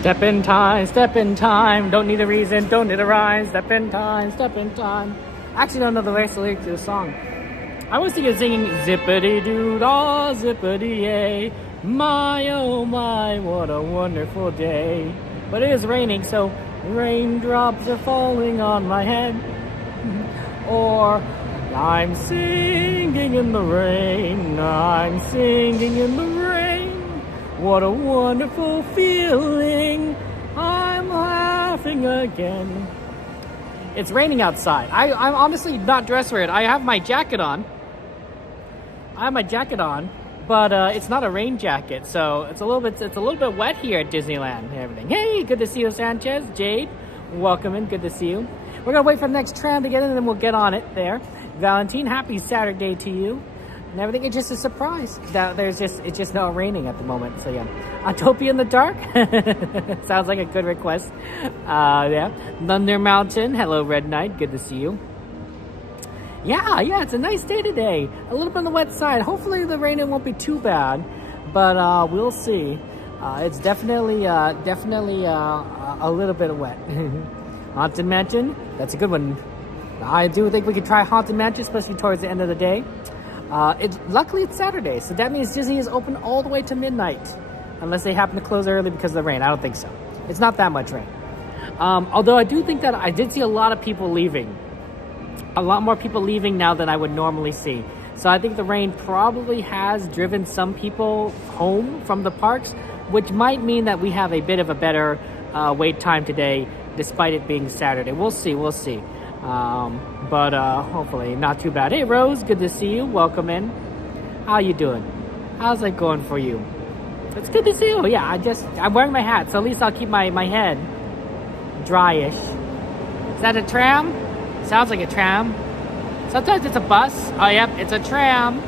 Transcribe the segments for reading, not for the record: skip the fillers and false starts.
Step in time. Don't need a reason, don't need a rhyme. Step in time, step in time. I actually don't know the rest of the lyrics to the song. I was singing zippity doo dah, zippity yay. My oh my, what a wonderful day. But it is raining, so raindrops are falling on my head. Or I'm singing in the rain, I'm singing in the rain. What a wonderful feeling, I'm laughing again. It's raining outside. I'm honestly not dressed for it. I have my jacket on. But it's not a rain jacket, so it's a little bit wet here at Disneyland and everything. Hey, good to see you, Sanchez. Jade, welcome in. Good to see you. We're gonna wait for the next tram to get in, and then we'll get on it there. Valentine, happy Saturday to you. And everything, it's just a surprise that it's just not raining at the moment. So yeah, Autopia in the dark. Sounds like a good request. Yeah, Thunder Mountain. Hello, Red Knight. Good to see you. Yeah, it's a nice day today. A little bit on the wet side. Hopefully the rain won't be too bad, but we'll see. It's definitely a little bit wet. Haunted Mansion. That's a good one. I do think we could try Haunted Mansion, especially towards the end of the day. Luckily it's Saturday, so that means Disney is open all the way to midnight, unless they happen to close early because of the rain. I don't think so. It's not that much rain. Although I do think that I did see a lot of people leaving. A lot more people leaving now than I would normally see. So I think the rain probably has driven some people home from the parks, which might mean that we have a bit of a better wait time today, despite it being Saturday. We'll see. But hopefully not too bad. Hey Rose, good to see you. Welcome in. How you doing? How's it going for you? It's good to see you. Yeah, I'm wearing my hat, so at least I'll keep my head dryish. Is that a tram? Sounds like a tram. Sometimes it's a bus. Oh yep, it's a tram.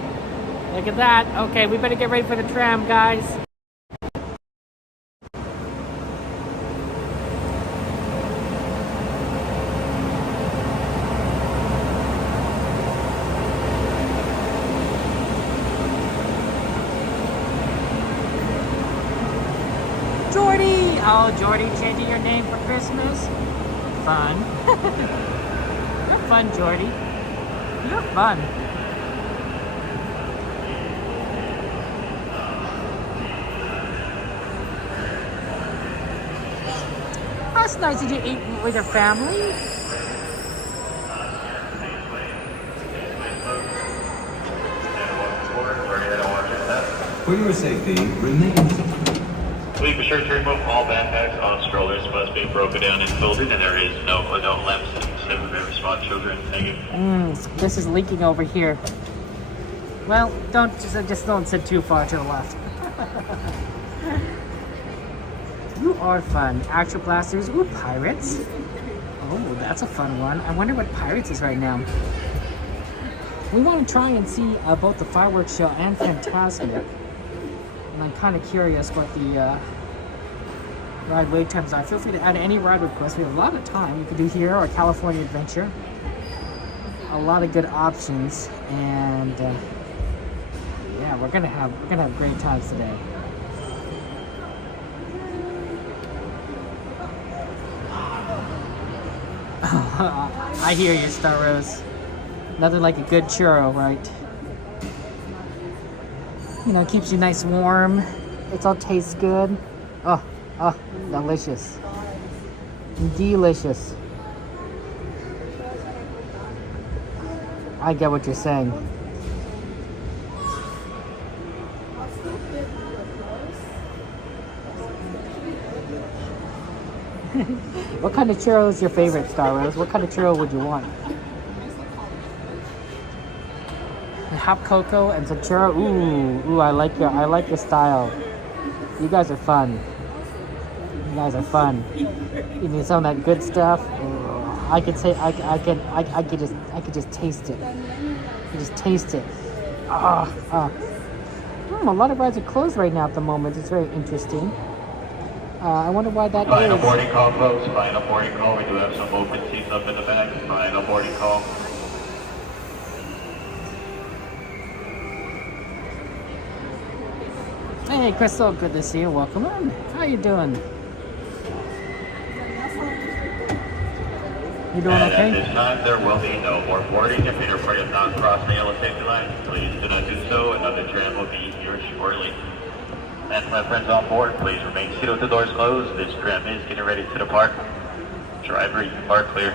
Look at that. Okay, we better get ready for the tram, guys. Oh, Jordy, changing your name for Christmas? Fun. You're fun, Jordy. You're fun. That's nice that you eat with your family. For your safety, remain. Please be sure to remove all backpacks on strollers must be broken down and folded, and there is no adult lamps and small children. Thank you. This is leaking over here. Well, just don't sit too far to the left. You are fun. Actual blasters. Ooh, pirates. Oh, that's a fun one. I wonder what pirates is right now. We want to try and see both the fireworks show and Fantasmic. And I'm kind of curious what the ride wait times are. Feel free to add any ride requests. We have a lot of time. You could do here or California Adventure. A lot of good options, and yeah, we're gonna have great times today. I hear you, Star Rose. Nothing like a good churro, right? You know, keeps you nice and warm. It all tastes good. Oh, delicious. Delicious. I get what you're saying. What kind of churro is your favorite, Star Rose? What kind of churro would you want? Hot cocoa and some churro. Ooh, I like your style. You guys are fun. You need some of that good stuff. I could just taste it. You just taste it. A lot of rides are closed right now at the moment. It's very interesting. I wonder why that Final is. boarding call, folks. Final boarding call. We do have some open seats up in the back. Final boarding call. Hey, Crystal, good to see you. Welcome in. How you doing? You doing And okay? at this time, there will be no more boarding. If you're afraid of not crossing the yellow safety line, please do not do so. Another tram will be here shortly. And to my friends on board, please remain seated with the doors closed. This tram is getting ready to depart. Driver, you can park clear.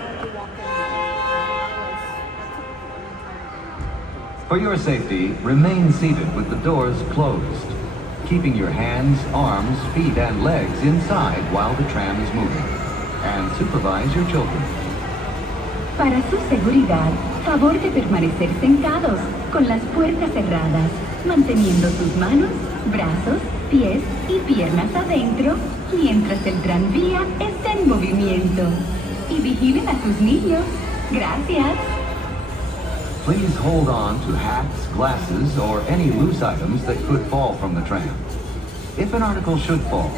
For your safety, remain seated with the doors closed, keeping your hands, arms, feet, and legs inside while the tram is moving. And supervise your children. Para su seguridad, favor de permanecer sentados, con las puertas cerradas, manteniendo sus manos, brazos, pies y piernas adentro, mientras el tranvía está en movimiento. Y vigilen a sus niños. Gracias. Please hold on to hats, glasses, or any loose items that could fall from the tram. If an article should fall,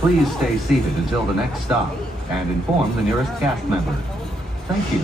please stay seated until the next stop and inform the nearest cast member. Thank you.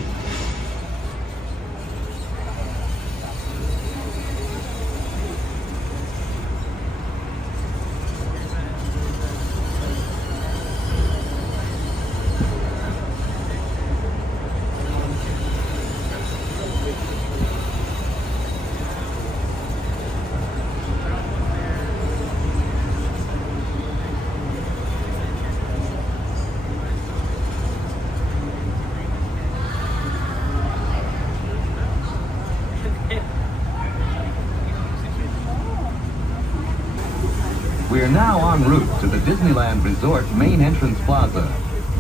We are now en route to the Disneyland Resort main entrance plaza,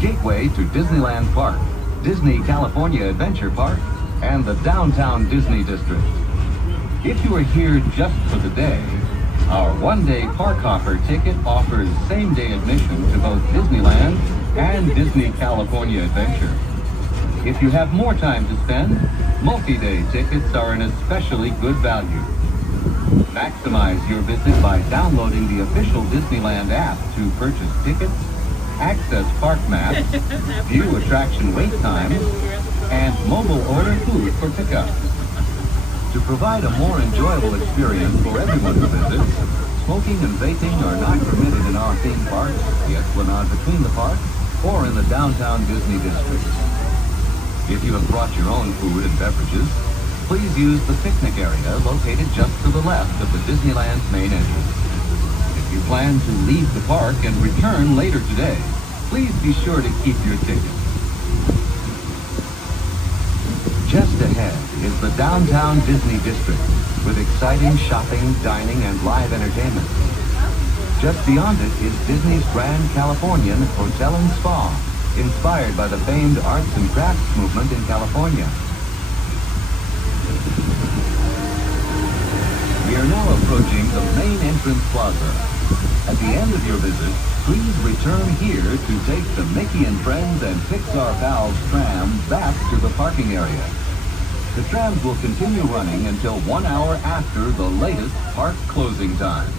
gateway to Disneyland Park, Disney California Adventure Park, and the downtown Disney District. If you are here just for the day, our one-day park hopper ticket offers same-day admission to both Disneyland and Disney California Adventure. If you have more time to spend, multi-day tickets are an especially good value. Maximize your visit by downloading the official Disneyland app to purchase tickets, access park maps, view attraction wait times, and mobile order food for pickup. To provide a more enjoyable experience for everyone who visits, smoking and vaping are not permitted in our theme parks, the Esplanade between the parks, or in the downtown Disney district. If you have brought your own food and beverages, please use the picnic area located just to the left of the Disneyland's main entrance. If you plan to leave the park and return later today, please be sure to keep your ticket. Just ahead is the downtown Disney district with exciting shopping, dining, and live entertainment. Just beyond it is Disney's Grand Californian Hotel and Spa, inspired by the famed arts and crafts movement in California. We are now approaching the main entrance plaza. At the end of your visit, please return here to take the Mickey and Friends and Pixar Pals tram back to the parking area. The trams will continue running until 1 hour after the latest park closing time.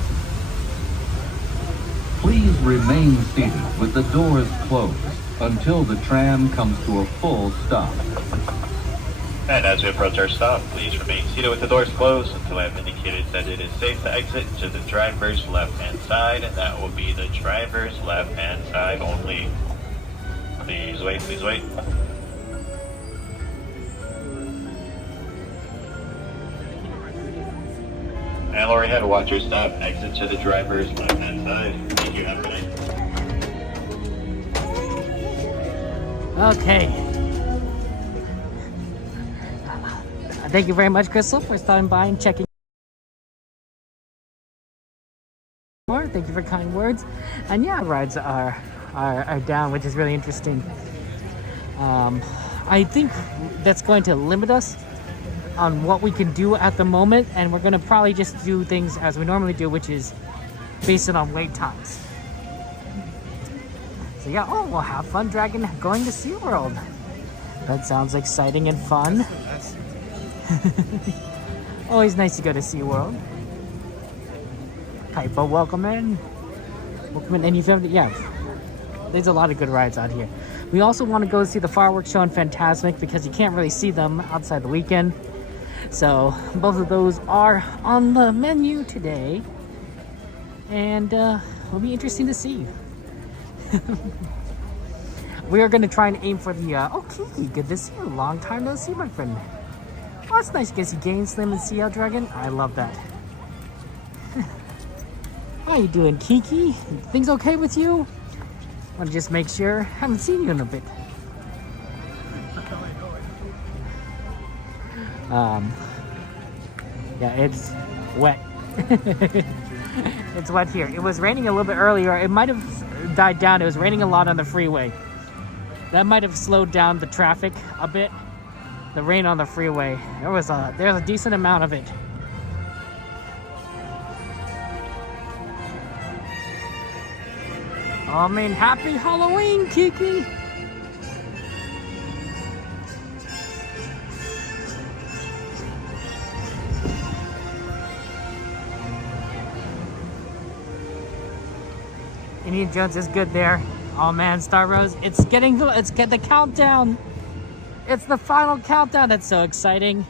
Please remain seated with the doors closed until the tram comes to a full stop. And as we approach our stop, please remain seated with the doors closed until I have indicated that it is safe to exit to the driver's left-hand side, and that will be the driver's left-hand side only. Please wait, please wait. And Lori, have a watch your stop. Exit to the driver's left-hand side. Thank you. Have a good night. Okay. Thank you very much, Crystal, for stopping by and checking. Thank you for kind words. And yeah, rides are down, which is really interesting. I think that's going to limit us on what we can do at the moment, and we're going to probably just do things as we normally do, which is based on wait times. So yeah, we'll have fun going to SeaWorld. That sounds exciting and fun. Always nice to go to SeaWorld. Kaipo, welcome in. Welcome in. And you've there's a lot of good rides out here. We also want to go see the fireworks show in Fantasmic because you can't really see them outside the weekend. So both of those are on the menu today. And it'll be interesting to see. We are going to try and aim for the, oh, Kiki, good to see you. Long time no see, my friend. Oh, it's nice to get you Game Slim and Sea Dragon. I love that. How you doing, Kiki? Things okay with you? Want to just make sure. Haven't seen you in a bit. Yeah, it's wet. It's wet here. It was raining a little bit earlier. It might have died down. It was raining a lot on the freeway. That might have slowed down the traffic a bit. The rain on the freeway. There's a decent amount of it. Oh, man, happy Halloween, Kiki! Indiana Jones is good there. Oh man, Star Rose, it's get the countdown. It's the final countdown. That's so exciting.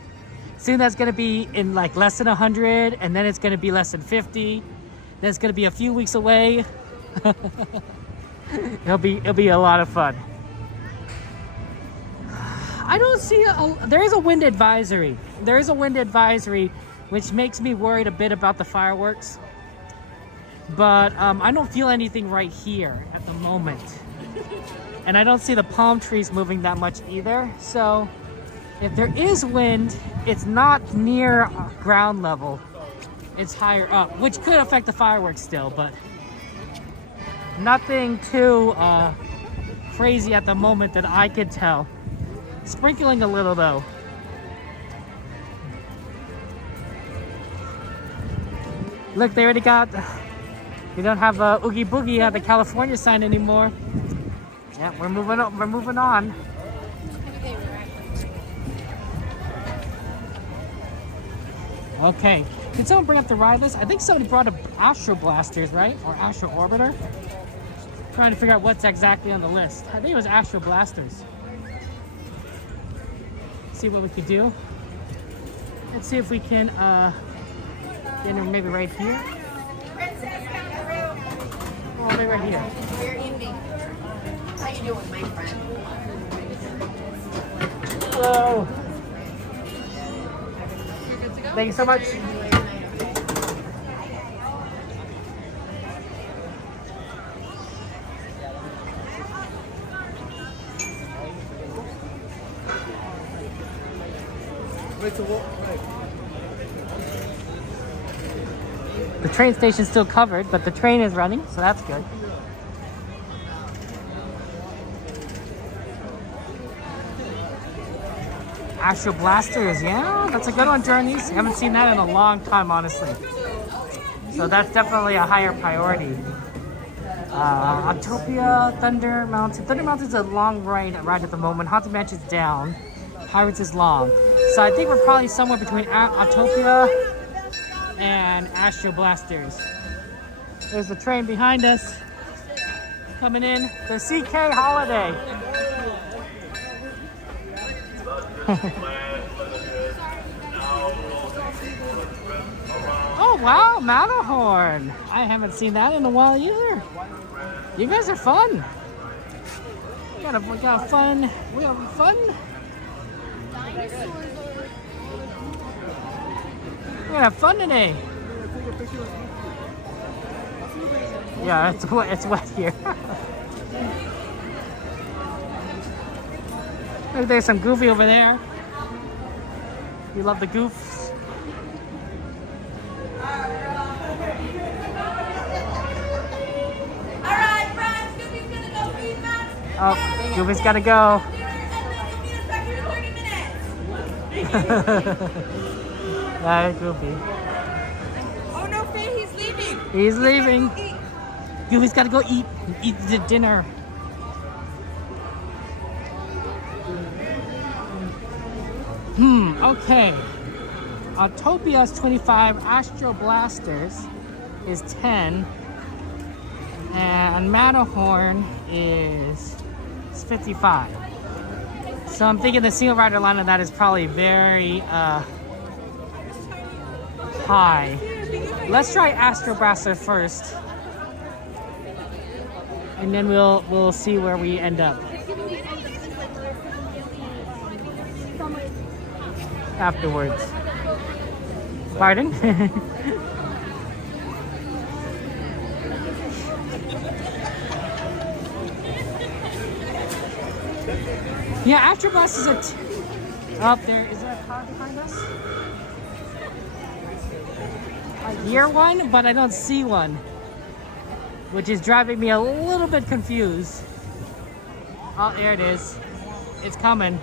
Soon that's gonna be in like less than 100, and then it's gonna be less than 50. Then it's gonna be a few weeks away. It'll be a lot of fun. I don't see there is a wind advisory. There is a wind advisory, which makes me worried a bit about the fireworks. But I don't feel anything right here at the moment. And I don't see the palm trees moving that much either. So if there is wind, it's not near ground level. It's higher up, which could affect the fireworks still, but nothing too crazy at the moment that I could tell. Sprinkling a little though. Look, they already got... We don't have Oogie Boogie at the California sign anymore. Yeah, we're moving on. We're moving on. Okay. Did someone bring up the ride list? I think somebody brought up Astro Blasters, right? Or Astro Orbiter. Trying to figure out what's exactly on the list. I think it was Astro Blasters. See what we could do. Let's see if we can get in maybe right here. Oh, maybe right here. We're evening. How you doing, my friend? Hello. You're good to go? Thank you so much. The train station's still covered, but the train is running, so that's good. Astro Blasters, yeah, that's a good one, Journeys. Haven't seen that in a long time, honestly. So that's definitely a higher priority. Autopia, Thunder Mountain. Thunder Mountain's a long ride at the moment. Haunted Mansion's down. Pirates is long. So I think we're probably somewhere between Autopia and Astro Blasters. There's the train behind us coming in. The CK Holiday. Oh wow, Matterhorn. I haven't seen that in a while either. You guys are fun. We got fun. We got fun. We're gonna have fun today. Yeah, it's wet here. Look, there's some Goofy over there. You love the goofs. Alright, friends, Goofy's gonna go feed Max. Oh, Goofy's gotta go. Alright, Goofy. Oh no, Faye, he's leaving. He's leaving. Goofy's gotta go eat the dinner. Okay. Autopia's 25, Astro Blasters is 10, and Matterhorn is 55. So I'm thinking the single rider line of that is probably very high. Let's try Astro Blaster first, and then we'll see where we end up. afterwards. Pardon? Yeah, Astro Blast is up there. Is there a car behind us? I hear one, but I don't see one, which is driving me a little bit confused. Oh, there it is. It's coming.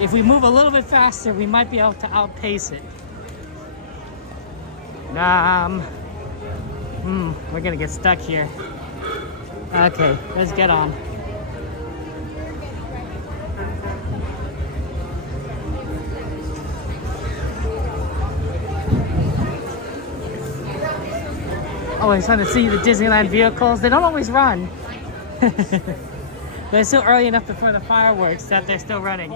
If we move a little bit faster, we might be able to outpace it. We're gonna get stuck here. Okay, let's get on. Always fun to see the Disneyland vehicles. They don't always run. But it's still early enough before the fireworks that they're still running.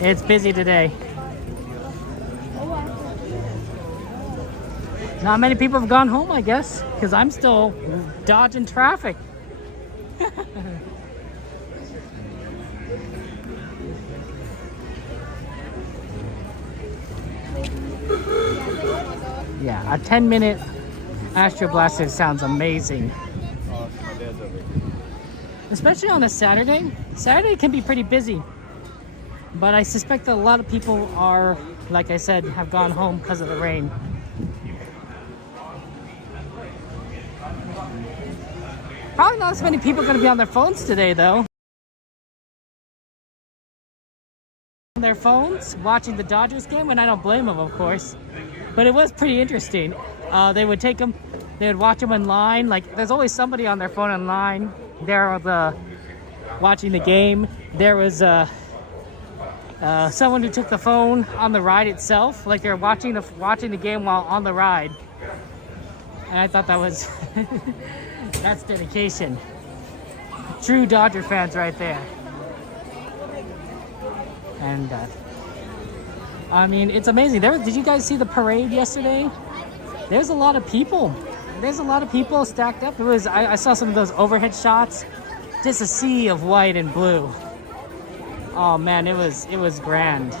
It's busy today. Not many people have gone home, I guess, because I'm still dodging traffic. Yeah, a 10-minute Astro Blaster sounds amazing. Especially on a Saturday. Saturday can be pretty busy. But I suspect that a lot of people are, like I said, have gone home because of the rain. Probably not as many people are going to be on their phones today, though. On their phones, watching the Dodgers game, and I don't blame them, of course. But it was pretty interesting. They would take them, they would watch them in line. Like, there's always somebody on their phone in line. There was watching the game. There was someone who took the phone on the ride itself. Like, they're watching the game while on the ride. And I thought that was... That's dedication. True Dodger fans right there. And I mean, it's amazing. Did you guys see the parade yesterday? There's a lot of people. There's a lot of people stacked up. It was I saw some of those overhead shots. Just a sea of white and blue. Oh man, it was grand.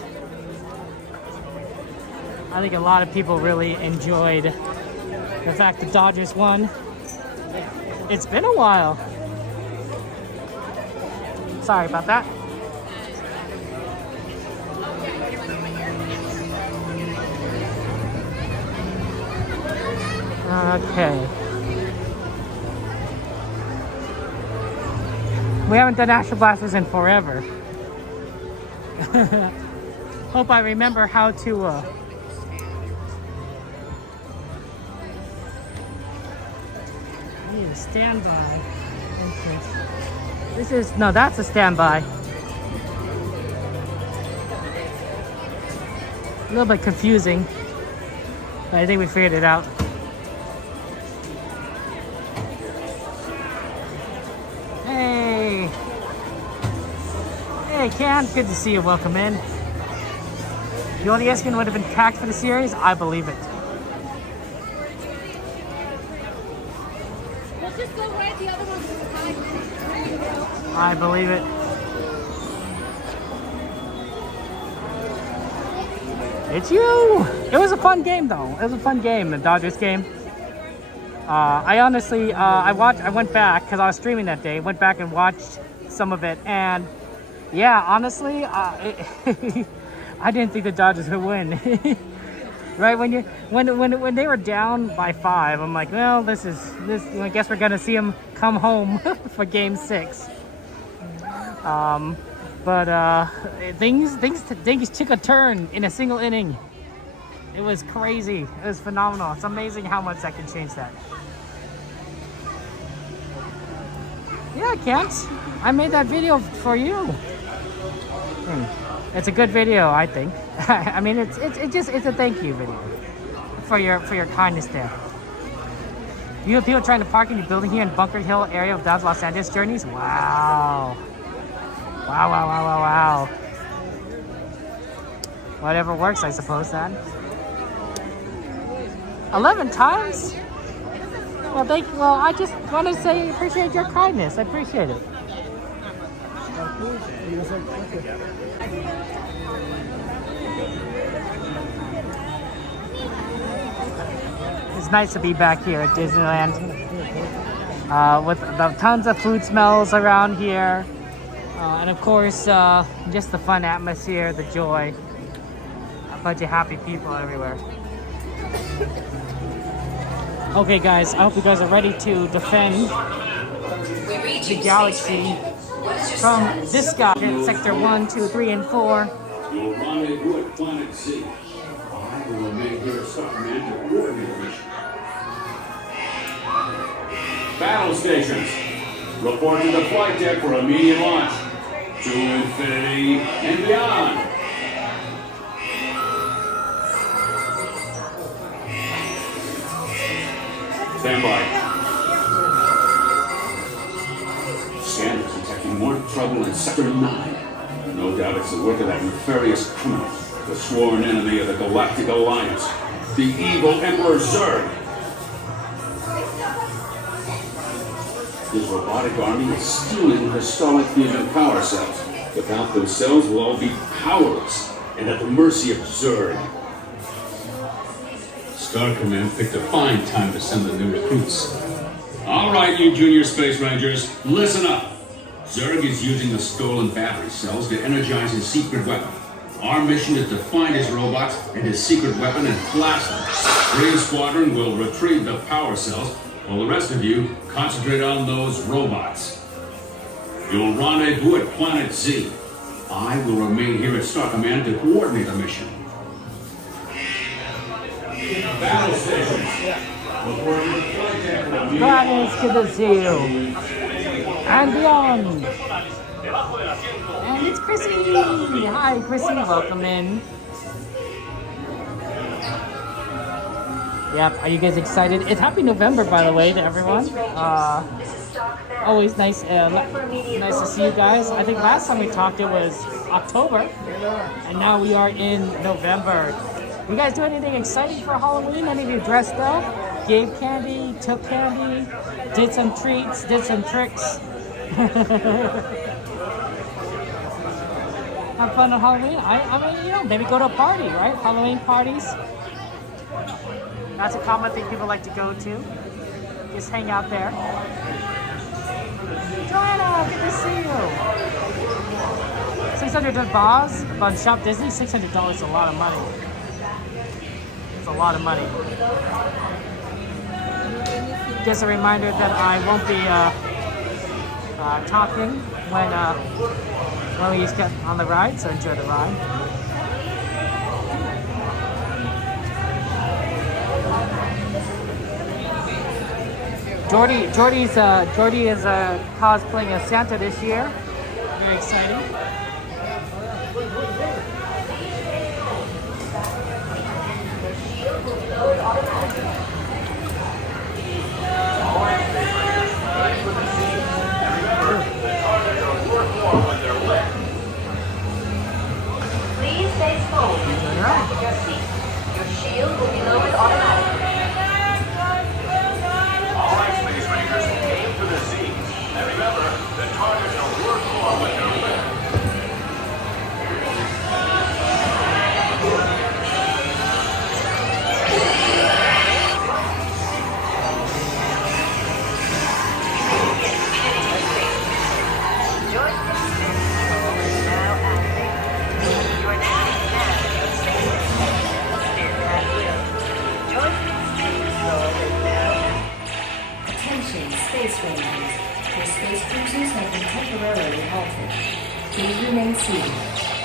I think a lot of people really enjoyed the fact the Dodgers won. It's been a while. Sorry about that. Okay. We haven't done Astro Blasters in forever. Hope I remember how to need a standby. That's a standby. A little bit confusing, but I think we figured it out. Hey, Ken, good to see you. Welcome in. You know the Endscreen would have been packed for the series? I believe it. Just go right the other one's behind. There you go. I believe it. It's you! It was a fun game though. It was a fun game, the Dodgers game. I honestly, I went back, because I was streaming that day, went back and watched some of it, and yeah, honestly, I didn't think the Dodgers would win. Right, when they were down by 5, I'm like, well, this. I guess we're gonna see them come home for Game 6. But things took a turn in a single inning. It was crazy. It was phenomenal. It's amazing how much that can change that. Yeah, Kent, I made that video for you. It's a good video, I think. I mean, it's a thank you video for your kindness there. You have people trying to park in your building here in Bunker Hill area of downtown Los Angeles journeys? Wow. Wow, wow, wow, wow, wow. Whatever works, I suppose, then. 11 times? Well, I just want to say, appreciate your kindness. I appreciate it. It's nice to be back here at Disneyland with the tons of food smells around here. And of course, just the fun atmosphere, the joy. A bunch of happy people everywhere. Okay guys, I hope you guys are ready to defend the galaxy from this guy in Sector 1, 2, 3, and 4. You'll rendezvous at Planet Z. I will remain here at Command to coordinate the mission. Battle stations. Report to the flight deck for immediate launch. To infinity and beyond. Stand by. Scanner's detecting more trouble in Sector 9. No doubt it's the work of that nefarious criminal, the sworn enemy of the Galactic Alliance, the evil Emperor Zurg. His robotic army is stealing historic fusion power cells. Without those cells, we'll all be powerless and at the mercy of Zurg. Star Command picked a fine time to send the new recruits. All right, you junior space rangers, listen up. Zurg is using the stolen battery cells to energize his secret weapon. Our mission is to find his robots and his secret weapon and blast them. Green Squadron will retrieve the power cells, while the rest of you concentrate on those robots. You'll rendezvous at Planet Z. I will remain here at Star Command to coordinate the mission. Battle stations. That is to the zoo. And beyond. And it's Chrissy. Hi, Chrissy. Welcome in. Yep. Are you guys excited? It's happy November, by the way, to everyone. Always nice, nice to see you guys. I think last time we talked it was October, and now we are in November. You guys do anything exciting for Halloween? Any of you dressed up? Gave candy, took candy, did some treats, did some tricks? Have fun on Halloween? I mean, you know, maybe go to a party, right? Halloween parties. That's a common thing people like to go to. Just hang out there. Joanna, good to see you. $600 on Shop Disney. $600 is a lot of money. It's a lot of money. Just a reminder that I won't be talking when we get on the ride, so enjoy the ride. Jordy is cosplaying as Santa this year. Very exciting. Please stay small. Fasten your seat. Your shield will be lowered automatically. All right, Space Rangers, aim for the Z. And remember, the targets will work more when they're lit. Space Rangers. Your space cruisers have been temporarily halted. Please remain seated.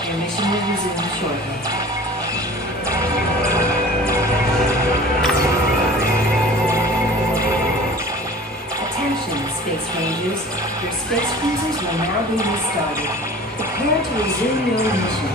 Your mission will resume shortly. Attention, Space Rangers. Your space cruisers will now be restarted. Prepare to resume your mission.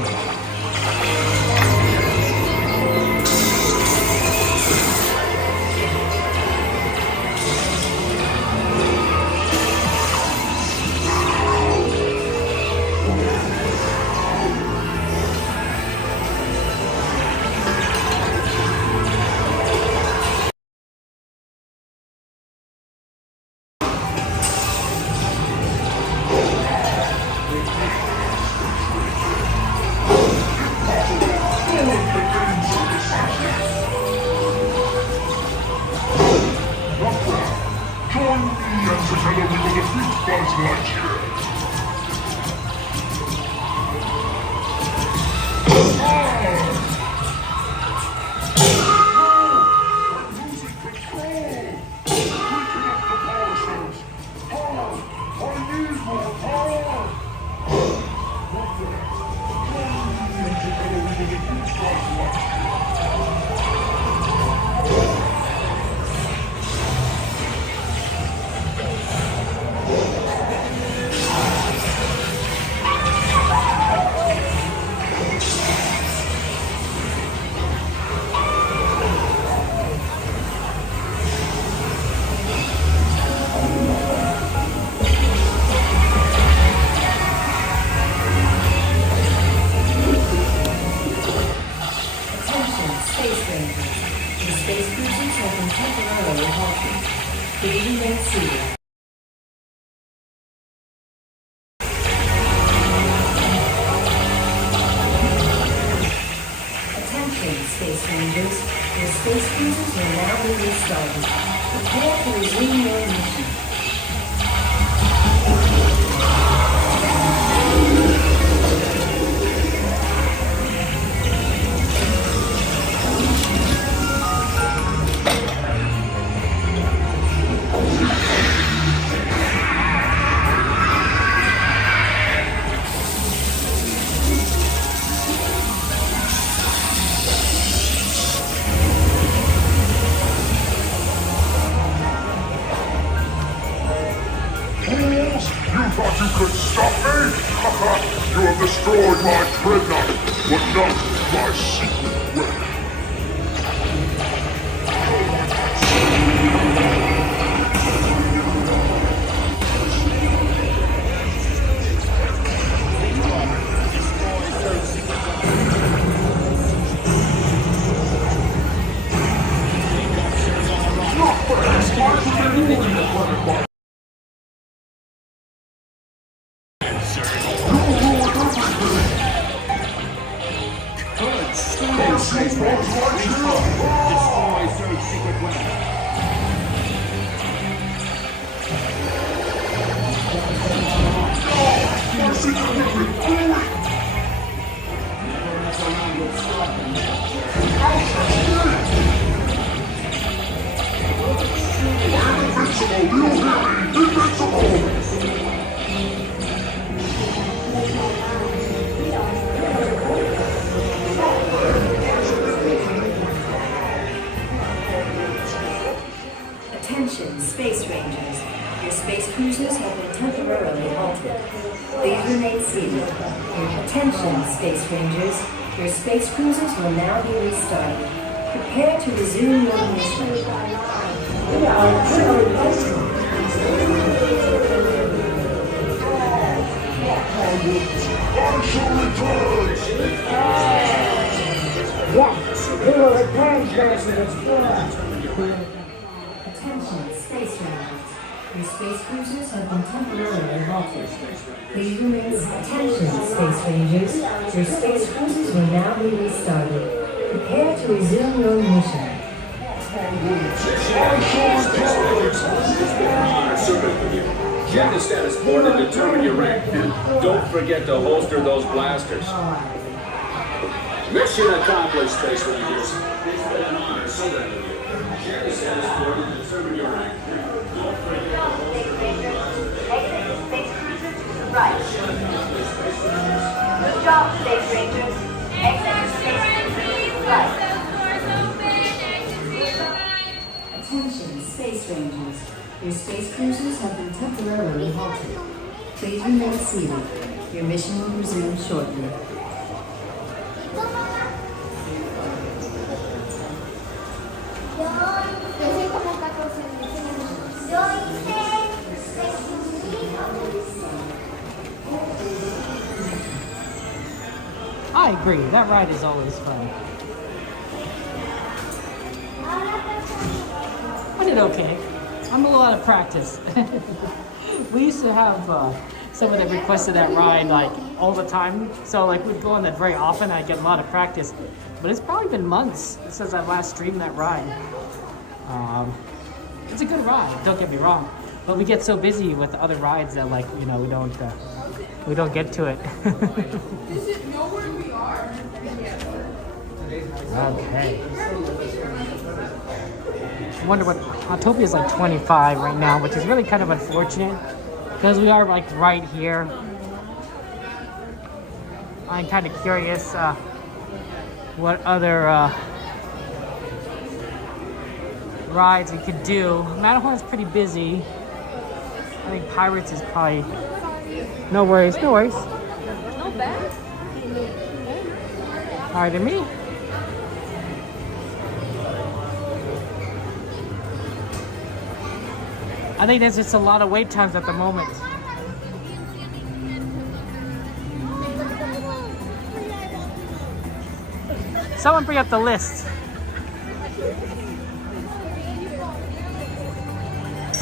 Space Rangers, your space cruisers will now be restarted. Prepare to resume your mission. You could stop me? You have destroyed my dreadnought, but not my secret weapon. Attention, Space Rangers. Your space cruisers have been temporarily halted. Please remain seated. Attention, Space Rangers. Your space cruisers will now be restarted. Prepare to resume your mission. Attention, Space Rangers. Your space cruisers have been temporarily halted. Please remain. Attention, Space Rangers. Your space cruisers will now be restarted. Prepare to resume your mission. Check the status board and determine your rank. And don't forget to holster those blasters. Mission accomplished, Space Rangers. It's been an honor serving with you. Check the status board and determine your rank. Don't forget to holster those blasters. Exit Space Cruiser to the right. Good job, Space Rangers. Exit Space Cruiser to the right. Attention, Space Rangers. Your space cruisers have been temporarily halted. Please remain seated. Your mission will resume shortly. I agree. That ride is always fun. I did okay. I'm a little out of practice. We used to have someone that requested that ride like all the time. So like we'd go on that very often. I'd get a lot of practice. But it's probably been months since I last streamed that ride. It's a good ride, don't get me wrong. But we get so busy with other rides that like, you know, we don't get to it. Does it know where we are? Okay. I wonder what Autopia is like 25 right now, which is really kind of unfortunate because we are like right here. I'm kind of curious what other rides we could do. Matterhorn's pretty busy. I think Pirates is probably... No worries, no worries. No bad. Pardon me. I think there's just a lot of wait times at the moment. Someone bring up the list.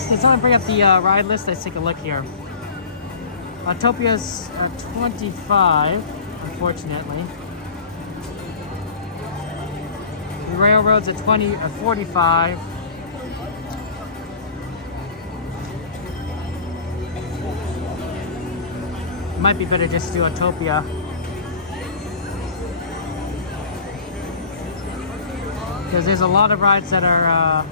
Can someone bring up the ride list? Let's take a look here. Autopia's are 25, unfortunately. The railroads at 20 or 45. It might be better just to do Autopia. Because there's a lot of rides that are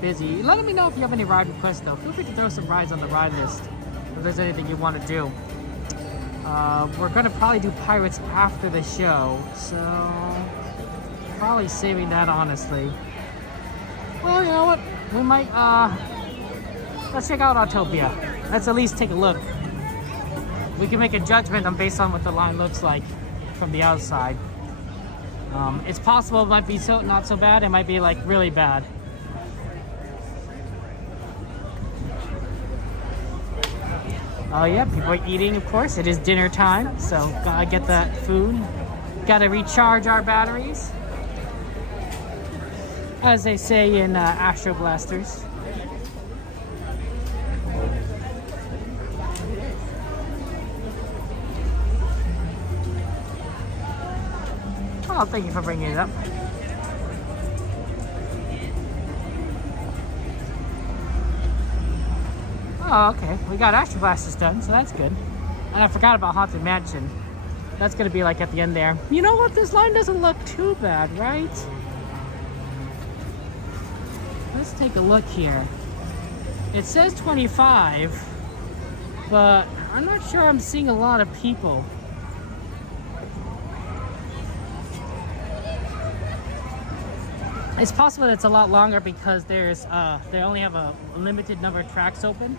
busy. Let me know if you have any ride requests though. Feel free to throw some rides on the ride list if there's anything you want to do. We're going to probably do Pirates after the show, so probably saving that honestly. Well, you know what? We might, let's check out Autopia. Let's at least take a look. We can make a judgment on based on what the line looks like from the outside. It's possible it might be not so bad. It might be like really bad. Oh yeah, people are eating, of course. It is dinner time, so gotta get that food. Gotta recharge our batteries, as they say in Astro Blasters. Oh, thank you for bringing it up. Oh, okay. We got Astro Blasters done, so that's good. And I forgot about Haunted Mansion. That's gonna be like at the end there. You know what? This line doesn't look too bad, right? Let's take a look here. It says 25, but I'm not sure I'm seeing a lot of people. It's possible that it's a lot longer because there's they only have a limited number of tracks open.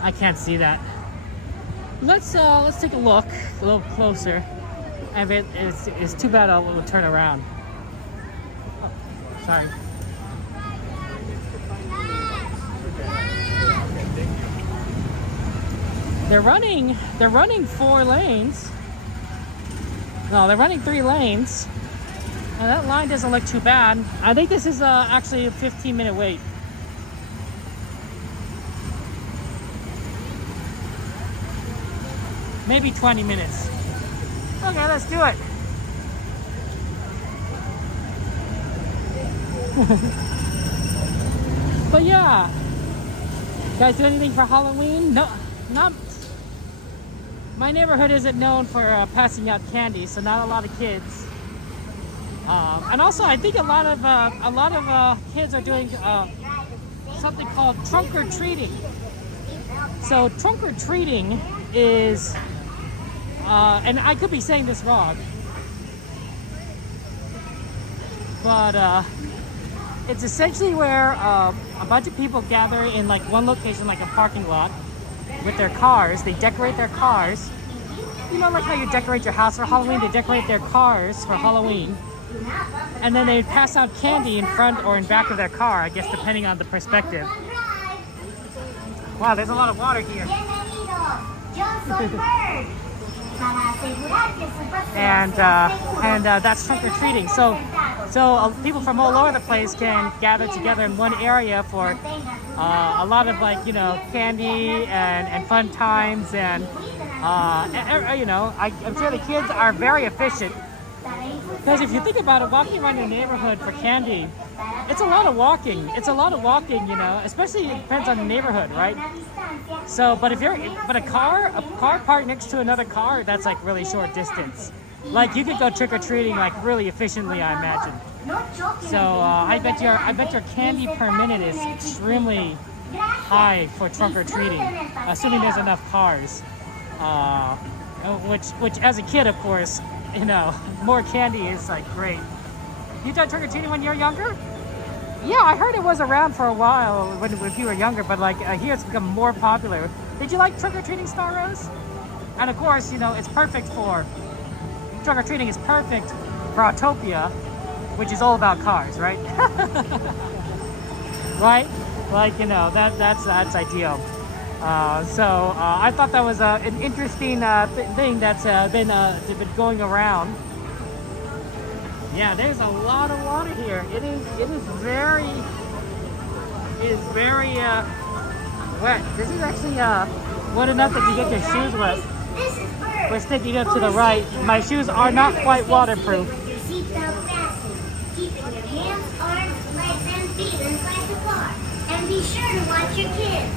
I can't see that. Let's take a look a little closer. And if it's too bad, we'll turn around. Oh, sorry. They're running 4 lanes. No, they're running 3 lanes. And that line doesn't look too bad. I think this is actually a 15-minute wait. Maybe 20 minutes. Okay, let's do it. But yeah. You guys do anything for Halloween? No, not. My neighborhood isn't known for passing out candy, so not a lot of kids. And also, I think a lot of kids are doing something called trunk or treating. So trunk or treating is, and I could be saying this wrong, but it's essentially where a bunch of people gather in like one location, like a parking lot, with their cars. They decorate their cars. You know, like how you decorate your house for Halloween, they decorate their cars for Halloween. And then they pass out candy in front or in back of their car, I guess, depending on the perspective. Wow, there's a lot of water here. and that's trunk or treating. So people from all over the place can gather together in one area for a lot of, like, you know, candy and fun times, and you know, I'm sure the kids are very efficient. Because if you think about it, walking around your neighborhood for candy, it's a lot of walking. It's a lot of walking, you know, especially it depends on the neighborhood, right? So, but a car parked next to another car, that's like really short distance. Like you could go trick or treating like really efficiently, I imagine. So I bet your candy per minute is extremely high for trunk or treating, assuming there's enough cars. which as a kid, of course, you know, more candy is like great. You done trick-or-treating when you were younger? Yeah, I heard it was around for a while when you were younger, but like here it's become more popular. Did you like trick-or-treating, Star Rose? And of course, you know, it's perfect for trick-or-treating is perfect for Autopia, which is all about cars, right? Right? Like, you know, that's ideal. So I thought that was an interesting thing that's been going around. Yeah, there's a lot of water here. It is very wet. This is actually wet enough that you get your shoes wet. We're sticking up to the right. My shoes are not quite waterproof. Your seatbelt fastened, keeping your hands, arms, legs, and feet inside the car. And be sure to watch your kids.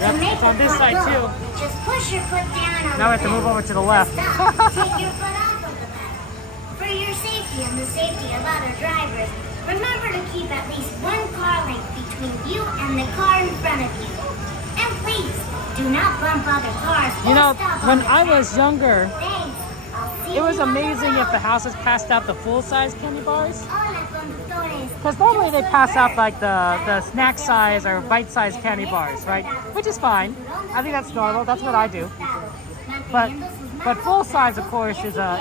Yep, To make it's on the this car side go, too. Just push your foot down on Now we have the to move pedal. over to the left. Stop. Take your foot off of the pedal. For your safety and the safety of other drivers, remember to keep at least one car length between you and the car in front of you. And please, do not bump other cars. You know, or stop when on the I track. was younger, Thanks. I'll see it was you on the amazing if the road. houses passed out the full-size candy bars. Hola, conductores. Because normally they Yo soy pass out Bert. like the snack size or bite-sized candy bars, right? Which is fine. I think that's normal. That's what I do. But full size, of course, is a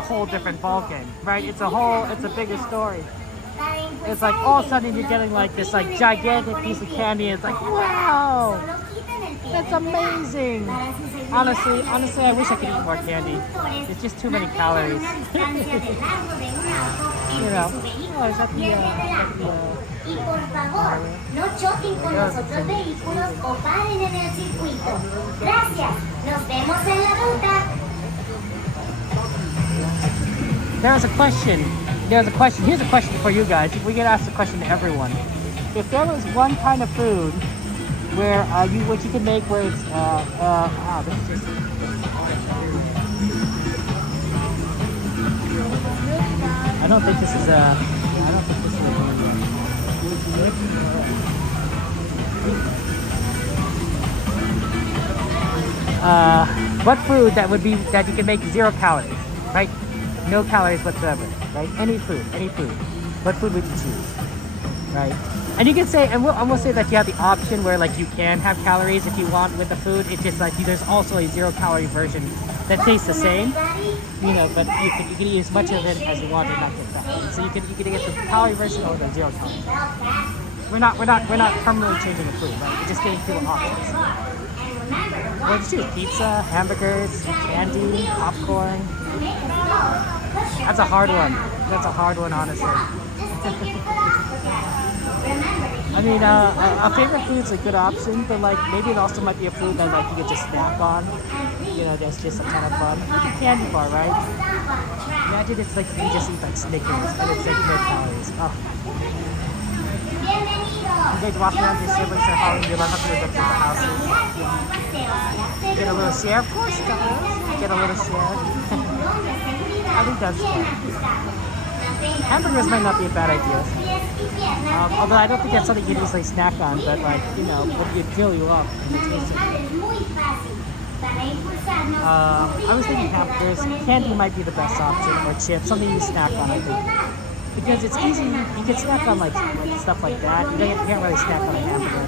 whole different ball game, right? It's a bigger story. It's like all of a sudden you're getting like this like gigantic piece of candy. It's like, wow, that's amazing. Honestly, I wish I could eat more candy. It's just too many calories. You know. Oh, is that the Y por favor, no choquen con los otros vehículos o paren en el circuito. Gracias. Nos vemos en la ruta. There's a question. Here's a question for you guys. We get asked a question to everyone. If there was one kind of food where what you can make where it's this is just. I don't think this is a. What food that you can make 0 calories, right? No calories whatsoever, right? Any food. What food would you choose, right? And you can say, and we'll say that you have the option where like you can have calories if you want with the food. It's just like there's also a 0 calorie version that tastes the same, you know, but you can eat as much of it as you want and not get fat. So you can get the calorie version or the 0 calories. We're not permanently changing the food, right? We're just giving people options. What did you choose? Pizza, hamburgers, candy, popcorn. That's a hard one. Honestly. I mean, a favorite food is a good option, but like maybe it also might be a food that like you could just snack on. You know, that's just a ton of fun. Like a candy bar, right? Imagine it's like you just eat like Snickers and it's like no calories. Oh. You guys walk around your siblings at home, you love how to get to the houses. Get a little share, of course, guys. Get a little share. I think that's fun. Hamburgers might not be a bad idea. Although I don't think that's something you can easily snack on, but like, you know, would you fill you up and it tastes good. I was thinking hamburgers. Candy might be the best option, or chips, something you snack on, I think. Because it's easy, you can snack on like stuff like that. You can't really snack on a hamburger.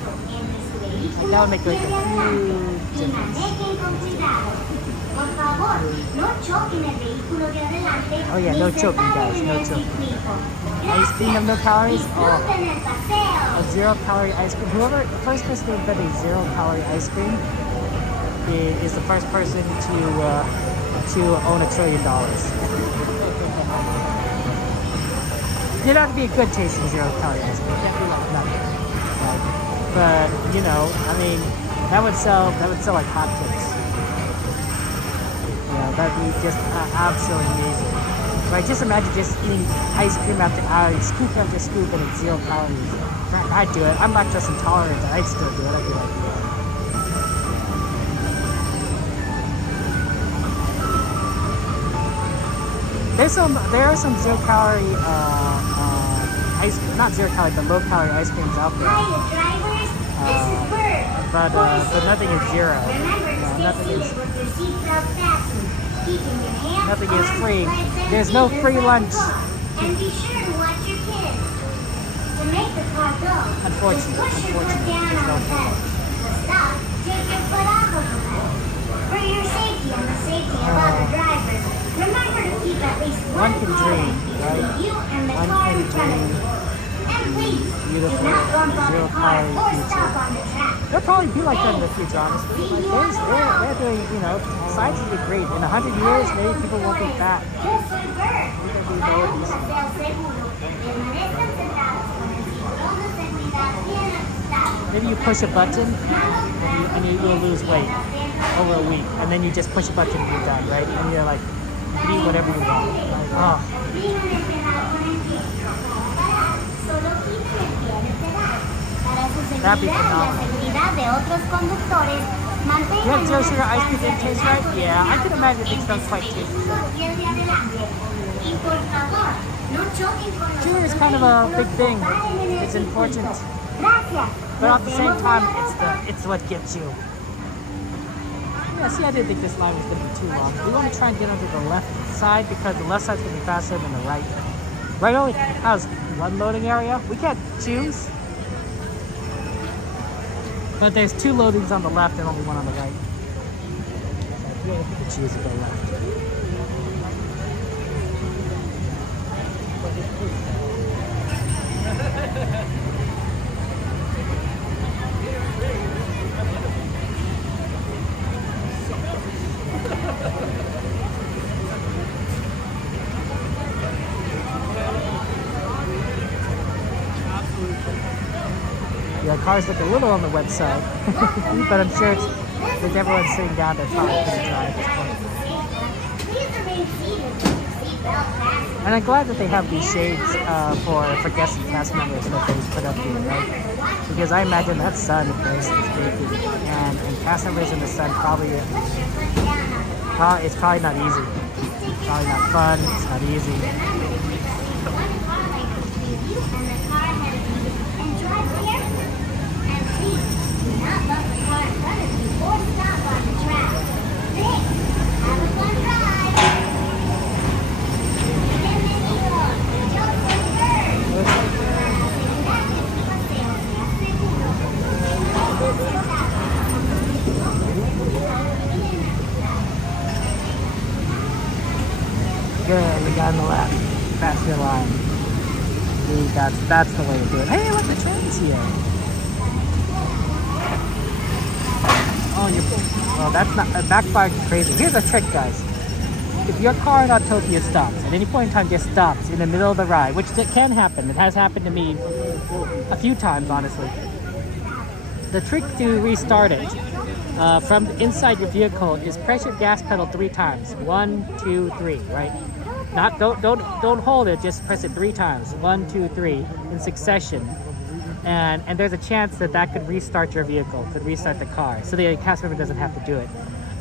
Like, that would make like a huge difference. Oh yeah, no choking, guys, no choking. Ice cream of no calories? Oh, a 0 calorie ice cream. The first person to invent a 0 calorie ice cream is the first person to own $1 trillion. It'd have to be a good tasting 0 calorie ice cream. It can't be like nothing. Right? But you know, I mean, that would sell like hotcakes. You know, that'd be just absolutely amazing. Right? Just imagine just eating ice cream after scoop after scoop and it's 0 calories. Right, I'd do it. I'm lactose intolerant, but I'd still do it. I'd be like, there are some 0 calorie ice cream, not 0 calorie, but low calorie ice creams out there. Hi, drivers. This is Bert. But nothing is 0. Remember to nothing is with your seatbelt fastened, keeping your hands nothing is arms, free. legs, and There's no feet free inside lunch. the car. And be sure to watch your kids. To make the car go, Unfortunately, just push your foot down there's no on the pedal. To stop, take your foot off of the pedal. For your safety and the safety of other drivers, remember to keep at least One one can car dream, length between right? you and the One car can in front of dream. you. And please, Beautiful, do not bump on zero the car calorie or future. stop on the track. There'll probably be like that in the future, honestly. Like they're doing, you know, science is great. In 100 years, maybe people won't be fat. Yo soy Bert. Maybe Traemos they'll be a ser seguro. Permanezcan sentados con el cinturón de seguridad bien ajustado. Maybe you push a button and you will lose weight over a week, and then you just push a button and you're done, right? And you're like, you eat whatever you want. Like, oh, Opriman el pedal con el pie. Para parar, solo oprimen el pie en el pedal. Para su That'd be seguridad y la phenomenal. seguridad de otros conductores, mantengan you had zero una sugar ice cream didn't taste right? distancia Yeah, I can imagine entre things don't quite sí taste mismo right. y el de adelante. Y por favor, no choquen con los Sugar is otros kind of a vehículos big o thing. paren en el It's important. circuito. Gracias. But Nos at the same vemos en time, la ruta. it's what gets you. Yeah, see, I didn't think this line was going to be too long. We want to try and get onto the left side because the left side's going to be faster than the right. Right only has one loading area. We can't choose. But there's two loadings on the left and only one on the right. So yeah, if you could choose to go left. Yeah, cars look a little on the wet side, but I'm sure it's with everyone sitting down, they're probably pretty dry at this point. Please remain seated with your seatbelt fastened. And I'm glad that they have these shades for guests and cast members that they put up here, right? Because I imagine that sun is baking, and cast members in the sun probably it's probably not easy. It's probably not fun. It's not easy. One car length between you and the car ahead of you, and drive carefully. And please, do not bump the car in front of you or stop on the track. Thanks. Have a fun ride. Bienvenido. Yo soy Bert. Paseo sea Good, we got in the left. That's your line. See, that's the way to do it. Hey, look, the train's here. Oh, well, that's not backfired crazy. Here's a trick, guys. If your car in Autopia stops at any point in time, just stops in the middle of the ride, which can happen. It has happened to me a few times, honestly. The trick to restart it from inside your vehicle is press your gas pedal 3 times. 1, 2, 3, right? Not don't hold it. Just press it 3 times. 1, 2, 3 in succession, and there's a chance that could restart your vehicle, could restart the car, so the cast member doesn't have to do it.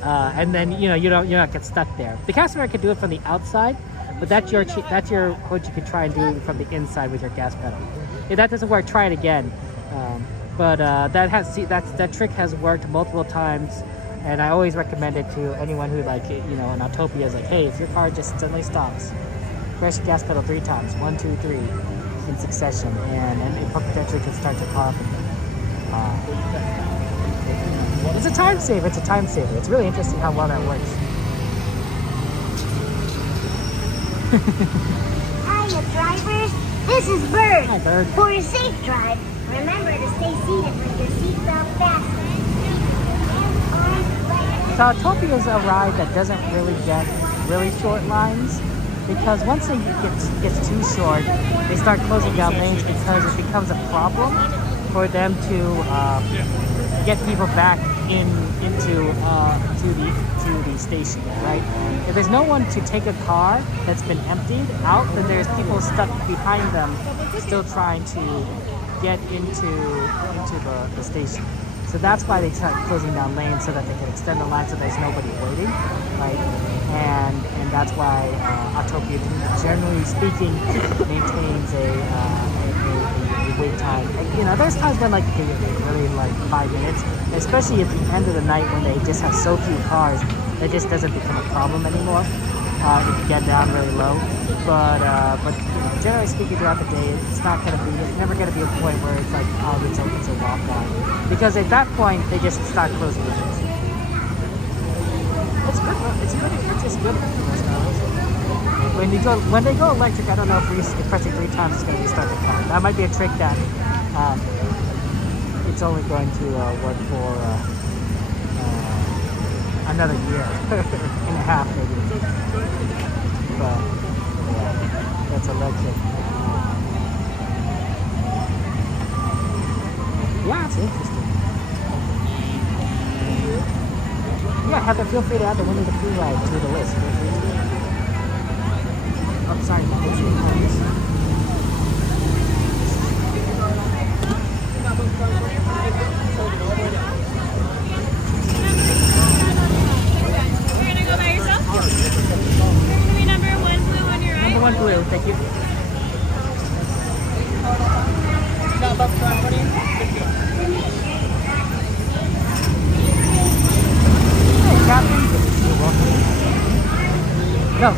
And then you're not get stuck there. The cast member can do it from the outside, but that's your what you could try and do from the inside with your gas pedal. If that doesn't work, try it again. But that trick has worked multiple times, and I always recommend it to anyone who an Autopia is like, hey, if your car just suddenly stops, press your gas pedal 3 times, 1, 2, 3 in succession, and it potentially could start your car. It's a time saver. It's really interesting how well that works. Hiya, drivers. This is Bird. Hi, Bird. For a safe drive, remember to stay seated with your seatbelt fastened. So Autopia is a ride that doesn't really get really short lines, because once it gets too short, they start closing down lanes because it becomes a problem for them to get people back into the station, right? If there's no one to take a car that's been emptied out, then there's people stuck behind them still trying to get into the station. So that's why they start closing down lanes, so that they can extend the line so there's nobody waiting, right? And that's why Autopia, generally speaking, maintains a wait time. You know, there's times when like you can wait really like 5 minutes, especially at the end of the night when they just have so few cars, it just doesn't become a problem anymore. If you get down really low, but you know, generally speaking, throughout the day, it's never gonna be a point where it's like, oh, it's a walk line, because at that point they just start closing doors. It's good. It's just good for those cars. When they go electric, I don't know if pressing 3 times is gonna restart the car. That might be a trick that it's only going to work for another year and a half maybe. But yeah, that's electric. Yeah, it's interesting. Yeah, Heather, feel free to add the Winnie the Pooh ride to the list. Oh, sorry, Number 1 blue, thank you. Hey, Captain. No,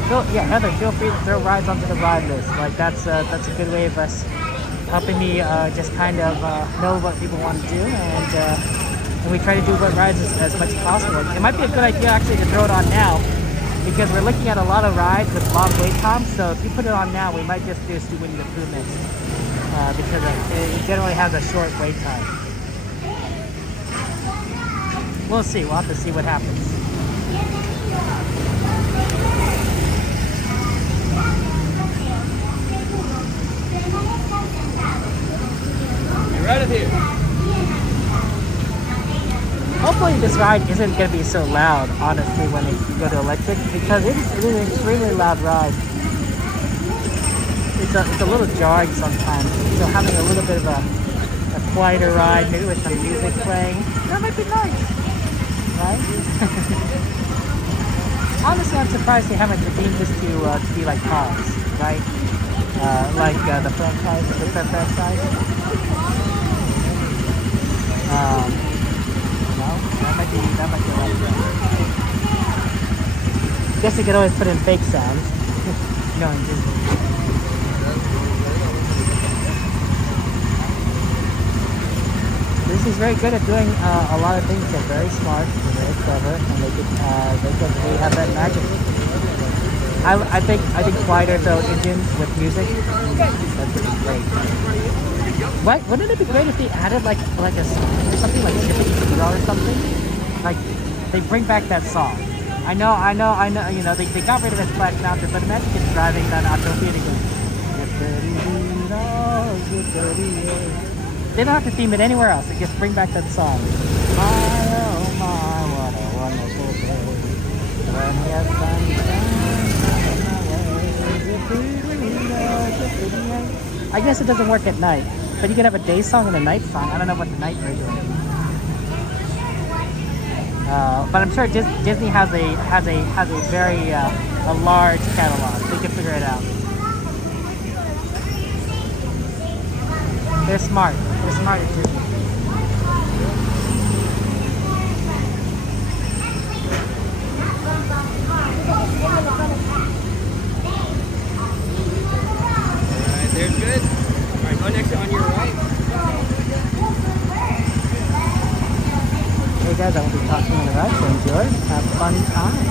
Heather, feel free to throw rides onto the ride list. Like that's a good way of us helping me just kind of know what people want to do, and we try to do what rides as much as possible. It might be a good idea actually to throw it on now, because we're looking at a lot of rides with long wait times. So if you put it on now, we might just do Winnie the Pooh next, because it generally has a short wait time. We'll see. We'll have to see what happens. You're right up here. Hopefully this ride isn't going to be so loud, honestly, when you go to electric, because it is an extremely loud ride. It's a little jarring sometimes, so having a little bit of a quieter ride, maybe with some music playing, that might be nice, right? Honestly, I'm surprised they haven't redeemed this to be like cars, right? Like the franchise. That might be a lot of fun. Guess you could always put in fake sounds. Knowing Disney. Disney's very good at doing a lot of things. They're very smart, they're very clever, and they have that magic. I think quieter though engines with music, that'd be great. Right? Wouldn't it be great if they added like a song or something like Shipping Zero or something? Like they bring back that song. I know. You know, they got rid of it Splash Mountain, but imagine just driving down Autopia and they don't have to theme it anywhere else. They just bring back that song. My oh my, what a wonderful day when we have sunshine. I guess it doesn't work at night. But you could have a day song and a night song. I don't know what the night version is. But I'm sure Disney has a very a large catalog. They can figure it out. They're smart. They're smart at Disney. Alright, there's good. Alright, go next on your right. Hey guys, I will be talking on the ride, so enjoy. Have a fun time.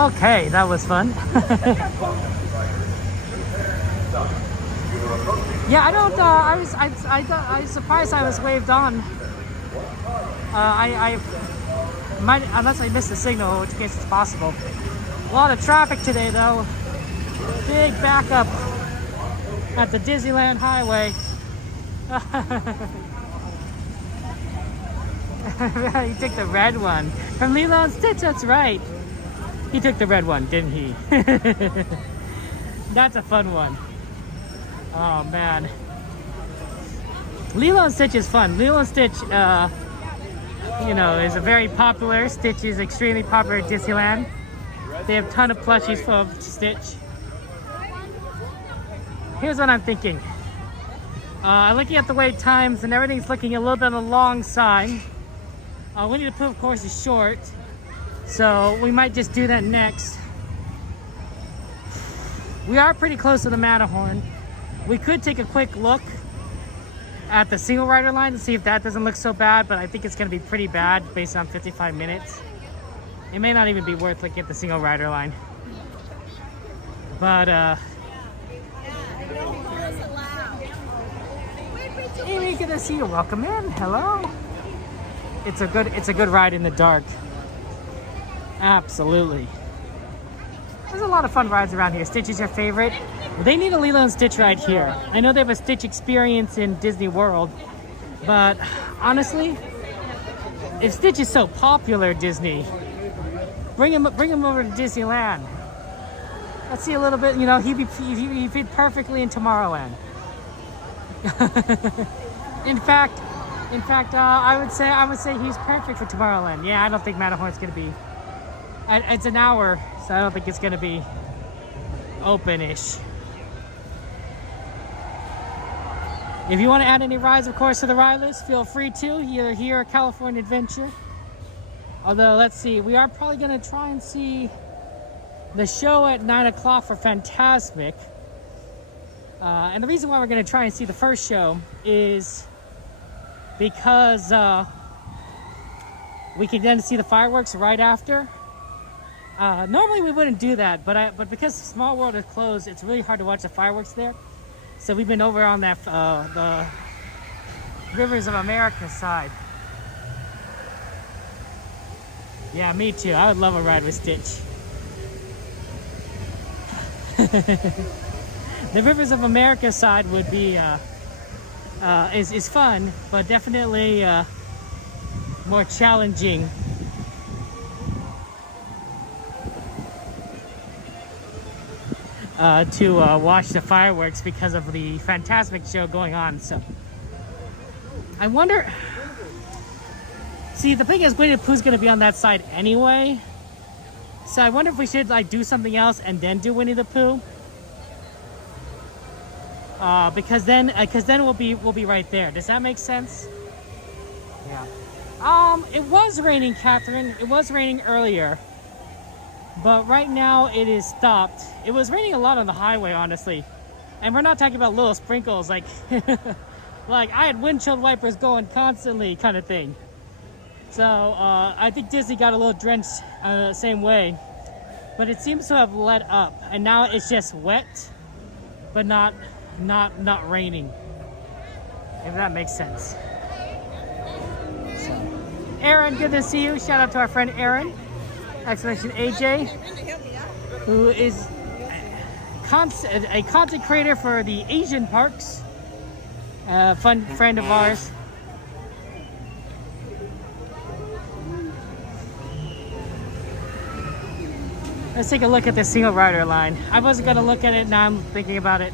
Okay, that was fun. Yeah, I don't. I was surprised I was waved on. I might, unless I missed a signal, which case it's possible. A lot of traffic today, though. Big backup at the Disneyland Highway. He took the red one from Lilo and Stitch. That's right. He took the red one, didn't he? That's a fun one. Oh man, Lilo and Stitch is fun. Lilo and Stitch, you know, is a very popular. Stitch is extremely popular at Disneyland. They have a ton of plushies full of Stitch. Here's what I'm thinking. Looking at the wait times and everything's looking a little bit on the long side. Winnie the Pooh, of course, is short, so we might just do that next. We are pretty close to the Matterhorn. We could take a quick look at the single rider line to see if that doesn't look so bad, but I think it's going to be pretty bad based on 55 minutes. It may not even be worth looking at the single rider line. But, Amy, good to see you. Welcome in. Hello. It's a good ride in the dark. Absolutely. There's a lot of fun rides around here. Stitch is your favorite? They need a Lilo and Stitch ride here. I know they have a Stitch experience in Disney World, but honestly, if Stitch is so popular, Disney, bring him over to Disneyland. Let's see a little bit. You know, he'd fit perfectly in Tomorrowland. In fact, I would say he's perfect for Tomorrowland. Yeah, I don't think Matterhorn's gonna be. It's an hour, so I don't think it's gonna be open-ish. If you want to add any rides, of course, to the ride list, feel free to. Either here or California Adventure. Although, let's see, we are probably gonna try and see the show at 9 o'clock for Fantasmic. And the reason why we're gonna try and see the first show is because we can then see the fireworks right after. Normally we wouldn't do that, but because Small World is closed, it's really hard to watch the fireworks there. So we've been over on that the Rivers of America side. Yeah, me too. I would love a ride with Stitch. The Rivers of America side would be is fun, but definitely more challenging. To watch the fireworks because of the Fantasmic show going on. So I wonder. See, the thing is, Winnie the Pooh's gonna be on that side anyway. So I wonder if we should like do something else and then do Winnie the Pooh. Because then we'll be right there. Does that make sense? Yeah. It was raining, Catherine. It was raining earlier. But right now it is stopped. It was raining a lot on the highway, honestly. And we're not talking about little sprinkles, like like I had windshield wipers going constantly kind of thing. So I think Disney got a little drenched the same way. But it seems to have let up. And now it's just wet, but not raining. If that makes sense. So, Aaron, good to see you. Shout out to our friend Aaron. Exclamation AJ, who is a content creator for the Asian parks. Fun friend of ours. Let's take a look at the single rider line. I wasn't going to look at it, now I'm thinking about it.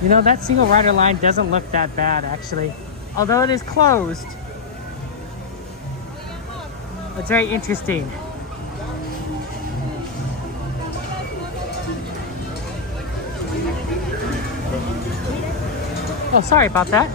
You know, that single rider line doesn't look that bad, actually. Although it is closed. It's very interesting. Oh, sorry about that.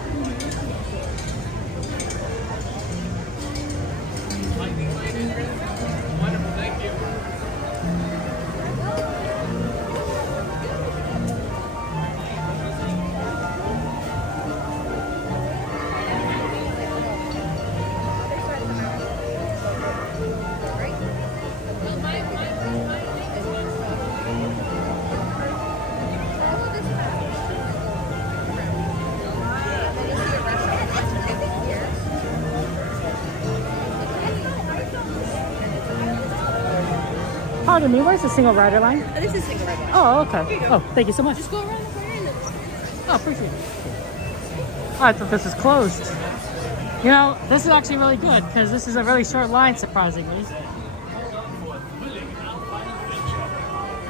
pardon me, where's the single rider line? This is single rider. Oh, okay. Oh, thank you so much. Just go around the corner and then. Oh, appreciate it. Oh, I thought this was closed. You know, this is actually really good because this is a really short line, surprisingly.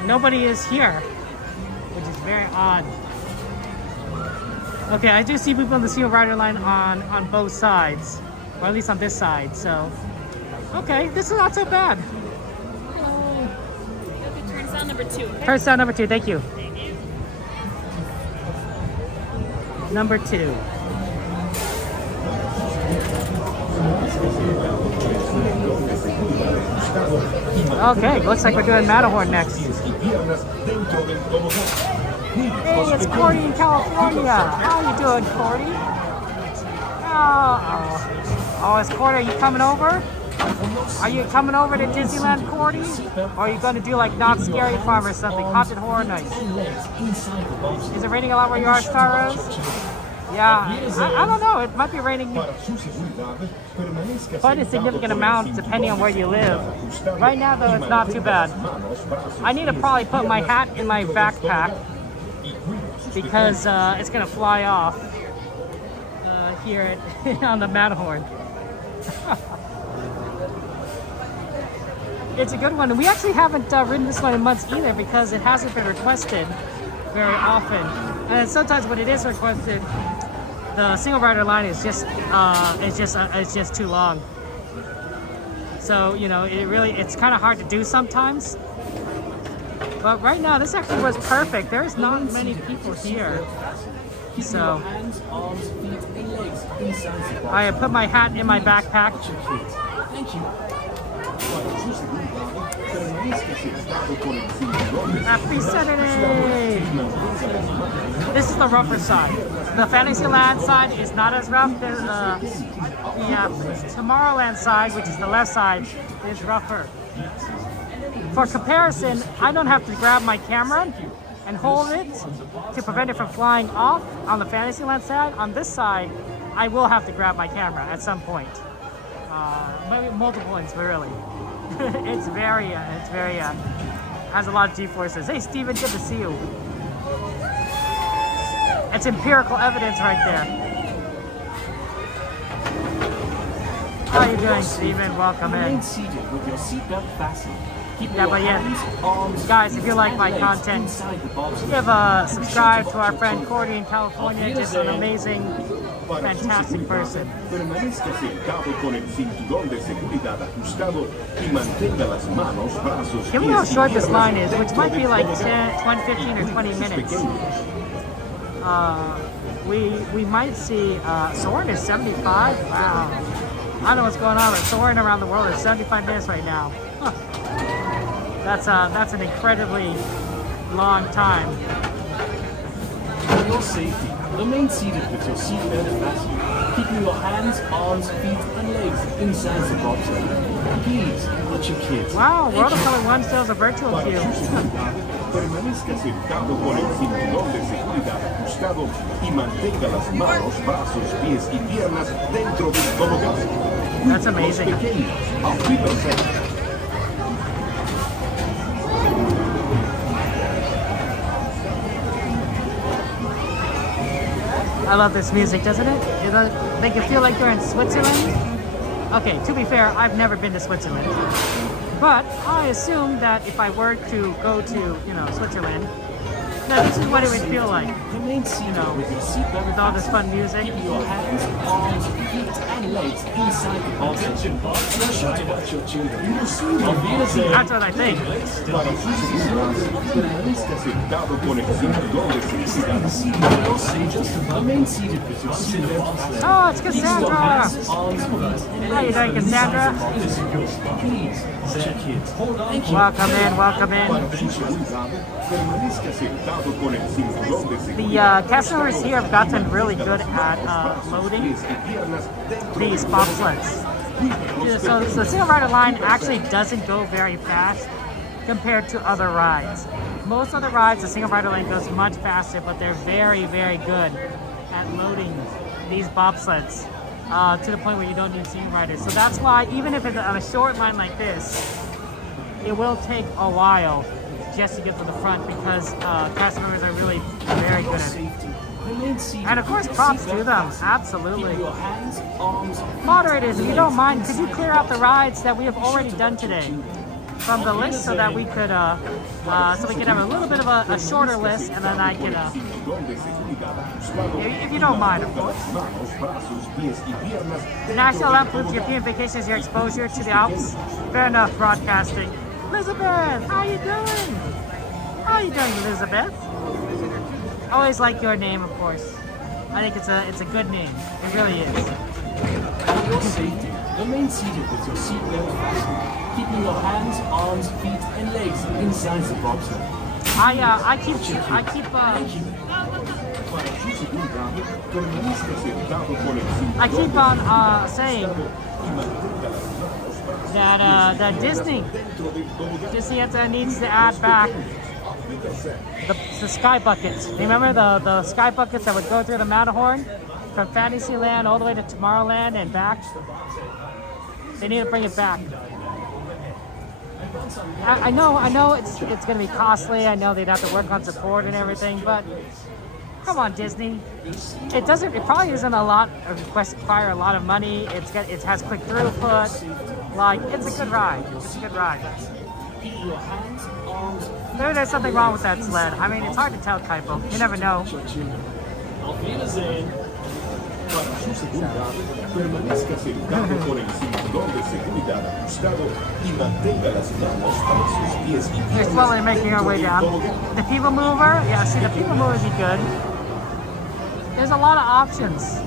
Nobody is here, which is very odd. Okay, I do see people on the single rider line on both sides, or at least on this side. So, okay, this is not so bad. Turn sound number 2. Okay? Turn sound number 2. Thank you. Number 2. Okay, looks like we're doing Matterhorn next. Hey, it's Cordy in California. How you doing, Cordy? Oh, it's Cordy. Are you coming over? Are you coming over to Disneyland, Cordy? Or are you going to do like Not Scary Farm or something? Haunted Horror Nights. Is it raining a lot where you are, Star Rose? Yeah, I don't know. It might be raining quite a significant amount depending on where you live. Right now, though, it's not too bad. I need to probably put my hat in my backpack because it's going to fly off here on the Matterhorn. It's a good one. We actually haven't ridden this one in months either because it hasn't been requested very often. And sometimes when it is requested, the single rider line is just it's just too long. So you know, it's kind of hard to do sometimes. But right now, this actually was perfect. There's not many people here, so I put my hat in my backpack. Happy Saturday! This is the rougher side. The Fantasyland side is not as rough. The Tomorrowland side, which is the left side, is rougher. For comparison, I don't have to grab my camera and hold it to prevent it from flying off on the Fantasyland side. On this side, I will have to grab my camera at some point. Maybe multiple points, but really. It's very, has a lot of G-forces. Hey, Steven, good to see you. It's empirical evidence right there. How are you doing, Steven? Welcome in. Yeah, but yeah, guys, if you like my content, give a subscribe to our friend Cordy in California. Just an amazing, fantastic person. Give me how short this line is, which might be like 10, 15 or 20 minutes. We might see Soarin' is 75. Wow, I don't know what's going on, but Soarin' around the world is 75 minutes right now. Huh. That's an incredibly long time. For your safety, remain seated with your seatbelt fastened, keeping your hands, arms, feet, and legs inside the bobsled. Please, watch your kids. Wow, World of Color 1 still has a virtual queue. Permanezca sentado con el cinturón de seguridad ajustado y mantenga las manos, brazos, pies y piernas dentro del tobogán. That's amazing. I love this music, doesn't it? It make you feel like you're in Switzerland. Okay, to be fair, I've never been to Switzerland. But I assume that if I were to go to, Switzerland, that this is what it would feel like. With all this fun music. Your hands, arms, feet, and legs inside the bobsled. Be sure to watch your children. You will see them. That's what I think. Remain seated with your seatbelt. Oh, it's Cassandra! How you doing, Cassandra? Please, watch your kids. Welcome in, welcome in. The customers here have gotten really good at loading these bobsleds. So the single rider line actually doesn't go very fast compared to other rides. Most other rides, the single rider line goes much faster, but they're very, very good at loading these bobsleds to the point where you don't need single riders. So that's why even if it's on a short line like this, it will take a while just to get to the front because cast members are really very good at it. And of course, props to them. Absolutely. Moderators, if you don't mind, could you clear out the rides that we have already done today from the list so that we could have a little bit of a shorter list, and then I can, if you don't mind, of course. National Lampoon's European Vacation is your exposure to the Alps. Fair enough, broadcasting. Elizabeth, how you doing? How you doing, Elizabeth? Always like your name, of course. I think it's a good name. It really is. For your safety, remain seated with your seatbelt fastened, keeping your hands, arms, feet, and legs inside the bobsled. I keep on saying that Disney needs to add back the sky buckets. Remember the sky buckets that would go through the Matterhorn from Fantasyland all the way to Tomorrowland and back? They need to bring it back. I know it's going to be costly. I know they'd have to work on support and everything, but come on, Disney. It probably isn't a lot require a lot of money. It has quick throughput. Like, it's a good ride. It's a good ride. There's something wrong with that sled. I mean, it's hard to tell, Kaipo. You never know. Permanezca sentado con el cinturón de seguridad ajustado y mantenga las manos para sus pies y We're piernas. slowly making our way down. The people mover, yeah, see, the people mover would be good. There's a lot of options.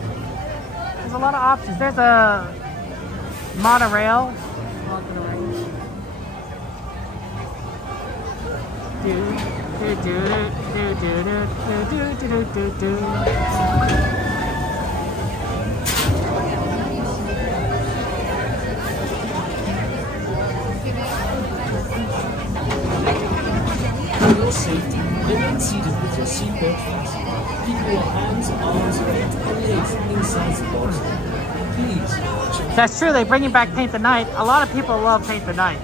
There's a monorail. For your safety, remain seated with your seatbelt fastened, keeping your hands, arms, feet, and legs inside the bobsled. Please. That's true, they bring back Paint the Night. A lot of people love Paint the Night.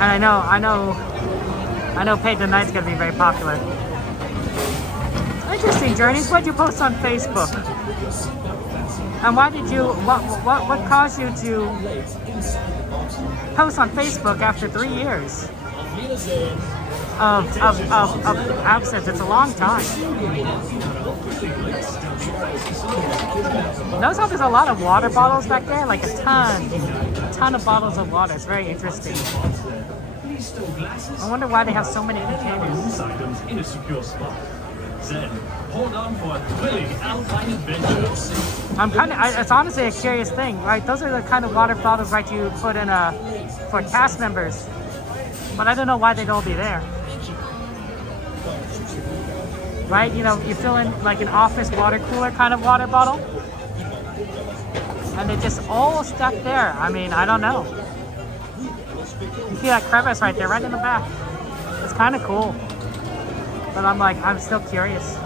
And I know Paint the Night's gonna be very popular. Interesting, Journeys. What'd you post on Facebook? And why did you, what caused you to post on Facebook after 3 years of absence? It's a long time. Notice how there's a lot of water bottles back there, like a ton of bottles of water. It's very interesting. I wonder why they have so many containers. Items in a secure spot. Then, hold on for a thrilling alpine adventure. It's honestly a curious thing, right? Those are the kind of water bottles, right, you put in for cast members. But I don't know why they'd all be there. Right? You know, you fill in like an office water cooler kind of water bottle. And they're just all stuck there. I mean, I don't know. You see that crevice right there, right in the back. It's kind of cool. But I'm still curious.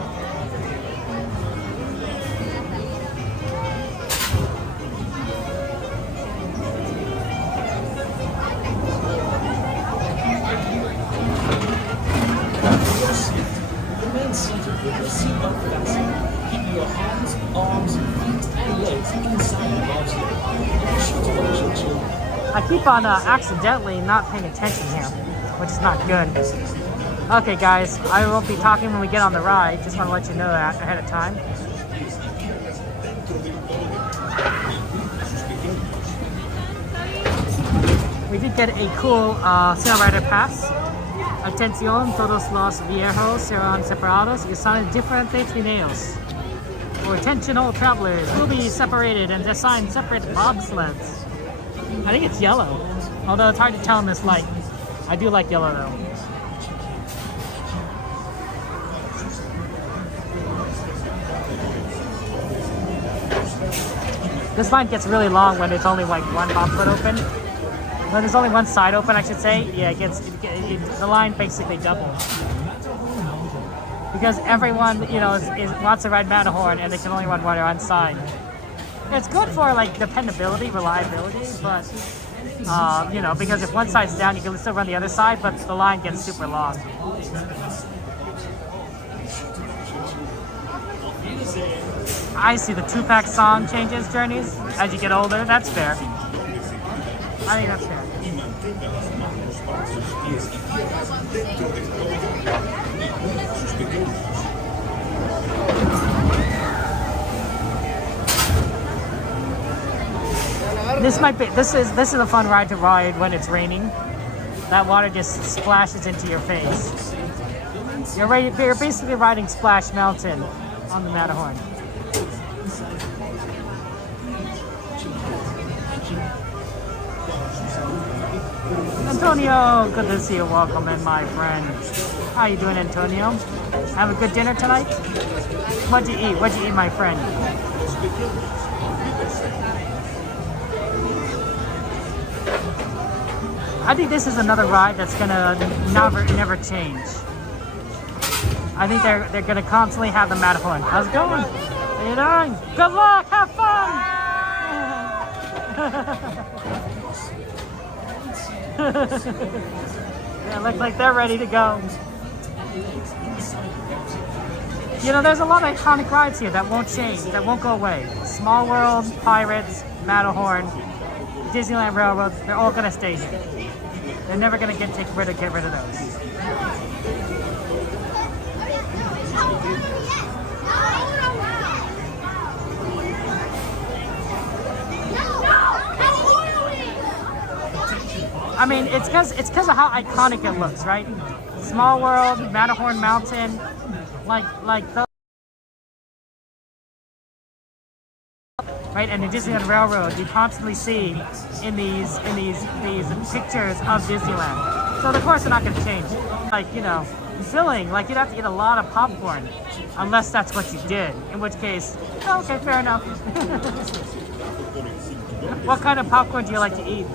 Remain seated with your seatbelt fastened, keeping your hands, arms, feet, and legs inside the bobsled. I keep on accidentally not paying attention here, which is not good. Okay, guys, I will be talking when we get on the ride. Just want to let you know that ahead of time. We did get a cool Sail Rider pass. Atención, todos los viejos serán separados y usan diferentes trineos. For attention, all travelers will be separated and assigned separate bobsleds. I think it's yellow, although it's hard to tell in this light. I do like yellow though. This line gets really long when there's only like one bobsled open. When there's only one side open, I should say. Yeah, the line basically doubles. Because everyone, wants to ride Matterhorn and they can only run one side. It's good for like dependability, reliability, but you know, because if one side's down, you can still run the other side, but the line gets super long. I see the 2-pack song changes, Journeys, as you get older. That's fair. I think that's fair. Y mantenga las manos, brazos, pies y piernas dentro del globo y sus pequeños. This is a fun ride to ride when it's raining. That water just splashes into your face. You're basically riding Splash Mountain on the Matterhorn. Antonio, good to see you. Welcome in, my friend. How you doing, Antonio? Have a good dinner tonight? What'd you eat? What'd you eat, my friend? I think this is another ride that's gonna never change. I think they're gonna constantly have the Matterhorn. How's it going? How you doing? Good luck. Have fun. Yeah, look like they're ready to go. You know, there's a lot of iconic rides here that won't change, that won't go away. Small World, Pirates, Matterhorn, Disneyland Railroad, they're all gonna stay here. They're never gonna get rid of those. I mean, it's because of how iconic it looks, right? Small World, Matterhorn Mountain, like those, right? And the Disneyland Railroad, you constantly see in these pictures of Disneyland. So of course they're not going to change. Like, you know, filling, like you'd have to eat a lot of popcorn, unless that's what you did. In which case, oh, okay, fair enough. What kind of popcorn do you like to eat?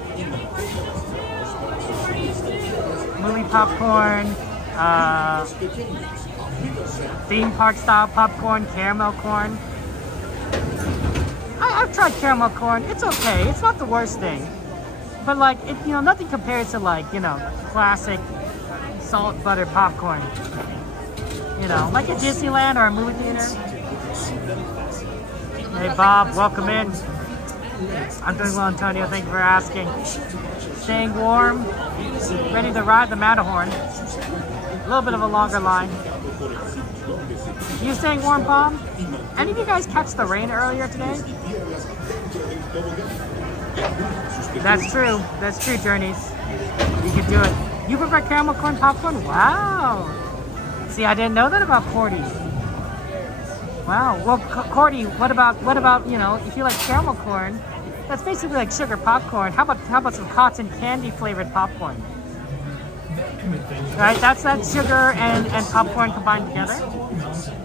Movie popcorn, theme park style popcorn, caramel corn. I've tried caramel corn. It's okay. It's not the worst thing. But like, you know, nothing compares to like, you know, classic salt butter popcorn. You know, like at Disneyland or a movie theater. Hey Bob, welcome in. I'm doing well, Antonio. Thank you for asking. Staying warm, ready to ride the Matterhorn. A little bit of a longer line. You staying warm, Bob? Any of you guys catch the rain earlier today? That's true. That's true, Journeys. You can do it. You prefer caramel corn popcorn? Wow. See, I didn't know that about Cordy. Wow. Well, Cordy, what about, you know, if you like caramel corn, that's basically like sugar popcorn. How about some cotton candy flavored popcorn? Right, that's that sugar and popcorn combined together.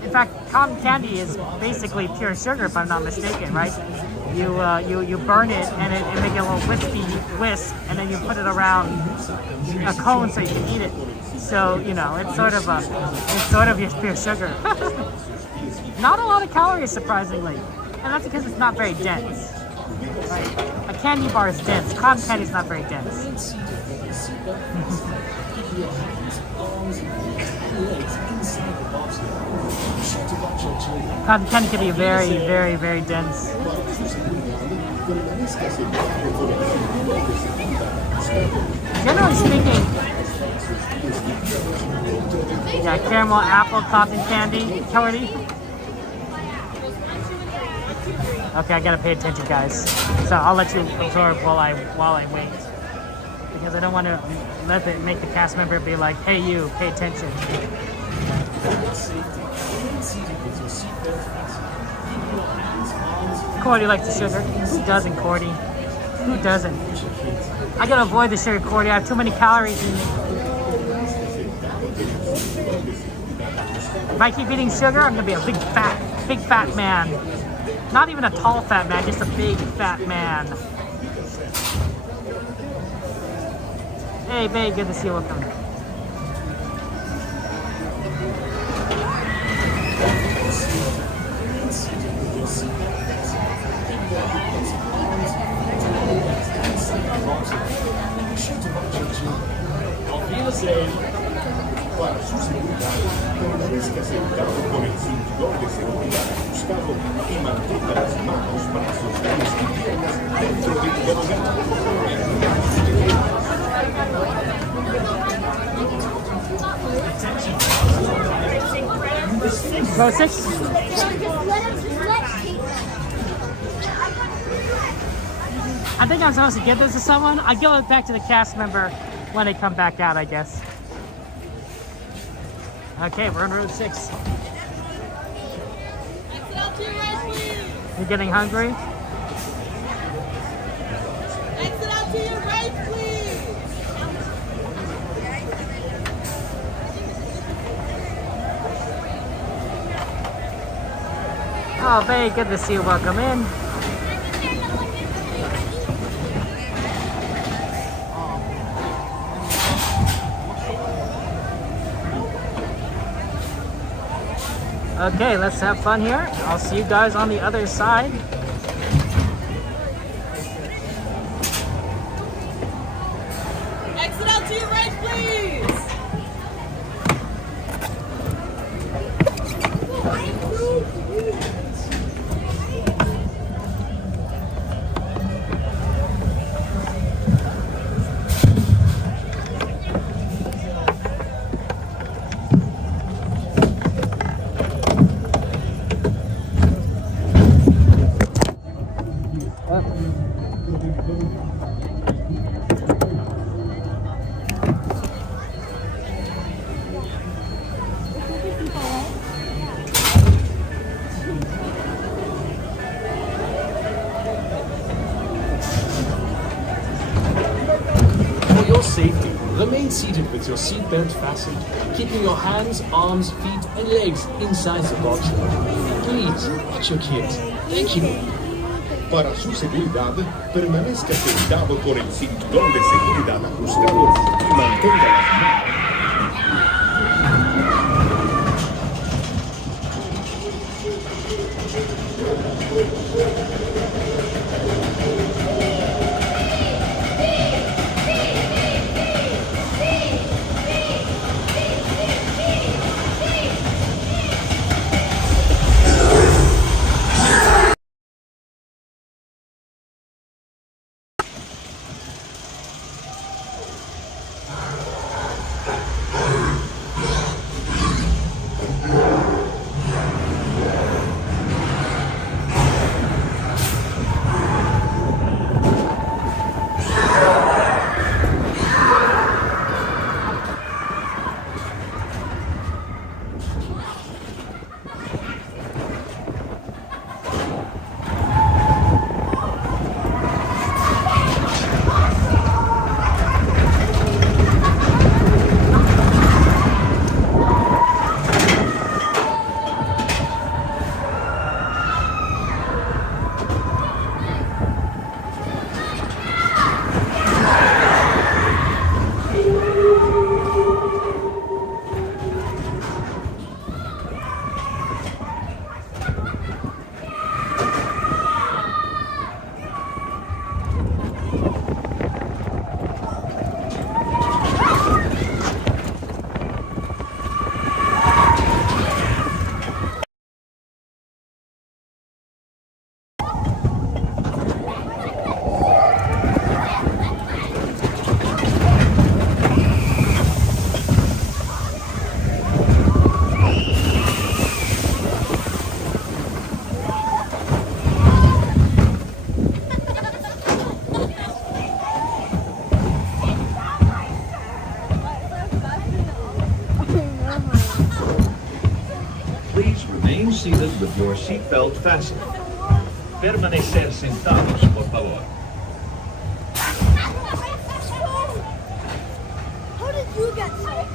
In fact, cotton candy is basically pure sugar, if I'm not mistaken, right? You burn it and it make a little wispy whisk, and then you put it around a cone so you can eat it. So you know, it's sort of just pure sugar. Not a lot of calories, surprisingly, and that's because it's not very dense. Right? A candy bar is dense. Cotton candy is not very dense. Cotton candy can be very, very, very dense. Generally speaking, yeah, caramel, apple, cotton candy, Cody. Okay, I gotta pay attention, guys. So I'll let you absorb while I wait, because I don't want to make the cast member be like, "Hey, you, pay attention." Cordy likes the sugar. Who doesn't, Cordy? Who doesn't? I gotta avoid the sugar, Cordy. I have too many calories in me. If I keep eating sugar, I'm gonna be a big fat man. Not even a tall fat man, just a big fat man. Hey, babe, good to see you. Welcome. USA. Para su seguridad, permanezca sentado con el cinturón de seguridad ajustado y mantenga las manos, brazos, pies y piernas dentro del tobogán. Row 6. I think I'm supposed to give this to someone. I'll give it back to the cast member when they come back out, I guess. Okay, we're in row 6. You're getting hungry? Exit out to your right, please. Oh, very good to see you. Welcome in. Okay, let's have fun here. I'll see you guys on the other side. Exit out to your right, please. For your safety, remain seated with your seatbelt fastened, keeping your hands, arms, feet, and legs inside the bobsled. Please, watch your kids. Thank you. Para su seguridad, permanezca sentado con el cinturón de seguridad ajustado y mantenga las manos. Seated with your seatbelt fastened. Permanecer sentados, por favor. How did you get sick?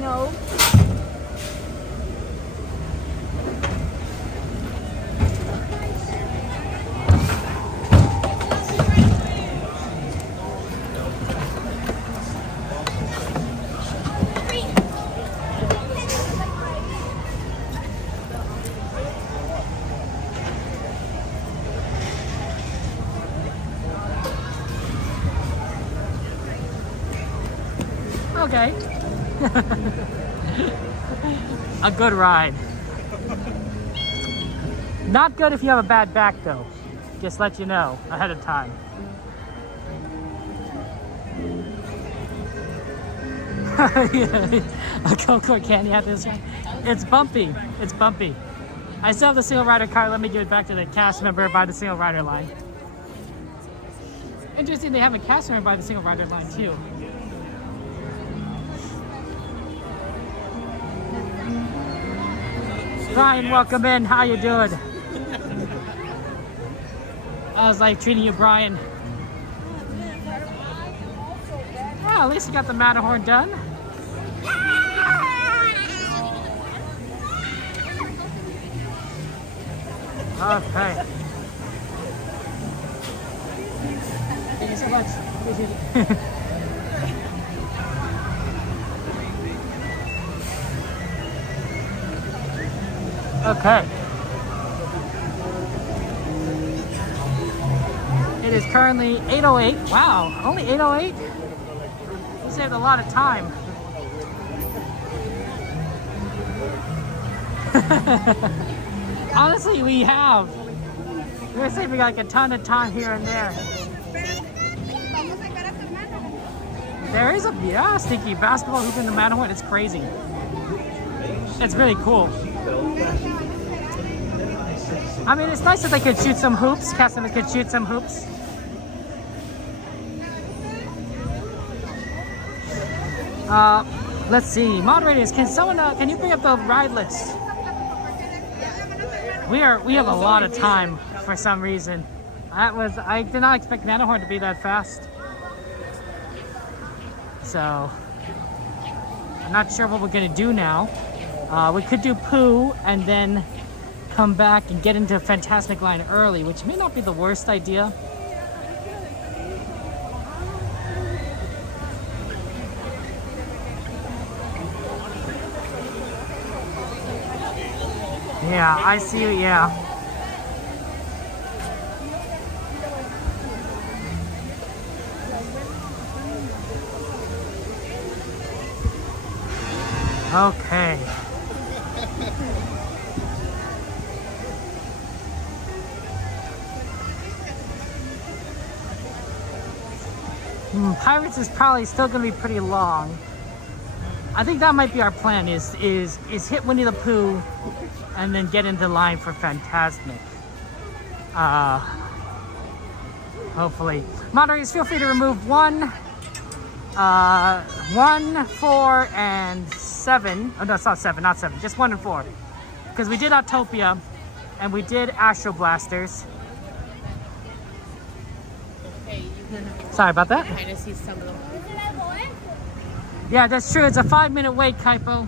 No. Okay. A good ride. Not good if you have a bad back though. Just let you know ahead of time. A Coco candy at this one. It's bumpy. It's bumpy. I still have the single rider card. Let me give it back to the cast member by the single rider line. Interesting, they have a cast member by the single rider line too. Brian, welcome in. How you doing? How's life treating you, Brian? Well, at least you got the Matterhorn done. Okay. Thank you so much. Appreciate it. Okay. It is currently 8:08. Wow, only 8:08? We saved a lot of time. Honestly, we have. We're saving like a ton of time here and there. There is a sneaky basketball hoop in the Matterhorn. It's crazy. It's really cool. I mean, it's nice that they could shoot some hoops. Customers could shoot some hoops. Let's see. Moderators, can you bring up the ride list? We have a lot of time for some reason. I did not expect Matterhorn to be that fast. So, I'm not sure what we're gonna do now. We could do Pooh and then come back and get into Fantasmic line early, which may not be the worst idea. Yeah, I see you, yeah. Okay. Pirates is probably still going to be pretty long. I think that might be our plan, is hit Winnie the Pooh and then get into line for Fantasmic. Hopefully. Moderators, feel free to remove 1, 4, and 7. Oh no, it's not 7, just 1 and 4. Because we did Autopia and we did Astro Blasters. Sorry about that. Kind of see some of them. Yeah, that's true. It's a 5-minute wait, Kaipo.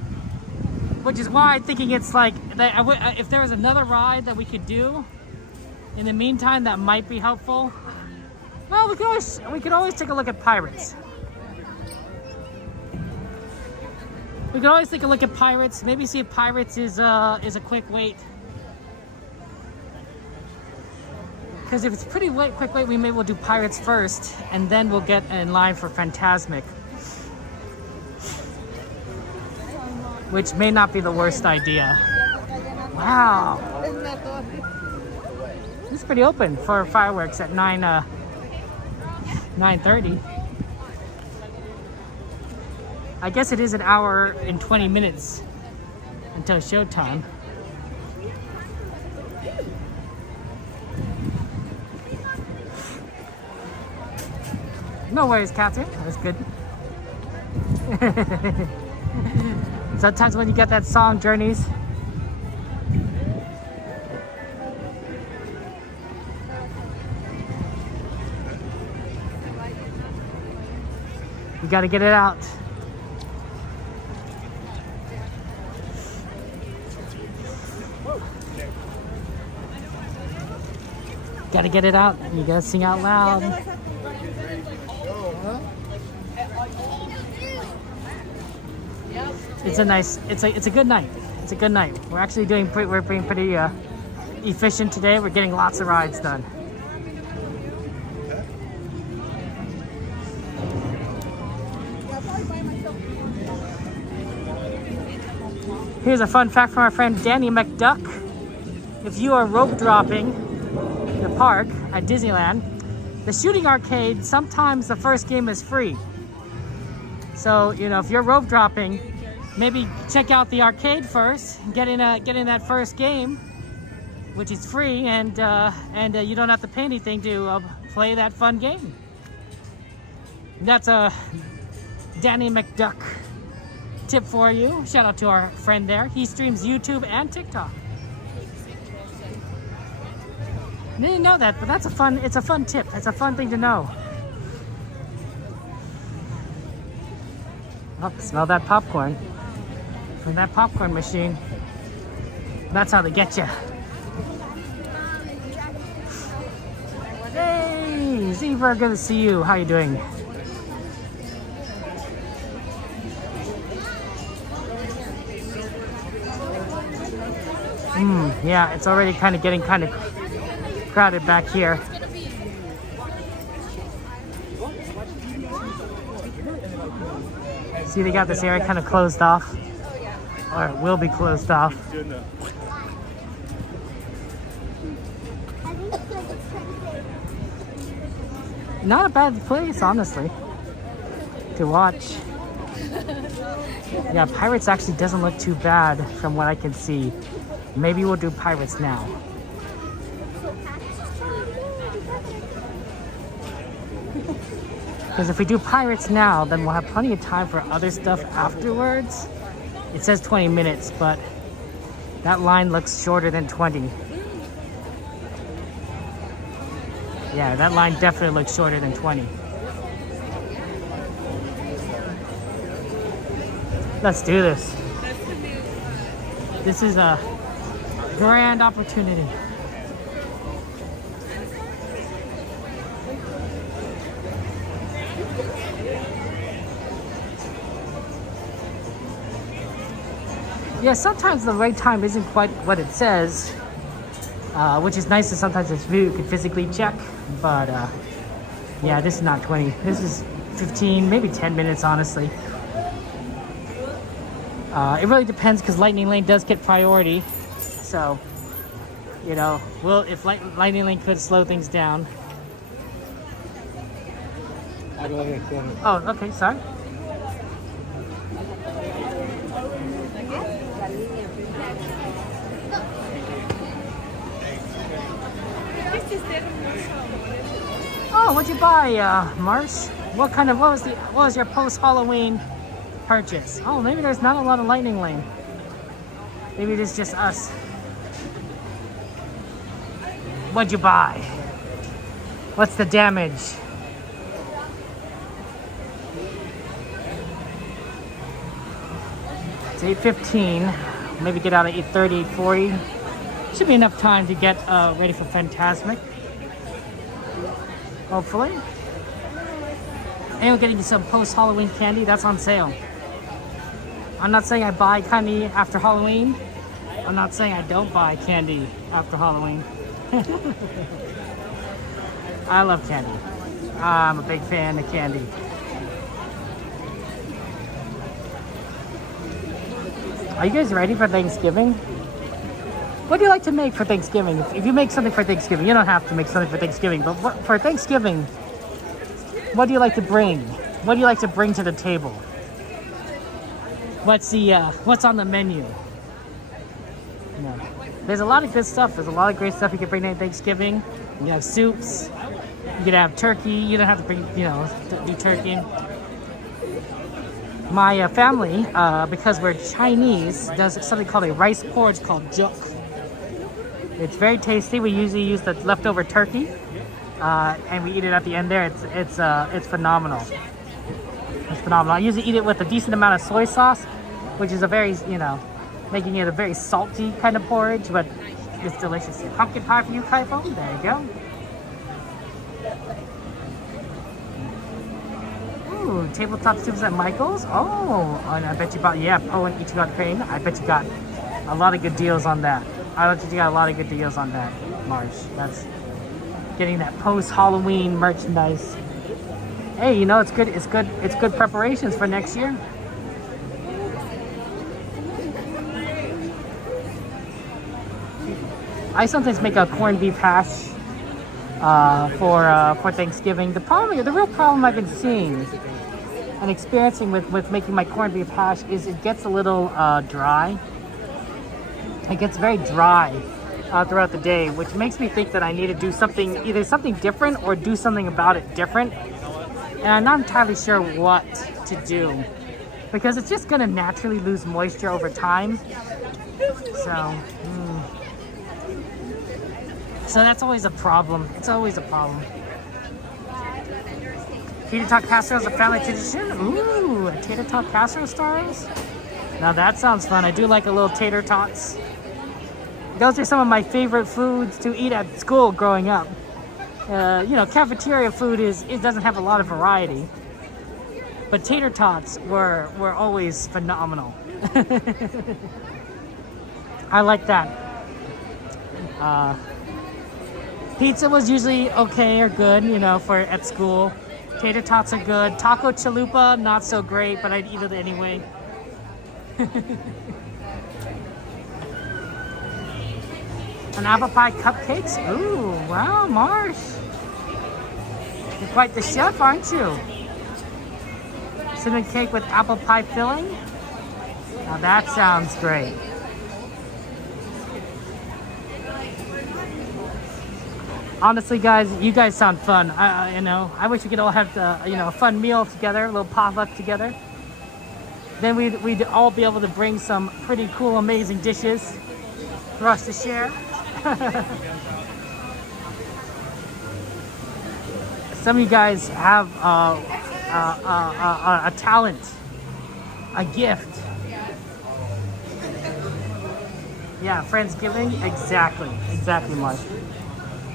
Which is why I'm thinking it's like, if there was another ride that we could do in the meantime, that might be helpful. Well, we could always take a look at Pirates. We could always take a look at Pirates. Maybe see if Pirates is a quick wait. Because if it's pretty quick wait, we may well do Pirates first, and then we'll get in line for Fantasmic. Which may not be the worst idea. Wow. It's pretty open for fireworks at 9:30. I guess it is an hour and 20 minutes until showtime. No worries, Catherine. That's good. Sometimes when you get that song, Journeys. You gotta get it out. Gotta get it out. You gotta sing out loud. It's a good night. It's a good night. We're actually being pretty efficient today. We're getting lots of rides done. Here's a fun fact from our friend Danny McDuck. If you are rope dropping the park at Disneyland, the shooting arcade, sometimes the first game is free. So, you know, if you're rope dropping, maybe check out the arcade first, get in that first game, which is free, and you don't have to pay anything to play that fun game. That's a Danny McDuck tip for you. Shout out to our friend there. He streams YouTube and TikTok. I didn't know that, but it's a fun tip. It's a fun thing to know. Oh, smell that popcorn from that popcorn machine. That's how they get you. Hey, Zebra, good to see you. How you doing? Yeah, it's already getting kind of crowded back here. See, they got this area kind of closed off, or it will be closed off. Not a bad place, honestly, to watch. Yeah, Pirates actually doesn't look too bad from what I can see. Maybe we'll do Pirates now. Because if we do Pirates now, then we'll have plenty of time for other stuff afterwards. It says 20 minutes, but that line looks shorter than 20. Yeah, that line definitely looks shorter than 20. Let's do this. This is a grand opportunity. Yeah, sometimes the wait time isn't quite what it says, which is nice, and sometimes it's you can physically check, but yeah, this is not 20. This is 15, maybe 10 minutes, honestly. It really depends, because Lightning Lane does get priority, so, you know, if Lightning Lane could slow things down. Oh, okay, sorry. Oh, what'd you buy, Marsh? What was your post-Halloween purchase? Oh, maybe there's not a lot of Lightning Lane. Maybe it is just us. What'd you buy? What's the damage? It's 8:15. Maybe get out at 8:30, 8:40. Should be enough time to get ready for Fantasmic. Hopefully. And we're getting some post-Halloween candy. That's on sale. I'm not saying I buy candy after Halloween. I'm not saying I don't buy candy after Halloween. I love candy. I'm a big fan of candy. Are you guys ready for Thanksgiving? What do you like to make for Thanksgiving? If you make something for Thanksgiving, you don't have to make something for Thanksgiving, but for Thanksgiving, what do you like to bring? What do you like to bring to the table? What's on the menu? No. There's a lot of good stuff. There's a lot of great stuff you can bring to Thanksgiving. You can have soups. You can have turkey. You don't have to bring, do turkey. My family, because we're Chinese, does something called a rice porridge called juk. It's very tasty. We usually use the leftover turkey, and we eat it at the end there. It's phenomenal. It's phenomenal. I usually eat it with a decent amount of soy sauce, which is a very, making it a very salty kind of porridge, but it's delicious. Pumpkin pie for you, Kaifo. There you go. Ooh, tabletop soups at Michael's. Oh, and I bet you bought, Poe and Ichigo Crane. I bet you got a lot of good deals on that. I bet you got a lot of good deals on that, Marsh. That's getting that post-Halloween merchandise. Hey, it's good. It's good preparations for next year. I sometimes make a corned beef hash for Thanksgiving. The real problem I've been seeing and experiencing with making my corned beef hash is it gets a little dry. It gets very dry throughout the day, which makes me think that I need to do either something different or do something about it different. And I'm not entirely sure what to do because it's just gonna naturally lose moisture over time. So that's always a problem. It's always a problem. Tater tot casserole is a family tradition. Ooh, tater tot casserole stars. Now that sounds fun. I do like a little tater tots. Those are some of my favorite foods to eat at school growing up. You know, cafeteria food it doesn't have a lot of variety, but tater tots were always phenomenal. I like that. Pizza was usually okay or good, you know, for at school. Tater tots are good. Taco chalupa, not so great, but I'd eat it anyway. And apple pie cupcakes. Ooh, wow, Marsh. You're quite the chef, aren't you? Cinnamon cake with apple pie filling. Now that sounds great. Honestly, guys, you guys sound fun. You know, I wish we could all have a fun meal together, a little potluck together. Then we'd all be able to bring some pretty cool, amazing dishes for us to share. Some of you guys have a talent, a gift. Yeah, Friendsgiving, exactly, Mark.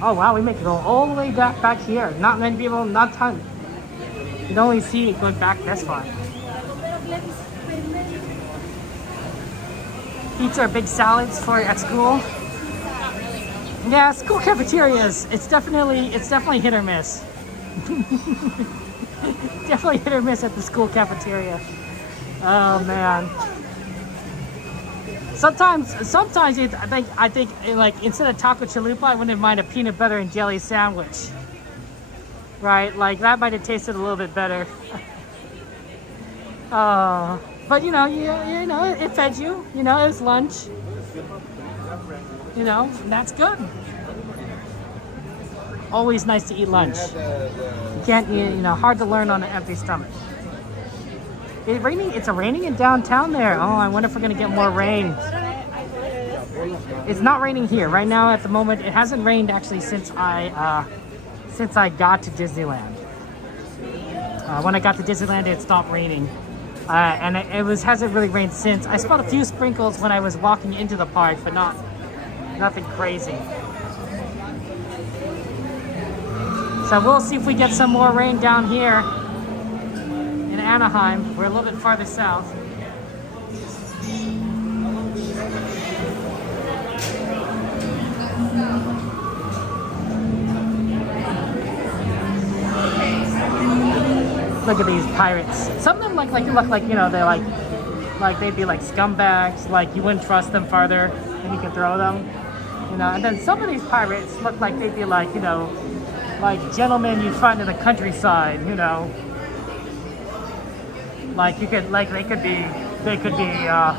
Oh wow, we make it go all the way back here. Not many people, not ton. You can only see it going back this far. Pizza or big salads for at school. Yeah, school cafeterias. It's definitely hit or miss. Definitely hit or miss at the school cafeteria. Oh man. Sometimes I think like instead of taco chalupa, I wouldn't mind a peanut butter and jelly sandwich. Right, like that might have tasted a little bit better. But you know, it fed you. You know, it was lunch. You know, that's good. Always nice to eat lunch. You can't, hard to learn on an empty stomach. It's raining in downtown there. Oh, I wonder if we're gonna get more rain. It's not raining here right now at the moment. It hasn't rained actually since I got to Disneyland. When I got to Disneyland, it stopped raining, and it hasn't really rained since. I spotted a few sprinkles when I was walking into the park, but nothing crazy. So we'll see if we get some more rain down here in Anaheim. We're a little bit farther south. Look at these pirates. Some of them look like they're like they'd be like scumbags. Like you wouldn't trust them farther and you can throw them. And then some of these pirates look like they'd be like like gentlemen you'd find in the countryside. Like you could they could be out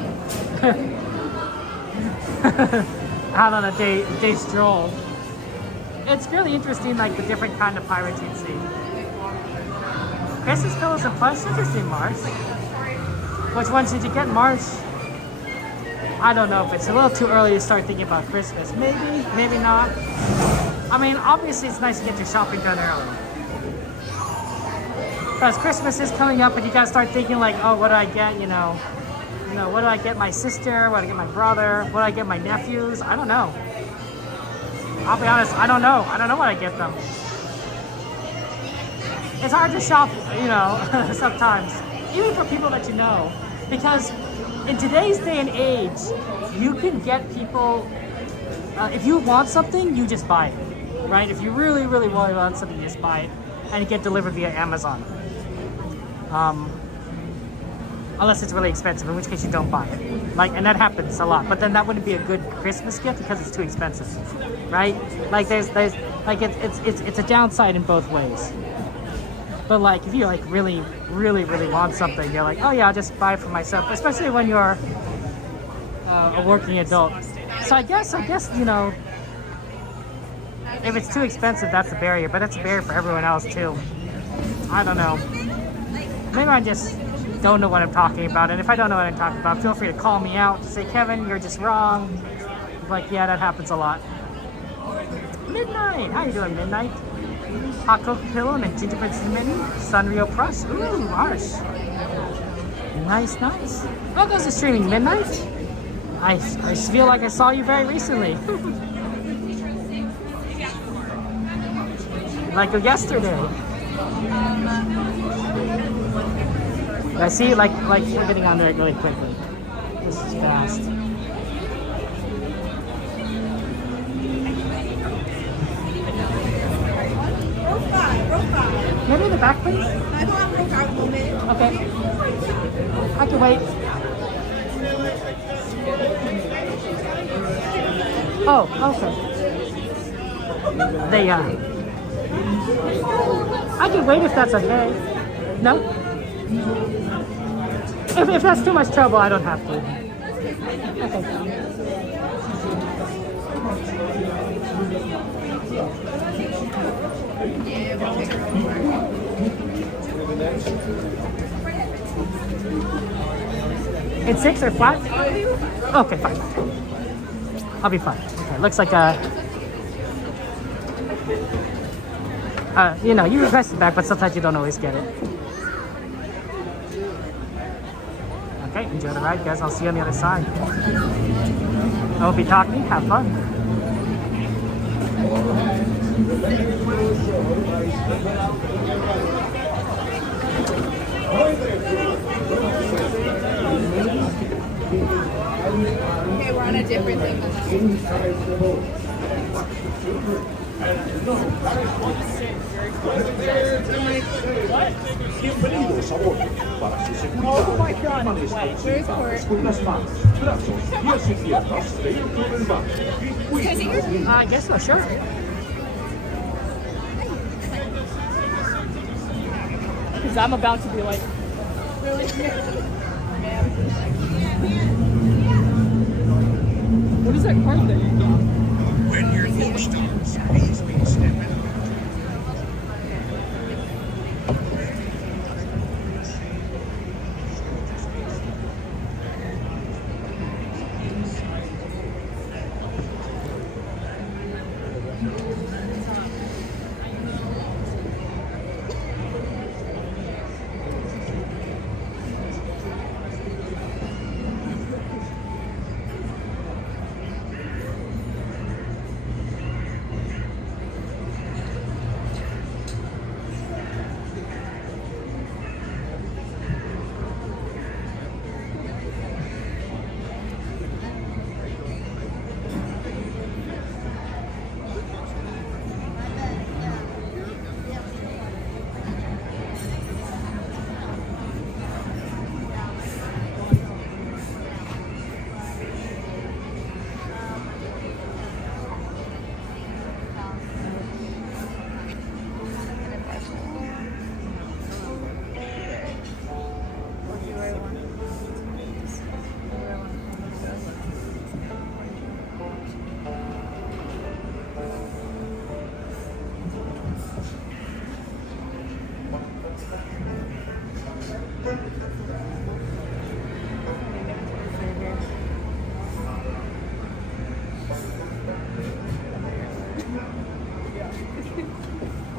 on a day stroll. It's really interesting, like the different kind of pirates you'd see. Christmas pillows and plush, interesting, Mars. Which ones did you get, Mars? I don't know if it's a little too early to start thinking about Christmas. Maybe, maybe not. I mean, obviously it's nice to get your shopping done early. Because Christmas is coming up and you gotta start thinking like, oh, what do I get, what do I get my sister, what do I get my brother, what do I get my nephews? I don't know. I'll be honest, I don't know. I don't know what I get them. It's hard to shop, sometimes, even for people that you know, because in today's day and age, you can get people, if you want something, you just buy it, right? If you really, really want something, you just buy it, and you get delivered via Amazon. unless it's really expensive, in which case you don't buy it. Like, and that happens a lot. But then that wouldn't be a good Christmas gift because it's too expensive, right? Like there's like it's a downside in both ways. But like if you like really want something, you're like, oh yeah, I'll just buy it for myself. Especially when you're a working adult. So I guess you know, if it's too expensive, that's a barrier. But that's a barrier for everyone else too. I don't know. Maybe I just don't know what I'm talking about. And if I don't know what I'm talking about, feel free to call me out. Say, Kevin, you're just wrong. Like, yeah, that happens a lot. Midnight. How you doing, Midnight? Hot cocoa pillow and a gingerbread cinnamon Sunrio Crush. Ooh, harsh. Nice. Oh, those are streaming Midnight. I feel like I saw you very recently. Like yesterday. I see, like you're getting on there really quickly. This is fast. Maybe in the back, please. I don't have row 5 moment. Okay. I can wait. Oh, okay. They I can wait if that's okay. No? If that's too much trouble, I don't have to. Okay. It's 6 or flat? Okay, fine. I'll be fine. Okay, looks like you know, you request it back, but sometimes you don't always get it. Okay, enjoy the ride, guys. I'll see you on the other side. I will be talking. Have fun. Okay, we're on a different thing than Bienvenidos a bordo. Para su seguridad, permanezcan con las manos, brazos, pies y piernas dentro del barco. I guess so, sure. Because I'm about to be like, really? What is that card that you got? When you're forced to, please be stepping.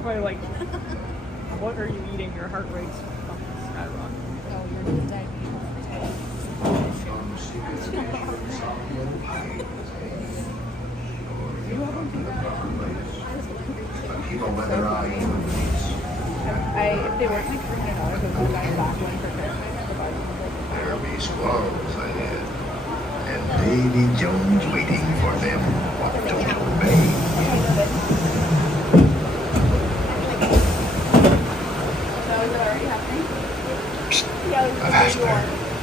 Probably like, what are you eating? Your heart rate's fucking skyrocketing. Oh, you're if they weren't like $300, I would buy a back one for Christmas. There be squirrels ahead, and Davy Jones waiting for them. Don't obey. So is it already happening? Yeah, Faster.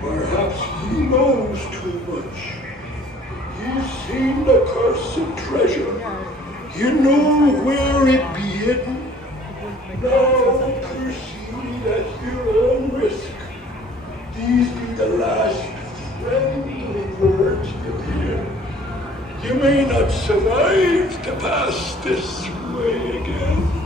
Perhaps he knows too much. He's seen the cursed treasure. You know where it be hidden. Now proceed at your own risk. These be the last friendly words you hear. You may not survive to pass this way again.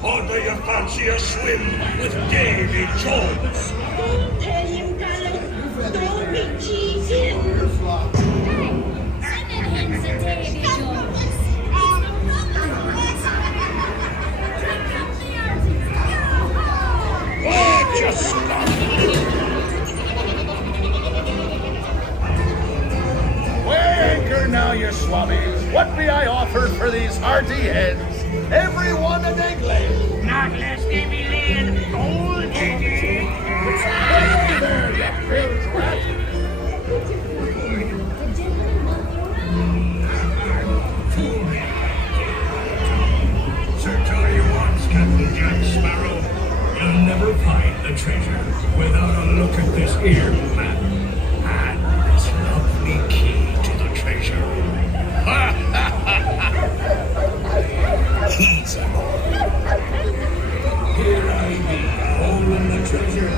Or do you fancy a swim with Davy Jones? Don't tell him, Carlos. Don't be cheating. Send him to Davy Jones. Why, just stop. Weigh anchor now, you swabbies. What be I offered for these hearty heads? Every one an egg lay. Not less than me laying gold egg. Hey there, you big rat. Sir, tell you once, Captain Jack Sparrow, you'll never find the treasure without a look at this here map and this lovely key to the treasure. Easy, boy. Here I be, holding the treasure.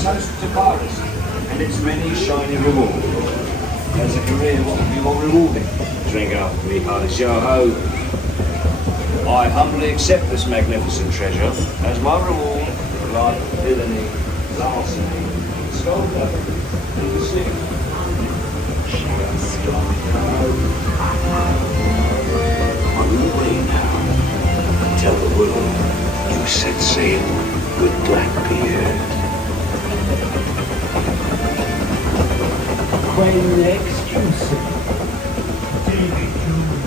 Toast to piracy and its many shiny rewards. As a career, what would be more rewarding? Drink up, me hearty yo-ho. I humbly accept this magnificent treasure as my reward for life, villainy, larceny, skullduggery, and sin. On your way now, tell the world you set sail with Blackbeard. when next you see David Jones.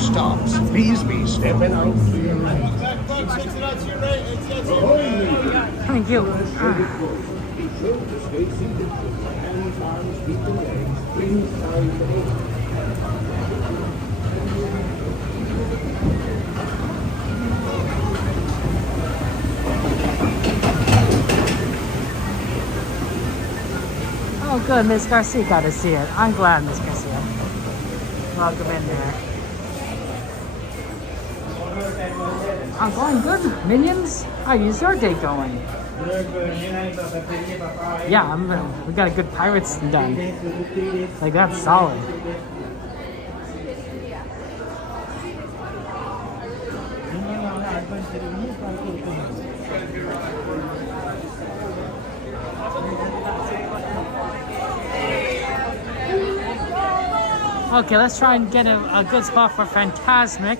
Stops. Please be stepping out to your right. Thank you. Be sure to stay seated. Hands, arms, feet, and legs inside the boat. Oh, good. Miss Garcia got to see it. I'm glad, Miss Garcia. Welcome in there. I'm going good. Minions, how is your day going? Yeah, we got a good pirates done. Like, that's solid. Okay, let's try and get a good spot for Fantasmic.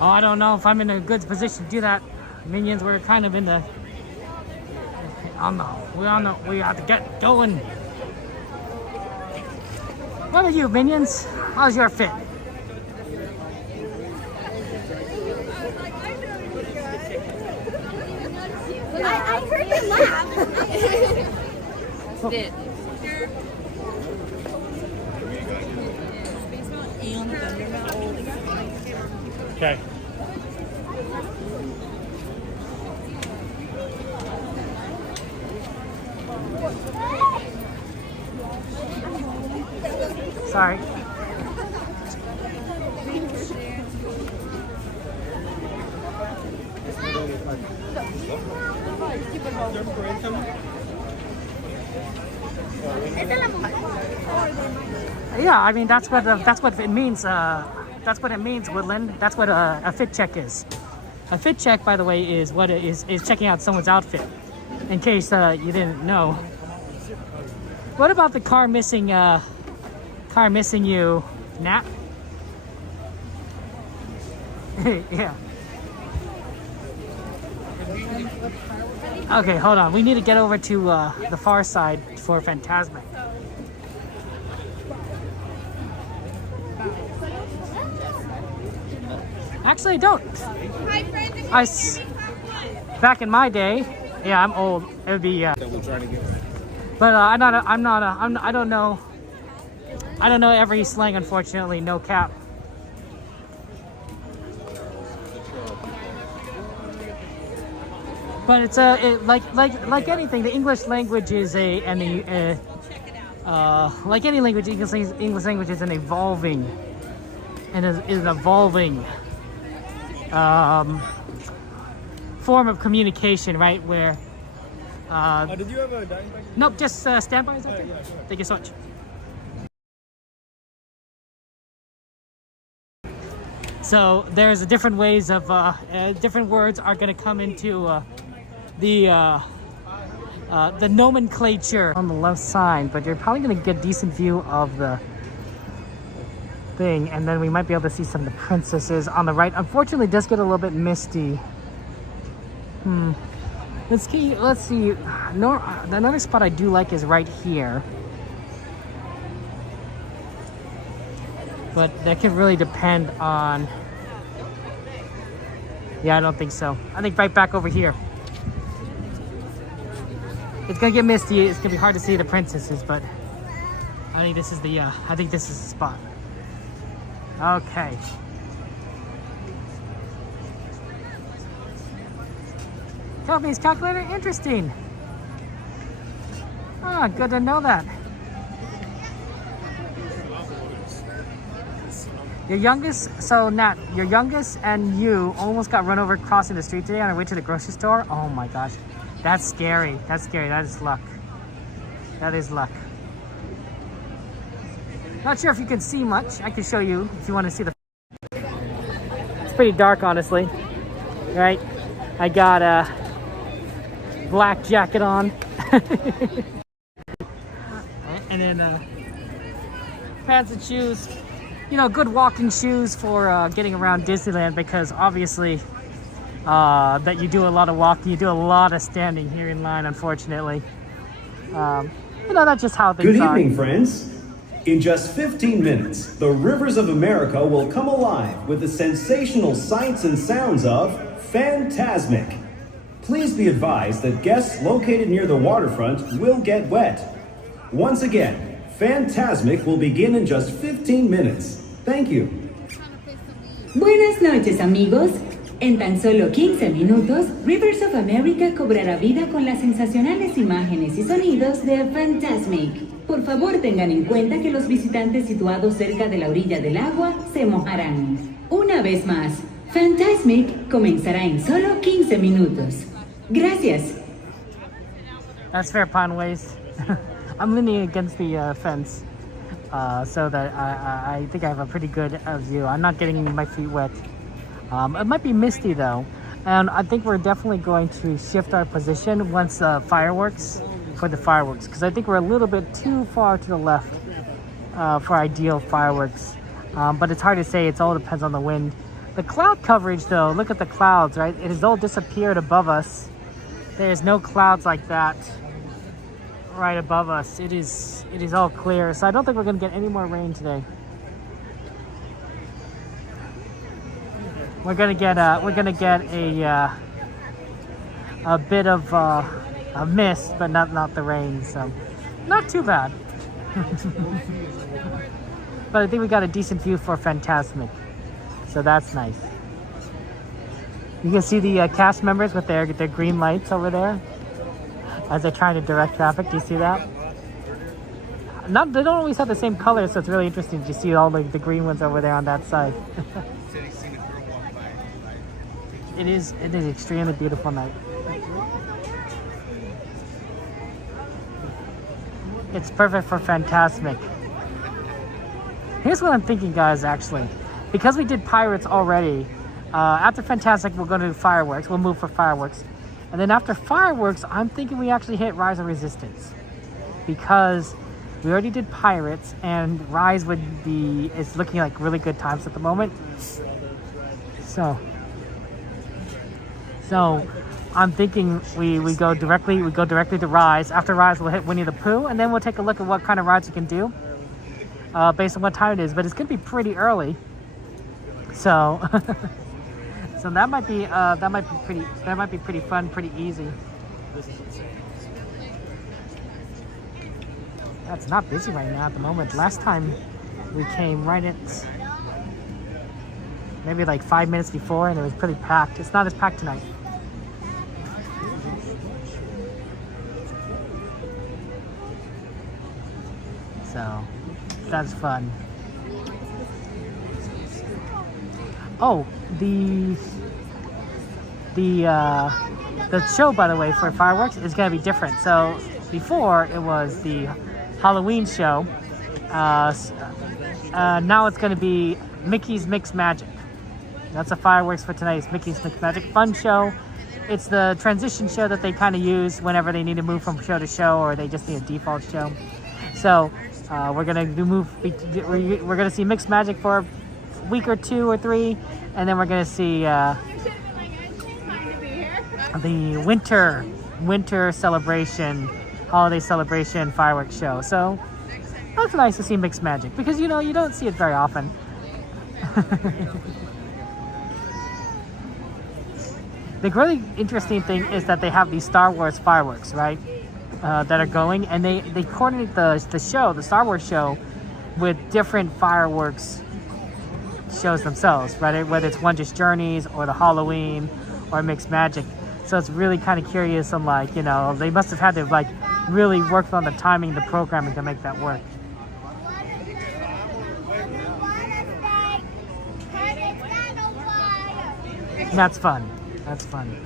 Oh, I don't know if I'm in a good position to do that. Minions, we're kind of in the... we have to get going. What are you, Minions? How's your fit? I heard you laugh. Okay. Sorry. Yeah, I mean that's what it means. That's what it means, Woodland. That's what a fit check is. A fit check, by the way, is what it is checking out someone's outfit. In case you didn't know. What about the car missing you, Nat? Yeah. Okay, hold on. We need to get over to the far side for Fantasmic. Actually, I don't. Back in my day, yeah, I'm old. It would be. But I don't know. I don't know every slang, unfortunately. No cap. But it's like anything. The English language is like any language. English language is an evolving, form of communication, right? Where did you have a dining package? nope, just stand by. Is that Yeah, okay? yeah, sure. Thank you so much. So there's different ways of different words are going to come into the nomenclature on the left side, but you're probably going to get a decent view of the thing, and then we might be able to see some of the princesses on the right. Unfortunately, it does get a little bit misty. Let's see. No, another spot I do like is right here, but that can really depend on. Yeah, I don't think so. I think right back over here. It's gonna get misty. It's gonna be hard to see the princesses, but I think this is the. I think this is the spot. Okay. Japanese calculator, interesting. Ah, good to know that. Your youngest, so Nat, your youngest and you almost got run over crossing the street today on our way to the grocery store. Oh my gosh, that's scary. That's scary. That is luck. That is luck. Not sure if you can see much. I can show you if you want to see the. It's pretty dark, honestly. Right? I got a black jacket on. And then pants and shoes. You know, good walking shoes for getting around Disneyland, because obviously that you do a lot of walking, you do a lot of standing here in line, unfortunately. You know, that's just how things are. Good evening, friends. In just 15 minutes, the rivers of America will come alive with the sensational sights and sounds of Fantasmic. Please be advised that guests located near the waterfront will get wet. Once again, Fantasmic will begin in just 15 minutes. Thank you. Buenas noches, amigos. En tan solo 15 minutos, Rivers of America cobrará vida con las sensacionales imágenes y sonidos de Fantasmic. Por favor, tengan en cuenta que los visitantes situados cerca de la orilla del agua se mojarán. Una vez más, Fantasmic comenzará en solo 15 minutos. Gracias. That's fair, Pondways. I'm leaning against the fence, so that I think I have a pretty good view. I'm not getting my feet wet. It might be misty though, and I think we're definitely going to shift our position once the fireworks, because I think we're a little bit too far to the left for ideal fireworks. But it's hard to say. It all depends on the wind. The cloud coverage though, look at the clouds, right? It has all disappeared above us. There's no clouds like that right above us. It is all clear, so I don't think we're gonna get any more rain today. We're gonna get a bit of a mist, but not the rain, so not too bad. But I think we got a decent view for Fantasmic, so that's nice. You can see the cast members with their green lights over there as they're trying to direct traffic. Do you see that? They don't always have the same color, so it's really interesting to see all the green ones over there on that side. It is extremely beautiful night. It's perfect for Fantasmic. Here's what I'm thinking, guys, actually. Because we did Pirates already, after Fantasmic, we're going to do fireworks. We'll move for fireworks. And then after fireworks, I'm thinking we actually hit Rise of Resistance. Because we already did Pirates, and Rise is looking like really good times at the moment. So I'm thinking we go directly to Rise. After Rise, we'll hit Winnie the Pooh, and then we'll take a look at what kind of rides we can do based on what time it is. But it's gonna be pretty early, so so that might be pretty fun, pretty easy. That's not busy right now at the moment. Last time we came right at maybe like 5 minutes before, and it was pretty packed. It's not as packed tonight. So that's fun. Oh, the the show, by the way, for fireworks is going to be different. So before it was the Halloween show. Now it's going to be Mickey's Mixed Magic. That's the fireworks for tonight. It's Mickey's Mixed Magic. Fun show. It's the transition show that they kind of use whenever they need to move from show to show, or they just need a default show. So we're gonna we're gonna see Mixed Magic for a week or 2 or 3, and then we're gonna see the winter celebration, holiday celebration fireworks show. So that's nice to see Mixed Magic because you don't see it very often. The really interesting thing is that they have these Star Wars fireworks, right? That are going, and they coordinate the show, the Star Wars show, with different fireworks shows themselves, right? Whether it's Wondrous Journeys or the Halloween or Mixed Magic. So it's really kind of curious. I'm like, they must have had to like really work on the timing, the programming to make that work. That's fun. That's fun.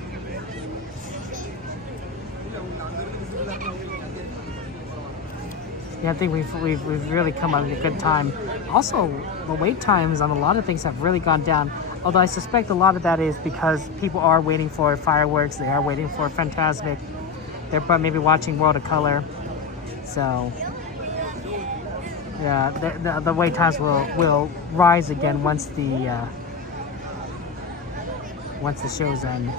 Yeah, I think we've really come at a good time. Also, the wait times on a lot of things have really gone down. Although I suspect a lot of that is because people are waiting for fireworks. They are waiting for Fantasmic. They're probably maybe watching World of Color. So, yeah, the wait times will rise again once the show's end.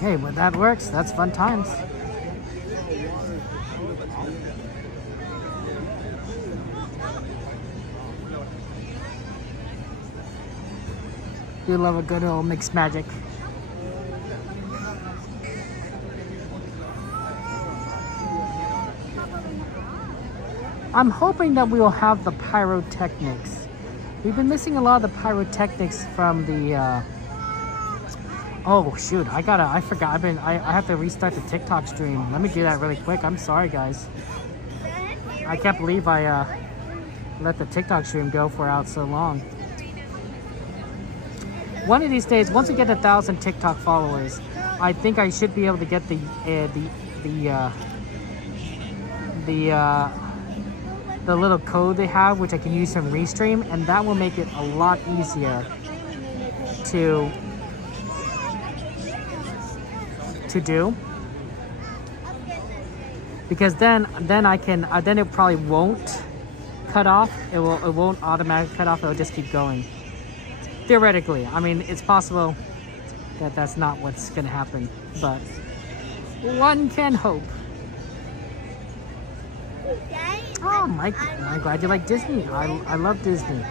Hey, but that works. That's fun times. Do love a good old Mixed Magic. I'm hoping that we will have the pyrotechnics. We've been missing a lot of the pyrotechnics from the oh shoot, I forgot. I have to restart the TikTok stream. Let me do that really quick. I'm sorry guys. I can't believe I let the TikTok stream go for out so long. One of these days, once we get 1,000 TikTok followers, I think I should be able to get the little code they have, which I can use from Restream, and that will make it a lot easier to do, because then it probably won't cut off. It won't automatically cut off. It'll just keep going. Theoretically, I mean, it's possible that that's not what's gonna happen, but one can hope. Oh, Mike, I'm glad you like Disney. I love Disney.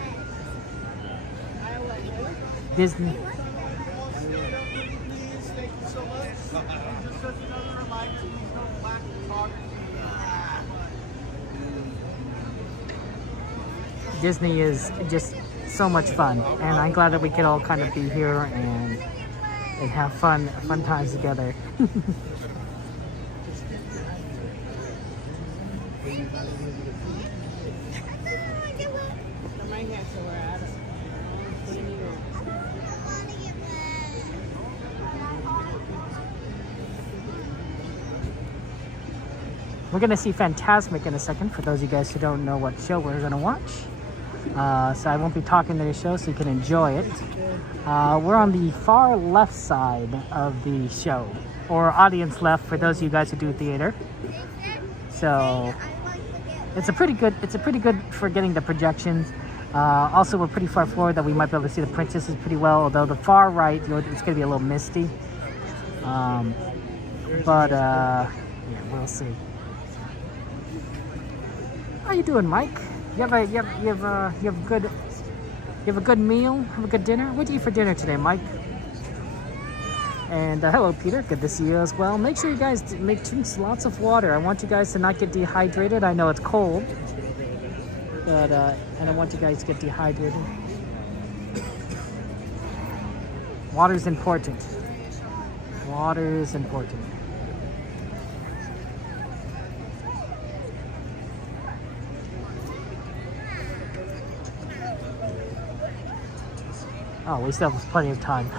Disney. Disney is just so much fun, and I'm glad that we could all kind of be here and have fun times together. We're going to see Fantasmic in a second, for those of you guys who don't know what show we're going to watch. So I won't be talking to the show, so you can enjoy it. We're on the far left side of the show, or audience left for those of you guys who do theater. So it's a pretty good for getting the projections. Also, we're pretty far forward that we might be able to see the princesses pretty well, although the far right, it's going to be a little misty. Yeah, we'll see. How you doing, Mike? You have a good meal? Have a good dinner? What do you eat for dinner today, Mike? And hello, Peter. Good to see you as well. Make sure you guys drink lots of water. I want you guys to not get dehydrated. I know it's cold, but I don't want you guys to get dehydrated. Water is important. Water is important. Oh, we still have plenty of time.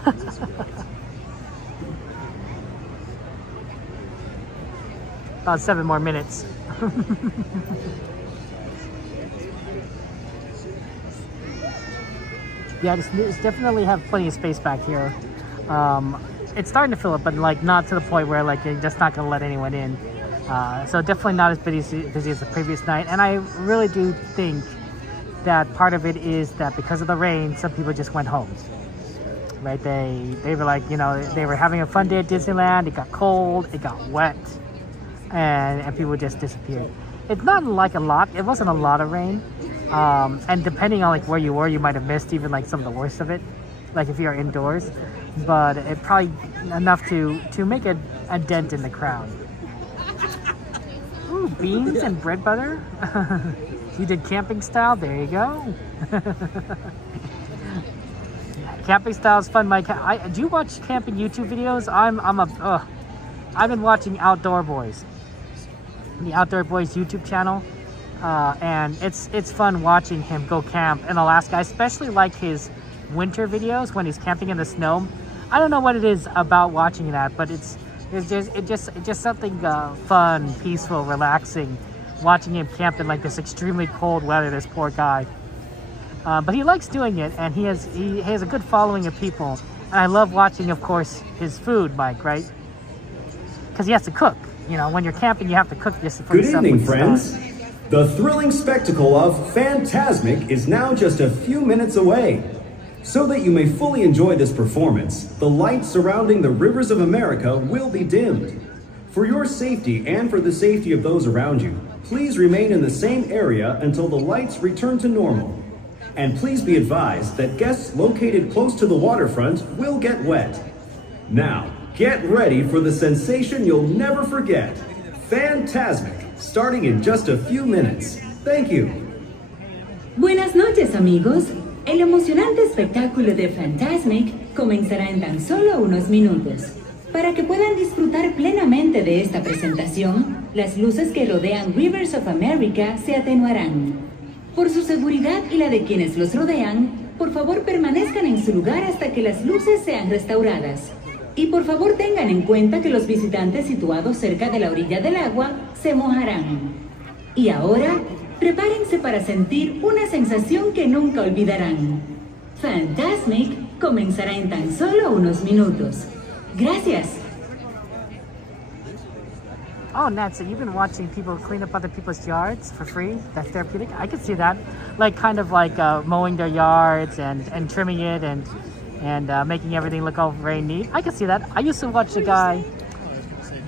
About 7 more minutes. Yeah, it's definitely have plenty of space back here. It's starting to fill up, but like not to the point where like you're just not going to let anyone in. So definitely not as busy as the previous night. And I really do think that part of it is that because of the rain, some people just went home. Right? They were like, you know, they were having a fun day at Disneyland. It got cold, it got wet, and people just disappeared. It's not like a lot. It wasn't a lot of rain. And depending on like where you were, you might have missed even like some of the worst of it, like if you're indoors. But it probably enough to make a dent in the crowd. Ooh, beans and bread butter. You did camping style. There you go. Camping style is fun, Mike. Do you watch camping YouTube videos? I've been watching Outdoor Boys, the Outdoor Boys YouTube channel. And it's fun watching him go camp in Alaska. I especially like his winter videos when he's camping in the snow. I don't know what it is about watching that, but it's just something fun, peaceful, relaxing, watching him camp in like this extremely cold weather. This poor guy, but he likes doing it, and he has a good following of people. And I love watching, of course, his food, Mike, right? Because he has to cook. You know, when you're camping, you have to cook just for yourself. Good evening, friends. The thrilling spectacle of Fantasmic is now just a few minutes away. So that you may fully enjoy this performance, the lights surrounding the rivers of America will be dimmed. For your safety and for the safety of those around you, please remain in the same area until the lights return to normal. And please be advised that guests located close to the waterfront will get wet. Now, get ready for the sensation you'll never forget. Fantasmic. Starting in just a few minutes. Thank you. Buenas noches, amigos. El emocionante espectáculo de Fantasmic comenzará en tan solo unos minutos. Para que puedan disfrutar plenamente de esta presentación, las luces que rodean Rivers of America se atenuarán. Por su seguridad y la de quienes los rodean, por favor permanezcan en su lugar hasta que las luces sean restauradas. Y por favor tengan en cuenta que los visitantes situados cerca de la orilla del agua se mojarán. Y ahora, prepárense para sentir una sensación que nunca olvidarán. Fantasmic comenzará en tan solo unos minutos. Gracias. Oh, Nat, so you've been watching people clean up other people's yards for free? That's therapeutic? I could see that. Like, kind of like mowing their yards and trimming it and making everything look all very neat. I can see that. I used to watch a guy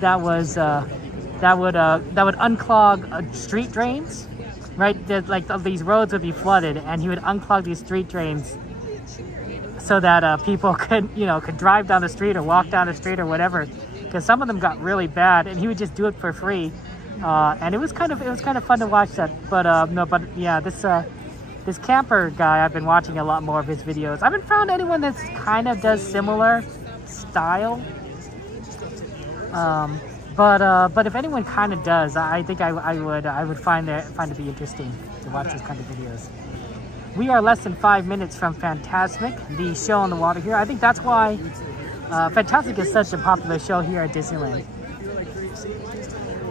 that was that would unclog street drains, right? Like these roads would be flooded, and he would unclog these street drains so that people could drive down the street or walk down the street or whatever. Because some of them got really bad, and he would just do it for free, and it was kind of fun to watch that. But this camper guy, I've been watching a lot more of his videos. I haven't found anyone that kind of does similar style. But if anyone kind of does, I think I would find it to be interesting to watch these kind of videos. We are less than 5 minutes from Fantasmic, the show on the water here. I think that's why Fantasmic is such a popular show here at Disneyland.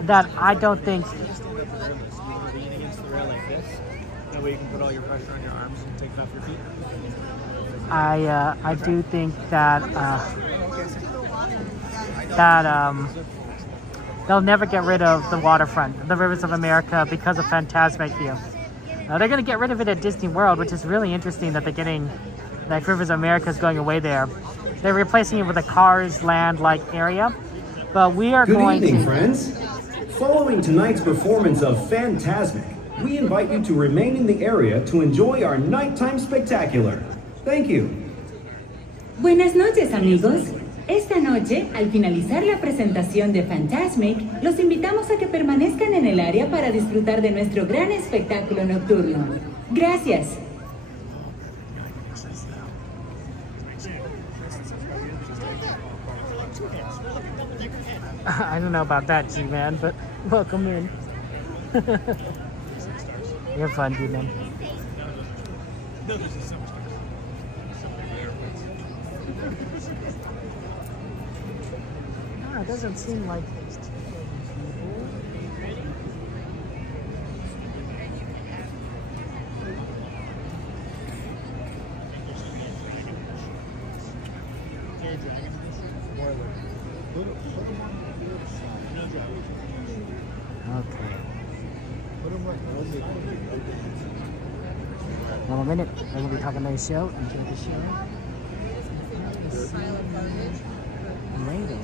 That I don't think. That way you can put all your pressure on your arms and take it off your feet. I do think that they'll never get rid of the waterfront, the Rivers of America, because of Fantasmic here. They're going to get rid of it at Disney World, which is really interesting that they're getting, like, Rivers of America is going away there. They're replacing it with a Cars Land-like area, but we are Good evening, friends. Following tonight's performance of Fantasmic, we invite you to remain in the area to enjoy our nighttime spectacular. Thank you. Buenas noches, amigos. Esta noche, al finalizar la presentación de Fantasmic, los invitamos a que permanezcan en el área para disfrutar de nuestro gran espectáculo nocturno. Gracias. I don't know about that, G-Man, but welcome in. You're fun, G-Man. It doesn't seem like there's too many people. Okay. In a minute, they're gonna be talking about the show. Enjoy the show. Amazing.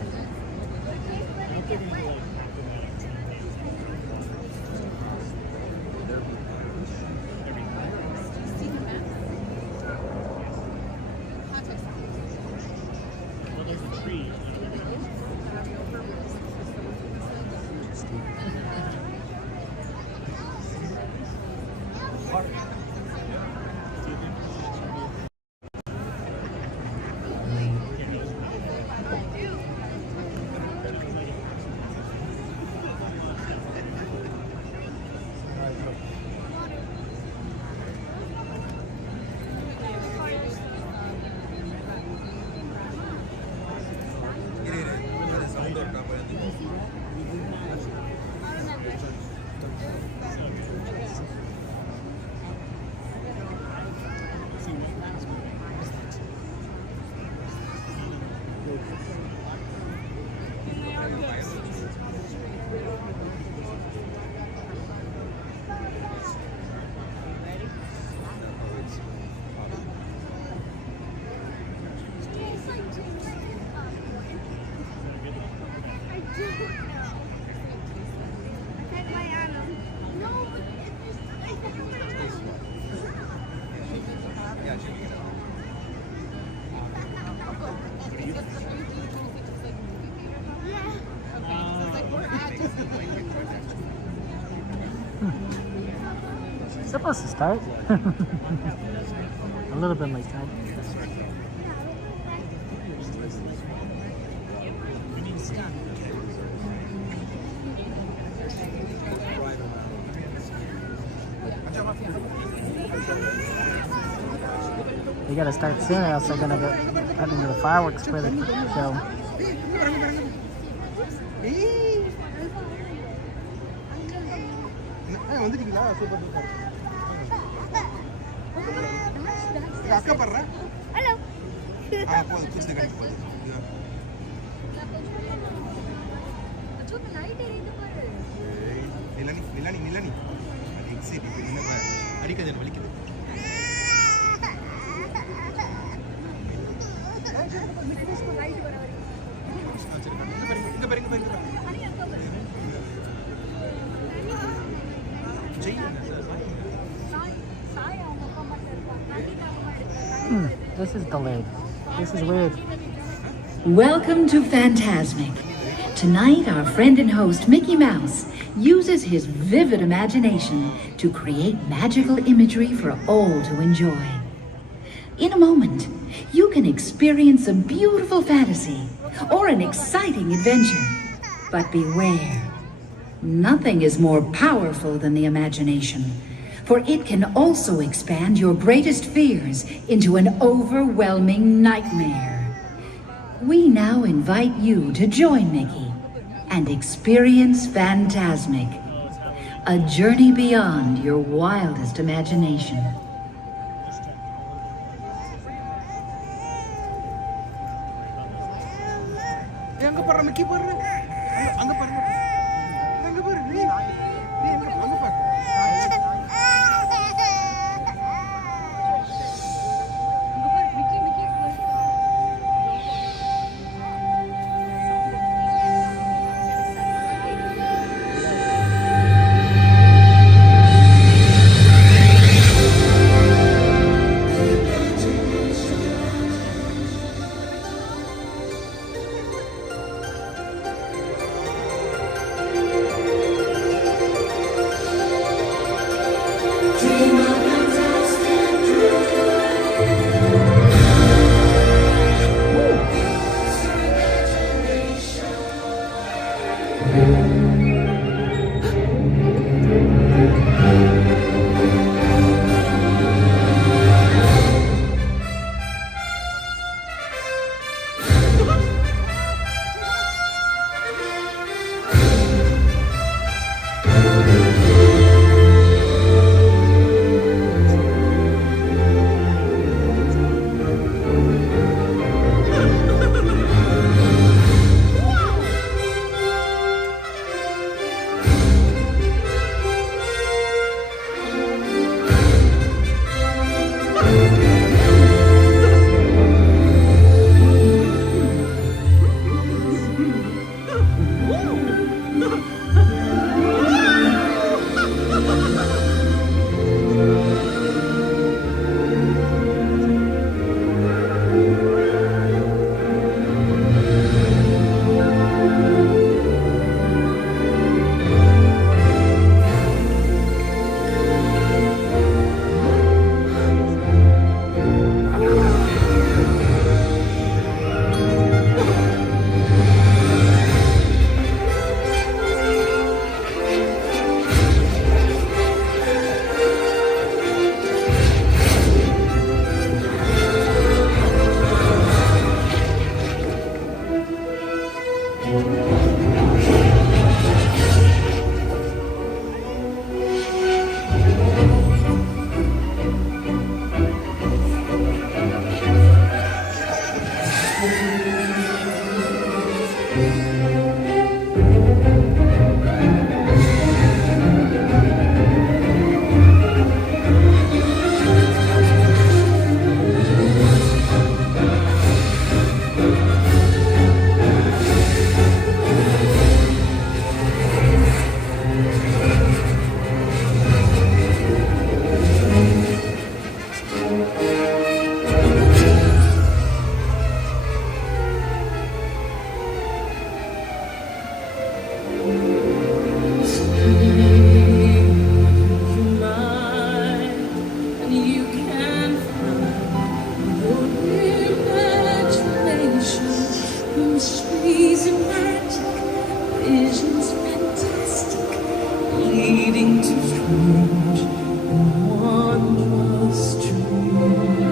Supposed to start. A little bit late time. We gotta start soon, or else they're gonna get cut into the fireworks for the show. Hello. This is delayed. This is weird. Welcome to Fantasmic. Tonight, our friend and host Mickey Mouse uses his vivid imagination to create magical imagery for all to enjoy. In a moment, you can experience a beautiful fantasy or an exciting adventure. But beware, nothing is more powerful than the imagination, for it can also expand your greatest fears into an overwhelming nightmare. We now invite you to join Mickey and experience Fantasmic, a journey beyond your wildest imagination. you can find your imagination. Mysteries and magic, visions fantastic, leading to strange and wondrous dreams.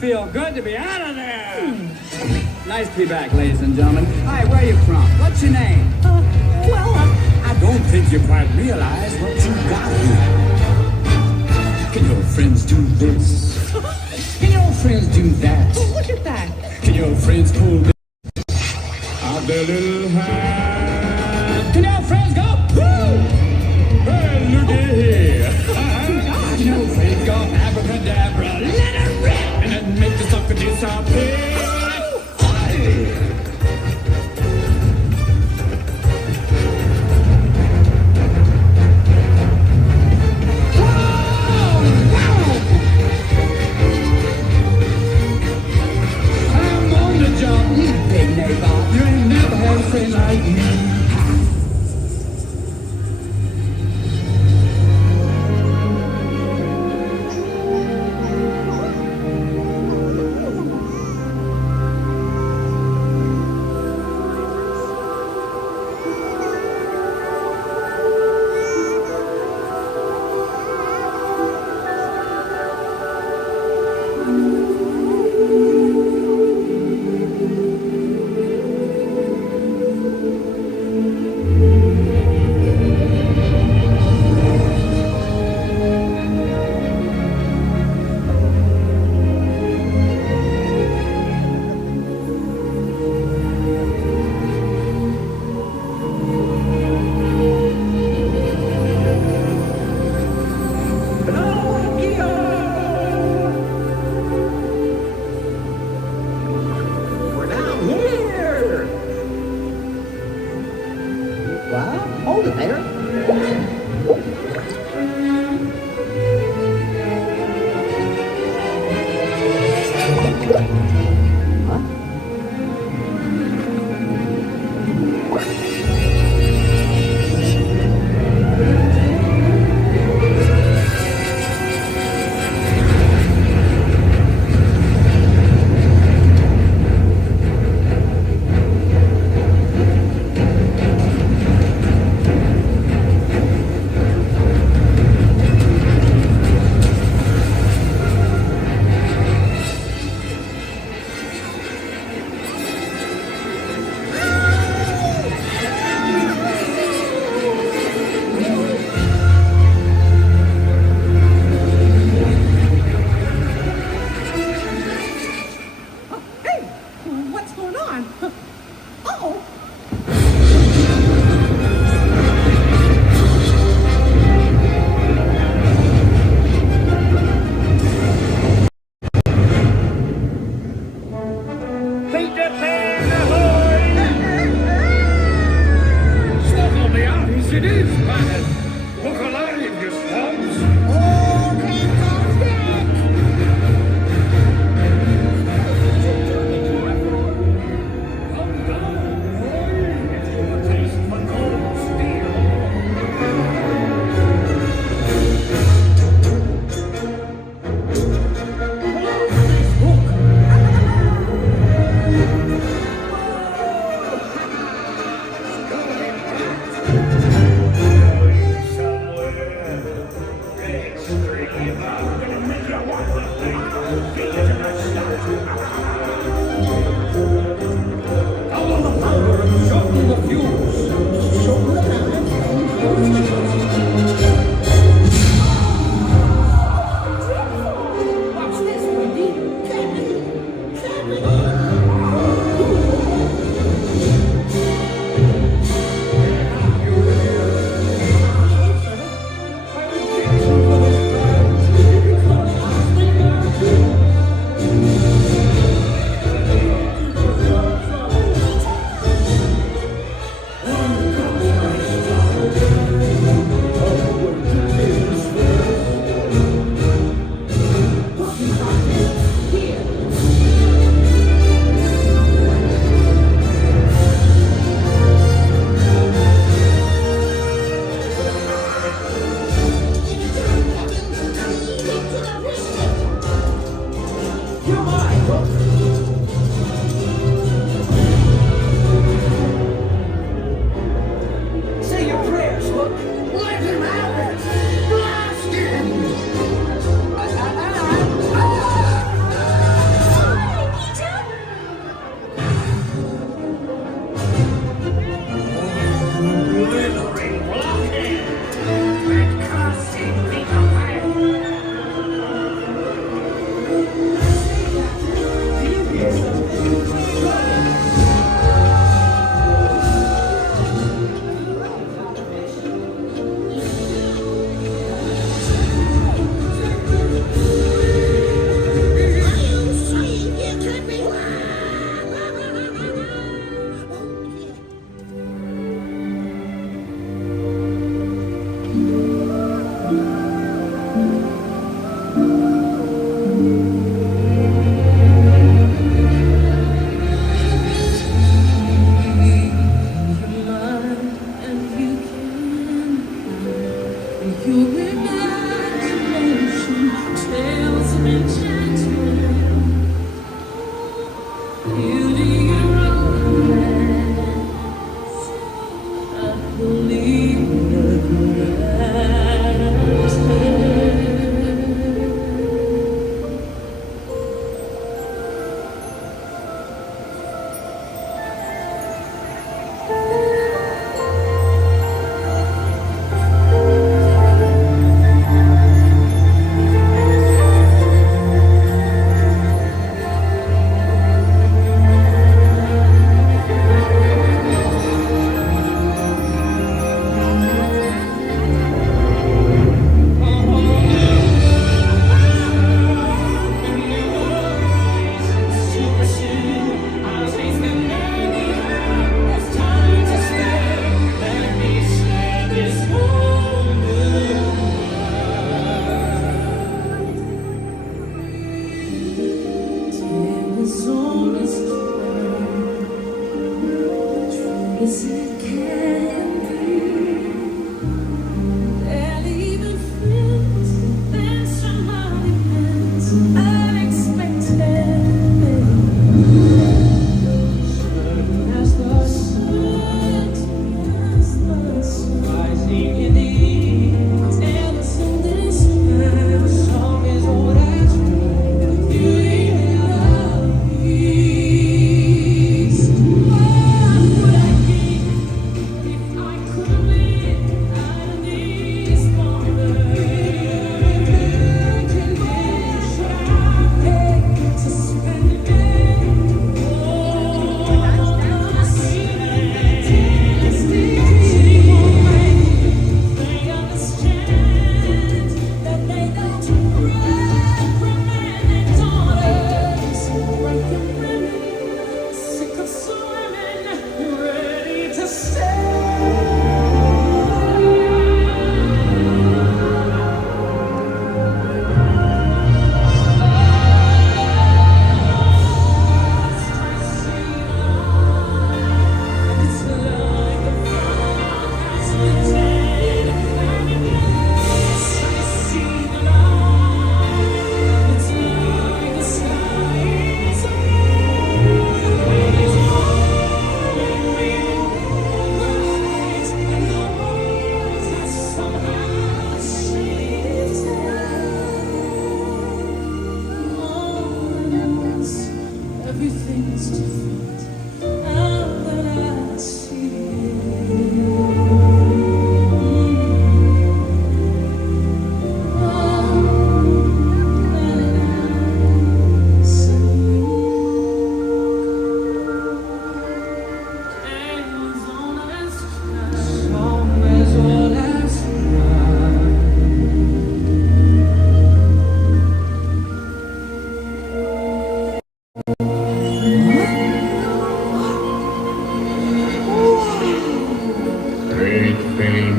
feel good to be out of there. Nice to be back, ladies and gentlemen. Hi, where are you from? What's your name? I don't think you quite realize what you got here. Can your friends do this? Can your friends do that? Oh, look at that. Can your friends pull this out their little hat? Can your friends go, woo? Hey, look at here. Can your friends go abracadabra, let it rip, and then make the sucker disappear? Big neighbor, you ain't never had a friend like me.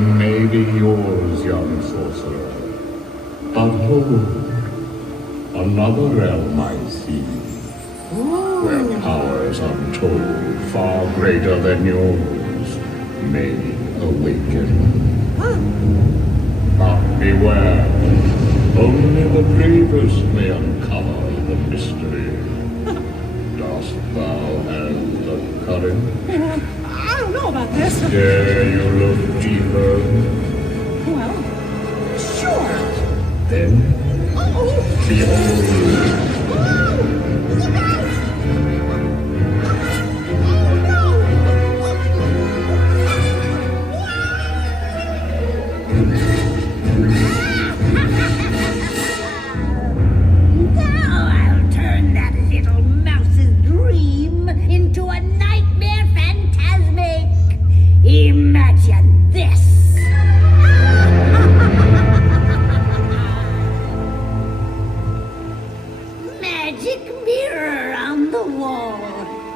time may be yours, young sorcerer. But hold, another realm I see, where powers untold, far greater than yours, may awaken. But beware, only the bravest may uncover the mystery. Dost thou have the courage? I don't know about this. Dare you look deeper? Well, sure. Then, behold. Now I'll turn that little mouse's dream into a nightmare Fantasmic. Imagine this. Magic mirror on the wall.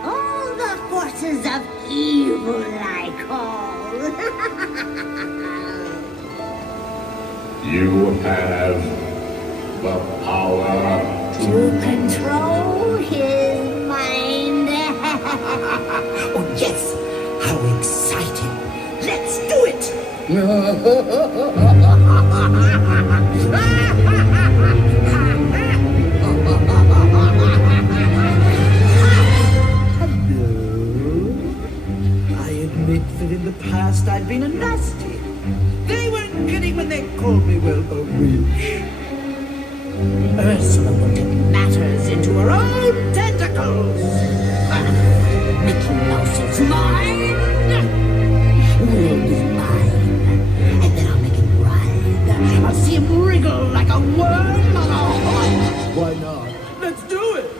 All the forces of evil I call. You have the power To control his mind. Oh, yes! How exciting! Let's do it! I admit that in the past I've been a nasty. They weren't kidding when they called me, well, a witch. Ursula will get matters into her own tentacles. Mickey Mouse's mind will be mine. And then I'll make him writhe. I'll see him wriggle like a worm on a hook. Why not? Let's do it!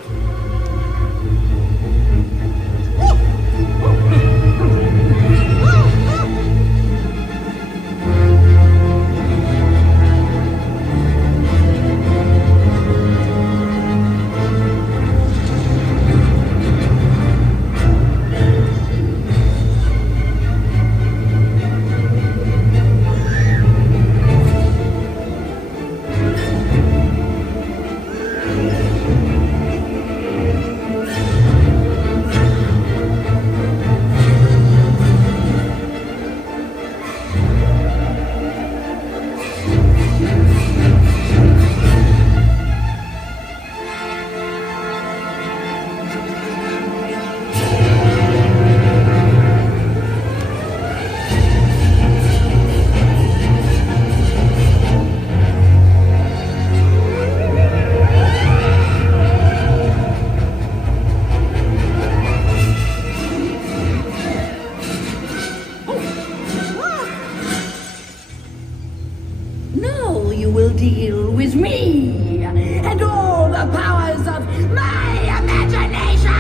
Now you will deal with me and all the powers of my imagination.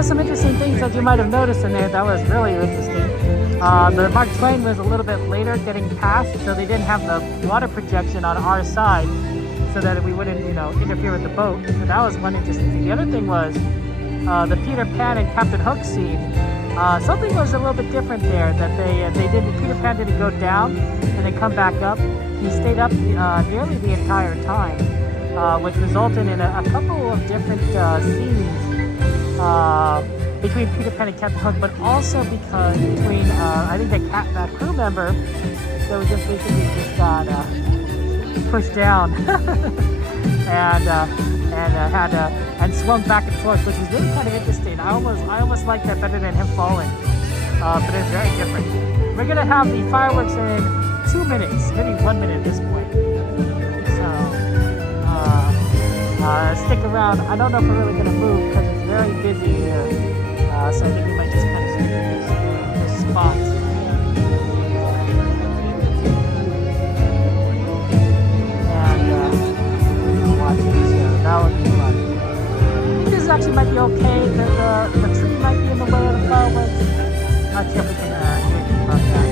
are some interesting things that you might have noticed in there that was really interesting. The Mark Twain was a little bit later getting past, so they didn't have the water projection on our side so that we wouldn't, you know, interfere with the boat. So that was one interesting thing. The other thing was the Peter Pan and Captain Hook scene. Something was a little bit different there, that they didn't, Peter Pan didn't go down and then come back up. He stayed up nearly the entire time, which resulted in a couple of different scenes between Peter Pan and Captain Hook, but also because between, I think that crew member that was just basically just got pushed down and swung back and forth, which was really kind of interesting. I almost liked that better than him falling, but it's very different. We're gonna have the fireworks in 2 minutes, maybe 1 minute at this point. So stick around. I don't know if we're really gonna move because it's very busy here, so I think we might just kind of stick in this spot. That would be fun. This actually might be okay. The tree might be in the way of the fireworks. Not sure if we can do anything about that.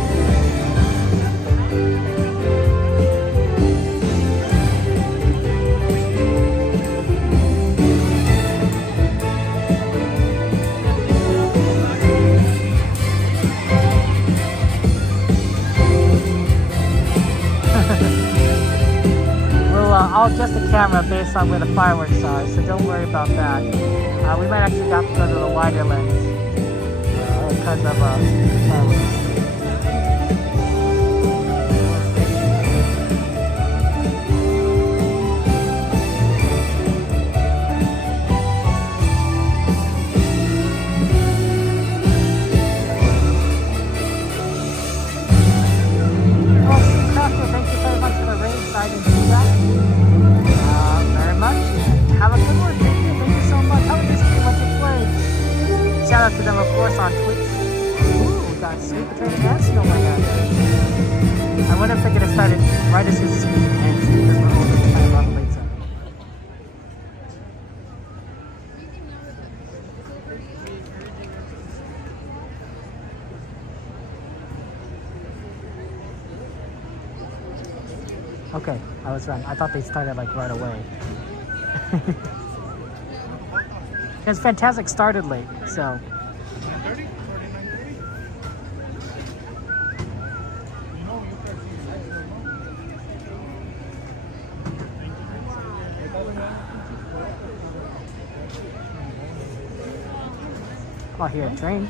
I'll adjust the camera based on where the fireworks are, so don't worry about that. We might actually have to go to the wider lens because of fireworks. Have a good one. Thank you so much. How was this game? What's your play? Shout out to them, of course, on Twitch. Ooh, we got Sweet Potato and Snow My God. I wonder if they're going to start it right as his stream ends because we're only kind of on the late side. Okay, I was wrong. I thought they started like right away. Because Fantasmic started late, so. Oh, I hear a train.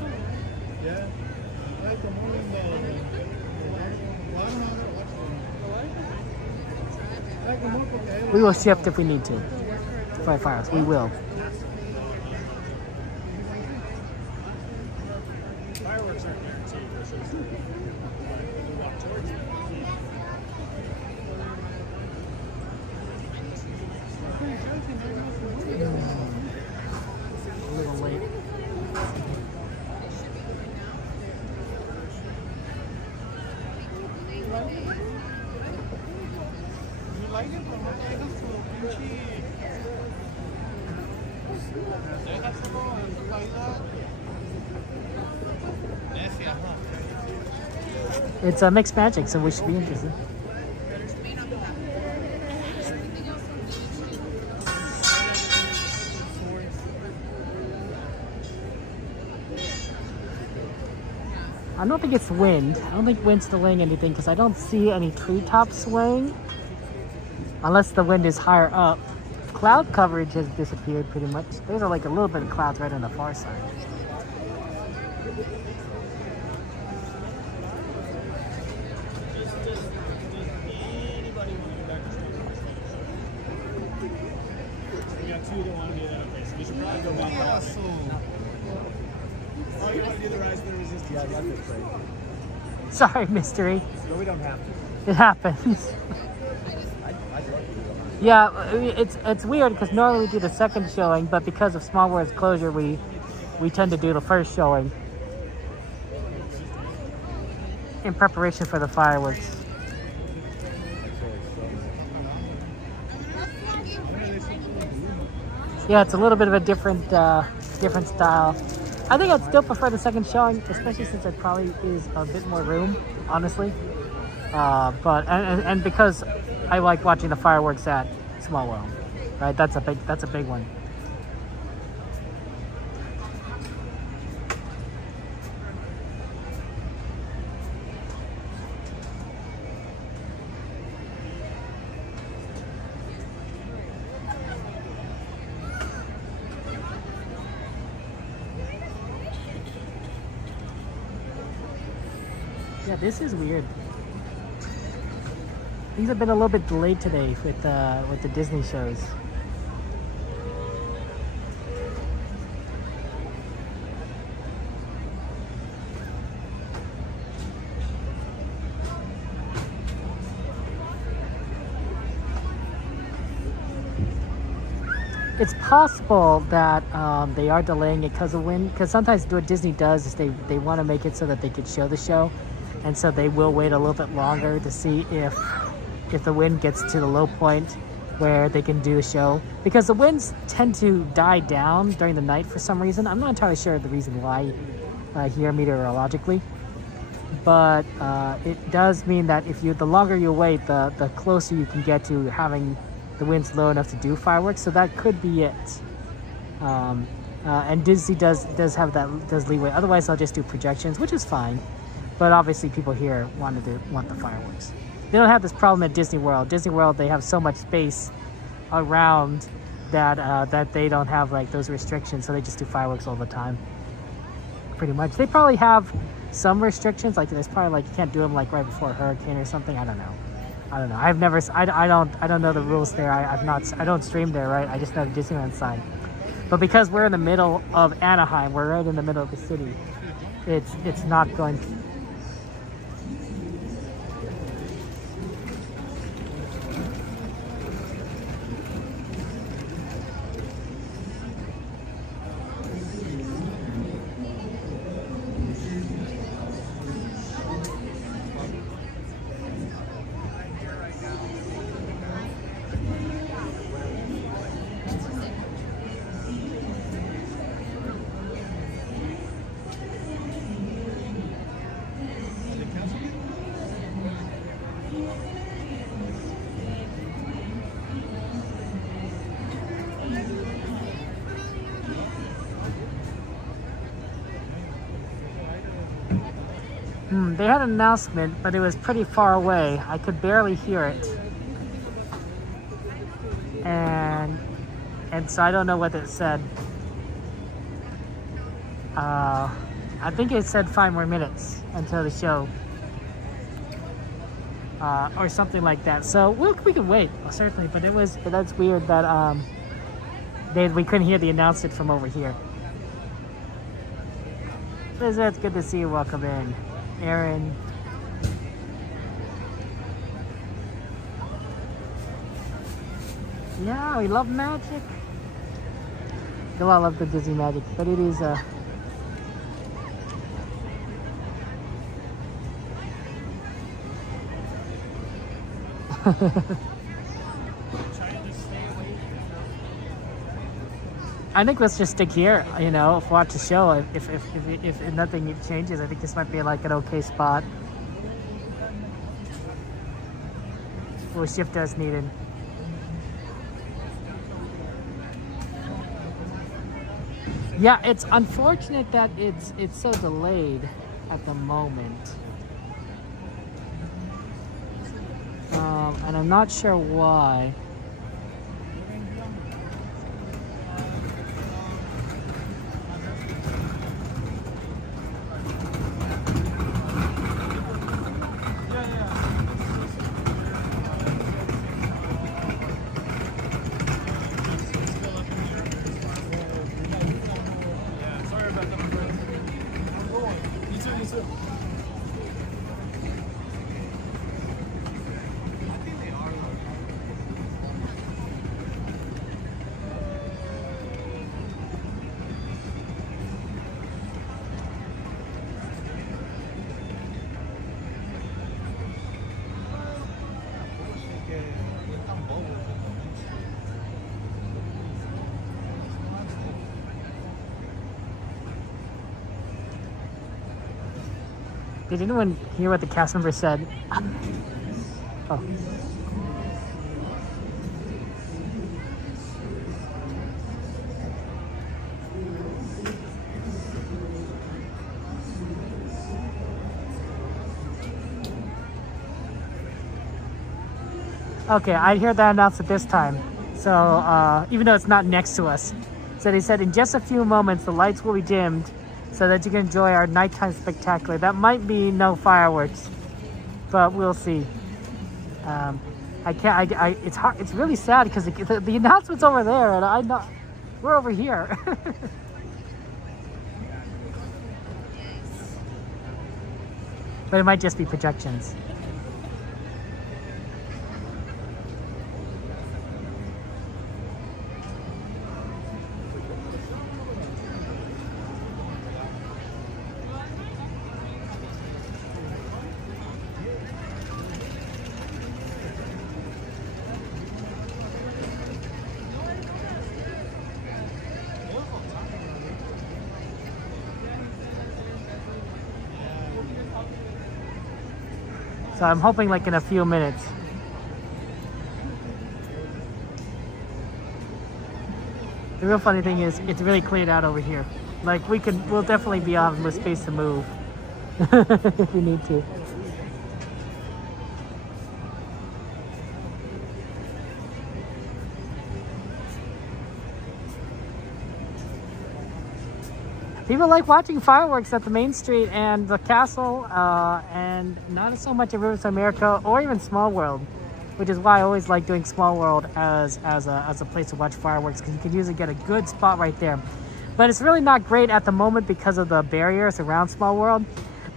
We will shift if we need to. Fires, we will. Fireworks aren't guaranteed. A little late. It's a mixed magic, so we should be interested. I don't think it's wind. I don't think wind's delaying anything because I don't see any treetops swaying. Unless the wind is higher up. Cloud coverage has disappeared pretty much. There's like a little bit of clouds right on the far side. We got two that want to do that. Okay, so we should probably go back out. Oh, you want to do the Rise of the Resistance? Yeah, that's it. Sorry, mystery. No, we don't have to. It happens. Yeah, it's weird because normally we do the second showing, but because of Small World's closure, we tend to do the first showing in preparation for the fireworks. Yeah, it's a little bit of a different different style. I think I'd still prefer the second showing, especially since it probably is a bit more room, honestly. But because I like watching the fireworks at Small World, right? That's a big one. Yeah, this is weird. Things have been a little bit delayed today with the Disney shows. It's possible that they are delaying it because of wind. Because sometimes what Disney does is they want to make it so that they could show the show, and so they will wait a little bit longer to see if the wind gets to the low point where they can do a show. Because the winds tend to die down during the night for some reason. I'm not entirely sure the reason why here meteorologically, but it does mean that the longer you wait, the closer you can get to having the wind's low enough to do fireworks. So that could be it. And Disney does have does leeway. Otherwise, they'll just do projections, which is fine. But obviously, people here want the fireworks. They don't have this problem at Disney World. Disney World, they have so much space around that they don't have like those restrictions, so they just do fireworks all the time. Pretty much. They probably have some restrictions, like there's probably like you can't do them like right before a hurricane or something. I don't know. I've never. I don't know the rules there. I don't stream there, right? I just know the Disneyland side. But because we're in the middle of Anaheim, we're right in the middle of the city. It's not going. They had an announcement, but it was pretty far away. I could barely hear it. And so I don't know what it said. I think it said 5 more minutes until the show. Or something like that. So we can wait, certainly. But that's weird that we couldn't hear the announcement from over here. It's good to see you. Welcome in, Aaron. Yeah, we love magic. I love the Disney magic, but it is I think let's just stick here, watch the show. If nothing changes, I think this might be like an okay spot. We'll shift as needed. Yeah, it's unfortunate that it's so delayed at the moment. And I'm not sure why. Did anyone hear what the cast member said? Oh. Okay, I hear that announcement this time. So, even though it's not next to us. So they said in just a few moments, the lights will be dimmed so that you can enjoy our nighttime spectacular. That might be no fireworks, but we'll see. It's hard. It's really sad because the announcement's over there and we're over here. But it might just be projections. So I'm hoping like in a few minutes. The real funny thing is it's really cleared out over here. Like we'll definitely be on with space to move if we need to. People like watching fireworks at the main street and the castle, and not so much at Rivers of America or even Small World, which is why I always like doing Small World as a place to watch fireworks, because you can usually get a good spot right there. But it's really not great at the moment because of the barriers around Small World.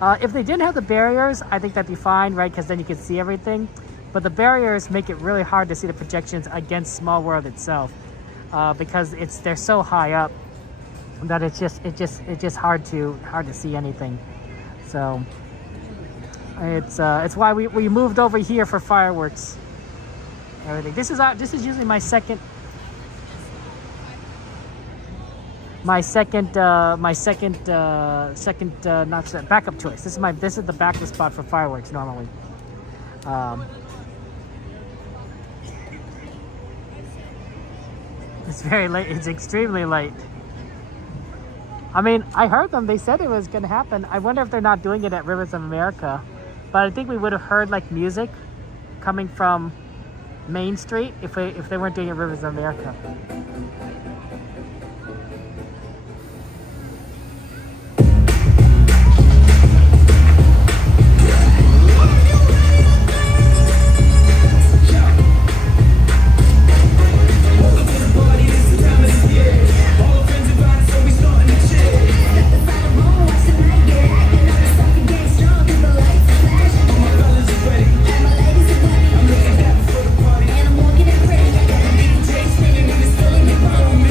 If they didn't have the barriers, I think that'd be fine, right? Because then you can see everything. But the barriers make it really hard to see the projections against Small World itself, because they're so high up that it's just hard to see anything. So it's why we moved over here for fireworks. Everything. This is usually my second backup choice. This is the backup spot for fireworks normally. It's very late. It's extremely late. I mean, I heard them. They said it was going to happen. I wonder if they're not doing it at Rivers of America. But I think we would have heard like music coming from Main Street if they weren't doing it at Rivers of America. Spinning in the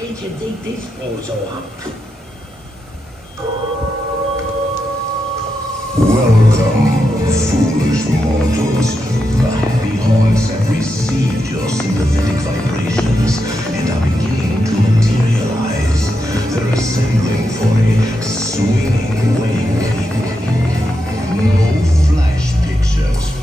Ain't you dig this photo up? Welcome, foolish mortals. The happy haunts have received your sympathetic vibrations and are beginning to materialize. They're assembling for a swinging wake. No flash pictures.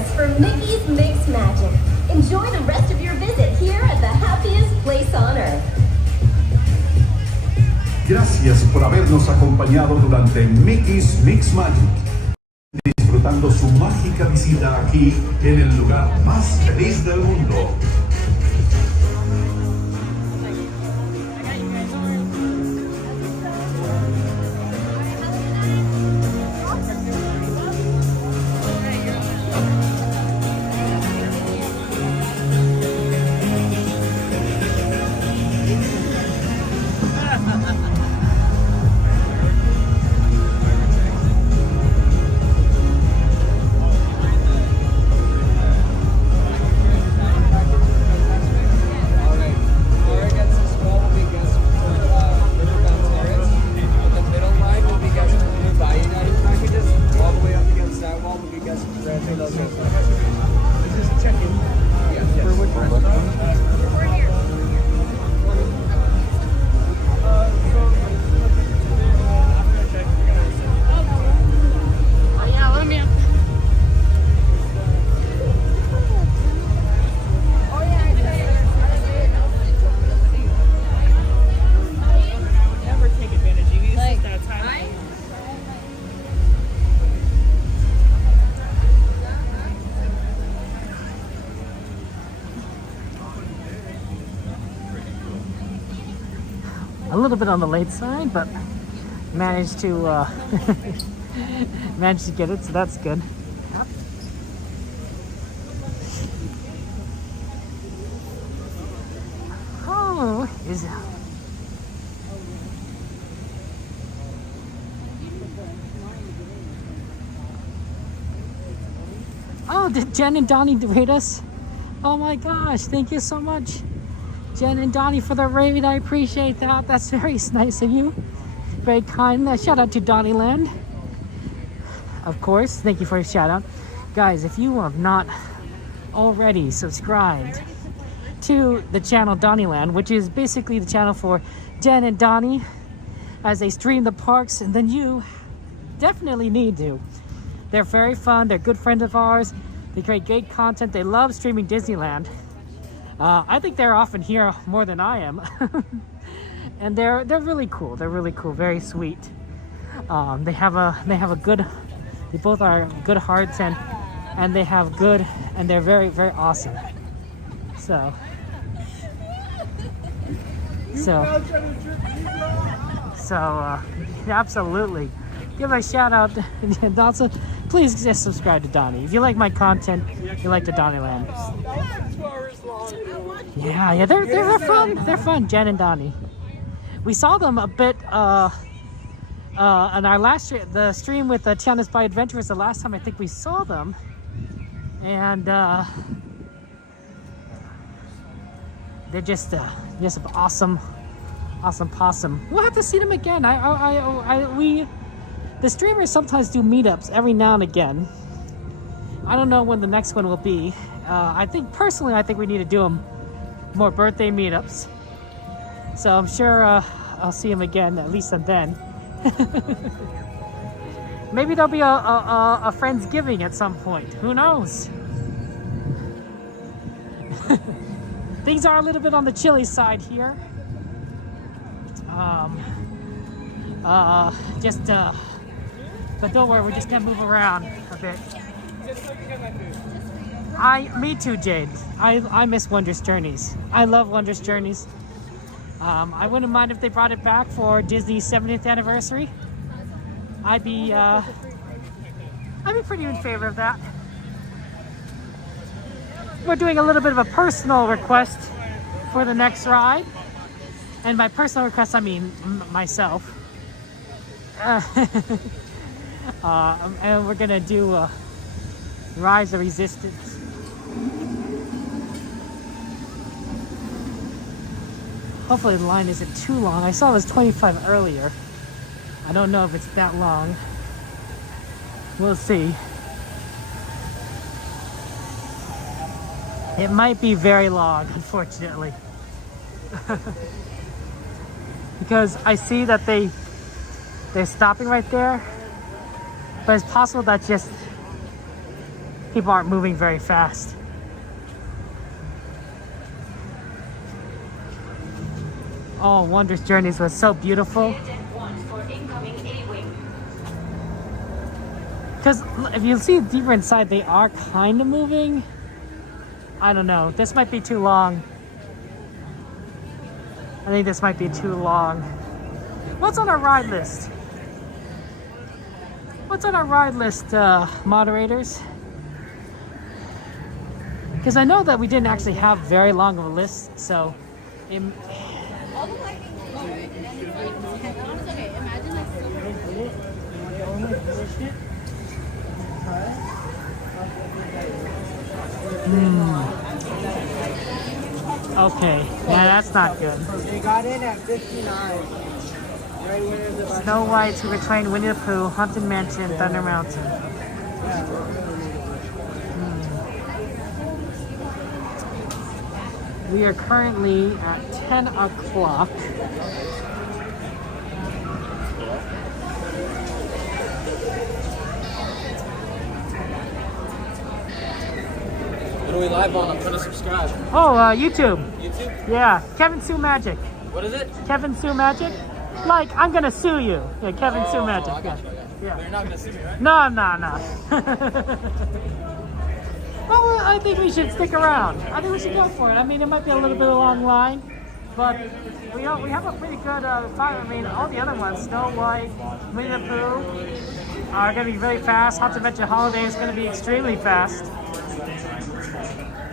us for Mickey's Mix Magic. Enjoy the rest of your visit here at the happiest place on earth. Gracias por habernos acompañado durante Mickey's Mix Magic, disfrutando su mágica visita aquí en el lugar más feliz del mundo. A little bit on the late side, but managed to managed to get it, so that's good. Oh, is did Jen and Donnie rate us? Oh my gosh, thank you so much, Jen and Donnie, for the raid. I appreciate that. That's very nice of you. Very kind. Shout out to Donnieland. Of course, thank you for your shout out. Guys, if you have not already subscribed to the channel Donnieland, which is basically the channel for Jen and Donnie as they stream the parks, and then you definitely need to. They're very fun. They're good friends of ours. They create great content. They love streaming Disneyland. I think they're often here more than I am. And they're really cool. They're really cool. Very sweet. They have a good. They both are good hearts, and they have good, and they're very, very awesome. So absolutely. Give a shout out, and also please just subscribe to Donnie. If you like my content, you like the Donnieland. Yeah, they're fun. They're fun, Jen and Donnie. We saw them a bit on our last the stream with Tiana's by Adventurers. The last time I think we saw them, and they're just awesome possum. We'll have to see them again. The streamers sometimes do meetups every now and again. I don't know when the next one will be. I think we need to do them more birthday meetups. So I'm sure I'll see them again, at least then. Maybe there'll be a Friendsgiving at some point. Who knows? Things are a little bit on the chilly side here. But don't worry, we're just gonna move around a bit. Me too, Jade. I miss Wondrous Journeys. I love Wondrous Journeys. I wouldn't mind if they brought it back for Disney's 70th anniversary. I'd be pretty in favor of that. We're doing a little bit of a personal request for the next ride. And by personal request, I mean myself. And we're gonna do Rise of Resistance. Hopefully the line isn't too long. I saw it was 25 earlier. I don't know if it's that long. We'll see. It might be very long, unfortunately. Because I see that they're stopping right there. But it's possible that's just people aren't moving very fast. Oh, Wondrous Journeys was so beautiful. Because if you see deeper inside, they are kind of moving. I don't know. This might be too long. I think this might be too long. What's on our ride list? What's on our ride list, moderators? Because I know that we didn't actually have very long of a list, so... Okay, yeah, that's not good. They got in at 59. Snow White, Super Train, Winnie the Pooh, Haunted Mansion, Thunder Mountain. We are currently at 10 o'clock. What are we live on? I'm trying to subscribe. Oh, YouTube. YouTube? Yeah, Kevin Sue Magic. What is it? Kevin Sue Magic? Like, I'm gonna sue you. Yeah, Kevin Sue Magic. I got you. Yeah. But you're not gonna sue me, right? No, I'm not. Well, I think we should stick around. I think we should go for it. I mean, it might be a little bit of a long line, but we have a pretty good fight. I mean, all the other ones, Snow White, Winnie the Pooh, are going to be very fast. Haunted Adventure Holiday is going to be extremely fast.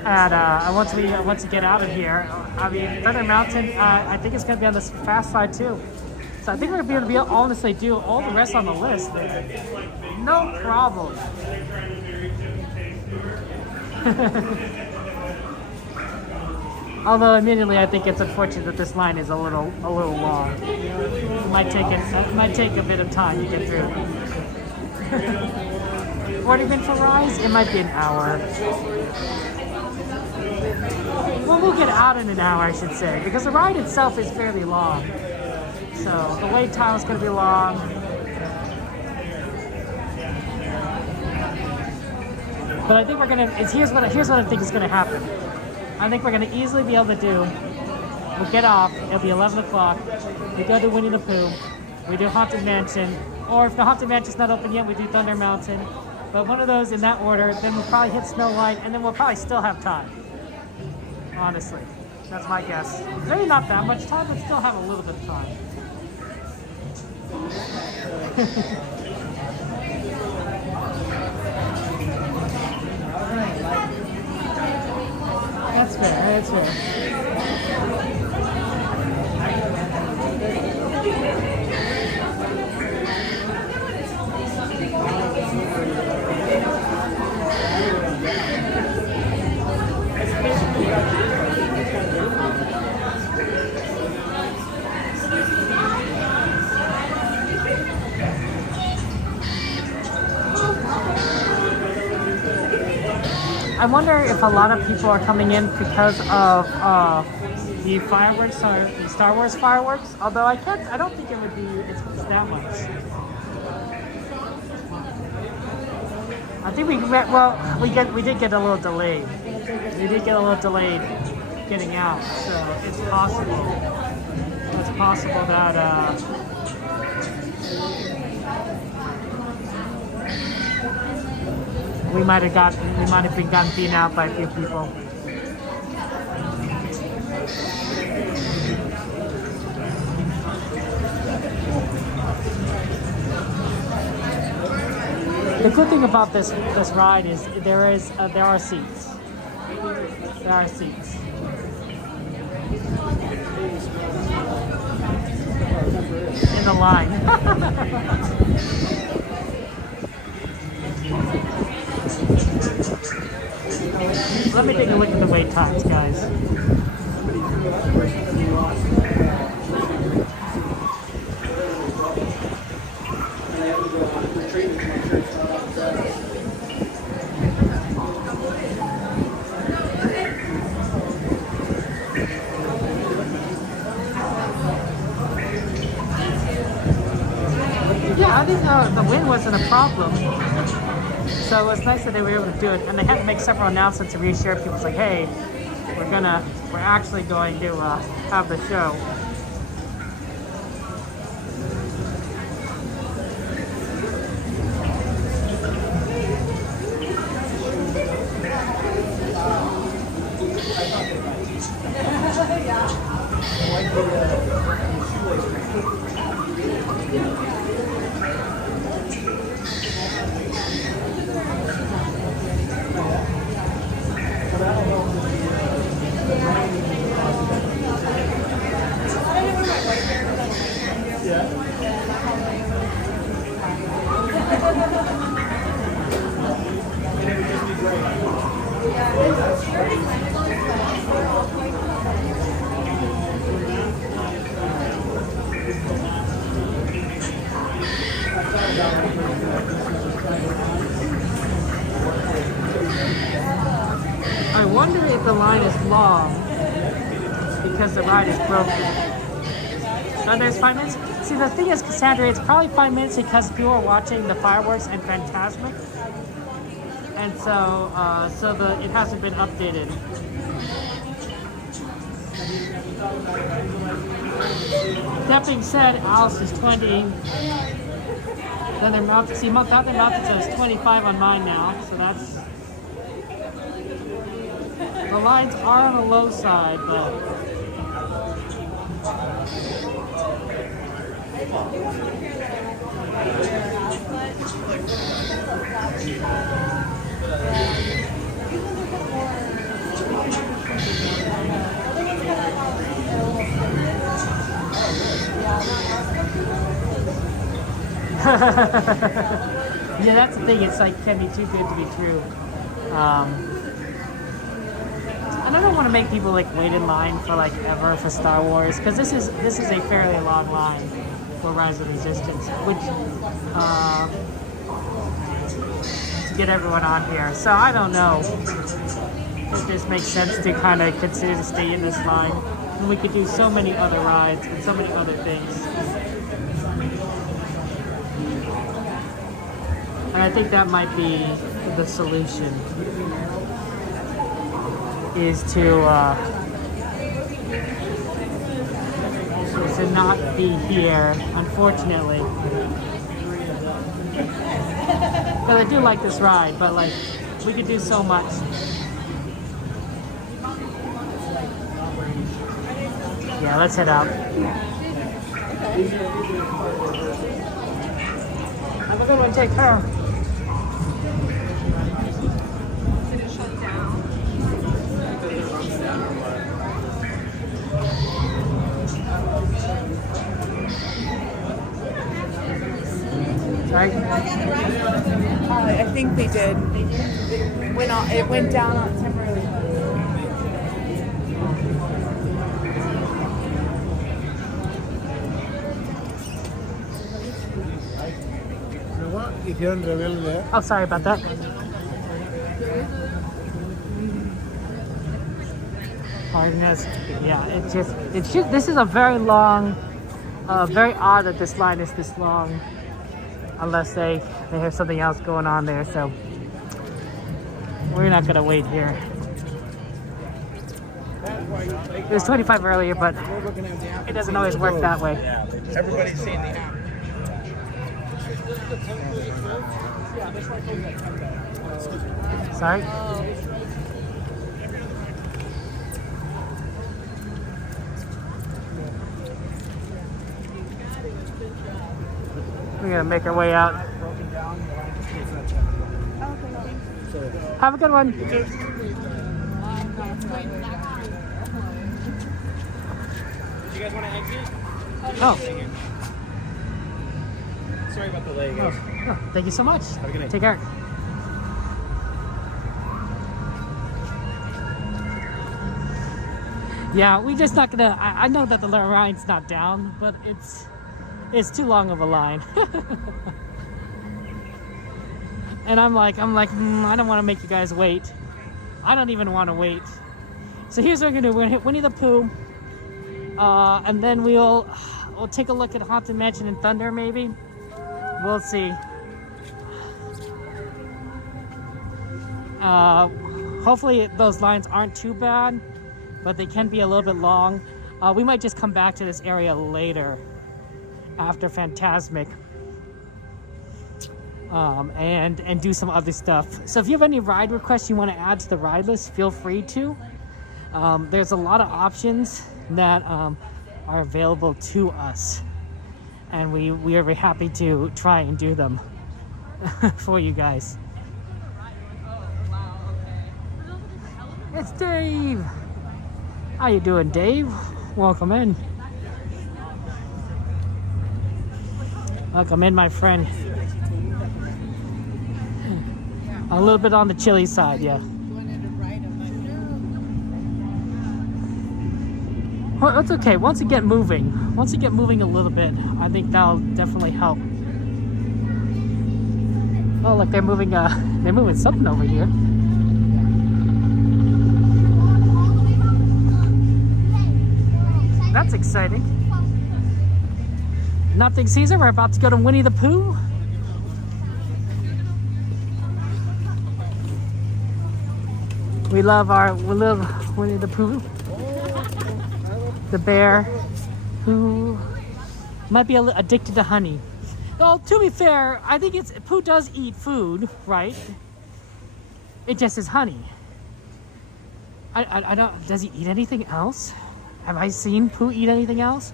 And once we get out of here, I mean, Thunder Mountain, I think it's going to be on the fast side too. So I think we're going to be able to honestly do all the rest on the list. No problem. Although admittedly, I think it's unfortunate that this line is a little long. It might take a bit of time to get through. 40 minutes for Rise? It might be an hour. Well, we'll get out in an hour, I should say, because the ride itself is fairly long. So the wait time is going to be long. But I think we're gonna. Here's what I think is gonna happen. I think we're gonna easily be able to do. We'll get off. It'll be 11 o'clock. We go to Winnie the Pooh. We do Haunted Mansion, or if the Haunted Mansion's not open yet, we do Thunder Mountain. But one of those in that order. Then we'll probably hit Snow White, and then we'll probably still have time. Honestly, that's my guess. Maybe not that much time, but still have a little bit of time. That's fair, that's fair. I wonder if a lot of people are coming in because of the fireworks or the Star Wars fireworks. Although I don't think it would be it's that much. I think we did get a little delayed. We did get a little delayed getting out, so it's possible. It's possible that. We might have been gotten beaten out by a few people. The good thing about this ride is there are seats. There are seats. In the line. Let me take a look at the wait times, guys. Yeah, I think the wind wasn't a problem. So it was nice that they were able to do it, and they had to make several announcements to reassure people. It's like, hey, we're actually going to have the show. I wonder if the line is long because the ride is broken. So there's 5 minutes. See, the thing is, Cassandra, it's probably 5 minutes because people are watching the fireworks and Fantasmic, and so it hasn't been updated. That being said, Alice is 20. Then their mouth, see, Mountain Mountain says 25 on mine now, so that's. The lines are on the low side, but. Yeah, that's the thing. It's like can be too good to be true. And I don't want to make people like wait in line for like ever for Star Wars, because this is a fairly long line for Rise of Resistance, which to get everyone on here. So I don't know if this makes sense to kind of consider to stay in this line, and we could do so many other rides and so many other things. And I think that might be the solution, is to not be here, unfortunately. But I do like this ride, but like, we could do so much. Yeah, let's head out. Have a good one, take care. Sorry? I think they did. It went down on temporarily. You know what? Hicieron rebelde. Oh, sorry about that. Hardness. Yeah, this is a very long, very odd that this line is this long, unless they have something else going on there, so we're not gonna wait here. It was 25 earlier, but it doesn't always work that way. Everybody's seeing the app. Sorry? We're gonna make our way out. Have a good one. Do you guys want to exit? Oh. Sorry about the delay, guys. Oh, thank you so much. Have a good night. Take care. Yeah, we just not gonna. I know that the line's not down, but it's too long of a line. And I'm like, I don't want to make you guys wait. I don't even want to wait. So here's what we're gonna do. We're gonna hit Winnie the Pooh, and then we'll take a look at Haunted Mansion and Thunder. Maybe we'll see. Hopefully those lines aren't too bad, but they can be a little bit long. We might just come back to this area later after Fantasmic and do some other stuff. So if you have any ride requests you want to add to the ride list, feel free to. There's a lot of options that are available to us, and we are very happy to try and do them for you guys. It's Dave. How you doing, Dave? Welcome in. Welcome in, my friend. A little bit on the chilly side, yeah. Well, it's okay. Once you get moving a little bit, I think that'll definitely help. Oh, look, they're moving something over here. That's exciting. Nothing Caesar, we're about to go to Winnie the Pooh. We love Winnie the Pooh. The bear who might be a little addicted to honey. Well, to be fair, I think Pooh does eat food, right? It just is honey. I don't, does he eat anything else? Have I seen Pooh eat anything else?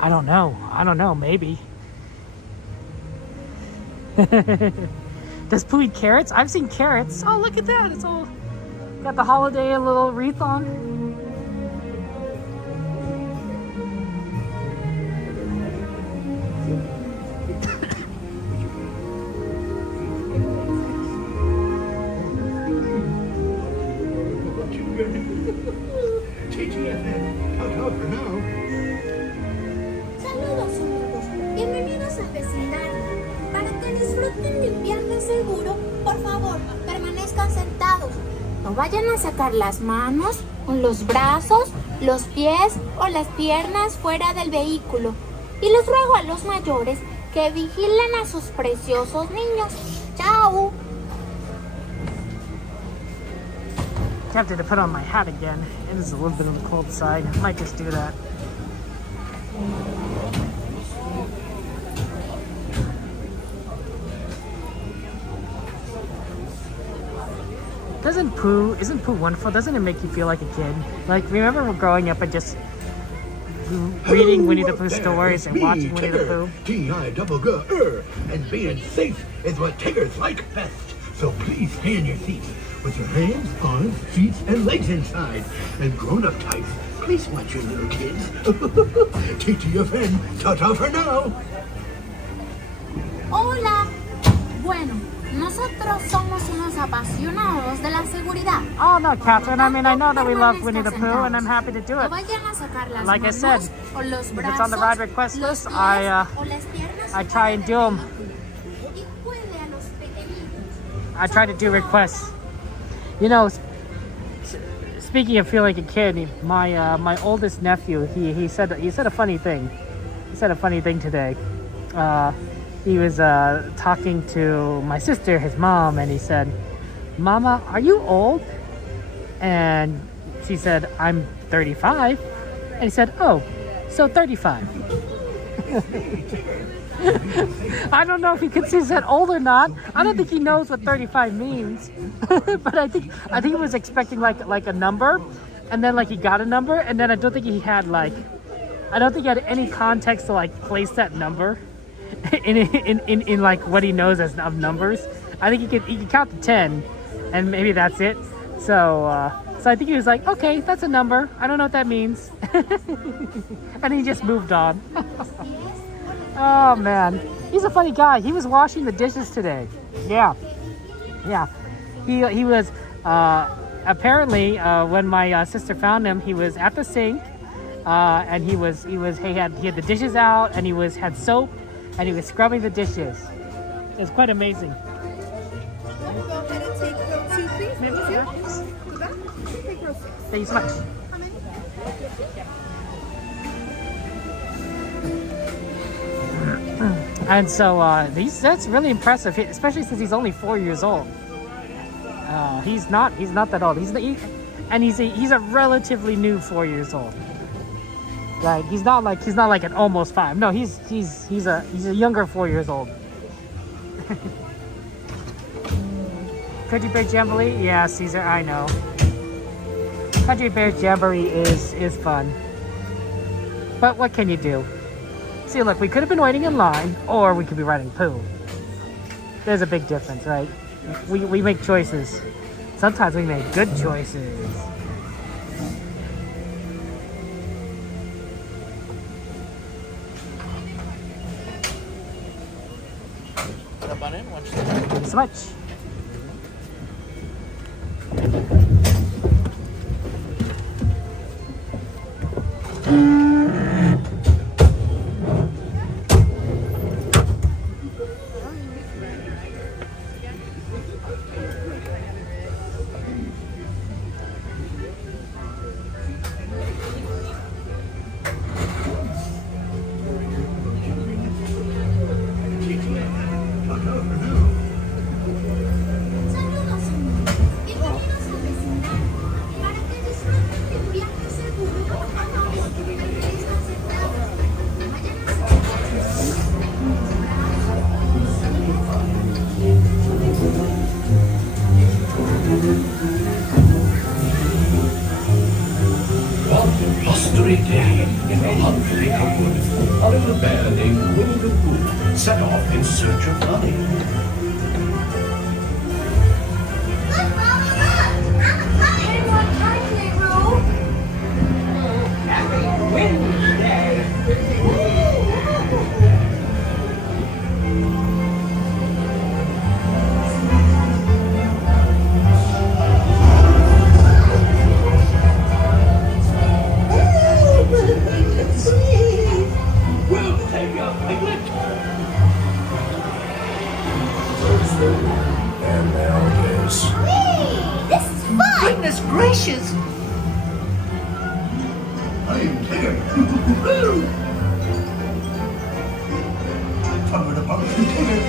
I don't know, maybe. Does Pooh eat carrots? I've seen carrots. Oh, look at that. It's all got the holiday little wreath on. Saludos amigos, bienvenidos al vecindario. Para que disfruten de un viaje seguro, por favor, permanezcan sentados. No vayan a sacar las manos, o los brazos, los pies o las piernas fuera del vehículo. Y les ruego a los mayores que vigilen a sus preciosos niños. ¡Chao! Tempted to put on my hat again. It is a little bit on the cold side. I might just do that. Isn't Pooh wonderful? Doesn't it make you feel like a kid? Like, remember we're growing up and just reading Winnie the Pooh stories and watching Winnie the Pooh? T-I-double-G-R, and being safe is what Tiggers like best. So please stay in your seats with your hands, arms, feet, and legs inside. And grown-up types, please watch your little kids. TTFN, ta-ta for now. Hola. Bueno, nosotros somos unos apasionados de la seguridad. Oh no, Catherine. I mean, I know that we love Winnie the Pooh, and I'm happy to do No it. vayan a sacar las Like I said, manos, o los if it's on the ride request list, I try and do them. I try to do requests. You know, speaking of feeling like a kid, my oldest nephew, he said a funny thing. He said a funny thing today. He was talking to my sister, his mom, and he said, "Mama, are you old?" And she said, "I'm 35." And he said, "Oh, so 35." I don't know if he considers that old or not. I don't think he knows what 35 means. But I think he was expecting like a number, and then like he got a number, and then I don't think he had any context to like place that number in like what he knows as of numbers. I think he could count to 10, and maybe that's it. So I think he was like, okay, that's a number. I don't know what that means. And he just moved on. Oh man, he's a funny guy. He was washing the dishes today. Yeah. He was apparently when my sister found him, he was at the sink, and he had the dishes out, and he had soap, and he was scrubbing the dishes. It's quite amazing. Want to go ahead and take row 2, please? Maybe 2? To that? Take row 6. Thank you so much. How many? And so that's really impressive, especially since he's only 4 years old. He's not that old. He's a relatively new 4 years old. Right? He's not like an almost 5. No, he's a younger 4 years old. Country Bear Jamboree? Yeah, Caesar, I know. Country Bear Jamboree is fun. But what can you do? See, look, we could have been waiting in line, or we could be riding Pooh. There's a big difference, right? We make choices. Sometimes we make good choices. Jump on in, watch this. Thank you so much. Blustery day in the lovely wood, a little bear named Winnie the Pooh set off in search of honey. Happy Wednesday! We'll take a picnic. And now this. This is fun! Goodness gracious! I am Tigger. Fun with a pumpkin Tigger.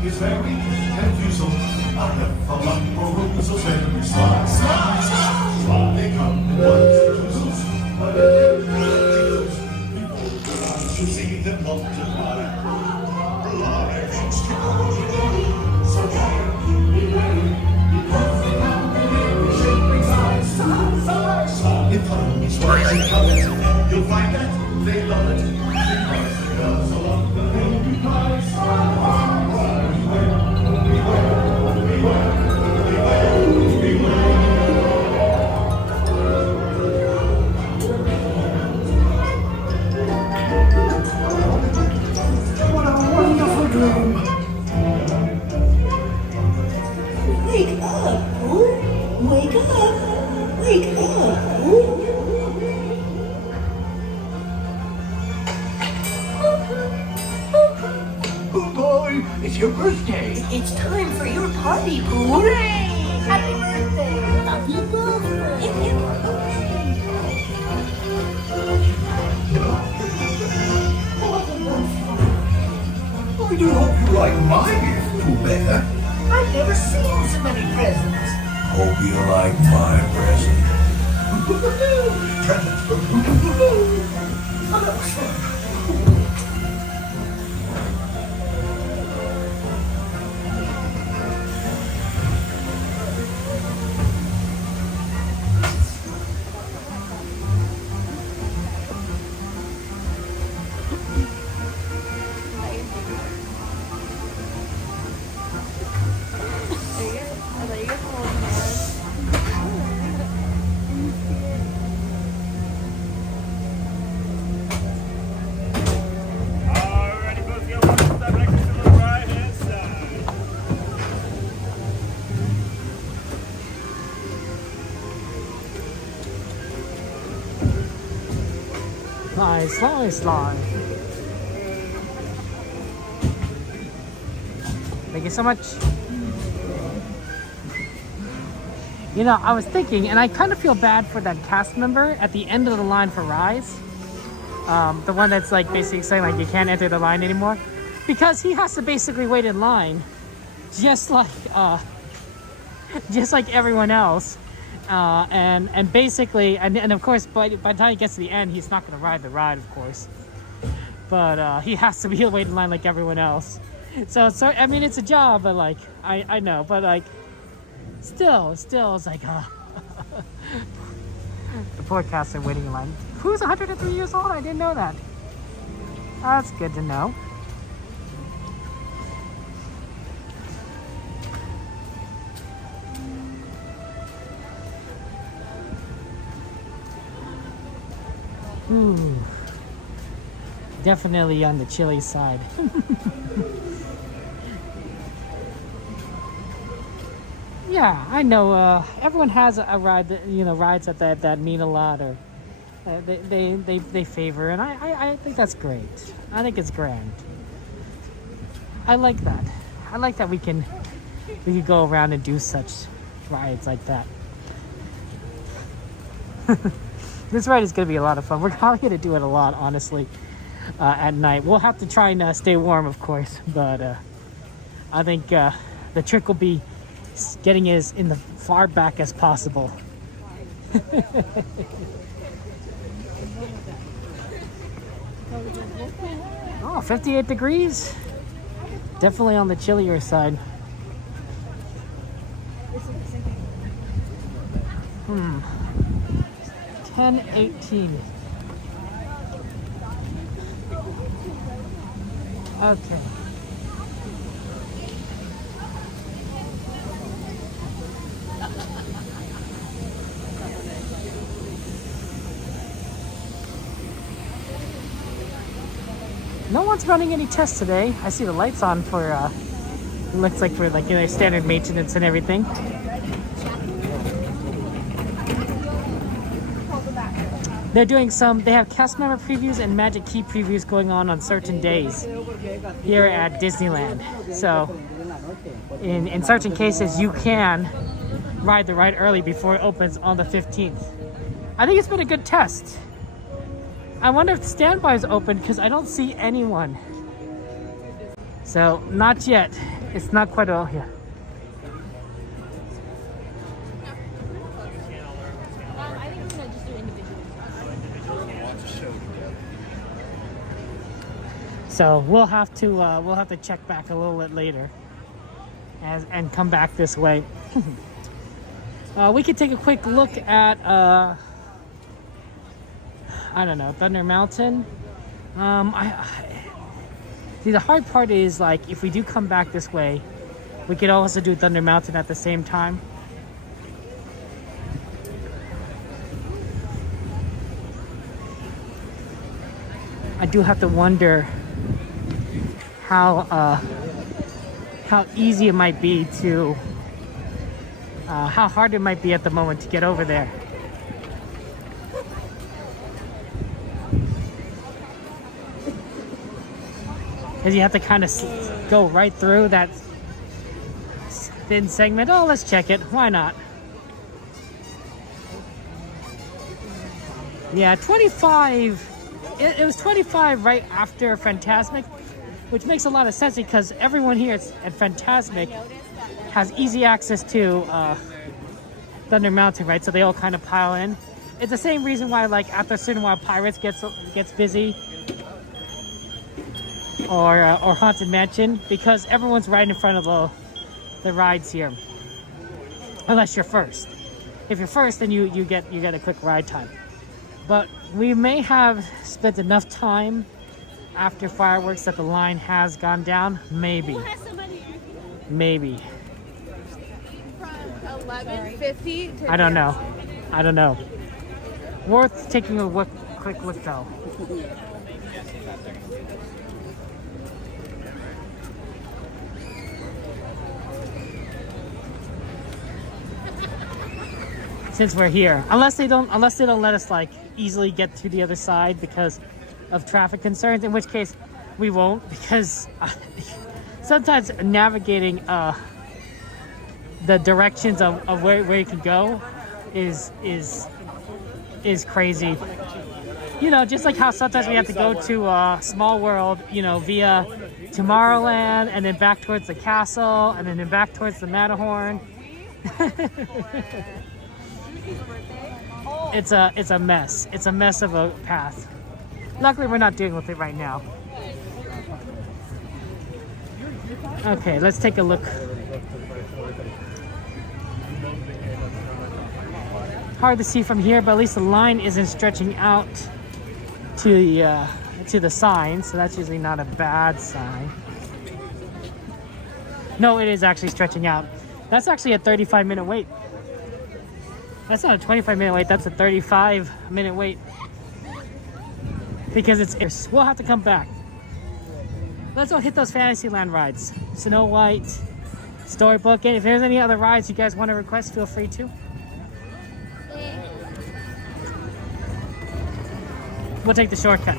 It's very confusing. I have a lot more rooms, so very slide, slide, slide, slide. They come in ones and twos. I should see them multiply. Lives and stars. So if homies rise and come, you'll find that they love it. Because along the hill we rise. What a wonderful dream! Wake up, Pooh. Wake up. Wake up, Pooh. Oh boy, it's your birthday! It's time for your party, Pooh. Hooray! Happy birthday! Happy birthday. I do hope you like my gift, Pooh Bear. I've never seen so many presents. Hope you like my present. Presents for Pooh. Oh, that was fun. Slide, slide, slide. Thank you so much. You know, I was thinking, and I kind of feel bad for that cast member at the end of the line for Rise. The one that's like basically saying like you can't enter the line anymore. Because he has to basically wait in line just like everyone else. And basically, and of course, by the time he gets to the end, he's not going to ride the ride, of course. But he has to be wait in line like everyone else. So I mean, it's a job, but like, I know, but like, still, it's like, the poor cast are waiting in line. Who's 103 years old? I didn't know that. That's good to know. Ooh, definitely on the chilly side. Yeah, I know. Everyone has a ride that, you know, rides at that mean a lot, or they favor, and I think that's great. I think it's grand. I like that. I like that we could go around and do such rides like that. This ride is going to be a lot of fun. We're probably going to do it a lot, honestly, at night. We'll have to try and stay warm, of course, but I think the trick will be getting as in the far back as possible. Oh, 58 degrees. Definitely on the chillier side. 10:18. Okay. No one's running any tests today. I see the lights on for looks like for, like, you know, standard maintenance and everything. They're doing they have cast member previews and Magic Key previews going on certain days here at Disneyland. So in certain cases, you can ride the ride early before it opens on the 15th. I think it's been a good test. I wonder if the standby is open because I don't see anyone. So not yet. It's not quite all here. So we'll have to check back a little bit later and come back this way. We could take a quick look at I don't know, Thunder Mountain. See, the hard part is, like, if we do come back this way, we could also do Thunder Mountain at the same time. I do have to wonder how easy it might be to, how hard it might be at the moment to get over there. Because you have to kind of go right through that thin segment. Oh, let's check it. Why not? Yeah, 25. It was 25 right after Fantasmic, which makes a lot of sense because everyone here at Fantasmic has easy access to Thunder Mountain, right? So they all kind of pile in. It's the same reason why, like, after a certain while, Pirates gets busy. Or Haunted Mansion, because everyone's right in front of the rides here, unless you're first. If you're first, then you get a quick ride time. But we may have spent enough time after fireworks that the line has gone down. Maybe. Maybe. From 11:50 to I don't know. Worth taking a quick look though. Since we're here, unless they don't let us, like, easily get to the other side because of traffic concerns, in which case we won't, because sometimes navigating the directions of where you can go is crazy. You know, just like how sometimes we have to go to Small World, you know, via Tomorrowland, and then back towards the castle, and then back towards the Matterhorn. It's a mess. It's a mess of a path. Luckily, we're not dealing with it right now. Okay, let's take a look. Hard to see from here, but at least the line isn't stretching out to the sign, so that's usually not a bad sign. No, it is actually stretching out. That's actually a 35-minute wait. That's not a 25-minute wait, that's a 35-minute wait. Because we'll have to come back. Let's go hit those Fantasyland rides. Snow White, Storybook, and if there's any other rides you guys want to request, feel free to. We'll take the shortcut.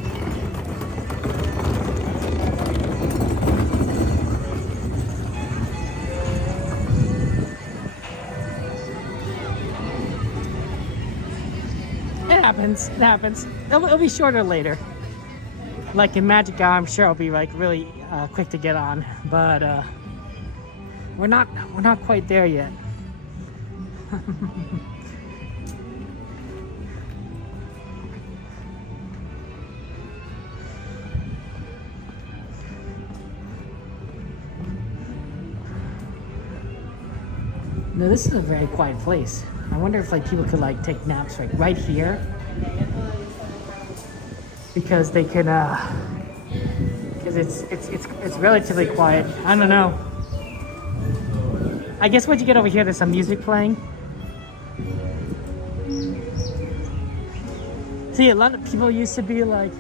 It happens. It'll be shorter later. Like in Magic Hour, I'm sure I'll be like really quick to get on, but we're not quite there yet. No, this is a very quiet place. I wonder if like people could like take naps like right here, because they can because it's relatively quiet. I don't know. I guess once you get over here, there's some music playing. See, a lot of people used to be like,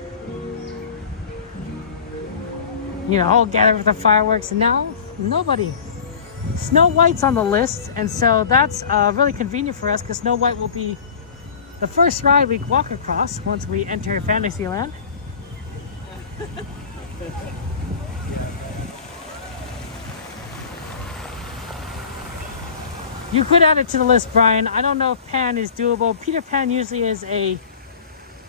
you know, all gather with the fireworks, and now nobody. Snow White's on the list, and so that's really convenient for us because Snow White will be the first ride we walk across once we enter Fantasyland. You could add it to the list, Brian. I don't know if Pan is doable. Peter Pan usually is a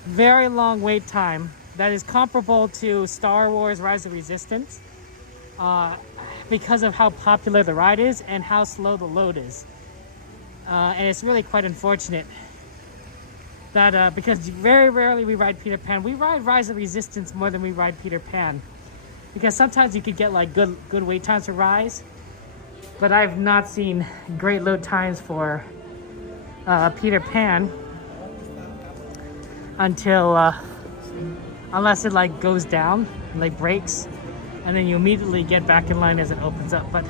very long wait time that is comparable to Star Wars Rise of Resistance. Because of how popular the ride is and how slow the load is. And it's really quite unfortunate that because very rarely we ride Peter Pan. We ride Rise of Resistance more than we ride Peter Pan. Because sometimes you could get like good wait times for Rise, but I've not seen great load times for Peter Pan until unless it like goes down and like breaks, and then you immediately get back in line as it opens up. But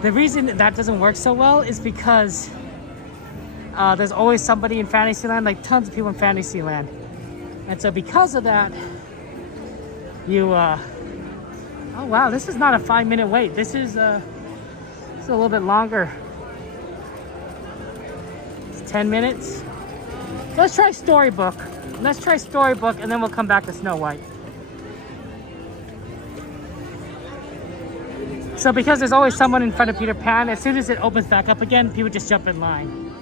the reason that doesn't work so well is because there's always somebody in Fantasyland, like tons of people in Fantasyland. And so because of that, you, oh wow, this is not a 5-minute wait. This is a little bit longer. It's 10 minutes. Let's try Storybook. Let's try Storybook and then we'll come back to Snow White. So because there's always someone in front of Peter Pan, as soon as it opens back up again, people just jump in line.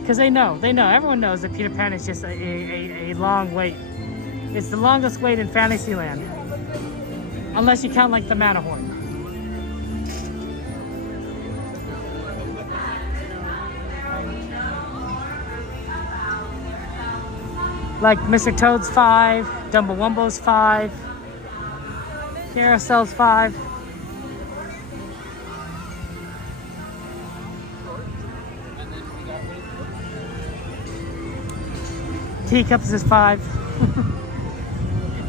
Because they know, everyone knows that Peter Pan is just a long wait. It's the longest wait in Fantasyland. Unless you count like the Matterhorn. Like Mr. Toad's 5, Dumbo Wumbo's 5, Carousel's 5. Teacups is 5.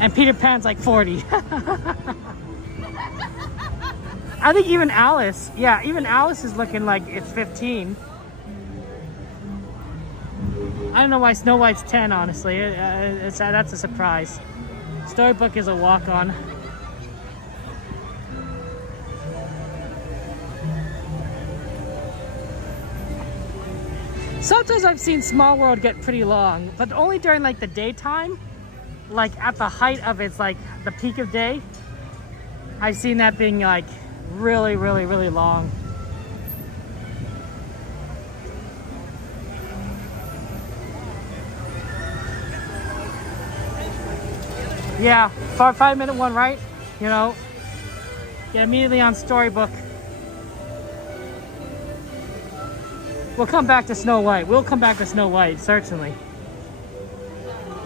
And Peter Pan's like 40. I think even Alice, even Alice is looking like it's 15. I don't know why Snow White's 10, honestly. That's a surprise. Storybook is a walk-on. Sometimes I've seen Small World get pretty long, but only during like the daytime, like at the height of its like the peak of day. I've seen that being like really, really, really long. Yeah, 5-minute one, right? You know, get immediately on Storybook. We'll come back to Snow White. We'll come back to Snow White, certainly.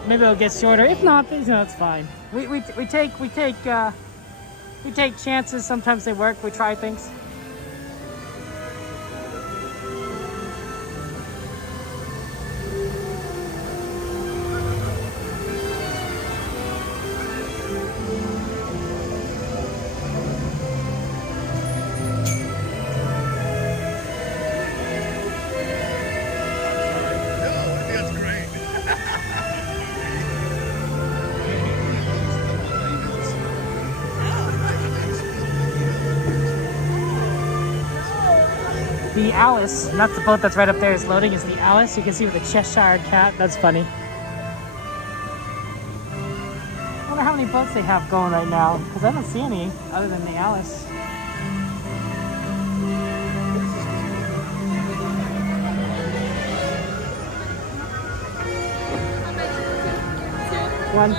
Maybe it'll get shorter. If not, you know, it's fine. We take chances. Sometimes they work. We try things. The Alice, and that's the boat that's right up there is loading, is the Alice. You can see with the Cheshire Cat. That's funny. I wonder how many boats they have going right now, because I don't see any other than the Alice. One.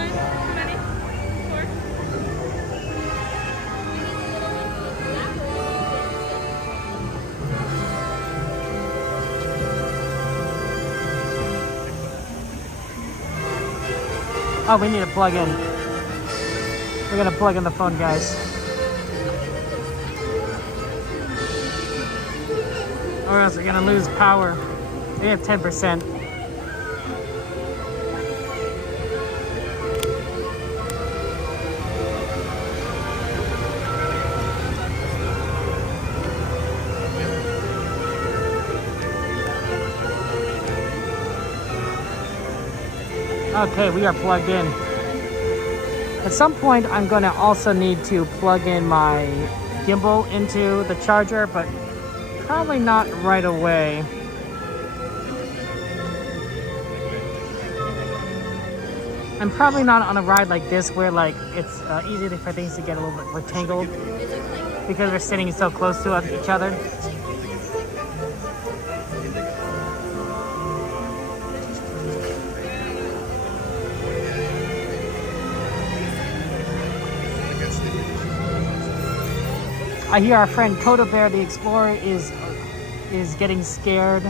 Oh, we need to plug in. We're gonna plug in the phone, guys. Or else we're gonna lose power. We have 10%. Okay, we are plugged in. At some point, I'm going to also need to plug in my gimbal into the charger, but probably not right away. I'm probably not on a ride like this where like it's easy for things to get a little bit more tangled because we're sitting so close to each other. I hear our friend Coda Bear the Explorer is getting scared,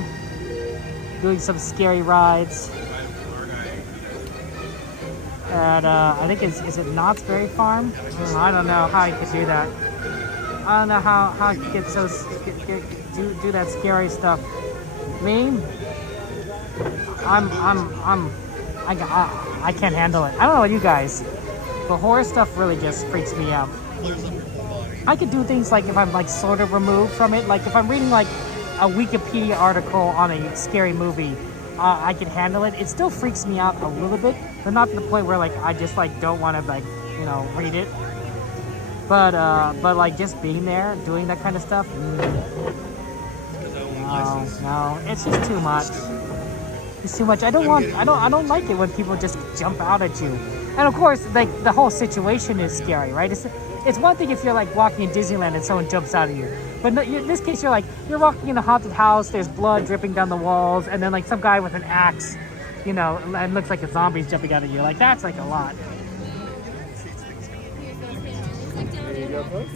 doing some scary rides. At I think is it Knott's Berry Farm? I don't know how you could do that. I don't know how you get so do that scary stuff. Me, I can't handle it. I don't know about you guys, but horror stuff really just freaks me out. I could do things like if I'm like sort of removed from it, like if I'm reading like a Wikipedia article on a scary movie, I can handle it. It still freaks me out a little bit, but not to the point where like I just like don't want to like, you know, read it. But like just being there, doing that kind of stuff, no, it's just too much. It's too much. I don't like it when people just jump out at you. And of course, like the whole situation is scary, right? It's one thing if you're like walking in Disneyland and someone jumps out at you, but no, in this case, you're walking in a haunted house. There's blood dripping down the walls, and then like some guy with an axe, you know, and looks like a zombie's jumping out at you. Like that's like a lot. There you go, folks.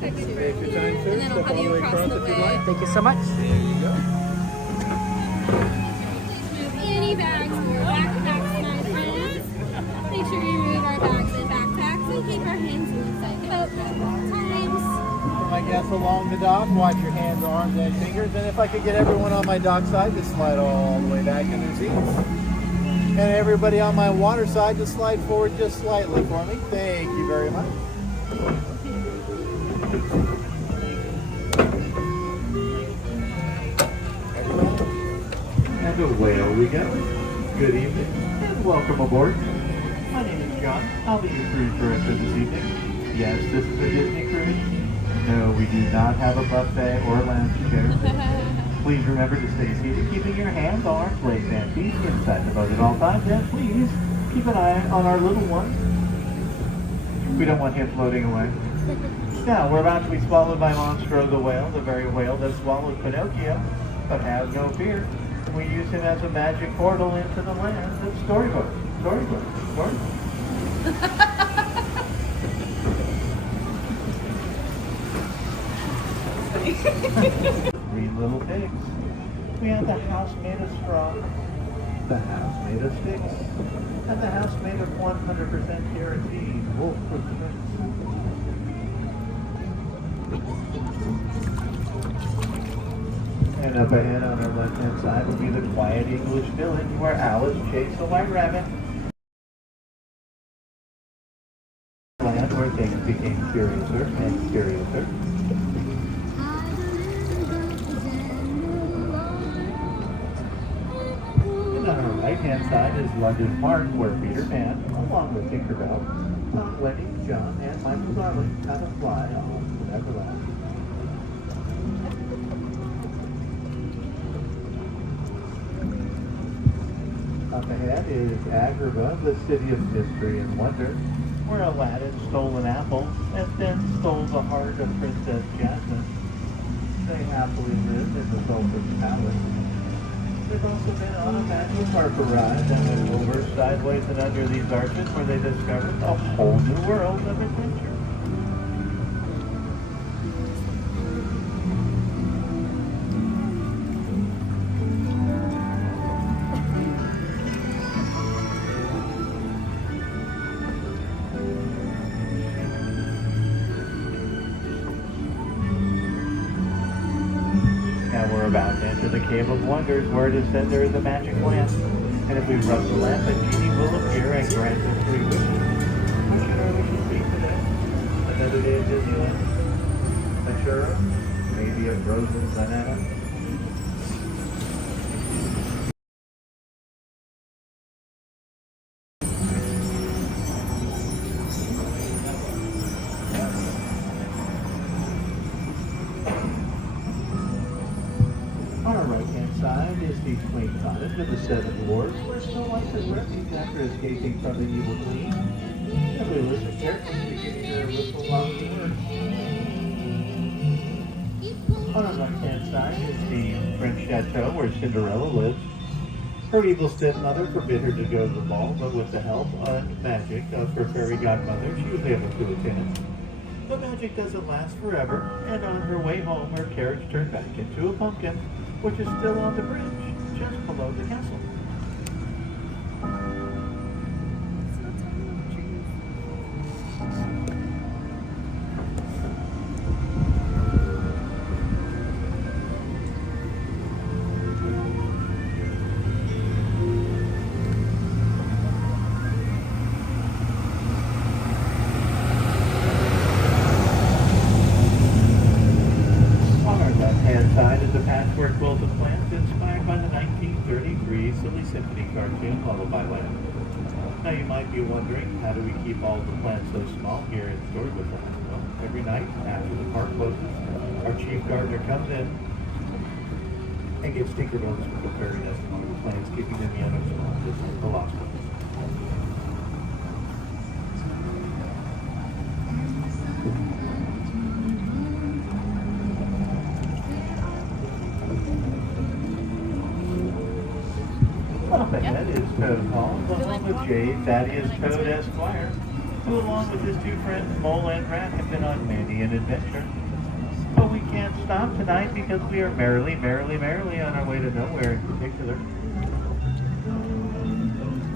Take your time, sir. Step all the way across if you'd like. Thank you so much. There you go. Any bags or backpacks, my friends. Make sure you remove our bags and backpacks and keep our hands inside the boat at all times. I guess along the dock, watch your hands, arms, and fingers. And if I could get everyone on my dock side to slide all the way back in their seats. And everybody on my water side to slide forward just slightly for me. Thank you very much. And away we go. Good evening and welcome aboard. My name is John. I'll be your cruise director this evening. Yes, this is a Disney cruise. No, we do not have a buffet or a lounge chair. Please remember to stay seated, keeping your hands, arms, legs, and feet inside the boat at all times, and please keep an eye on our little one. We don't want him floating away. Now, we're about to be swallowed by Monstro the whale, the very whale that swallowed Pinocchio. But have no fear, we use him as a magic portal into the land of Storybook. Storybook. Three little pigs. We had the house made of straw, the house made of sticks, and the house made of 100% guaranteed wolf footprints. And up ahead on our left-hand side will be the quiet English village where Alice chased the white rabbit. Land where things became curiouser and curiouser. And on our right-hand side is London Park where Peter Pan, along with Tinkerbell, taught Wendy, John, and Michael Darling how to fly on the Neverland. Up ahead is Agrabah, the city of mystery and wonder, where Aladdin stole an apple and then stole the heart of Princess Jasmine. They happily lived in the Sultan's palace. They've also been on a magic carpet ride and went over, sideways, and under these arches where they discovered a whole new world of adventure. We're about to enter the Cave of Wonders, where it is said there is a magic lamp. And if we rub the lamp, a genie will appear and grant us 3 wishes. What should our wishes be today? Another day at Disneyland? A churro? Maybe a frozen banana? On our right-hand side is the Queen Cottage of the 7 Dwarfs, where Snow White is refuge after escaping from the evil queen. And we listen carefully to hear her whistle while she works. On our left-hand side is the French chateau where Cinderella lives. Her evil stepmother forbid her to go to the ball, but with the help and magic of her fairy godmother, she was able to attend. But magic doesn't last forever, and on her way home, her carriage turned back into a pumpkin, which is still on the bridge, just below the castle. Patchwork quilt of plants inspired by the 1933 Silly Symphony cartoon Lullaby Land. Now you might be wondering, how do we keep all the plants so small here in Storybook Land? Well, every night after the park closes, our chief gardener comes in and gets Tinkerbells from the fairy nest among the plants, keeping them young and small, just like the lost ones. Up ahead is Toad Hall, the home of J. Thaddeus Toad Esquire, who along with his 2 friends, Mole and Rat, have been on many an adventure. But we can't stop tonight because we are merrily on our way to nowhere in particular.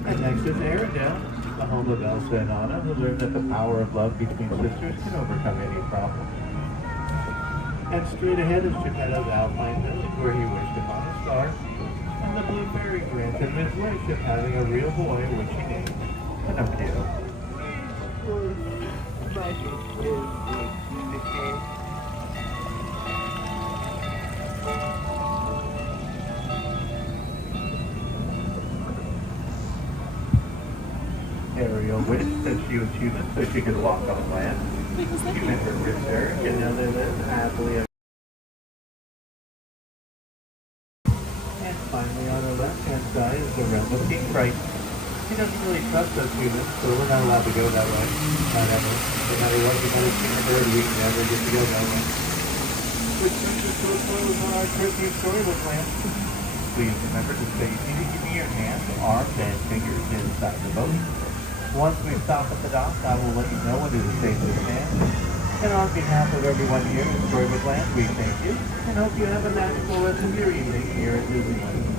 And next is Arendelle, the home of Elsa and Anna, who learned that the power of love between sisters can overcome any problem. And straight ahead is Geppetto's Alpine Village, where he wished upon a star. And the Blue Fairy granted him his wish of having a real boy, which he named Pinocchio. Ariel wished that she was human so she could walk on land. She met her prince Eric, and now they live happily ever doesn't really trust us humans, so we're not allowed to go that way. Not ever. No matter what, we gotta see the bird, we never get to go that way. Which brings us to a close on our trip to Storybook Land. Please remember to stay seated, keeping your hands, arms, and fingers inside the boat. Once we stop at the dock, I will let you know when it is safe to stand. And on behalf of everyone here in Storybook Land, we thank you and hope you have a magical rest of your evening here at Disneyland.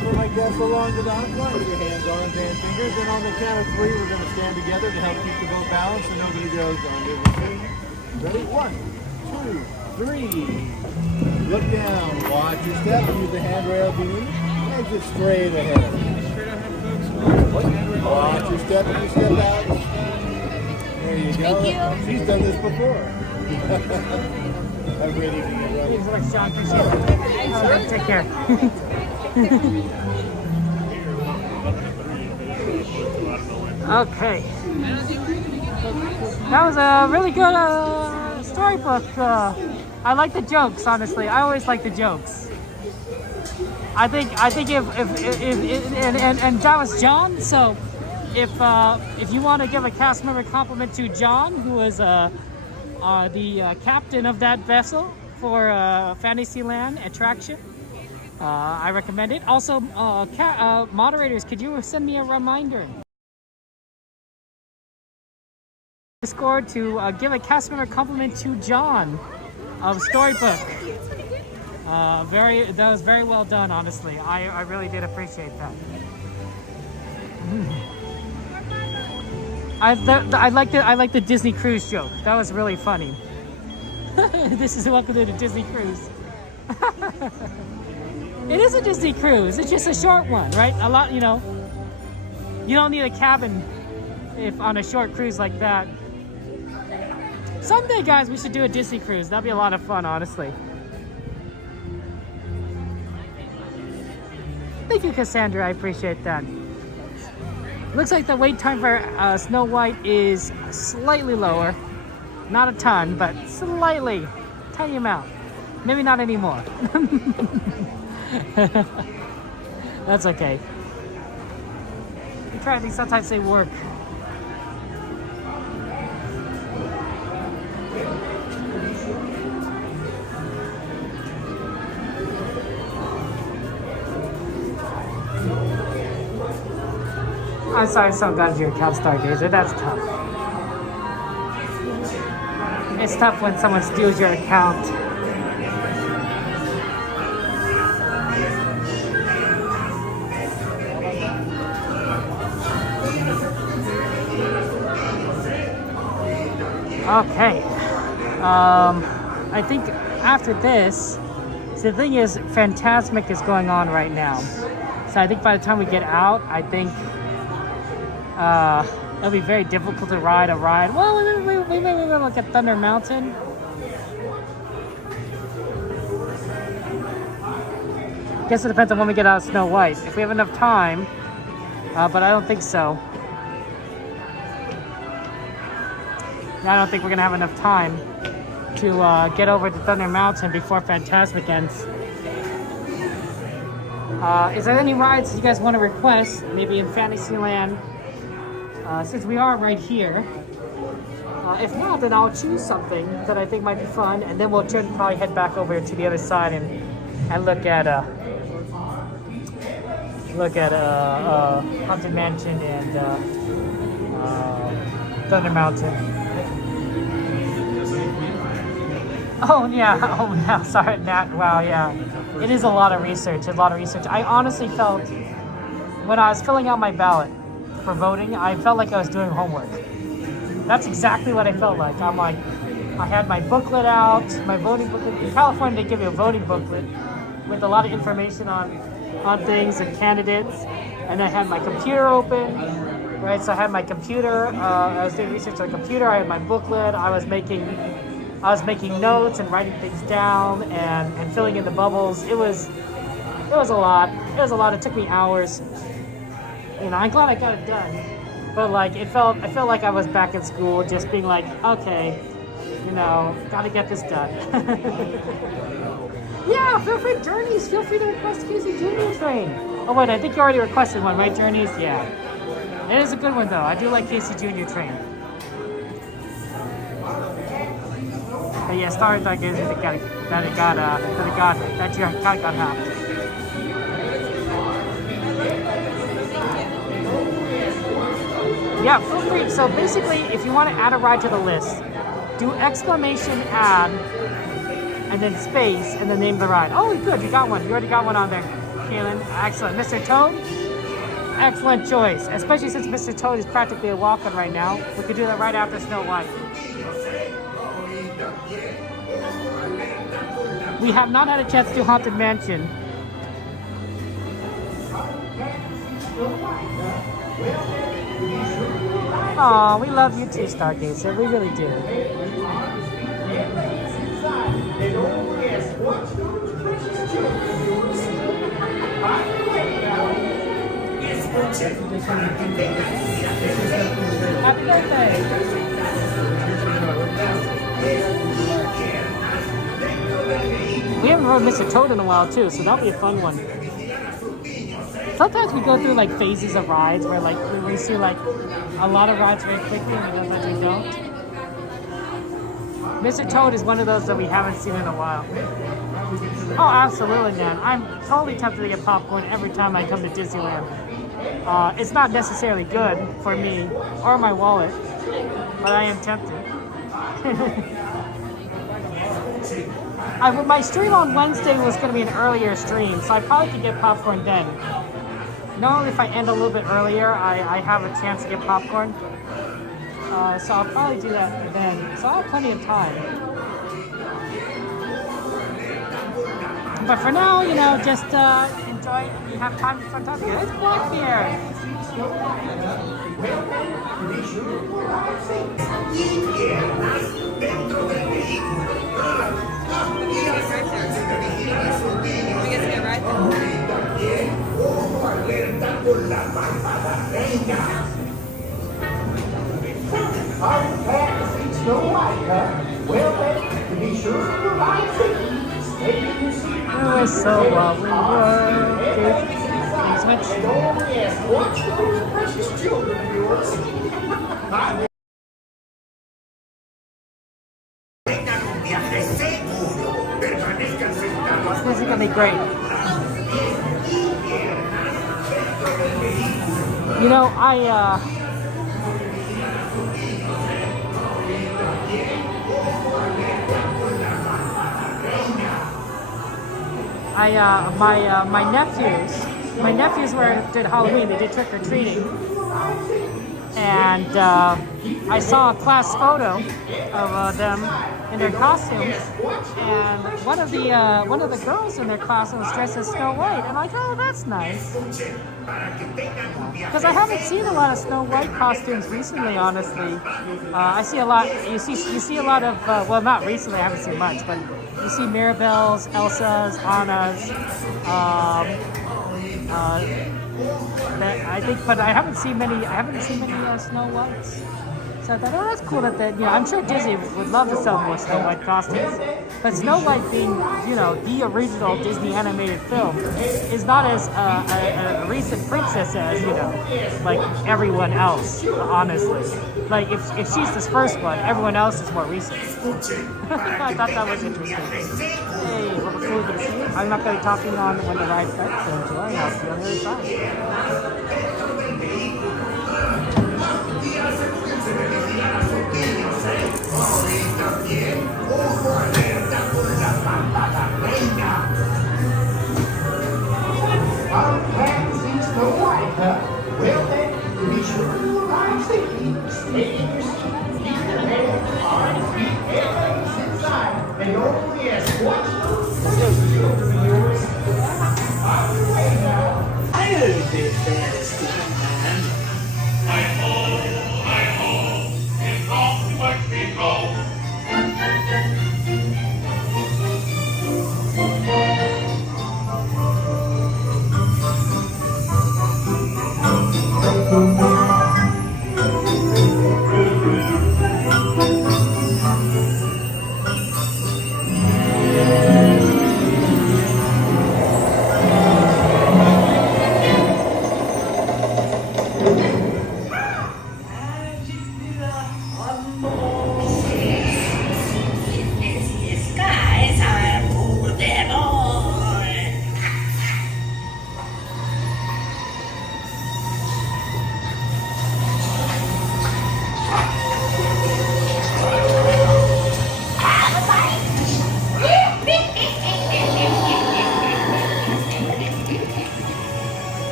For my guests along the dock, line your hands, arms, and fingers, and on the count of 3, we're going to stand together to help keep the boat balanced so nobody goes under the sea. Ready? 1, 2, 3. Look down, watch your step, use the handrail beneath, and just straight ahead. Watch your step and you step out. There you go. Thank you. She's done this before. I'm ready to get ready. Take care. Okay. That was a really good storybook. I like the jokes, honestly. I always like the jokes. I think if and that was John. So if you want to give a cast member compliment to John, who was the captain of that vessel for Fantasyland attraction, I recommend it. Also, moderators, could you send me a reminder? Discord to give a cast member compliment to John of Storybook. That was very well done, honestly. I really did appreciate that. I like the Disney cruise joke. That was really funny. This is welcome to the Disney cruise. It is a Disney cruise. It's just a short one, right? A lot, you know. You don't need a cabin if on a short cruise like that. Someday, guys, we should do a Disney cruise. That'd be a lot of fun, honestly. Thank you, Cassandra. I appreciate that. Looks like the wait time for Snow White is slightly lower. Not a ton, but slightly. Tiny amount. Maybe not anymore. That's okay. I'm trying to think, sometimes they work. I'm sorry, someone got into your account, Stargazer. That's tough. It's tough when someone steals your account. Okay. I think after this, so the thing is, Fantasmic is going on right now. So I think by the time we get out, I think it'll be very difficult to ride a ride. Well, we may look at Thunder Mountain. Guess it depends on when we get out of Snow White. If we have enough time, but I don't think so. I don't think we're gonna have enough time to get over to Thunder Mountain before Fantasmic ends. Is there any rides you guys want to request? Maybe in Fantasyland? Since we are right here. If not, then I'll choose something that I think might be fun, and then we'll probably head back over to the other side and look at Haunted Mansion and Thunder Mountain. Oh yeah, sorry, Nat. Wow, yeah. It is a lot of research, I honestly felt, when I was filling out my ballot for voting, I felt like I was doing homework. That's exactly what I felt like. I'm like, I had my booklet out, my voting booklet. In California, they give you a voting booklet with a lot of information on things and candidates. And I had my computer open, right? So I had my computer, I was doing research on the computer, I had my booklet, I was making I was making notes and writing things down and filling in the bubbles. It was a lot. It was a lot. It took me hours. You know, I'm glad I got it done. But like, I felt like I was back in school, just being like, okay, you know, gotta get this done. Yeah, feel free, Journeys. Feel free to request Casey Junior Train. Oh wait, I think you already requested one, right, Journeys? Yeah. It is a good one though. I do like Casey Junior Train. But yeah, Storybook is that it got hacked. Yeah, feel free. So basically, if you want to add a ride to the list, do exclamation add, and then space, and then name the ride. Oh, good, you got one. You already got one on there, Kaylin. Excellent. Mr. Toad, excellent choice. Especially since Mr. Toad is practically a walk-on right now. We could do that right after Snow White. We have not had a chance to do Haunted Mansion. Aw, we love you too, Stargazer. We really do. Happy birthday! We haven't rode Mr. Toad in a while too, so that'll be a fun one. Sometimes we go through like phases of rides where like we see like a lot of rides very quickly and sometimes we don't. Mr. Toad is one of those that we haven't seen in a while. Oh, absolutely, man. I'm totally tempted to get popcorn every time I come to Disneyland. It's not necessarily good for me or my wallet, but I am tempted. My stream on Wednesday was going to be an earlier stream, so I probably could get popcorn then. Normally, if I end a little bit earlier, I have a chance to get popcorn. So I'll probably do that then. So I have plenty of time. But for now, you know, just enjoy it. You have time for time. It's black here. It was so lovely. This is gonna be great. You know, my nephews did Halloween. They did trick or treating, and I saw a class photo of them in their costumes, and one of the girls in their costume was dressed as Snow White, and I'm like, oh, that's nice. Because I haven't seen a lot of Snow White costumes recently, honestly. I see a lot. You see a lot of well, not recently. I haven't seen much, but you see Mirabelle's, Elsa's, Anna's. I think, but I haven't seen many. Snow Whites. So I thought, oh, that's cool that I'm sure Disney would love to sell more Snow White costumes. But Snow White being, the original Disney animated film is not as a recent princess as, like everyone else, honestly. Like, if she's this first one, everyone else is more recent. I thought that was interesting. Hey, well, before we can see you, I'm not going to be talking on when the ride starts, so enjoy, and I'll see you on the other side. Well then, be sure to arrive safely. Stay in your seat. Keep your head, arms, feet, and legs inside. And only ask what children yours. On your way now. I'll be there, stupid man. Hi-ho, hi-ho. It's off to work we go.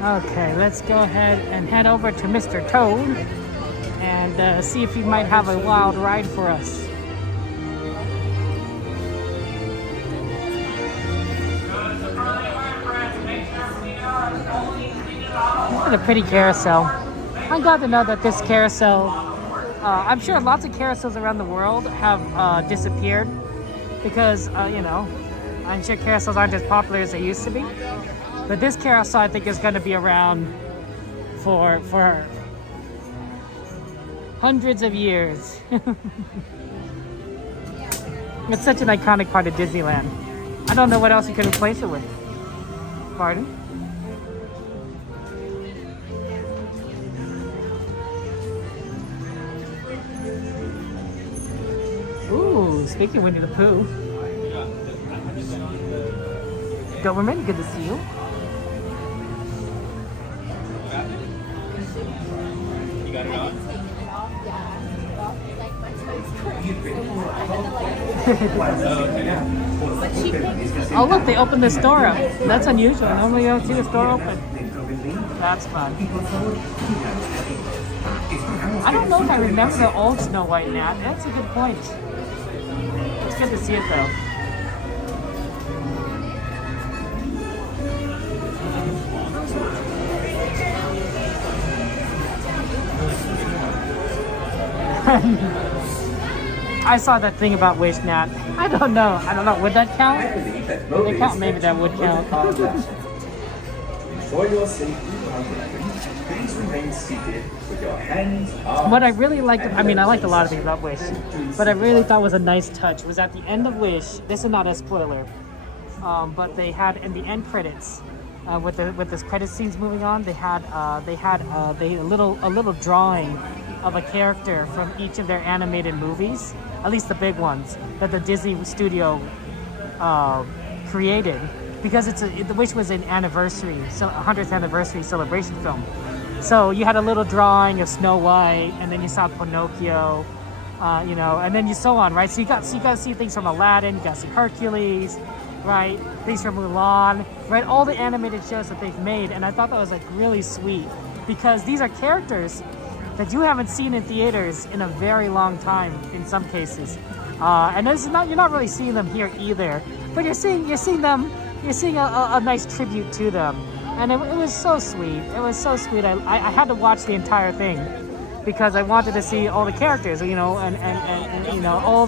Okay, let's go ahead and head over to Mr. Toad and see if he might have a wild ride for us. What a pretty carousel. I'm glad to know that this carousel, I'm sure lots of carousels around the world have disappeared because, you know, I'm sure carousels aren't as popular as they used to be. But this carousel, I think, is going to be around for hundreds of years. It's such an iconic part of Disneyland. I don't know what else you could replace it with. Pardon? Ooh, speaking of Winnie the Pooh. Government, good to see you. You got it on? Oh look, they opened this door up. That's unusual. Normally you don't see this door open. That's fun. I don't know if I remember the old Snow White, Nat. That's a good point. It's good to see it though. I saw that thing about Wish, Nat. I don't know. Would that count? They count. Maybe that would count. For your safety, please remain seated with your hands, arms. What I really liked, I mean, I liked a lot of things about Wish, but I really thought was a nice touch was at the end of Wish. This is not a spoiler, but they had in the end credits, with this credit scenes moving on, they had a little drawing of a character from each of their animated movies, at least the big ones that the Disney studio created, because the Wish was an anniversary, so 100th anniversary celebration film. So you had a little drawing of Snow White, and then you saw Pinocchio, you know, and then you so on, right? So you got to see things from Aladdin, you got to see Hercules, right? Things from Mulan, right? All the animated shows that they've made, and I thought that was like really sweet because these are characters that you haven't seen in theaters in a very long time in some cases, and this is not, you're not really seeing them here either, but you're seeing a nice tribute to them, and it was so sweet. It was so sweet. I had to watch the entire thing because I wanted to see all the characters, you know, and you know all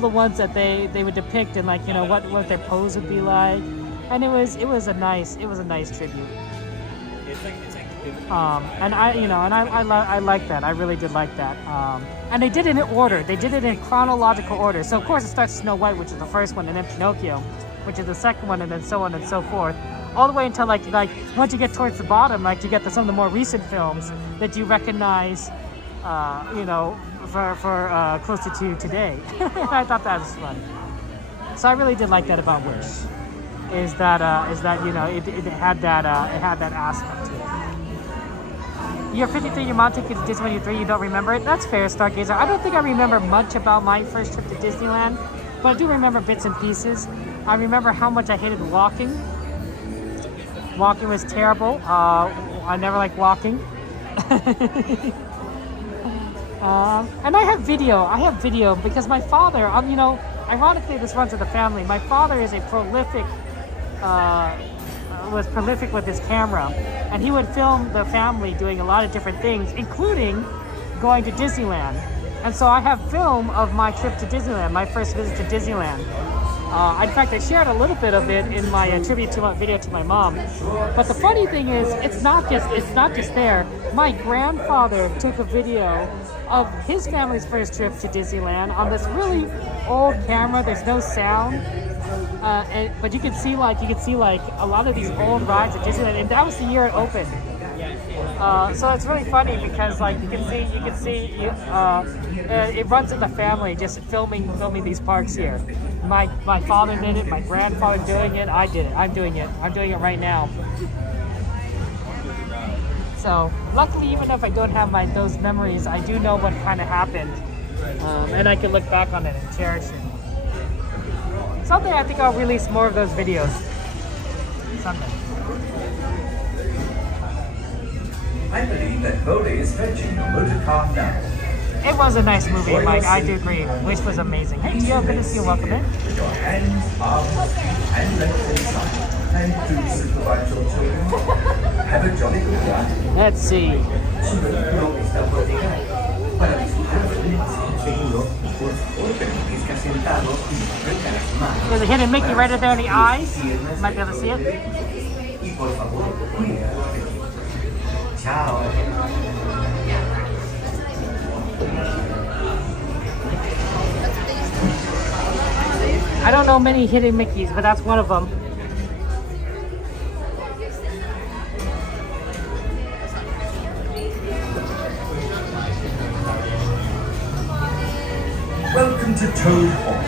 the ones that they would depict and, like, you know, what their pose would be like, and it was a nice tribute. And I like that. I really did like that. And they did it in order. They did it in chronological order. So of course it starts Snow White, which is the first one, and then Pinocchio, which is the second one, and then so on and so forth, all the way until like once you get towards the bottom, like you get to some of the more recent films that you recognize, you know, for closer to today. I thought that was fun. So I really did like that about Wish, is that you know it had that aspect to it. You're 53, your mom took you to Disney when you're 3, you don't remember it? That's fair, Stargazer. I don't think I remember much about my first trip to Disneyland, but I do remember bits and pieces. I remember how much I hated walking. Walking was terrible. I never liked walking. And I have video because my father, you know, ironically this runs in the family. My father is a was prolific with his camera, and he would film the family doing a lot of different things, including going to Disneyland. And so I have film of my trip to Disneyland, my first visit to Disneyland. In fact, I shared a little bit of it in my tribute to my video to my mom. But the funny thing is, it's not just there. My grandfather took a video of his family's first trip to Disneyland on this really old camera. There's no sound. But you can see like a lot of these old rides at Disneyland, and that was the year it opened. So it's really funny because like you can see it runs in the family, just filming these parks here. My father did it, my grandfather doing it, I did it, I'm doing it right now. So luckily, even if I don't have those memories, I do know what kind of happened, and I can look back on it and cherish it. Someday I think I'll release more of those videos. Someday. I believe that Bodhi is fetching your motor car now. It was a nice movie, Mike. I do agree. Wish was amazing. Hey, Gio, good to see you. Welcome in. With your hands, arms, feet, and legs inside. And do supervise your children. Have a jolly good time. Let's see. There's a hidden Mickey right there in the eyes. Might be able to see it. Ciao. I don't know many hidden Mickeys, but that's one of them. Welcome to Toad Hall.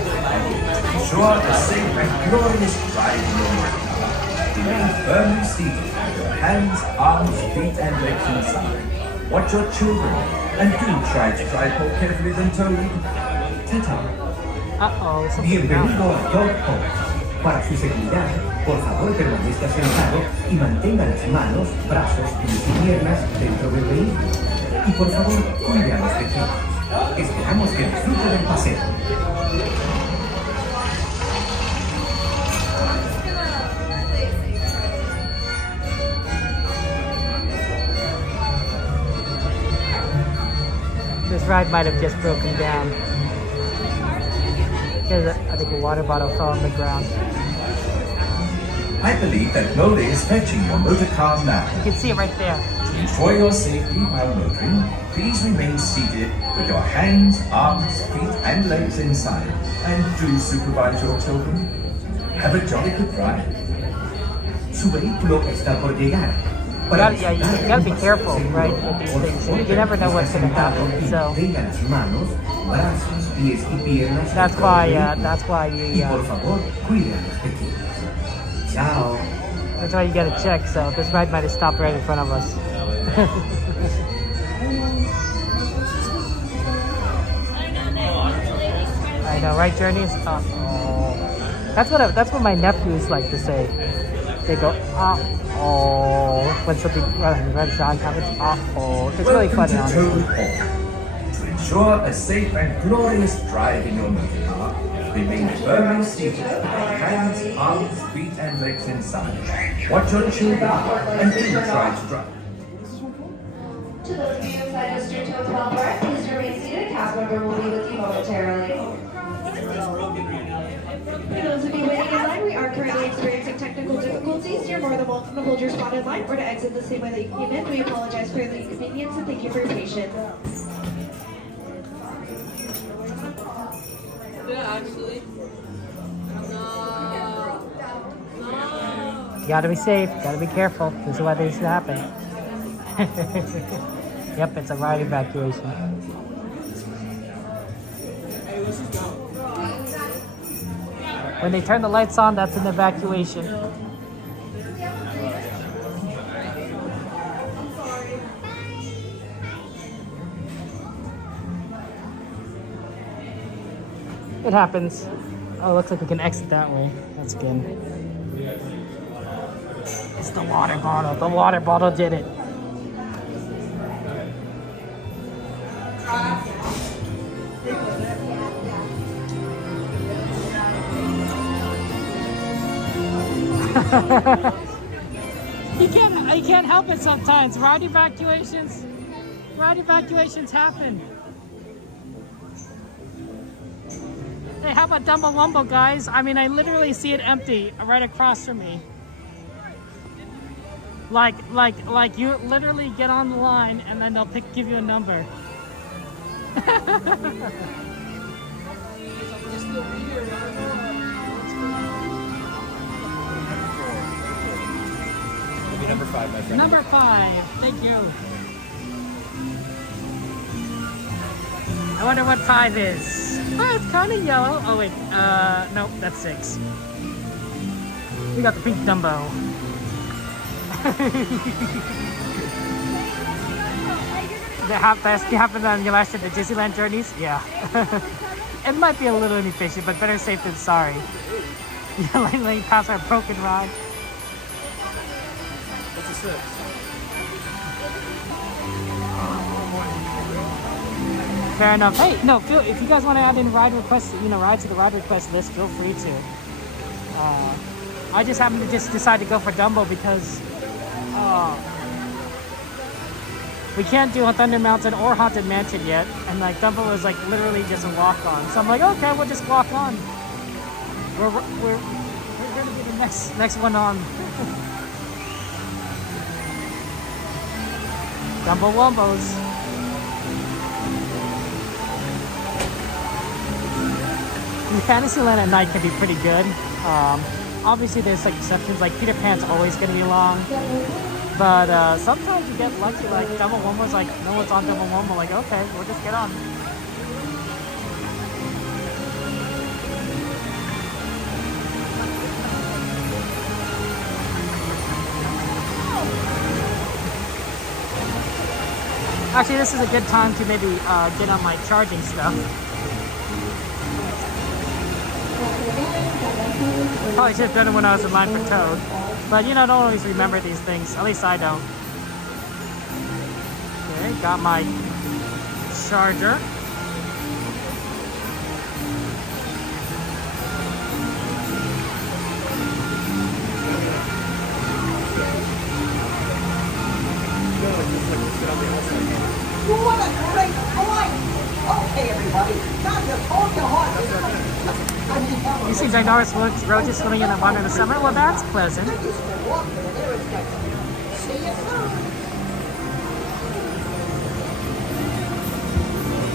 Ensure a safe and glorious ride in your motor car. Remain firmly seated with your hands, arms, feet, and legs inside. Watch your children and do try to drive more carefully than Toad. Ta-ta. Bienvenido a Toad Hall. Para su seguridad, por favor permanezca sentado y mantenga las manos, brazos, pies y piernas dentro del vehículo. Y por favor, cuide a los pequeños. Esperamos que disfrute del paseo. This ride might have just broken down. Because I think a water bottle fell on the ground. I believe that Mole is fetching your motor car now. You can see it right there. To ensure your safety while motoring, please remain seated with your hands, arms, feet, and legs inside. And do supervise your children. Have a jolly good ride. Su vehículo está por llegar. You gotta be careful, right, with these things. You never know what's gonna happen. So that's why you. That's why you gotta check. So this ride might have stopped right in front of us. I know, right, Journeys? That's what my nephews like to say. They go, when something runs on, it's really funny, honestly. To ensure a safe and glorious drive in your motor car, remain firmly seated with your hands, arms, feet, and legs inside. Watch your children and do try to drive. To those of you inside Mr. Toad's welfare, please remain seated. A cast member will be with you momentarily. For those of you waiting in line, we are currently experiencing technical difficulties. You're more than welcome to hold your spotted line or to exit the same way that you came in. We apologize for your inconvenience and thank you for your patience. You gotta be safe, gotta be careful. This is why this happen. Yep, it's a ride evacuation. When they turn the lights on, that's an evacuation. It happens. Oh, looks like we can exit that way. That's good. It's the water bottle. The water bottle did it. You can't help it sometimes. Ride evacuations happen. Hey, how about Dumbo Wumbo, guys? I mean, I literally see it empty right across from me. Like you literally get on the line and then they'll give you a number. Number 5, my friend. Number 5, thank you. I wonder what 5 is. Oh, it's kind of yellow. Oh wait, nope, that's 6. We got the pink Dumbo. That happened on your last trip to Disneyland Journeys? Yeah. It might be a little inefficient, but better safe than sorry. Yeah, let me pass our broken rod. What's a 6? Fair enough. Hey, no, if you guys want to add in ride requests, rides to the ride request list, feel free to. I just happened to decide to go for Dumbo because we can't do a Thunder Mountain or Haunted Mansion yet, and like Dumbo is like literally just a walk on. So I'm like, okay, we'll just walk on. We're gonna be the next one on. Dumbo Wombos. Fantasyland at night can be pretty good. Obviously there's like exceptions, like Peter Pan's always gonna be long. But sometimes you get lucky, like Dumbo Wombo's like, no one's on Dumbo Wombo, like okay, we'll just get on. Actually, this is a good time to maybe get on my charging stuff. Probably should have done it when I was in line for Toad. But I don't always remember these things. At least I don't. Okay, got my charger. What a great flight! Okay, everybody, time to hold your horses. These things I noticed roaches swimming in the water in the summer. Well, that's pleasant.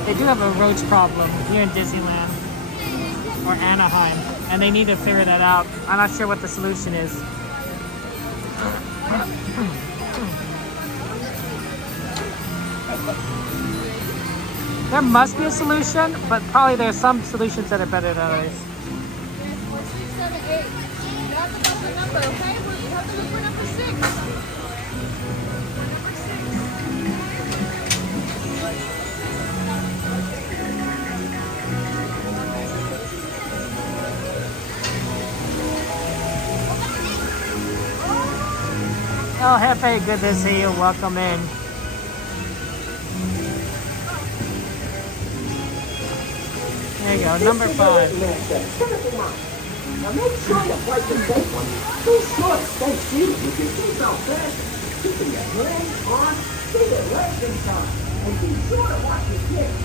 They do have a roach problem here in Disneyland or Anaheim, and they need to figure that out. I'm not sure what the solution is. There must be a solution, but probably there's some solutions that are better than others. Oh, Hefe, good to see you. Welcome in. There you go, number 5. Now make sure you play the safe one. Be sure to stay seated with your seatbelt fastened, keeping your hands, arms, feet, and legs inside. And be sure to watch your kids.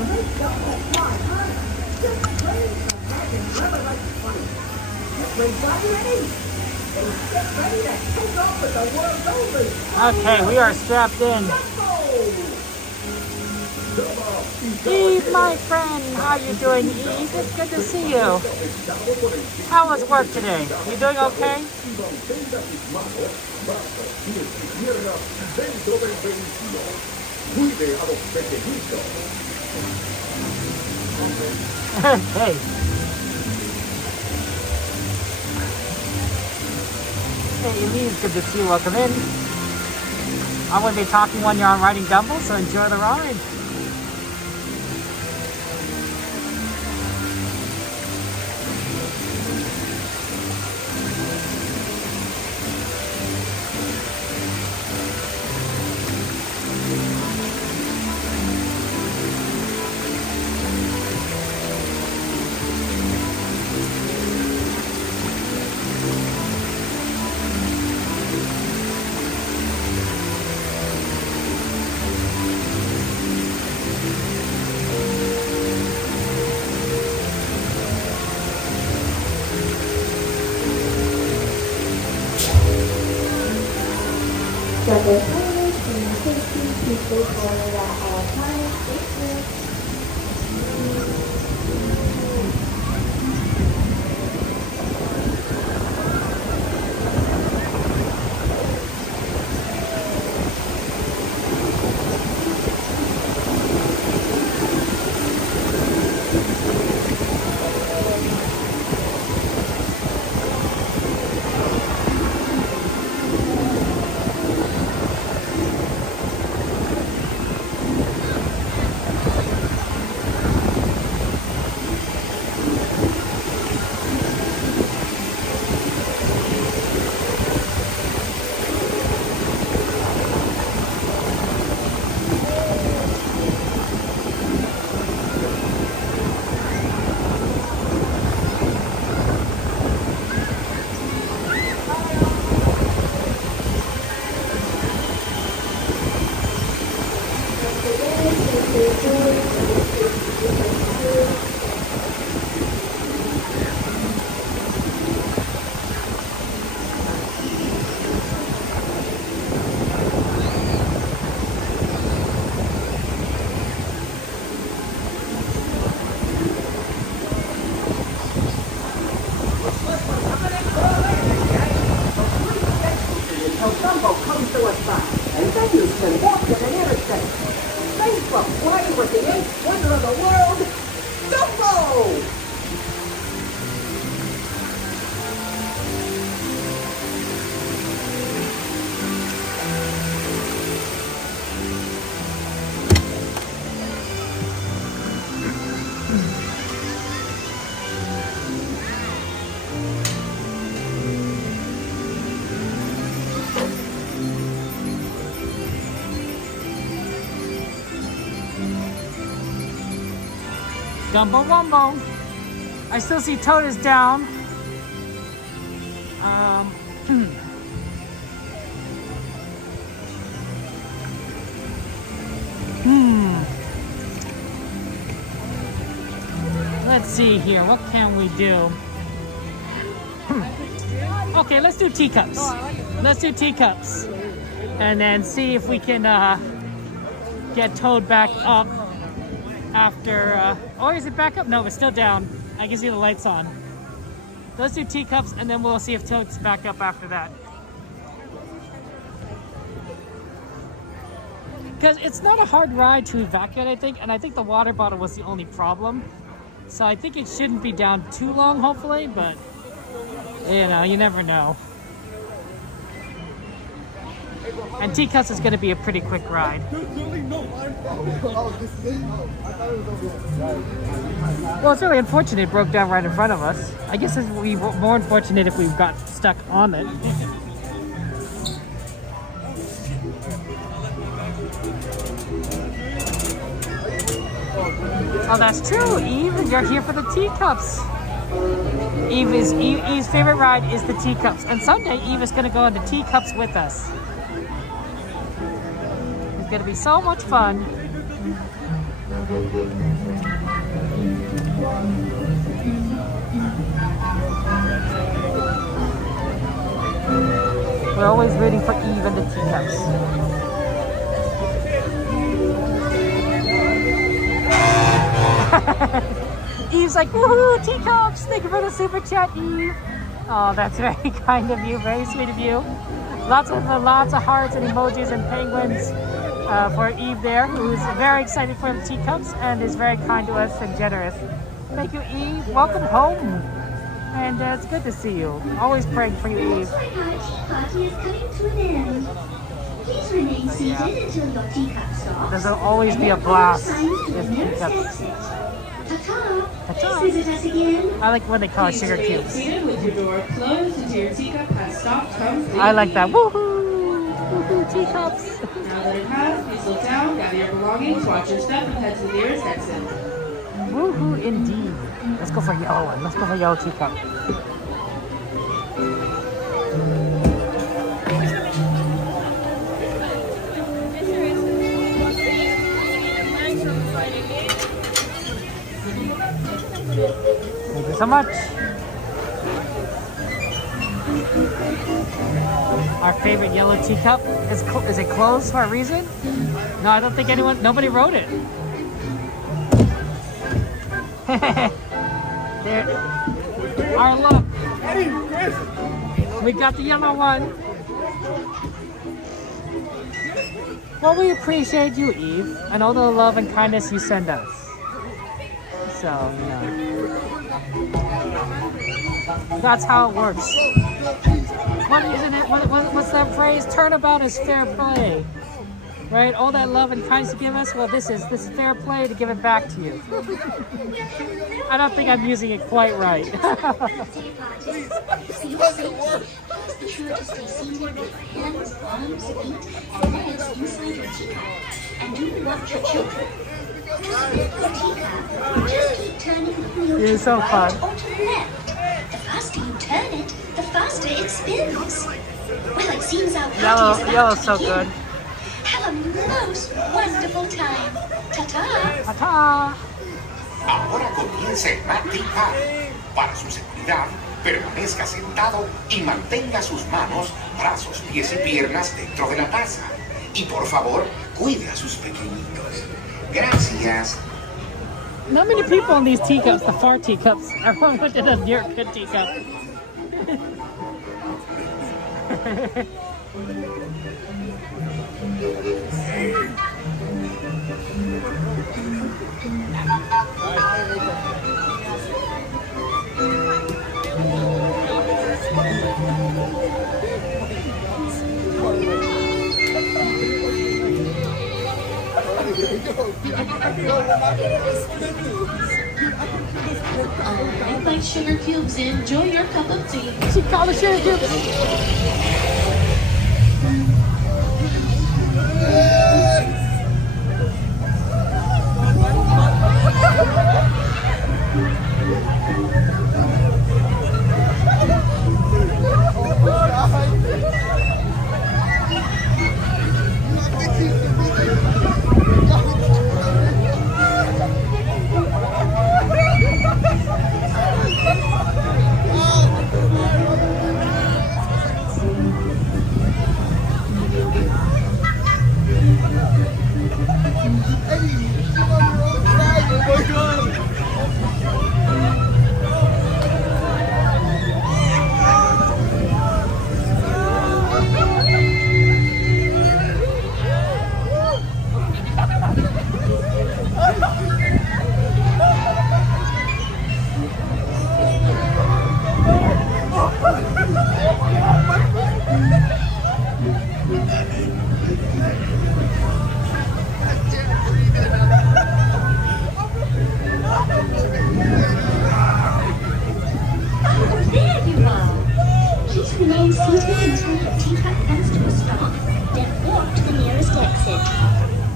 Now make don't fly high. Just play some magic rubber like it's funny. Get ready? And get ready to take off with the world over. Okay, we are strapped in. Eve, my friend, how you doing, Eve? It's good to see you. How was work today? You doing okay? Hey. Hey, Eve, good to see you. Welcome in. I'm going to be talking when you're on riding Dumbo, so enjoy the ride. Number 5, and safety people forward at all times. Thank you. Until Dumbo comes to a stop, and then you can walk in an interstate. Thanks for playing with the eighth wonder of the world, Dumbo! Dumbo Wumbo. I still see Toad is down. Let's see here. What can we do? Okay, let's do Teacups. Let's do Teacups. And then see if we can get Toad back up. After, or is it back up? No, it's still down. I can see the lights on. Let's do Teacups and then we'll see if Toad's back up after that. Because it's not a hard ride to evacuate, I think, and I think the water bottle was the only problem. So I think it shouldn't be down too long, hopefully, but, you know, you never know. And Teacups is going to be a pretty quick ride. Well, it's really unfortunate it broke down right in front of us. I guess it would be more unfortunate if we got stuck on it. Oh, that's true, Eve. You're here for the Teacups. Eve's favorite ride is the Teacups. And someday Eve is going to go on the Teacups with us. It's going to be so much fun. We're always rooting for Eve and the Teacups. Eve's like, woohoo, Teacups! Thank you for the super chat, Eve. Oh, that's very kind of you, very sweet of you. Lots of hearts and emojis and penguins for Eve there, who's very excited for the Teacups and is very kind to us and generous. Thank you, Eve. Welcome home. And it's good to see you. Always praying for you, Eve. Party is coming to an end. Please remain seated until your teacup stops. There'll always be a blast with Teacups. Ta-ta! Please visit us again. I like when they call it sugar cubes. Seated with your door closed until your teacup has stopped completely. I like that. Woohoo! Woohoo, Teacups! Now that it has, please slow down, gather your belongings, watch your step, and head to the nearest exit. Woohoo, indeed. Let's go for a yellow one. Let's go for a yellow teacup. Thank you so much. Our favorite yellow teacup is it closed for a reason? No, I don't think nobody wrote it. There. Our look. We got the yellow one. Well, we appreciate you, Eve, and all the love and kindness you send us. So, you know. That's how it works. What isn't it? What's that phrase? Turnabout is fair play. Right? All that love and kindness you give us, well, this is fair play to give it back to you. I don't think I'm using it quite right. Be sure to stay seated with your hands, arms, feet, and legs inside your teacup. And do watch your children. Your teacup, just keep turning the wheel It is to so the right fun. or to the left. The faster you turn it, the faster it spins. Well, it seems our party is about Yellow's to so begin. good. Have a a most wonderful time. Ta-ta! Ta-ta! Ahora comienza el Matty Park. Para su seguridad, permanezca sentado y mantenga sus manos, brazos, pies y piernas dentro de la taza. Y por favor, cuide a sus pequeñitos. Gracias. Not many people in these teacups, the far teacups. Everyone went in a near good teacup. Alright, my sugar cubes, enjoy your cup of tea. She called the sugar cubes.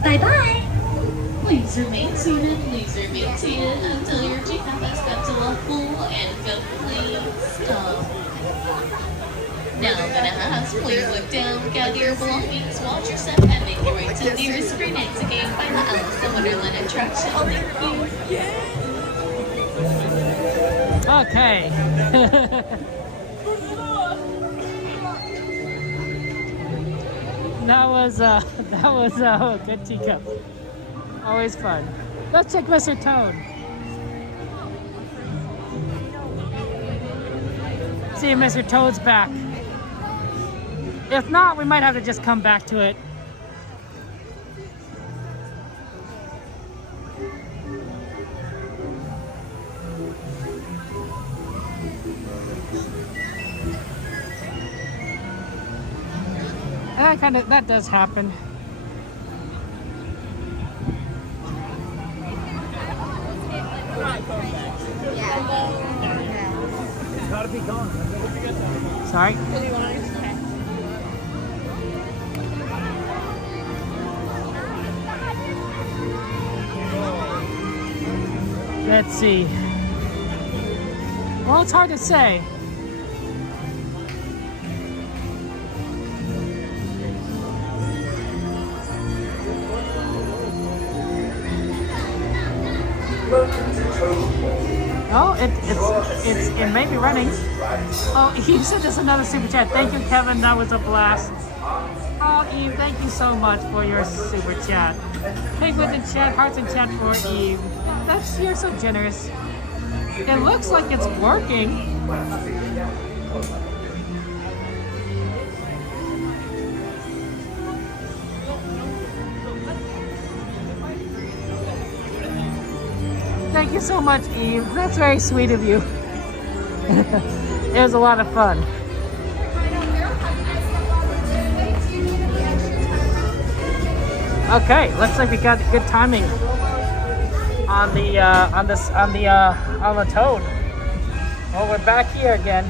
Bye-bye. Please remain seated, until your teacup has got to a full and complete stop. Now I'm gonna ask, please look down, gather your belongings, watch your step, and make your way to the nearest screen exit gate by the Alice in Wonderland attraction. Thank you. Okay. That was a good teacup. Always fun. Let's check Mr. Toad. See if Mr. Toad's back. If not, we might have to just come back to it. And that does happen. It's gotta be gone. Sorry. Let's see. Well, it's hard to say. Oh, it may be running. Oh, Eve said there's another super chat. Thank you, Kevin. That was a blast. Oh, Eve, thank you so much for your super chat. Hey, with the chat, hearts in chat for Eve. You're so generous. It looks like it's working. Thank you so much, Eve. That's very sweet of you. It was a lot of fun. Okay, looks like we got good timing on the Toad. Well, we're back here again.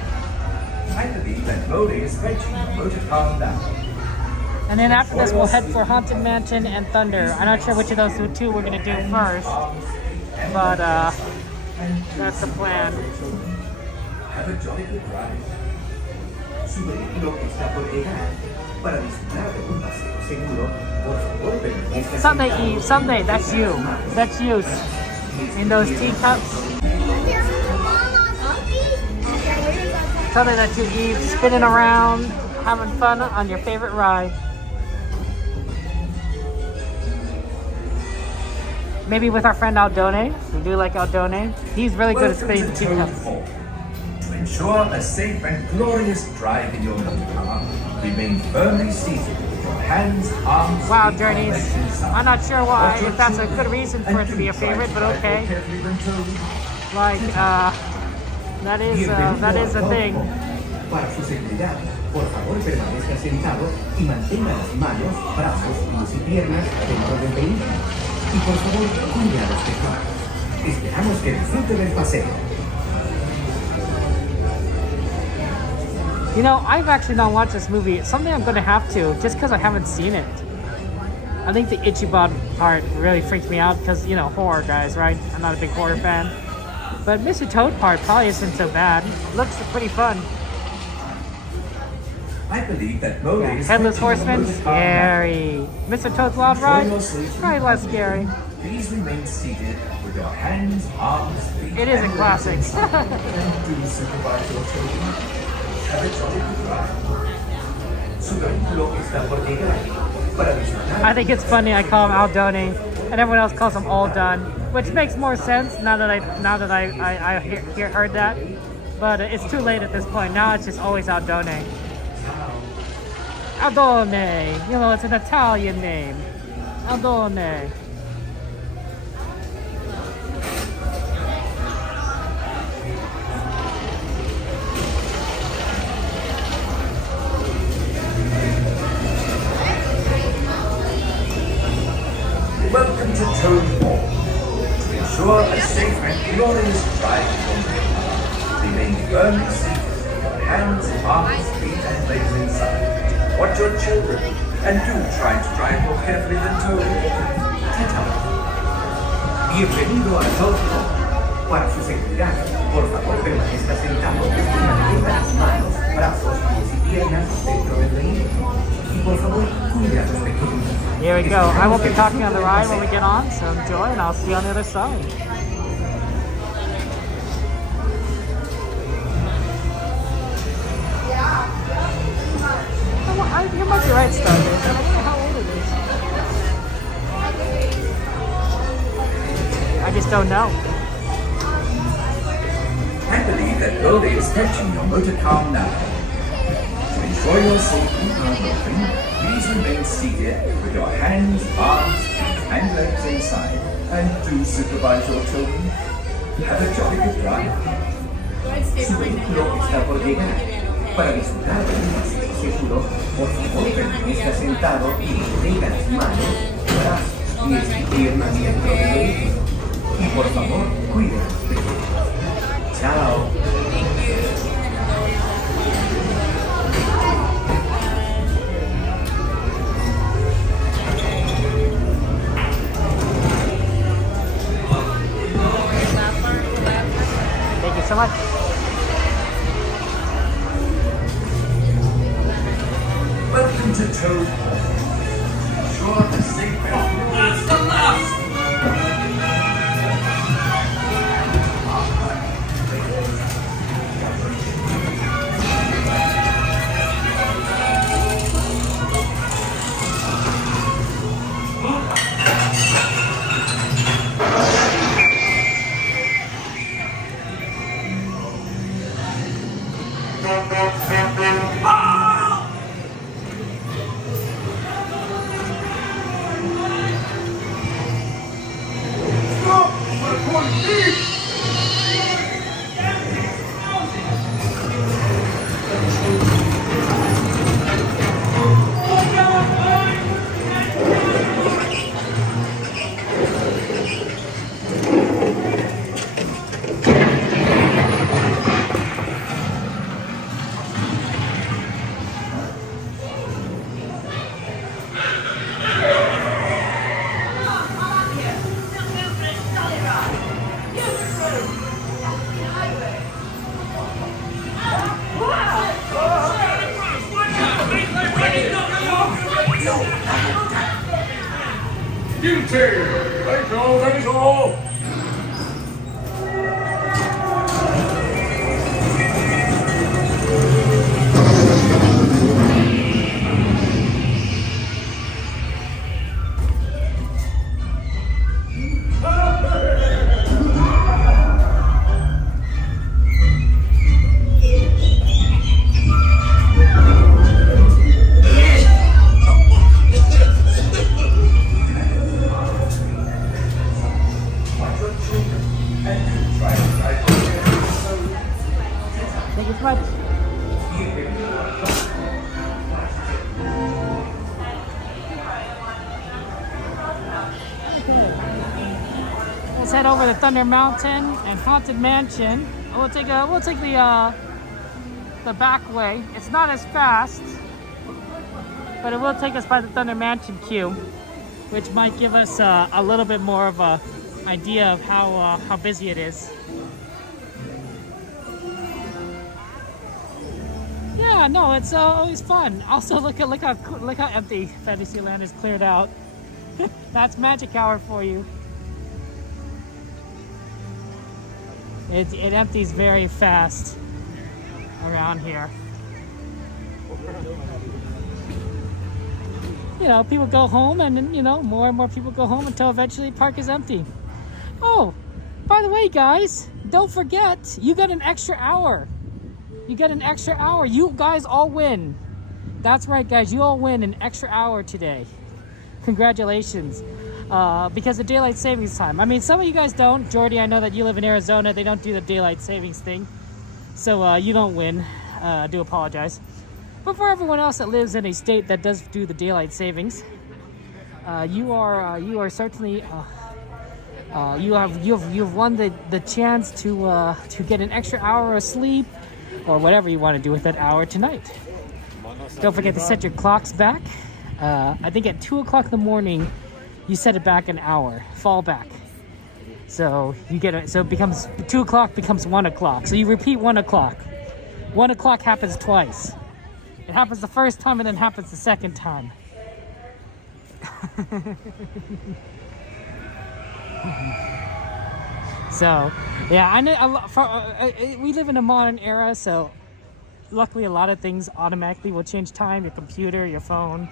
Finally, the road is ready to calm down. And then after this, we'll head for Haunted Mansion and Thunder. I'm not sure which of those two we're gonna do first, but that's the plan. Have a jolly good ride. Su vehículo está por llegar para disfrutar de un paseo seguro Por favor, permanezca Someday, sentado Eve, someday, y that's you. mantenga las That's you. In those teacups. Someday that's you, Eve, spinning around, having fun on your favorite ride. Maybe with our friend Aldone. We do like Aldone. He's really good at spinning the teacups. To ensure a safe and glorious drive in your motor car, remain firmly seated with your hands, arms, Wow, feet, and Journeys. legs inside. I'm not sure why, Watch your if that's a children good reason for it to be a and do try favorite, to but drive okay. more carefully than told. Like, that is a thing. Para su seguridad, por favor permanezca sentado y mantenga las manos, brazos, pies y piernas dentro del vehículo. Y por favor, cuide a los pequeños. Esperamos que disfrute del paseo. You know, I've actually not watched this movie. It's something I'm going to have to, just because I haven't seen it. I think the Ichiban part really freaked me out because, you know, horror guys, right? I'm not a big horror fan. But Mr. Toad part probably isn't so bad. Looks pretty fun. I believe that Mole is Headless touching your Horseman, motor car now. scary. Mr. Toad's Wild Enjoy Ride, your safety. probably less scary. Please remain seated with your hands, arms, feet, It is a and classic. legs inside. And do supervise your children. Have a jolly good ride. Su vehículo está por llegar. Para disfrutar. I think it's funny I call him Aldone, and everyone else calls him All Done, which makes more sense now that I heard that. But it's too late at this point. Now it's just always Aldone. Aldone, you know, it's an Italian name. Aldone. Welcome to Toad Hall. To ensure a safe and glorious drive in your motor car, remain firmly seated with your hands, arms, feet, and legs inside. Watch your children and do try to drive more carefully than told. Bienvenido a Toad Hall. Para su seguridad, por favor permanezca sentado y mantenga las manos, brazos, pies y piernas dentro del vehículo. Y por favor, cuide a los pequeños. Here we go. I won't be talking on the ride when we get on, so enjoy, and I'll see you on the other side. You might be right, Stargate. I wonder how old it is. I just don't know. I believe that Mole is touching your motor car now. To ensure your safety while moving, please remain seated with your hands, arms, feet, and legs inside, and do supervise your children. Have a jolly good ride. Su vehículo está por llegar. Para disfrutar de un paseo seguro, por favor permanezca sentado y mantenga las manos, brazos, pies y piernas dentro del vehículo. Y por favor, cuide a los pequeños. Chao. Thank you so much. Welcome to Toad Hall. Ensure a safe and that's the last. Guilty! That is all! Thank you so much. Let's head over to Thunder Mountain and Haunted Mansion. We'll take the back way. It's not as fast, but it will take us by the Thunder Mansion queue, which might give us a little bit more of a idea of how busy it is. Yeah, no, it's always fun. Also, look how empty Fantasyland is cleared out. That's magic hour for you. It empties very fast around here. You know, people go home, and then, you know, more and more people go home until eventually the park is empty. Oh, by the way, guys, don't forget, you get an extra hour. You get an extra hour. You guys all win. That's right, guys. You all win an extra hour today. Congratulations. Because of daylight savings time. I mean, some of you guys don't. Jordy, I know that you live in Arizona. They don't do the daylight savings thing. So you don't win. I do apologize. But for everyone else that lives in a state that does do the daylight savings, you are certainly you've won the chance to get an extra hour of sleep, or whatever you want to do with that hour tonight. Don't forget to set your clocks back. I think at 2 o'clock in the morning, you set it back an hour, fall back. So you get it. So it becomes 2 o'clock becomes 1 o'clock. So you repeat 1 o'clock. 1 o'clock happens twice. It happens the first time and then happens the second time. So, yeah, I know we live in a modern era, so luckily a lot of things automatically will change time. Your computer, your phone.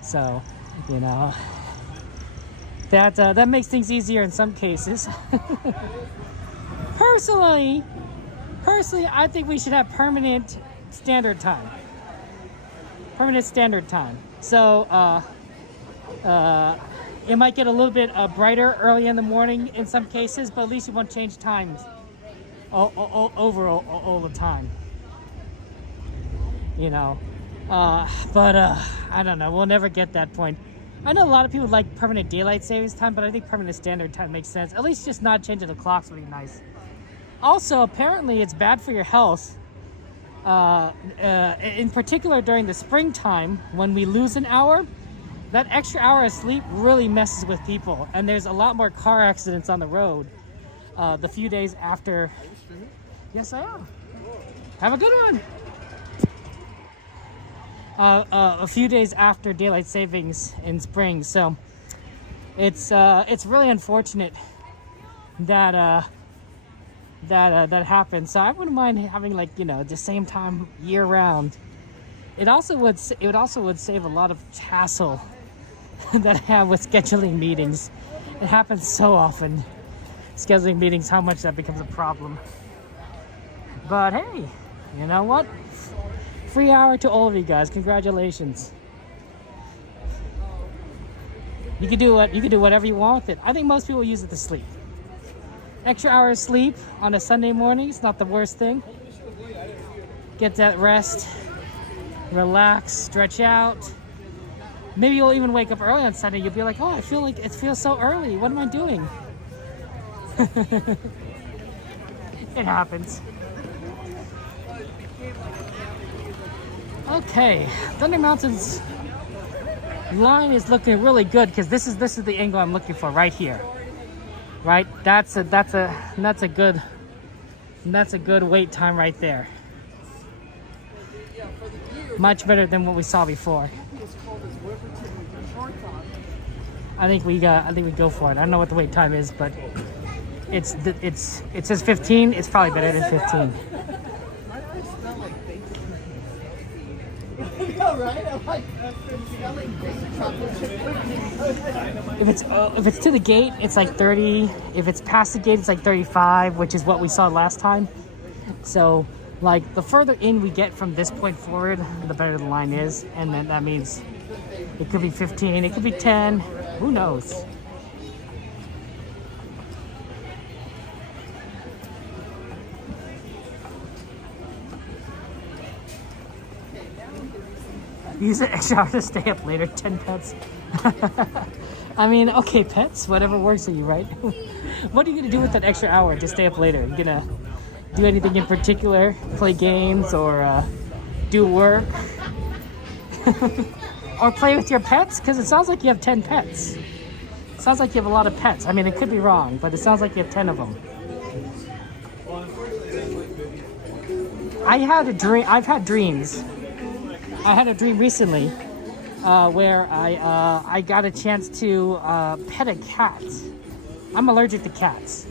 So, you know, that makes things easier in some cases. Personally, I think we should have permanent standard time. Permanent standard time. So, it might get a little bit brighter early in the morning in some cases, but at least you won't change times all the time. You know, but I don't know. We'll never get that point. I know a lot of people like permanent daylight savings time, but I think permanent standard time makes sense. At least just not changing the clocks would be nice. Also, apparently it's bad for your health. In particular during the springtime, when we lose an hour, that extra hour of sleep really messes with people. And there's a lot more car accidents on the road the few days after. Yes, I am. Have a good one. A few days after daylight savings in spring, so it's really unfortunate that that happens. So I wouldn't mind having, like, you know, the same time year round. It would save a lot of hassle that I have with scheduling meetings. It happens so often, scheduling meetings, how much that becomes a problem. But hey, you know what? Free hour to all of you guys. Congratulations. You can do whatever you want with it. I think most people use it to sleep. Extra hour of sleep on a Sunday morning is not the worst thing. Get that rest, relax, stretch out. Maybe you'll even wake up early on Sunday. You'll be like, oh, I feel like it feels so early. What am I doing? It happens. Okay, Thunder Mountain's line is looking really good because this is the angle I'm looking for right here. Right, that's a good wait time right there. Much better than what we saw before. I think we go for it. I don't know what the wait time is, but it says 15. It's probably better than 15. If it's to the gate, it's like 30. If it's past the gate, it's like 35, which is what we saw last time. So, like, the further in we get from this point forward, the better the line is, and then that means it could be 15, it could be 10. Who knows? Use an extra hour to stay up later. 10 pets. I mean, okay, pets. Whatever works for you, right? What are you gonna do with that extra hour to stay up later? You gonna do anything in particular? Play games or do work? Or play with your pets? Because it sounds like you have 10 pets. It sounds like you have a lot of pets. I mean, it could be wrong, but it sounds like you have 10 of them. I've had dreams. I had a dream recently where I got a chance to pet a cat. I'm allergic to cats,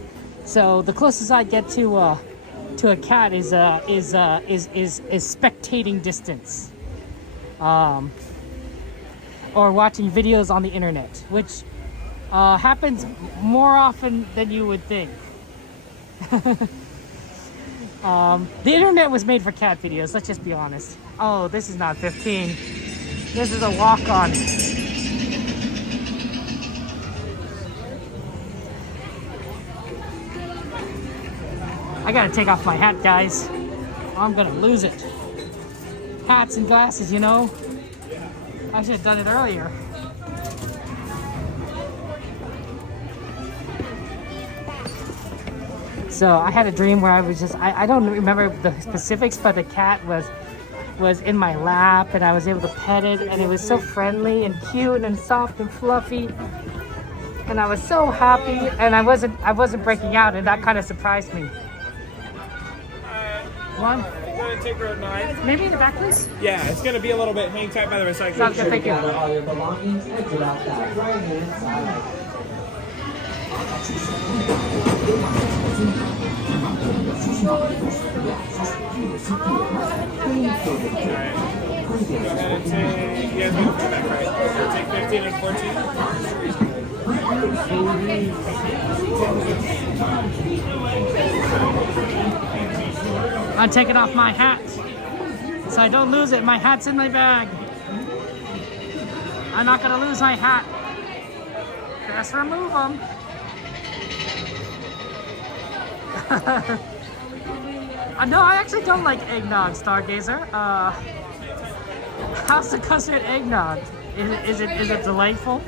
so the closest I get to a cat is spectating distance, or watching videos on the internet, which happens more often than you would think. The internet was made for cat videos, let's just be honest. Oh, this is not 15. This is a walk-on. I gotta take off my hat, guys. I'm gonna lose it. Hats and glasses, you know? I should have done it earlier. So I had a dream where I was just, I don't remember the specifics, but the cat was in my lap and I was able to pet it, and it was so friendly and cute and soft and fluffy. And I was so happy, and I wasn't breaking out, and that kind of surprised me. One. Gonna take road 9. Maybe in the back, please? Yeah, it's gonna be a little bit hang tight by the recycling. Sounds good, thank you. All your belongings, exit out that right-hand side. Go ahead and take, you guys want to come back, right? So take 15 and 14. I'm taking off my hat so I don't lose it. My hat's in my bag. I'm not gonna lose my hat. Just remove them. No, I actually don't like eggnog, Stargazer. How's the custard eggnog? Is it delightful?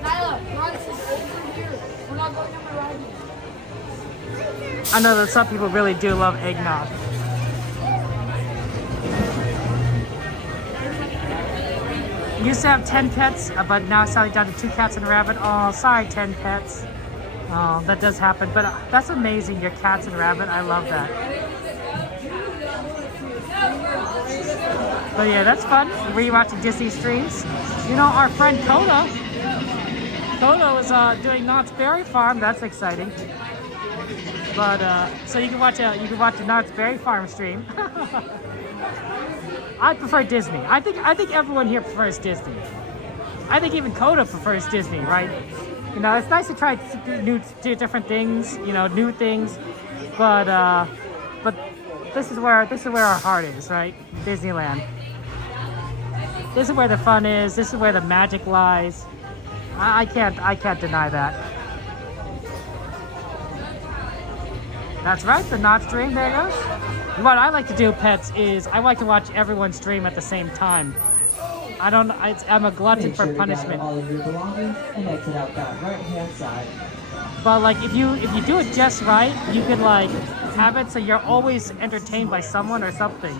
Nyla, Ron says over here. We're not going number right here. I know that some people really do love eggnog. I used to have 10 pets, but now it's only down to 2 cats and a rabbit. Oh, sorry, 10 pets. Oh, that does happen, but that's amazing. Your cats and rabbit, I love that. But yeah, that's fun. Rewatching Disney streams. You know, our friend Coda is doing Knott's Berry Farm. That's exciting. But so you can watch a Knott's Berry Farm stream. I prefer Disney. I think everyone here prefers Disney. I think even Coda prefers Disney, right? You know, it's nice to try do different things, you know, new things, but this is where our heart is, right? Disneyland. This is where the fun is. This is where the magic lies. I can't deny that. That's right, the Knot stream. There it goes. What I like to do, pets, is I like to watch everyone stream at the same time. I'm a glutton for punishment. All of your belongings and exit out that right-hand side. But like if you do it just right, you can like have it so you're always entertained by someone or something.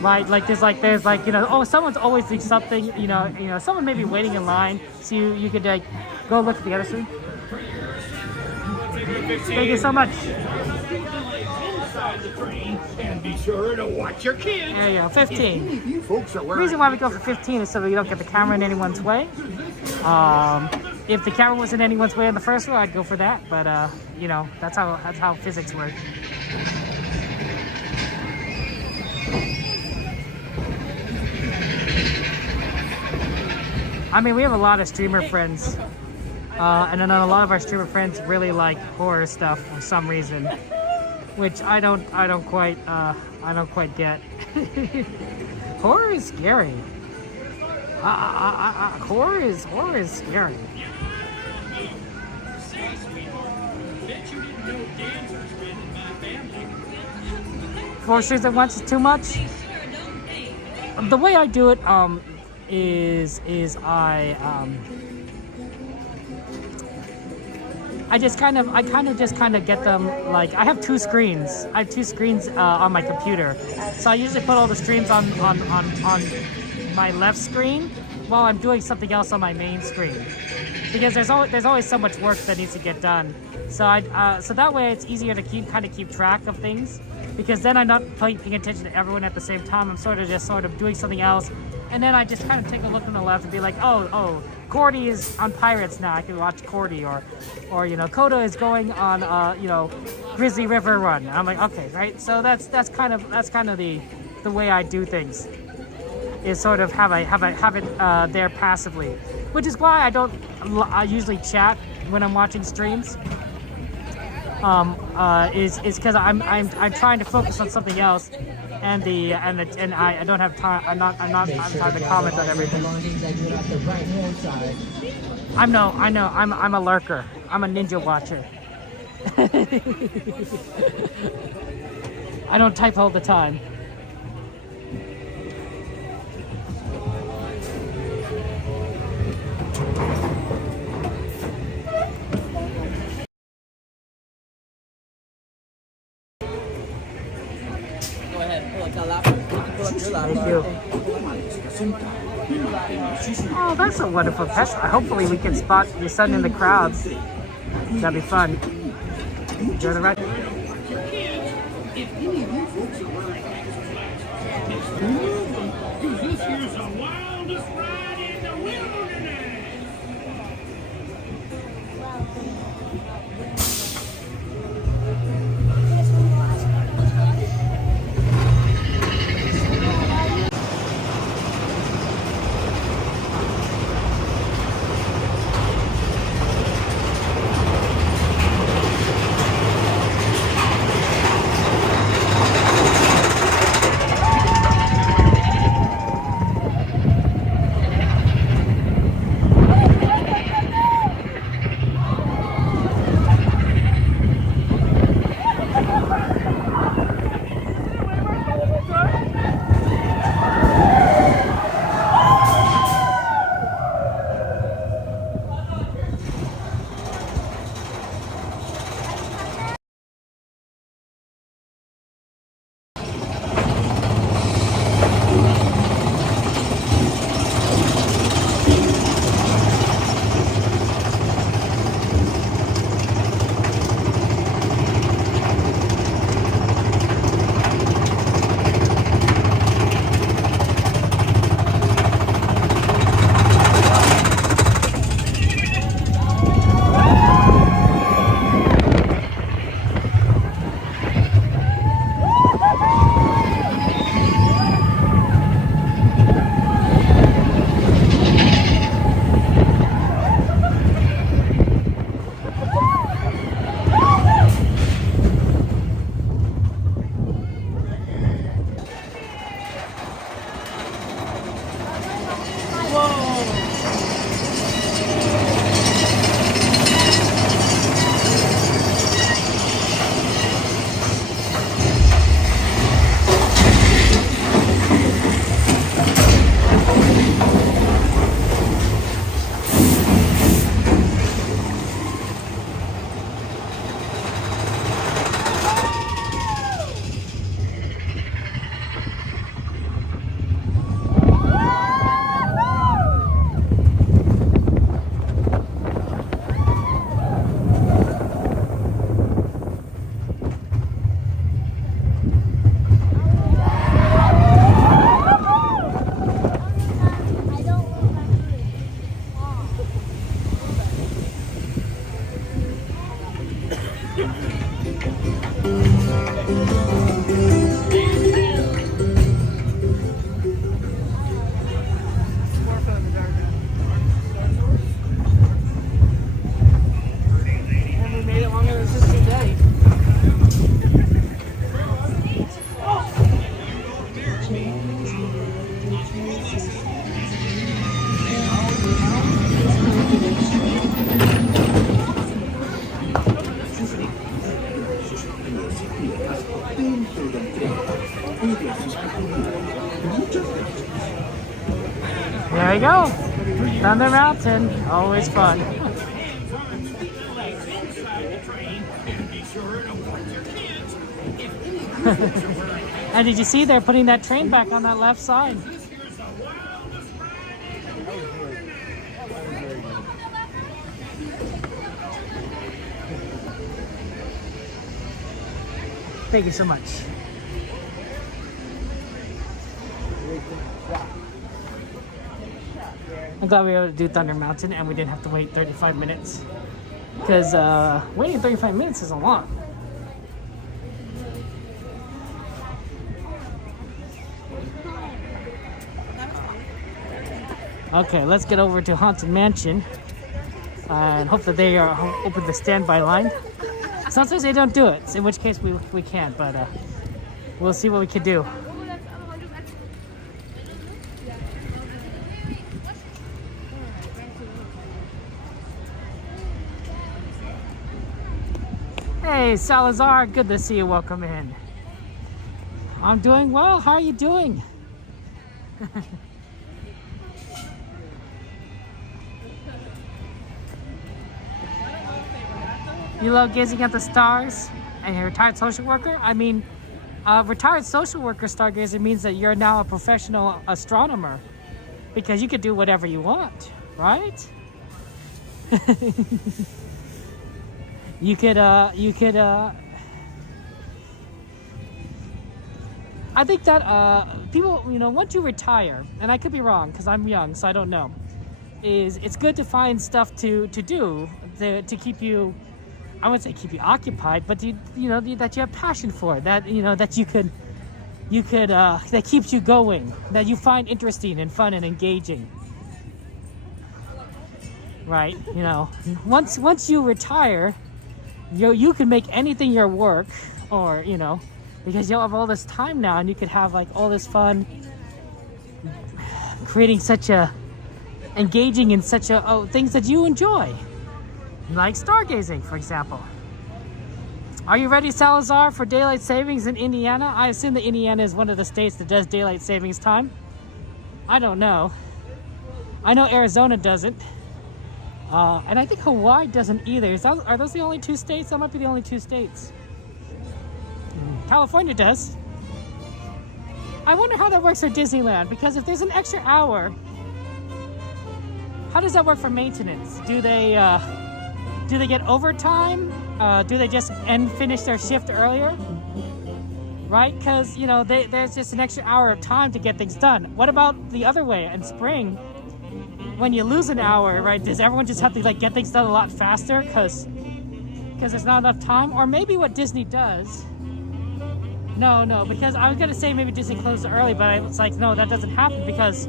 Right? Like there's like you know, oh, someone's always doing something, you know, someone may be waiting in line, so you could like go look at the other stream. Thank you so much. And be sure to watch your kids. There you go, 15. If you folks are The reason why we go for 15 is so that you don't get the camera in anyone's way. If the camera was in anyone's way in the first row, I'd go for that. But you know, that's how physics work. I mean, we have a lot of streamer friends, and then a lot of our streamer friends really like horror stuff for some reason, which I don't quite get. Horror is scary. Horror is scary. Four streams at once is too much. The way I do it, is I kind of just get them, like, I have two screens. I have two screens on my computer, so I usually put all the streams on my left screen while I'm doing something else on my main screen, because there's always so much work that needs to get done. So so that way it's easier to keep track of things, because then I'm not paying attention to everyone at the same time. I'm sort of doing something else. And then I just kind of take a look on the left and be like, oh, Cordy is on Pirates now. I can watch Cordy, or you know, Coda is going on, you know, Grizzly River Run. And I'm like, okay, right. So that's kind of the way I do things, is sort of have it there passively, which is why I usually chat when I'm watching streams. Is because I'm trying to focus on something else. And I don't have time. I'm not trying to comment on everything. I know. I'm a lurker. I'm a ninja watcher. I don't type all the time. Thank you. Oh, that's a wonderful pet. Hopefully we can spot your son in the crowds. That'd be fun. You're the right. This here's the wildest ride in the wilderness. go. Thunder Mountain, always fun. And did you see they're putting that train back on that left side? Thank you so much. I'm glad we were able to do Thunder Mountain and we didn't have to wait 35 minutes. Because waiting 35 minutes is a lot. Okay, let's get over to Haunted Mansion and hope that they are open the standby line. Sometimes they don't do it, in which case we can't, but we'll see what we can do. Hey, Salazar, good to see you. Welcome in. I'm doing well. How are you doing? You love gazing at the stars and you're a retired social worker? I mean, retired social worker stargazer means that you're now a professional astronomer because you could do whatever you want, right? You could, I think that people, you know, once you retire, and I could be wrong because I'm young, so I don't know, it's good to find stuff to do to keep you, I wouldn't say keep you occupied, but you know, that you have passion for, that, you know, that you could, that keeps you going, that you find interesting and fun and engaging. Right? You know, once you retire, you can make anything your work, or, you know, because you'll have all this time now and you could have like all this fun creating such a, engaging in such a, things that you enjoy. Like stargazing, for example. Are you ready, Salazar, for daylight savings in Indiana? I assume that Indiana is one of the states that does daylight savings time. I don't know. I know Arizona doesn't. And I think Hawaii doesn't either. Are those the only two states? That might be the only two states. California does. I wonder how that works for Disneyland, because if there's an extra hour, how does that work for maintenance? Do they get overtime? Do they just finish their shift earlier? Right? Because, you know, there's just an extra hour of time to get things done. What about the other way in spring? When you lose an hour, right, does everyone just have to like get things done a lot faster because there's not enough time? Or maybe what Disney does, no, because I was gonna say maybe Disney closed early, but it's like, no, that doesn't happen because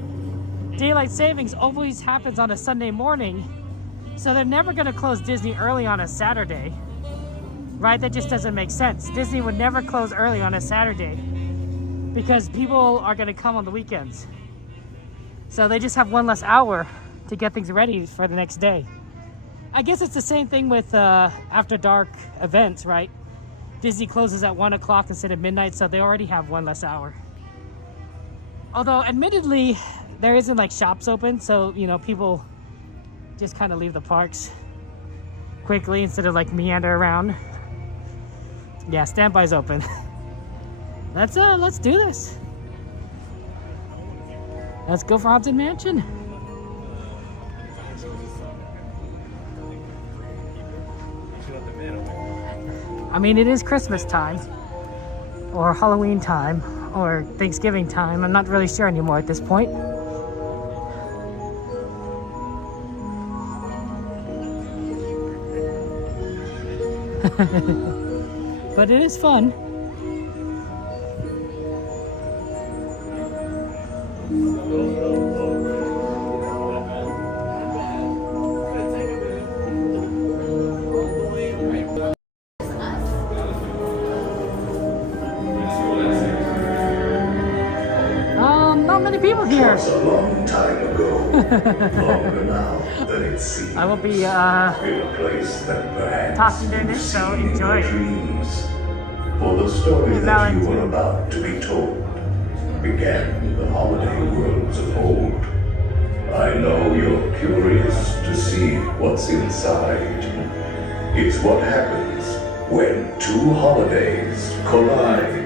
daylight savings always happens on a Sunday morning, so they're never gonna close Disney early on a Saturday, right? That just doesn't make sense. Disney would never close early on a Saturday because people are gonna come on the weekends. So they just have one less hour to get things ready for the next day. I guess it's the same thing with after dark events, right? Disney closes at 1 o'clock instead of midnight, so they already have one less hour. Although, admittedly, there isn't like shops open, so, you know, people just kind of leave the parks quickly instead of like meander around. Yeah, standby's open. Let's do this. Let's go for Haunted Mansion. I mean, it is Christmas time, or Halloween time, or Thanksgiving time. I'm not really sure anymore at this point. But it is fun. Not many people here. It was a long time ago, longer now than it seems. I will be in a place that perhaps talking during this show. Enjoy it. Dreams. For the story that you were about to be told began in the holiday worlds of old. I know you're curious to see what's inside. It's what happens when two holidays collide.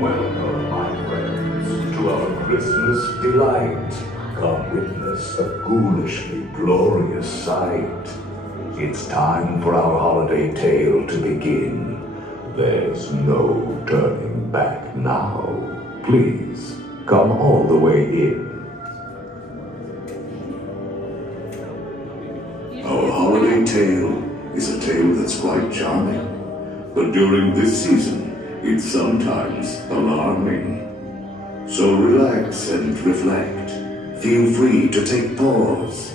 Welcome, my friends, to our Christmas delight. Come witness a ghoulishly glorious sight. It's time for our holiday tale to begin. There's no turning back now. Please, come all the way in. Our holiday tale is a tale that's quite charming, but during this season, it's sometimes alarming. So relax and reflect. Feel free to take pause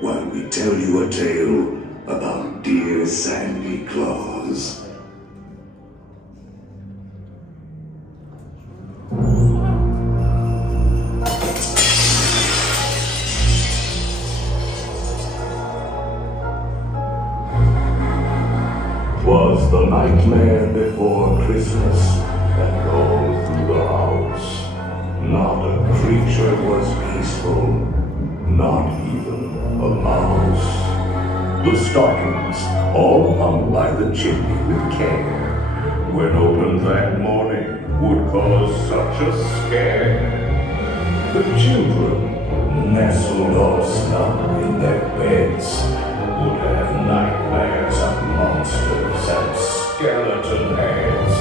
while we tell you a tale about dear Sandy Claus. Was the nightmare before Christmas, and all through the house. Not a creature was peaceful, not even a mouse. The stockings, all hung by the chimney with care, when opened that morning, would cause such a scare. The children, nestled all snug in their beds, would have nightmares of monsters and skeleton heads.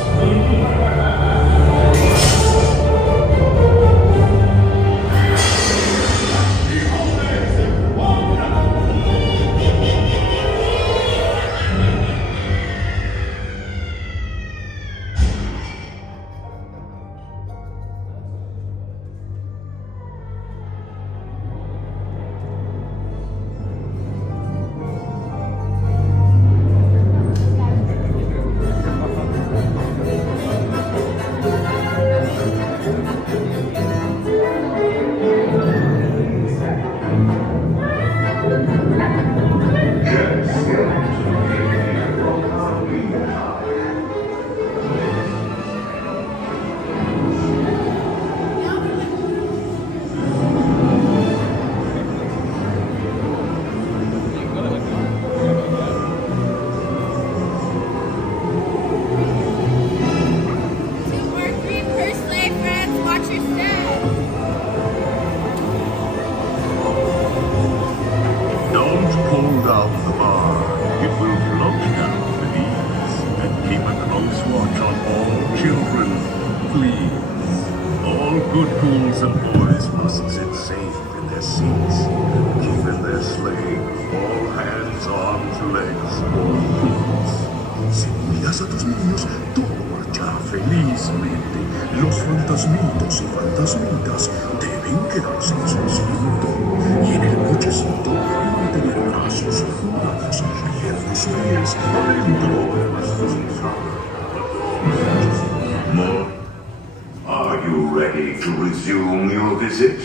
Are you ready to resume your visit?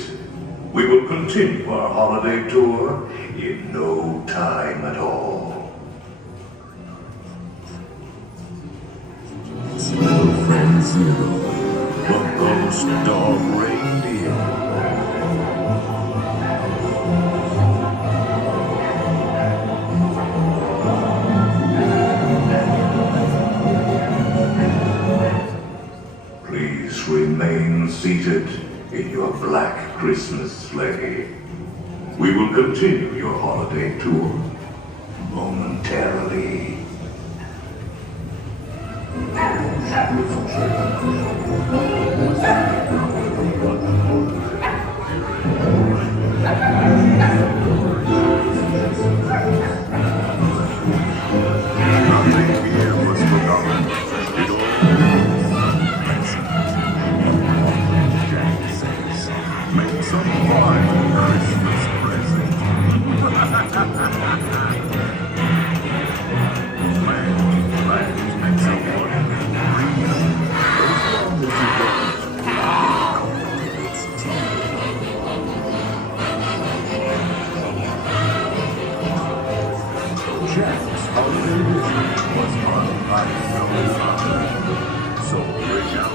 We will continue our holiday tour in no time at all. Little friend Zero, the ghost dog reindeer. Please remain seated in your black Christmas sleigh. We will continue your holiday tour momentarily.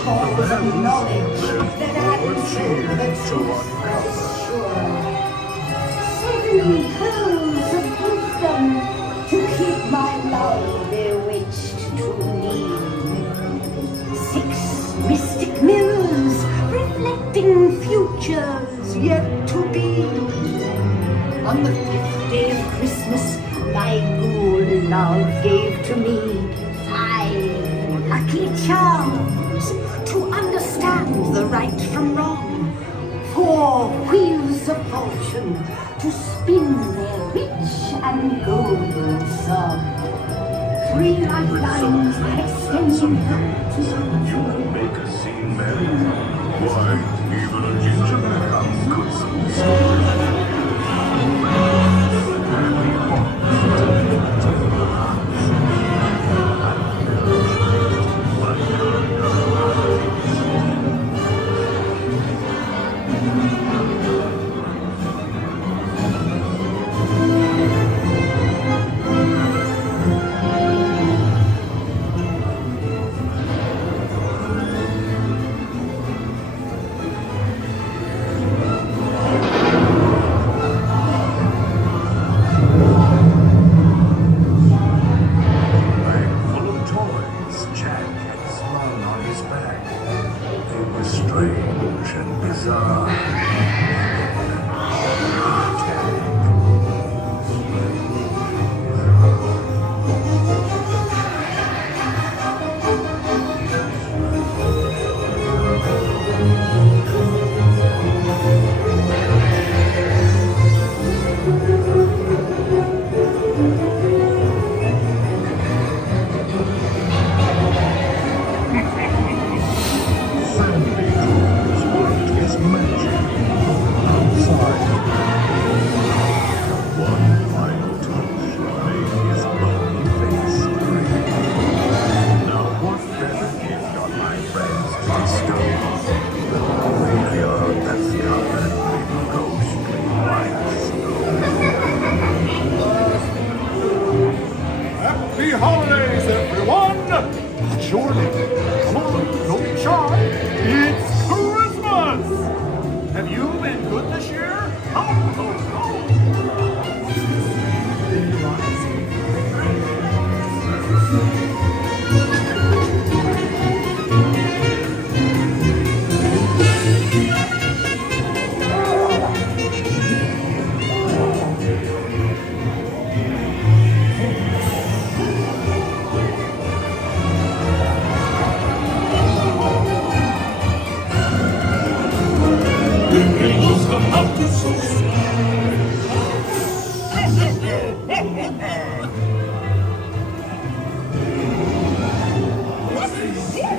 All the knowledge that I Our tears to uncover. 7 pearls of wisdom to keep my love bewitched to me. 6 mystic mirrors reflecting futures yet to be. On the 5th day of Christmas, my ghoul love gave to me 5 lucky charms to understand the right from wrong. 4 wheels of fortune to spin their rich and golden song. 3 lifelines extending out to You will make a scene, Mary. Why, even a gingerbread could sing.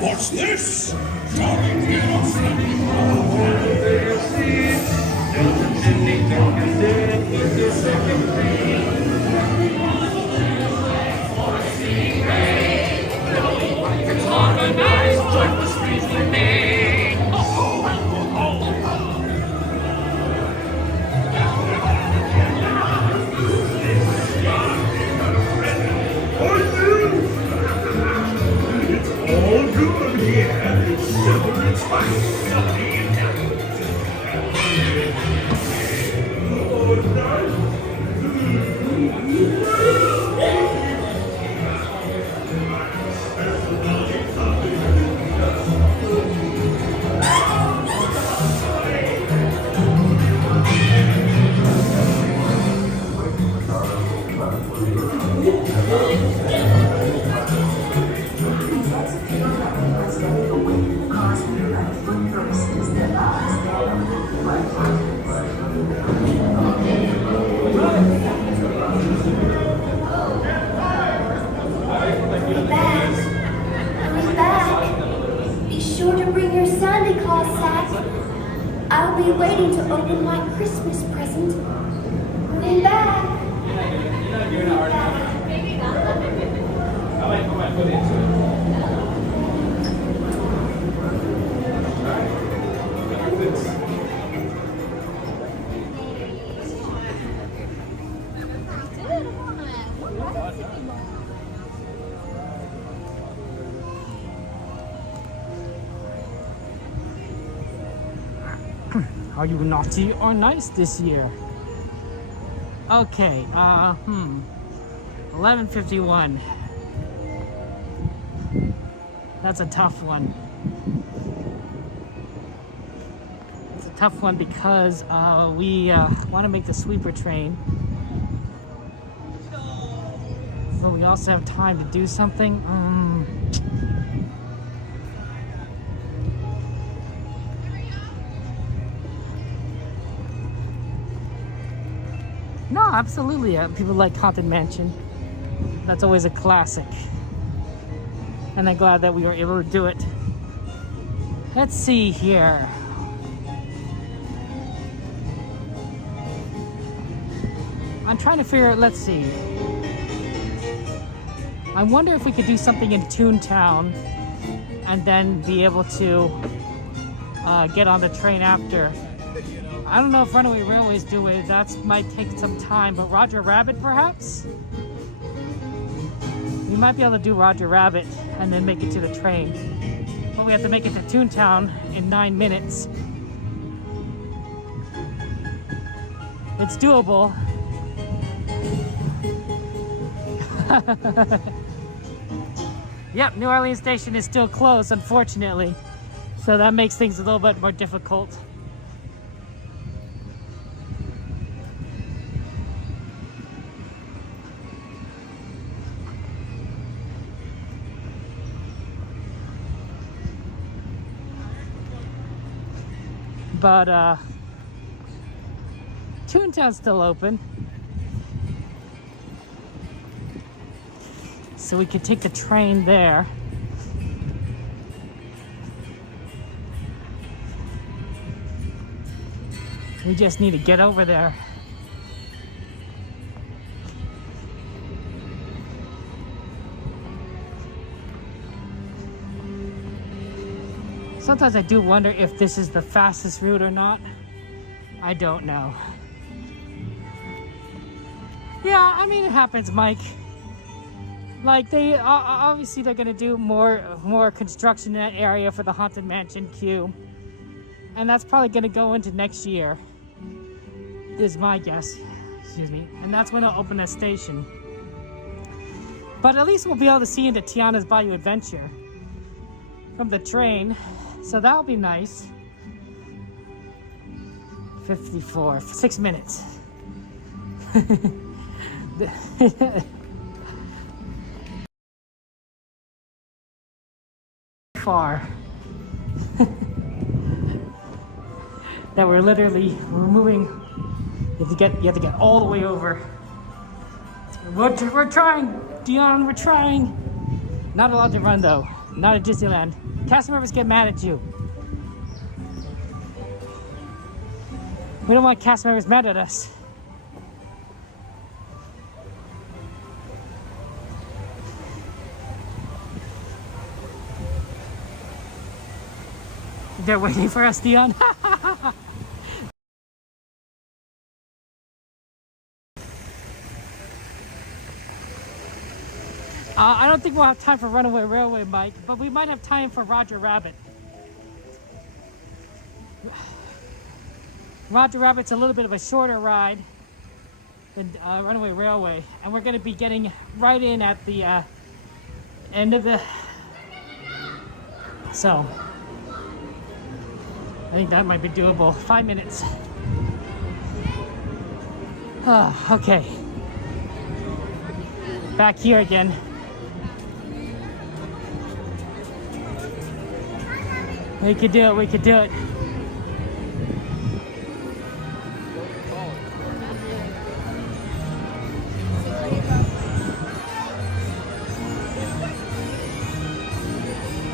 What's this? I'll be waiting to open my Christmas present. We're back. Are you naughty or nice this year? Okay, 11:51. That's a tough one. It's a tough one because we want to make the sweeper train. But we also have time to do something. No, absolutely. People like Haunted Mansion. That's always a classic. And I'm glad that we were able to do it. Let's see here. I'm trying to figure out, let's see. I wonder if we could do something in Toontown and then be able to get on the train after. I don't know if Runaway Railways do it. That might take some time, but Roger Rabbit perhaps? We might be able to do Roger Rabbit and then make it to the train. But we have to make it to Toontown in 9 minutes. It's doable. Yep, New Orleans Station is still closed, unfortunately. So that makes things a little bit more difficult. But Toontown's still open. So we could take the train there. We just need to get over there. Sometimes I do wonder if this is the fastest route or not. I don't know. Yeah, I mean, it happens, Mike. Like, they obviously they're gonna do more construction in that area for the Haunted Mansion queue, and that's probably gonna go into next year, is my guess. Excuse me. And that's when they'll open a station. But at least we'll be able to see into Tiana's Bayou Adventure from the train, so that'll be nice. 54, 6 minutes. Far. That we're moving. You have to get all the way over. We're trying, Dion, we're trying. Not allowed to run though. Not at Disneyland. Cast members get mad at you. We don't want cast members mad at us. They're waiting for us, Dion. I don't think we'll have time for Runaway Railway, Mike, but we might have time for Roger Rabbit. Roger Rabbit's a little bit of a shorter ride than Runaway Railway, and we're going to be getting right in at the end of the... So, I think that might be doable. 5 minutes. Oh, okay. Back here again. We could do it, we could do it.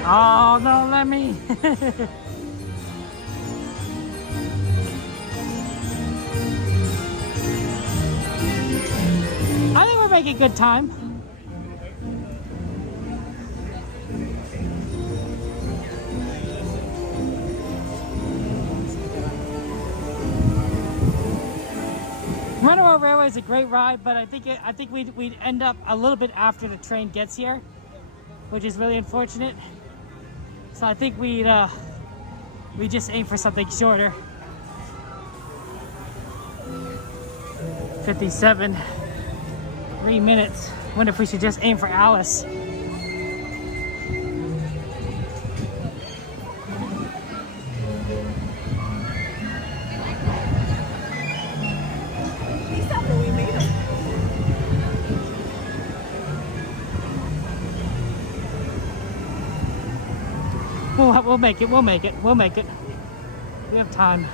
Oh, no, let me. I think we're making good time. Runaway Railway is a great ride, but I think we'd end up a little bit after the train gets here, which is really unfortunate. So I think we just aim for something shorter. 1:57. 3 minutes. Wonder if we should just aim for Alice. We'll make it, we'll make it, we'll make it. We have time.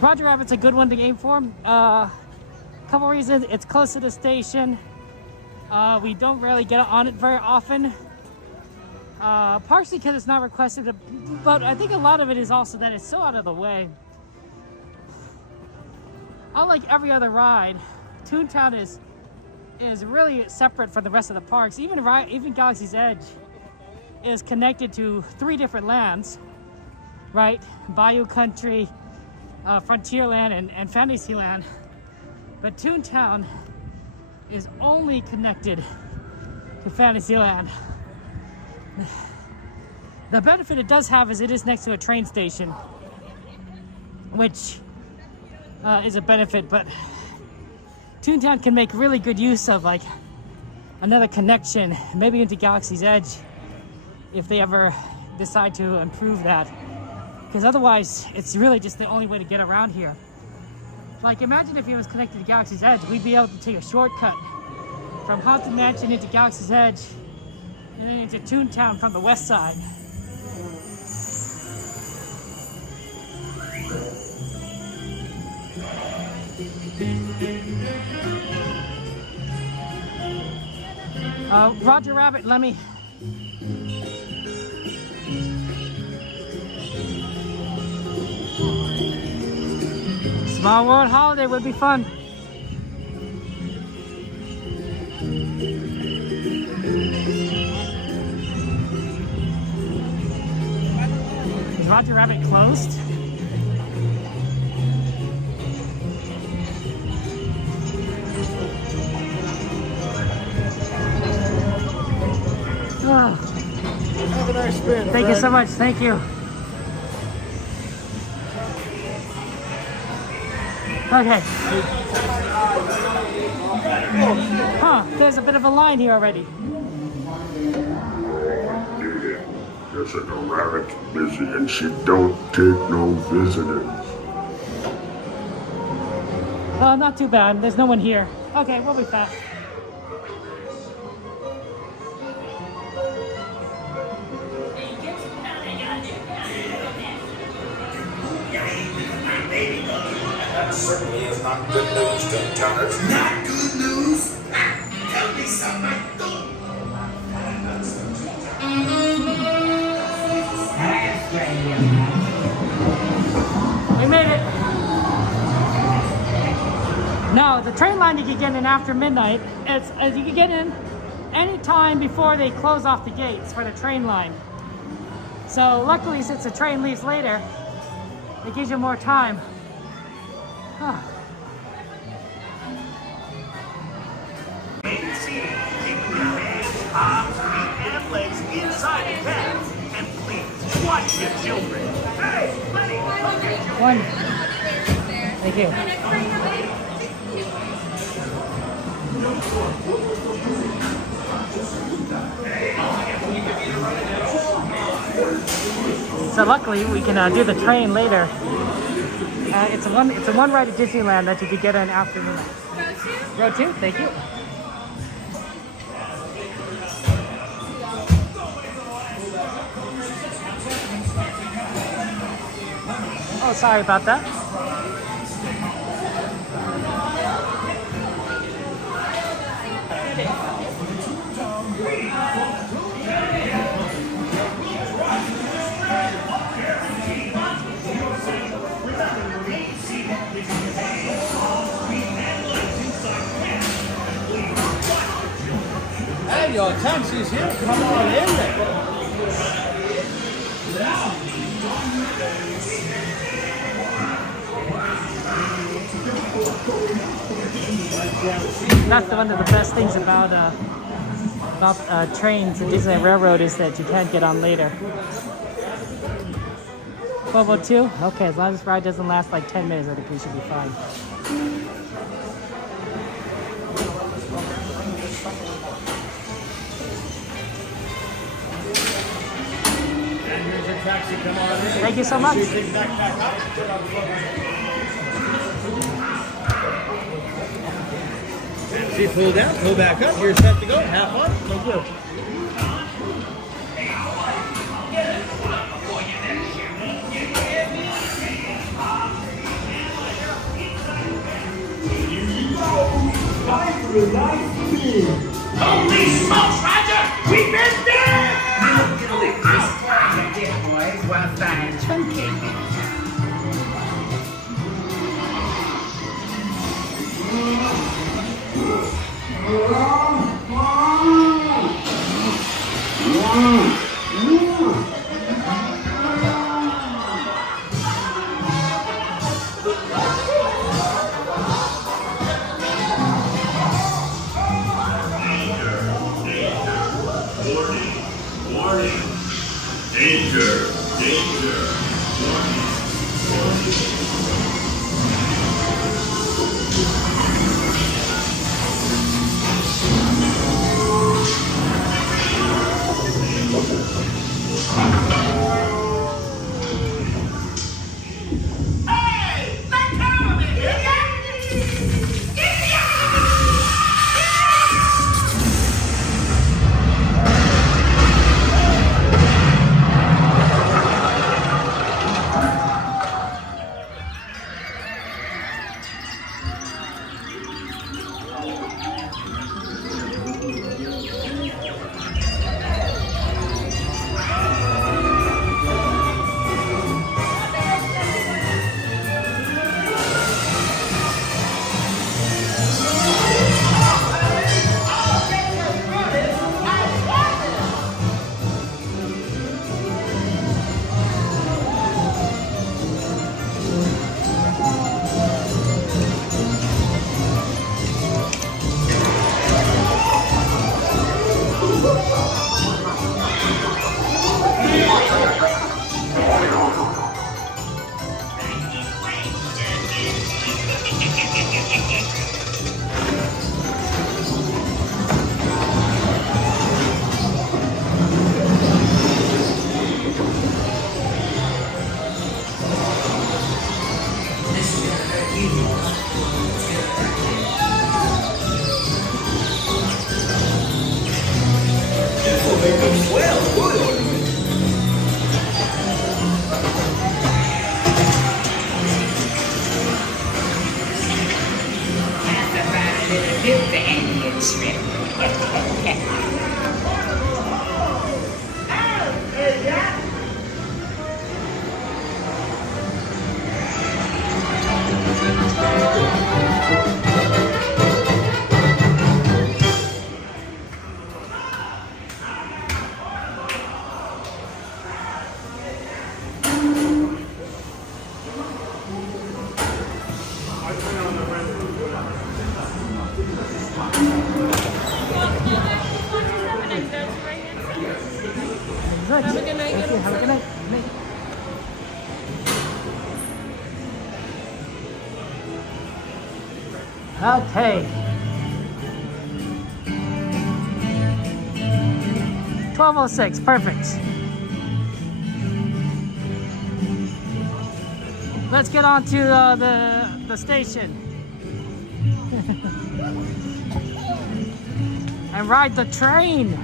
Roger Rabbit's a good one to aim for. Couple reasons. It's close to the station. We don't really get on it very often. Partially because it's not requested, but I think a lot of it is also that it's so out of the way. Unlike every other ride, Toontown is really separate from the rest of the parks. Even Galaxy's Edge is connected to 3 different lands, right? Bayou Country, Frontierland, and Fantasyland. But Toontown is only connected to Fantasyland. The benefit it does have is it is next to a train station, which is a benefit, but Toontown can make really good use of like another connection, maybe into Galaxy's Edge, if they ever decide to improve that. Because otherwise, it's really just the only way to get around here. Like, imagine if it was connected to Galaxy's Edge, we'd be able to take a shortcut from Haunted Mansion into Galaxy's Edge, and then into Toontown from the west side. Roger Rabbit, let me... Small World Holiday would be fun. Is Roger Rabbit closed? Oh. Have a nice spin. Thank you so much. Thank you. Okay. Huh, there's a bit of a line here already. There's a rabbit busy and she don't take no visitors. Not too bad. There's no one here. Okay, we'll be fast. That certainly is not good news, Toontowners. Not good news? Tell me something. We made it. No, the train line you can get in after midnight. You can get in any time before they close off the gates for the train line. So luckily, since the train leaves later, it gives you more time. Huh. Arms, feet, and legs inside the cab. And please, watch your children. Hey, buddy, look at your One. Thank you. So luckily, we can do the train later. It's a one ride at Disneyland that you could get in after midnight. Row 2, thank you. Oh, sorry about that. Hey, your taxi's here. Come on in there. That's one of the best things about trains, the Disneyland Railroad, is that you can't get on later. 12:02? Okay, as long as this ride doesn't last like 10 minutes, I think we should be fine. And here's your taxi, come on in. Thank you so much. See, pull down, pull back up. You're set to go. Have fun. Thank you. Holy smokes, Roger! We've been there! Look at this time of day, boys. What fine chunky. Warning! Danger! Danger! Warning! Hey! Let go of it! Have a good night. Thank you. Have a good night. Okay. 12:06. Perfect. Let's get on to the station and ride the train.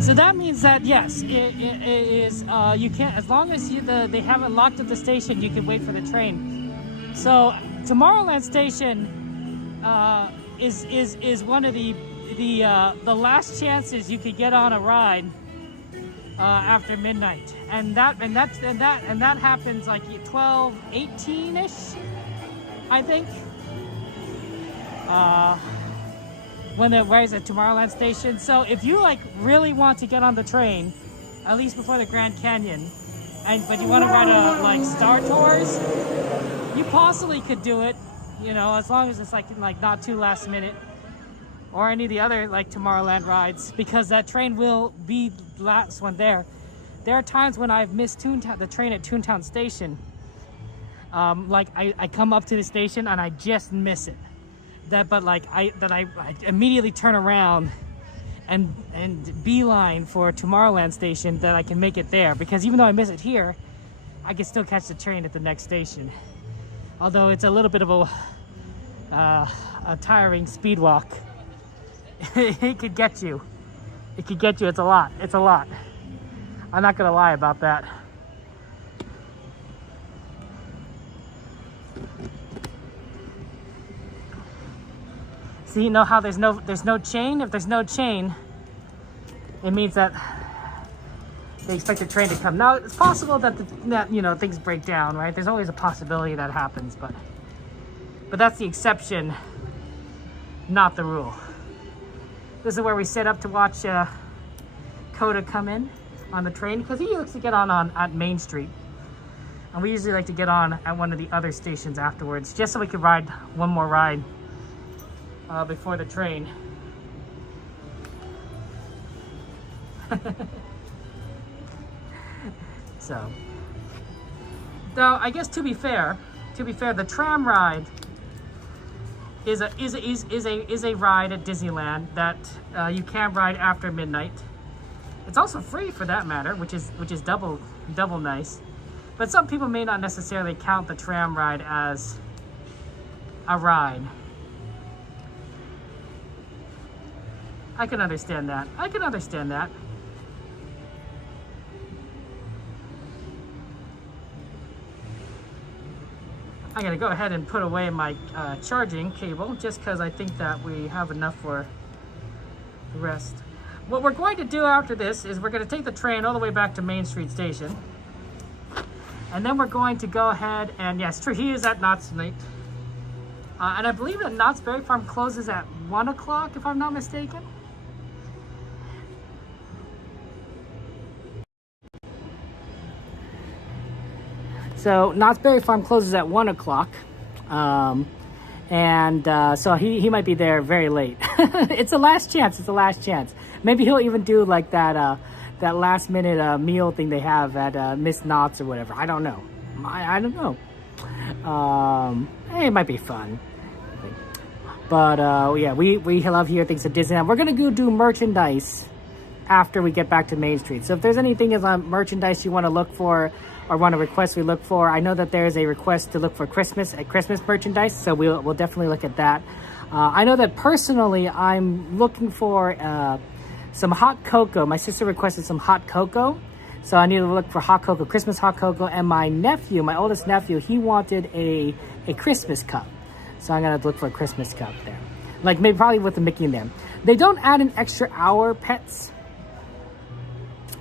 So that means that yes, it is. You can't, as long as they haven't locked up the station, you can wait for the train. So Tomorrowland Station is one of the last chances you could get on a ride after midnight, and that happens like 12:18ish, I think. Where is it, Tomorrowland Station? So if you like really want to get on the train, at least before the Grand Canyon, but you want to ride like Star Tours, you possibly could do it, you know, as long as it's like not too last minute. or any of the other like Tomorrowland rides, because that train will be the last one there. There are times when I've missed the train at Toontown Station. Like I come up to the station and I just miss it. But I immediately turn around and beeline for Tomorrowland Station, that I can make it there, because even though I miss it here, I can still catch the train at the next station. Although it's a little bit of a tiring speed walk. It could get you. It could get you. It's a lot. It's a lot. I'm not gonna lie about that. See, you know how there's no chain? If there's no chain, it means that they expect the train to come. Now, it's possible that you know, things break down, right? There's always a possibility that happens, but that's the exception, not the rule. This is where we set up to watch Coda come in on the train, because he likes to get on at Main Street. And we usually like to get on at one of the other stations afterwards, just so we could ride one more ride before the train. So, though I guess to be fair, the tram ride is a ride at Disneyland that you can ride after midnight. It's also free for that matter, which is double nice. But some people may not necessarily count the tram ride as a ride. I can understand that. I can understand that. I'm gonna go ahead and put away my charging cable, just because I think that we have enough for the rest. What we're going to do after this is we're going to take the train all the way back to Main Street Station. And then we're going to go ahead and, yes, true, he is at Knott's Lake. And I believe that Knott's Berry Farm closes at 1 o'clock, if I'm not mistaken. So Knott's Berry Farm closes at 1 o'clock. So he might be there very late. It's a last chance. It's a last chance. Maybe he'll even do like that last minute meal thing they have at Miss Knott's or whatever. I don't know. I don't know. It might be fun. But yeah, we love here things at Disneyland. We're gonna go do merchandise after we get back to Main Street. So if there's anything as merchandise you want to look for or want to request we look for, I know that there's a request to look for Christmas merchandise, so we'll definitely look at that. I know that personally I'm looking for some hot cocoa. My sister requested some hot cocoa, so I need to look for hot cocoa, Christmas hot cocoa. And my nephew, my oldest nephew, he wanted a Christmas cup, so I'm gonna look for a Christmas cup there, like maybe probably with the Mickey in there. They don't add an extra hour, pets.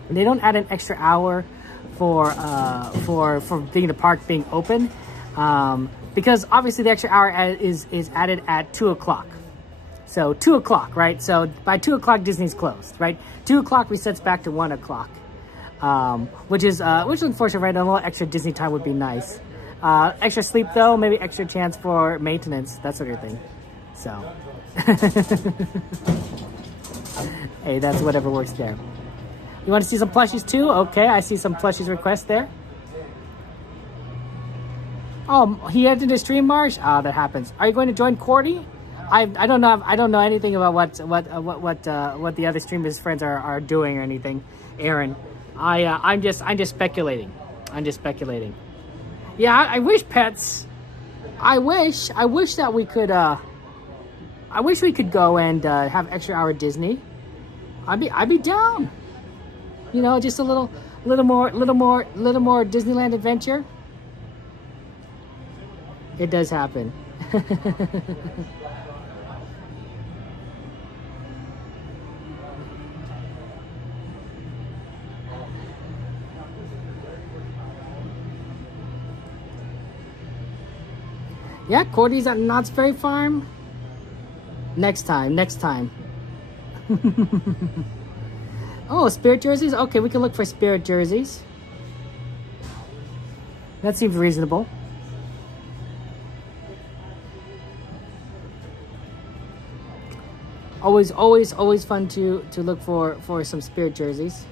They don't add an extra hour for being the park being open, because obviously the extra hour is added at 2 o'clock. So 2 o'clock, right? So by 2 o'clock Disney's closed, right? 2 o'clock resets back to 1 o'clock, which is unfortunate, right? A little extra Disney time would be nice. Extra sleep though, maybe extra chance for maintenance, that sort of thing. So hey, that's whatever works there. You want to see some plushies too? Okay, I see some plushies requests there. Oh, he entered the stream, Marsh? Ah, that happens. Are you going to join Cordy? I don't know anything about what the other streamers friends are doing or anything, Aaron. I'm just speculating. I'm just speculating. Yeah, I wish, pets. I wish that we could. I wish we could go and have extra hour Disney. I'd be down. You know, just a little more Disneyland adventure. It does happen. Yeah, Cordy's at Knott's Berry Farm. Next time. Oh, Spirit jerseys? Okay, we can look for Spirit jerseys. That seems reasonable. Always fun to look for some Spirit jerseys.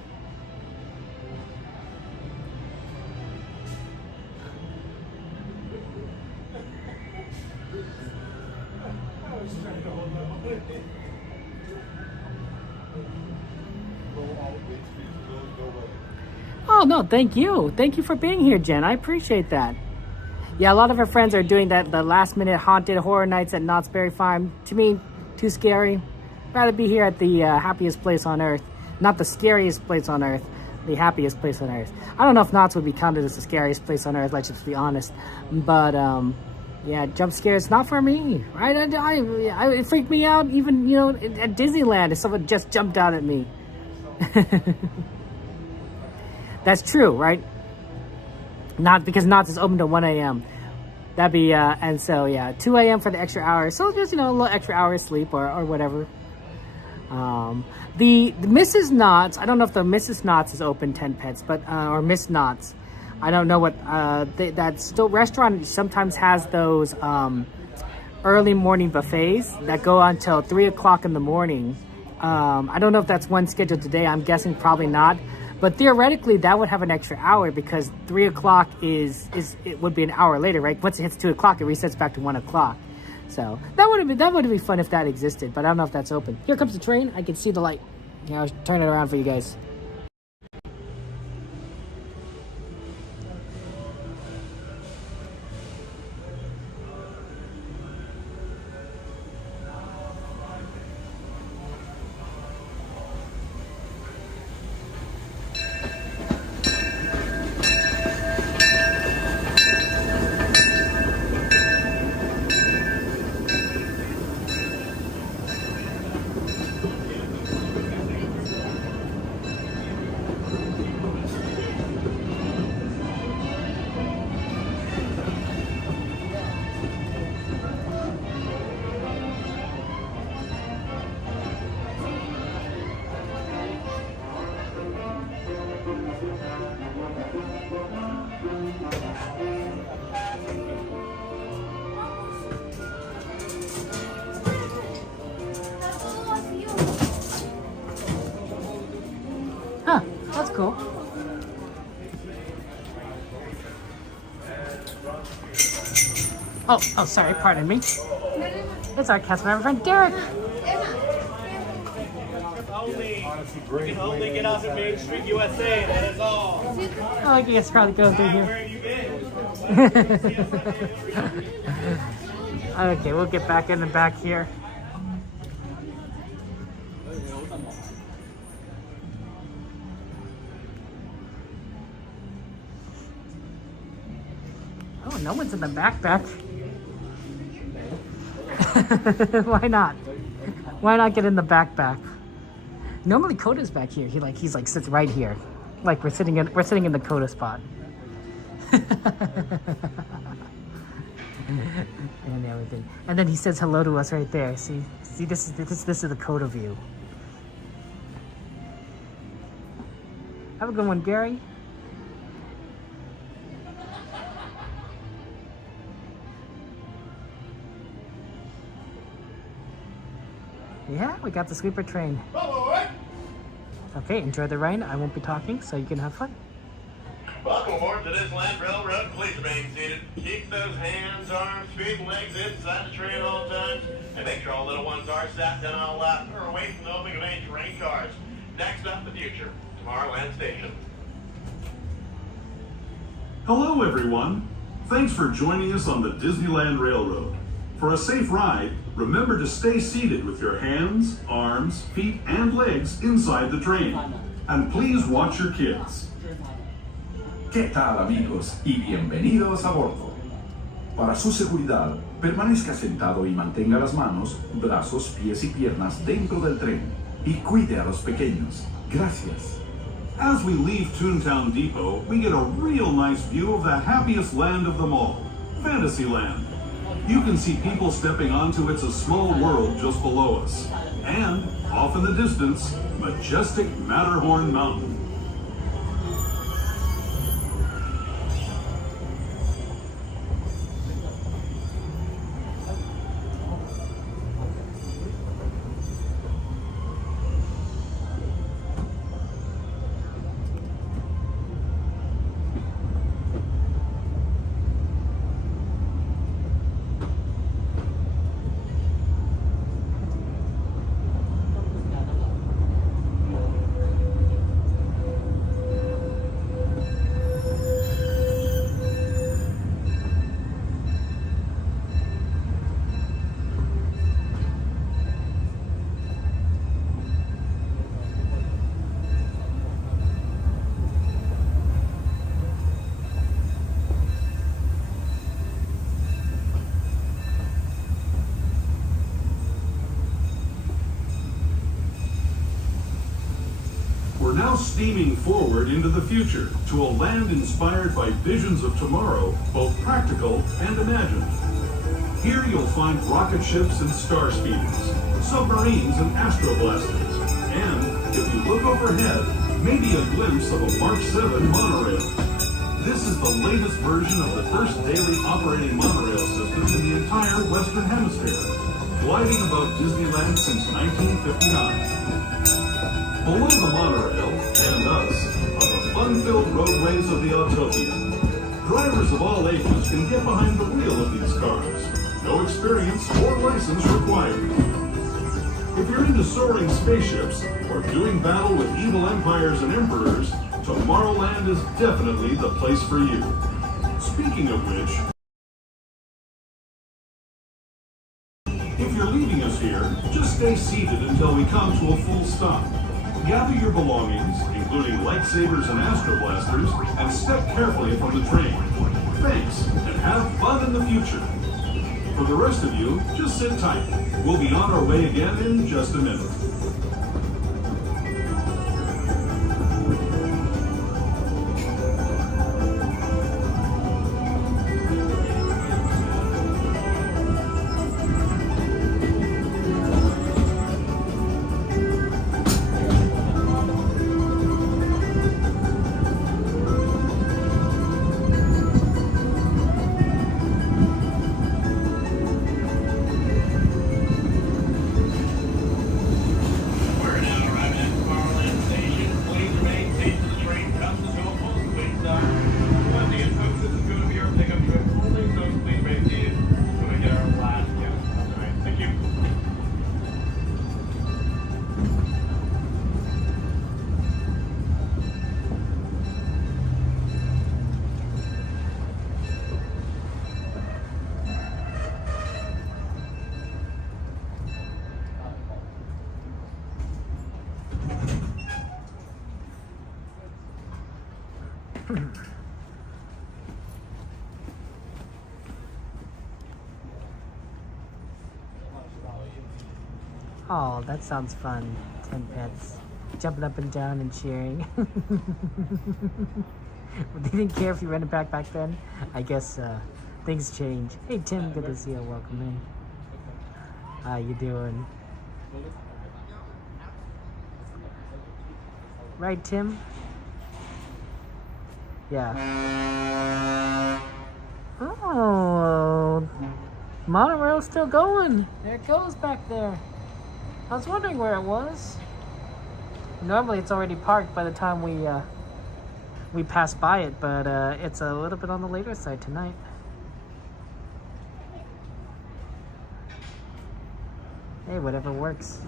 Oh no, thank you for being here, Jen. I appreciate that. Yeah, a lot of our friends are doing that, the last minute haunted horror nights at Knott's Berry Farm. To me, too scary. Rather be here at the happiest place on earth. Not the scariest place on earth, the happiest place on earth. I don't know if Knott's would be counted as the scariest place on earth, let's just be honest. But yeah, jump scares, not for me, right? It freaked me out even, you know, at Disneyland if someone just jumped out at me. That's true, right? Not because Knott's is open to 1 a.m. That'd be, and so yeah, 2 a.m. for the extra hour. So just, you know, a little extra hour of sleep or whatever. The Mrs. Knott's, I don't know if the Mrs. Knott's is open 10 pets, but, or Miss Knott's. I don't know what, that still restaurant sometimes has those, early morning buffets that go until 3 o'clock in the morning. I don't know if that's one scheduled today. I'm guessing probably not. But theoretically, that would have an extra hour because 3 o'clock it would be an hour later, right? Once it hits 2 o'clock, it resets back to 1 o'clock. So that would be fun if that existed, but I don't know if that's open. Here comes the train. I can see the light. Here, I'll turn it around for you guys. Huh, that's cool. Oh, sorry, pardon me. It's our cast member friend, Derek. We can only get out to Main Street, USA, that is all. Oh, I guess probably going through here. Where have you been? Okay, we'll get back in the back here. Oh, no one's in the backpack. Why not? Why not get in the backpack? Normally Coda's back here. He's like sits right here. Like we're sitting in the Coda spot. And everything. And then he says hello to us right there. See this is the Coda view. Have a good one, Gary. Yeah, we got the sweeper train. Okay, enjoy the rain. I won't be talking, so you can have fun. Welcome aboard to Disneyland Railroad. Please remain seated. Keep those hands, arms, feet, and legs inside the train at all times. And make sure all little ones are sat down on the left or away from the opening of any train cars. Next up, the future. Tomorrowland Station. Hello, everyone. Thanks for joining us on the Disneyland Railroad. For a safe ride, remember to stay seated with your hands, arms, feet, and legs inside the train. And please watch your kids. ¿Qué tal, amigos? Y bienvenidos a bordo. Para su seguridad, permanezca sentado y mantenga las manos, brazos, pies y piernas dentro del tren. Y cuide a los pequeños. Gracias. As we leave Toontown Depot, we get a real nice view of the happiest land of them all, Fantasyland. You can see people stepping onto It's a Small World just below us. And, off in the distance, majestic Matterhorn Mountain. We're now steaming forward into the future to a land inspired by visions of tomorrow, both practical and imagined. Here you'll find rocket ships and star speeders, submarines and Astro blasters, and, if you look overhead, maybe a glimpse of a Mark 7 monorail. This is the latest version of the first daily operating monorail system in the entire Western Hemisphere, gliding above Disneyland since 1959. Below the monorail, and us, are the fun-filled roadways of the Autopia. Drivers of all ages can get behind the wheel of these cars. No experience or license required. If you're into soaring spaceships or doing battle with evil empires and emperors, Tomorrowland is definitely the place for you. Speaking of which, if you're leaving us here, just stay seated until we come to a full stop. Gather your belongings, including lightsabers and Astro blasters, and step carefully from the train. Thanks, and have fun in the future. For the rest of you, just sit tight. We'll be on our way again in just a minute. Oh, that sounds fun. 10 pets. Jumping up and down and cheering. They didn't care if you rented back then. I guess things change. Hey Tim, good to see you. Welcome in. How you doing? Right, Tim? Yeah. Oh, monorail's still going. There it goes back there. I was wondering where it was. Normally it's already parked by the time we pass by it, but it's a little bit on the later side tonight. Hey, whatever works.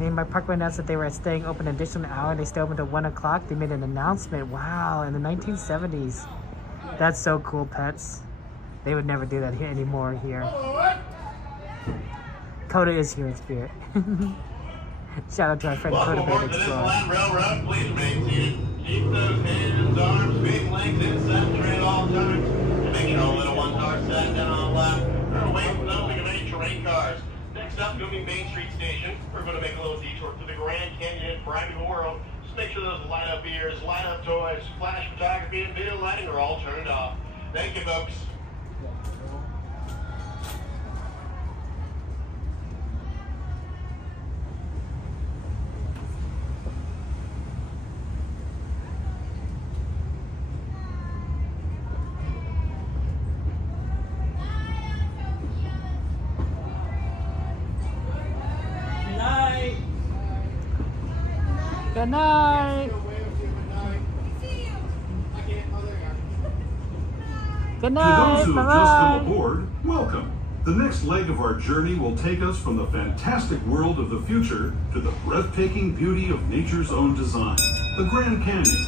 My park announced that they were staying open an additional hour and they stay open until 1 o'clock. They made an announcement. Wow, in the 1970s. That's so cool, pets. They would never do that here anymore here. Coda is here in spirit. Shout out to our friend Coda Bear Explorer. Disneyland Railroad, please remain seated. Keep those hands, arms, feet, and legs inside the train at all times. And make sure all little ones are sat down on the left or away from the opening of any terrain cars. Next up, going to be Main Street Station. We're going to make a little detour through the Grand Canyon and Private World. Just make sure those light-up ears, light-up toys, flash photography, and video lighting are all turned off. Thank you, folks. Good night. Good night. To those who have just come aboard, welcome. The next leg of our journey will take us from the fantastic world of the future to the breathtaking beauty of nature's own design, the Grand Canyon.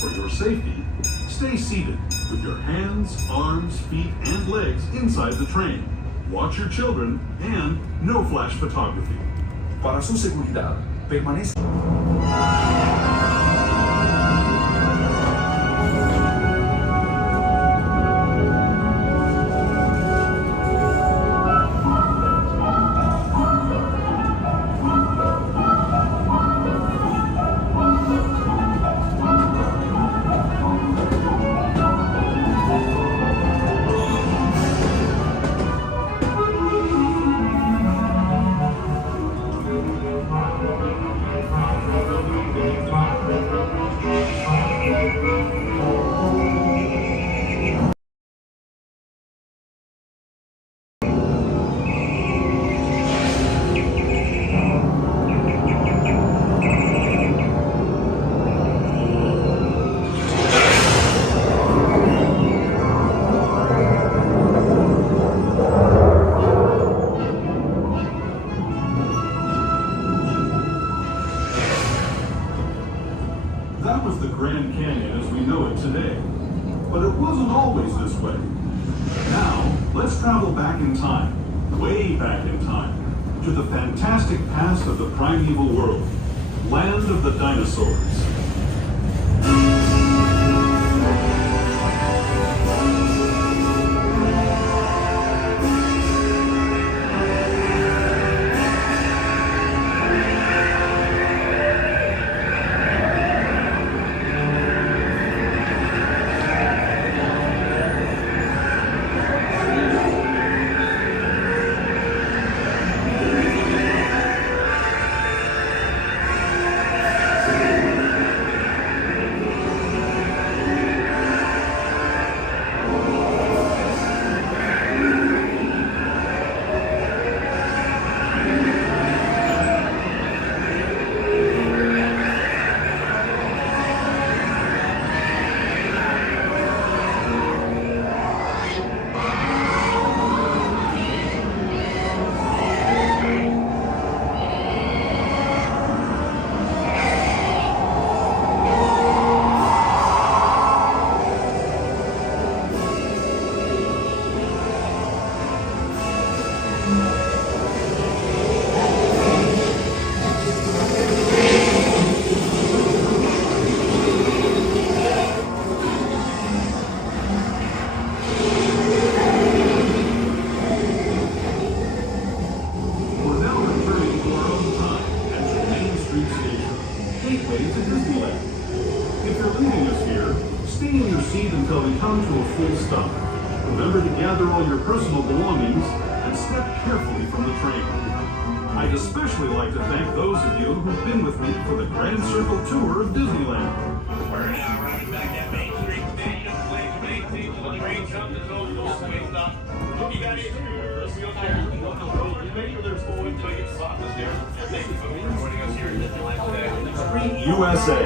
For your safety, stay seated with your hands, arms, feet, and legs inside the train. Watch your children and no flash photography. Para su seguridad, permanezca. That was the Grand Canyon as we know it today. But it wasn't always this way. Now, let's travel back in time, way back in time, to the fantastic past of the primeval world, land of the dinosaurs. Full stop. Remember to gather all your personal belongings and step carefully from the train. I'd especially like to thank those of you who've been with me for the Grand Circle Tour of Disneyland. We're now running back at Main Street Station. Please maintain the train comes to the way stop. You got it. Make sure there's full until you get to stop this here. And thank you for joining us here at Disneyland today. USA.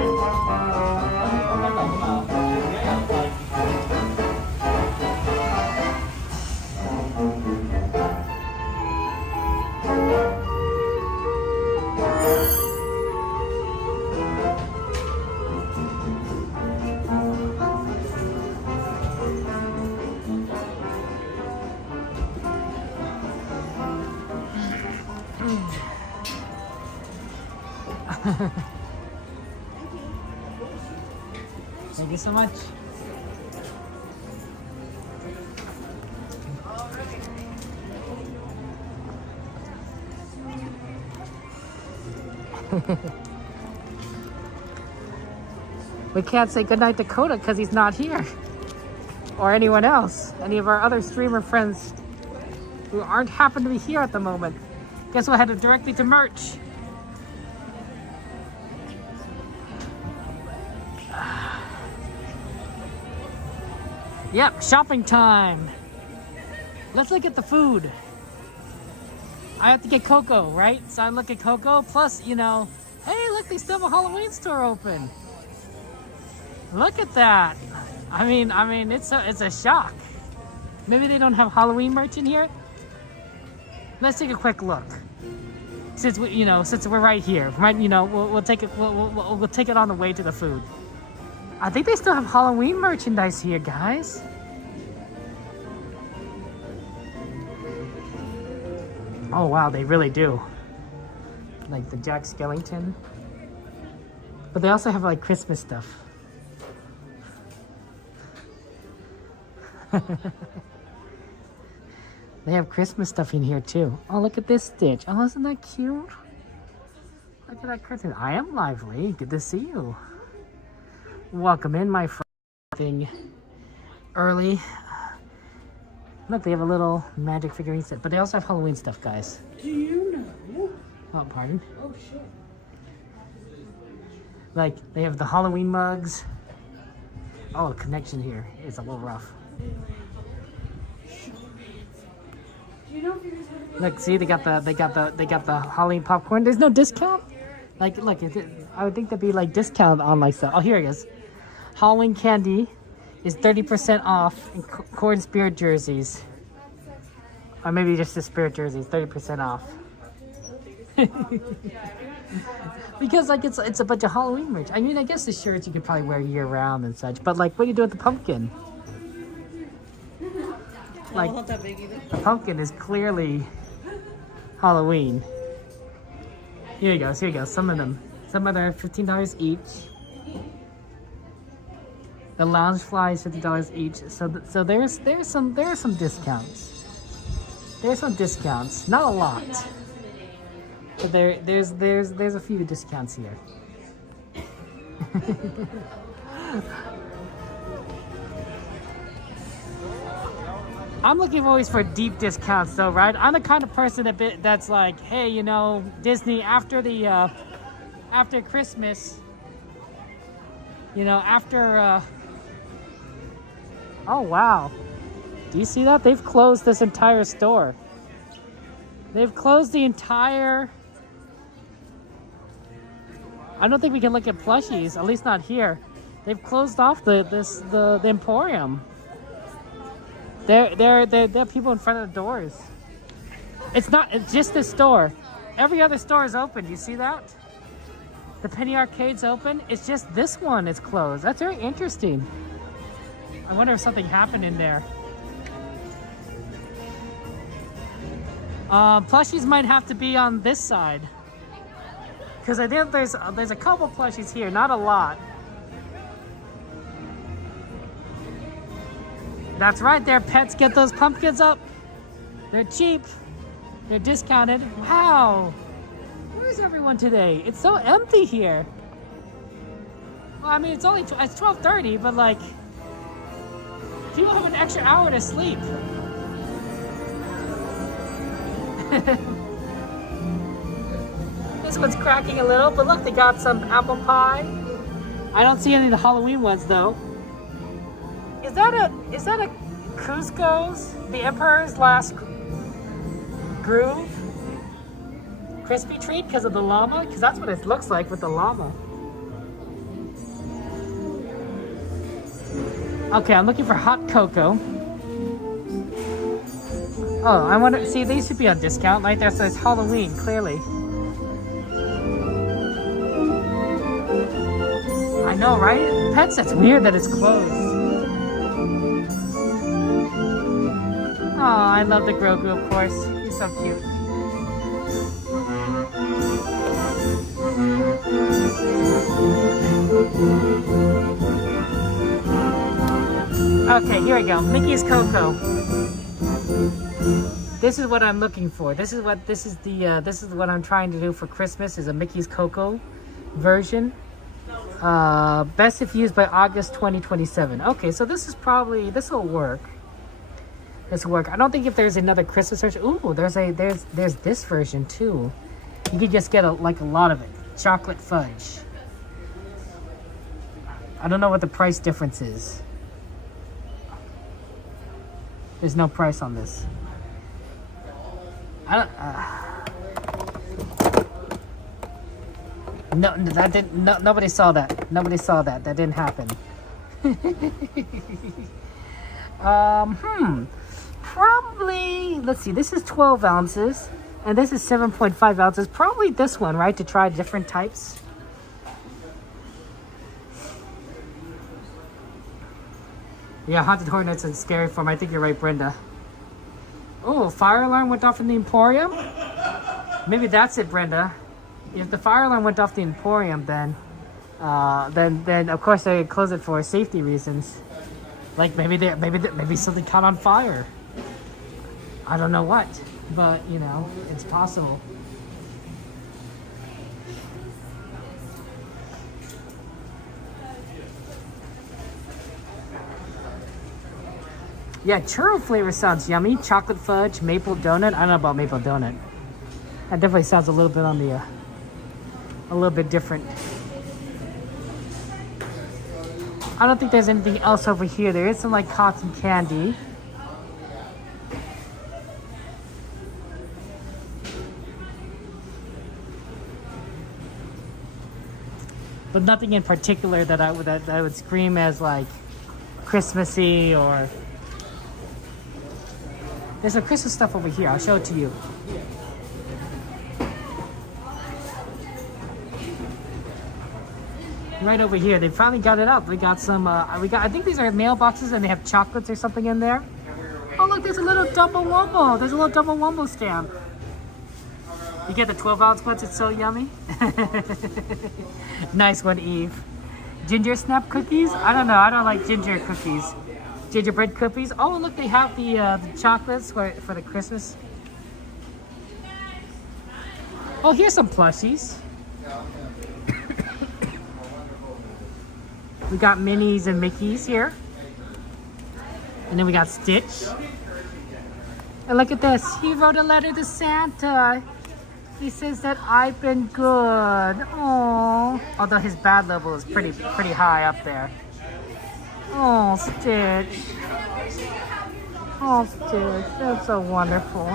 Thank you so much. We can't say goodnight to Coda because he's not here. Or anyone else. Any of our other streamer friends who aren't happen to be here at the moment. Guess we'll head directly to merch. Yep, shopping time. Let's look at the food. I have to get Coco, right? So I look at Coco. Plus, you know, hey, look, they still have a Halloween store open. Look at that. I mean, it's a shock. Maybe they don't have Halloween merch in here. Let's take a quick look. Since we're right here, right? You know, we'll take it. We'll take it on the way to the food. I think they still have Halloween merchandise here, guys. Oh wow, they really do. Like the Jack Skellington. But they also have like Christmas stuff. They have Christmas stuff in here too. Oh, look at this Stitch. Oh, isn't that cute? Look at that curtain. I am lively. Good to see you. Welcome in, my friend. Early. Look, they have a little magic figurine set, but they also have Halloween stuff, guys. Do you know? Oh, pardon? Oh, shit. Like, they have the Halloween mugs. Oh, connection here is a little rough. Look, see, they got the Halloween popcorn. There's no discount. Like, look, I would think there'd be like discount on like stuff. Oh, here it is. Halloween candy is 30% off in corn spirit jerseys. Or maybe just the spirit jerseys, 30% off. Because like it's a bunch of Halloween merch. I mean, I guess the shirts you could probably wear year round and such. But like, what do you do with the pumpkin? Like, the pumpkin is clearly Halloween. Here you go. Here you go. Some of them are $15 each. The lounge fly is $50 each. So there's some discounts. There's some discounts. Not a lot. But there's a few discounts here. I'm looking always for deep discounts though, right? I'm the kind of person that's like, hey, you know, Disney after Christmas, you know, after oh wow. Do you see that? They've closed this entire store. They've closed the entire... I don't think we can look at plushies, at least not here. They've closed off the Emporium. There are people in front of the doors. It's just this store. Every other store is open. Do you see that? The Penny Arcade's open. It's just this one is closed. That's very interesting. I wonder if something happened in there. Plushies might have to be on this side. Because I think there's a couple plushies here, not a lot. That's right there, pets. Get those pumpkins up. They're cheap. They're discounted. Wow. Where's everyone today? It's so empty here. Well, I mean, it's 12:30, but like, people have an extra hour to sleep. This one's cracking a little, but look, they got some apple pie. I don't see any of the Halloween ones though. Is that a Cusco's, the Emperor's Last Groove crispy treat because of the llama? Because that's what it looks like with the llama. Okay, I'm looking for hot cocoa. Oh, I wonder, see, these should be on discount. Right there says Halloween, clearly. I know, right? Pets, that's weird that it's closed. Oh, I love the Grogu, of course. He's so cute. Okay, here we go. Mickey's Cocoa. This is what I'm looking for. This is what I'm trying to do for Christmas, is a Mickey's Cocoa version. Best if used by August 2027. Okay, so this will work. This will work. I don't think if there's another Christmas version. Ooh, there's this version too. You could just get a lot of it. Chocolate fudge. I don't know what the price difference is. There's no price on this. No, that didn't. No, nobody saw that. Nobody saw that. That didn't happen. Probably. Let's see. This is 12 ounces, and this is 7.5 ounces. Probably this one, right? To try different types. Yeah, Haunted Hornets and Scary Form. I think you're right, Brenda. Oh, fire alarm went off in the Emporium? Maybe that's it, Brenda. If the fire alarm went off the Emporium, then of course they would close it for safety reasons. Like maybe something caught on fire. I don't know what, but you know, it's possible. Yeah, churro flavor sounds yummy. Chocolate fudge, maple donut. I don't know about maple donut. That definitely sounds a little bit on the, a little bit different. I don't think there's anything else over here. There is some like cotton candy. But nothing in particular that I would scream as like Christmassy or. There's some Christmas stuff over here. I'll show it to you. Right over here, they finally got it out. We got some. I think these are mailboxes, and they have chocolates or something in there. Oh look, there's a little Dumbo Wumbo. There's a little Dumbo Wumbo stamp. You get the 12-ounce ones. It's so yummy. Nice one, Eve. Ginger snap cookies? I don't know. I don't like ginger cookies. Gingerbread cookies. Oh, look, they have the chocolates for the Christmas. Oh, here's some plushies. We got Minnies and Mickeys here. And then we got Stitch. And look at this. He wrote a letter to Santa. He says that I've been good. Aww. Although his bad level is pretty high up there. Oh, Stitch. Oh, Stitch. That's so wonderful.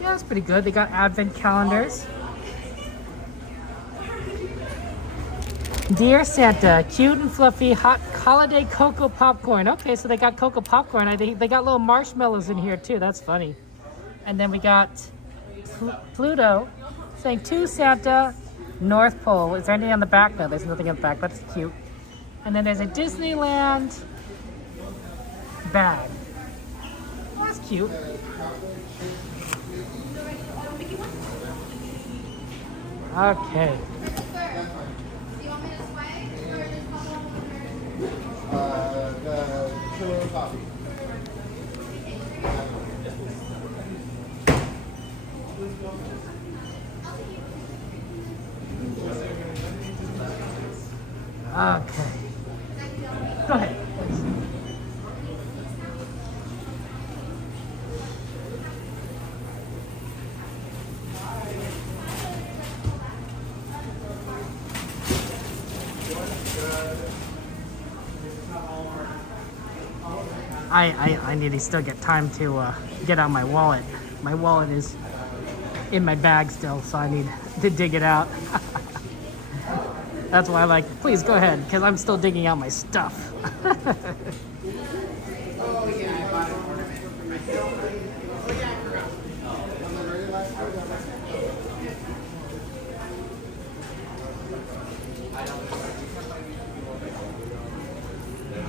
Yeah, that's pretty good. They got advent calendars. Dear Santa, cute and fluffy hot holiday cocoa popcorn. Okay, so they got cocoa popcorn. I think they got little marshmallows in here too. That's funny. And then we got Pluto saying to Santa, North Pole. Is there anything on the back? No, there's nothing on the back, but it's cute. And then there's a Disneyland bag. Oh, that's cute. Okay. The chiller coffee. Okay. Go ahead. I need to still get time to get out my wallet. My wallet is in my bag still, so I need to dig it out. That's why I'm like, please go ahead, because I'm still digging out my stuff.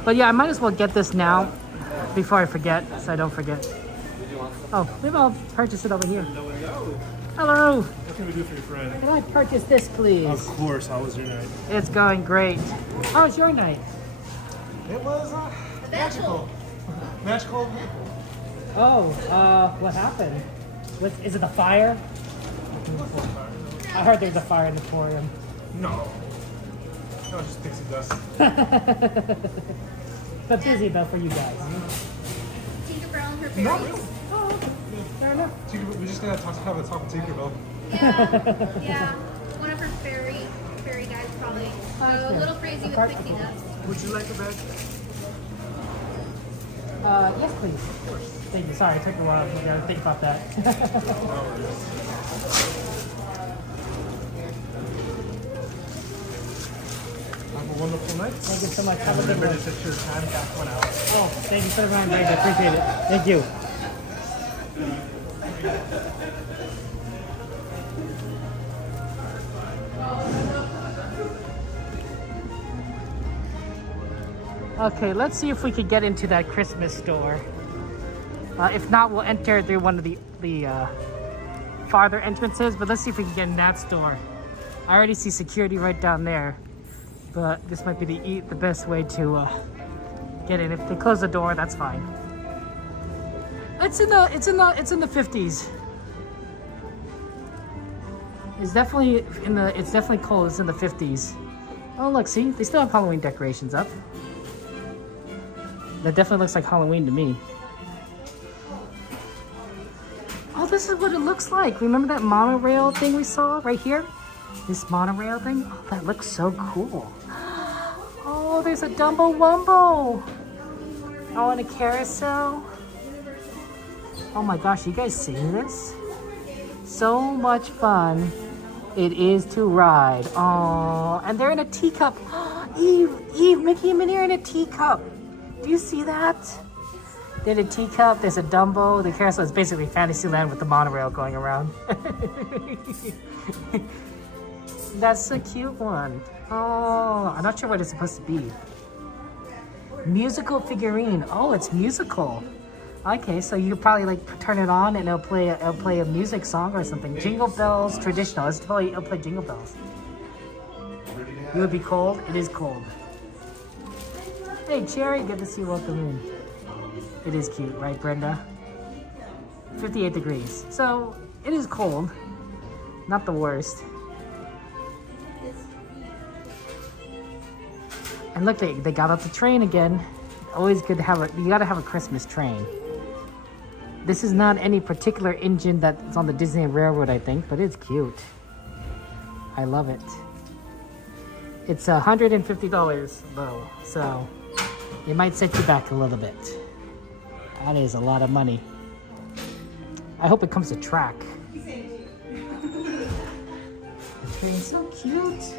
But yeah, I might as well get this now before I forget, so I don't forget. Oh, maybe I'll purchase it over here. Hello. What can we do for your friend? Can I purchase this, please? Of course. How was your night? It's going great. How was your night? It was magical. Magical. Oh, what happened? Is it the fire? I heard there's a fire in the emporium. No. No, just pixie dust. But busy though for you guys. Tinkerbell and her fairies. No. Oh, okay. Fair enough. We just gotta have a talk with Tinkerbell. Yeah. One of her fairy guys probably. So a little crazy with pixie dust. Would you like a bag? Yes, please. Of course. Thank you. Sorry, it took a while to think about that. Have a wonderful night. Thank you so much. Have a good Remember one. to set your time back 1 hour. Oh, thank you for the reminder. I appreciate it. Thank you. Okay, let's see if we could get into that Christmas store. If not, we'll enter through one of the farther entrances, but let's see if we can get in that store. I already see security right down there, but this might be the best way to get in. If they close the door, that's fine. It's in the 50s. It's definitely it's definitely cold. It's in the 50s. Oh look, see, they still have Halloween decorations up. That definitely looks like Halloween to me. Oh, this is what it looks like. Remember that monorail thing we saw right here? This monorail thing? Oh, that looks so cool. Oh, there's a Dumbo Wumbo. Oh, and a carousel. Oh my gosh, you guys see this? So much fun it is to ride. Oh, and they're in a teacup. Eve, Mickey and Minnie are in a teacup. Do you see that? They're in a teacup. There's a Dumbo. The carousel is basically Fantasyland with the monorail going around. That's a cute one. Oh, I'm not sure what it's supposed to be. Musical figurine. Oh, it's musical. Okay, so you could probably like turn it on and it'll play a music song or something. Jingle Bells traditional. It'll play Jingle Bells. You would be cold? It is cold. Hey, Cherry, good to see you. Welcome in. It is cute, right, Brenda? 58 degrees. So, it is cold. Not the worst. And look, they got out the train again. Always good to have you gotta have a Christmas train. This is not any particular engine that's on the Disneyland Railroad, I think, but it's cute. I love it. It's $150 though, so it might set you back a little bit. That is a lot of money. I hope it comes to track. The train's so cute.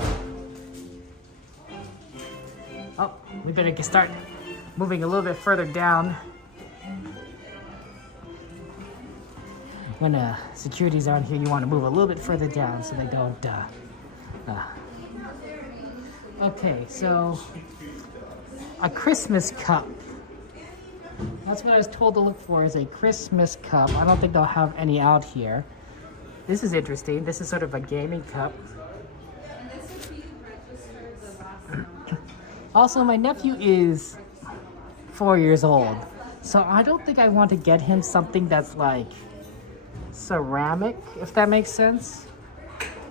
Oh, we better start moving a little bit further down. When securities aren't here, you want to move a little bit further down so they don't. Okay, so a Christmas cup. That's what I was told to look for, is a Christmas cup. I don't think they'll have any out here. This is interesting. This is sort of a gaming cup. Also, my nephew is 4 years old, so I don't think I want to get him something that's like ceramic, if that makes sense.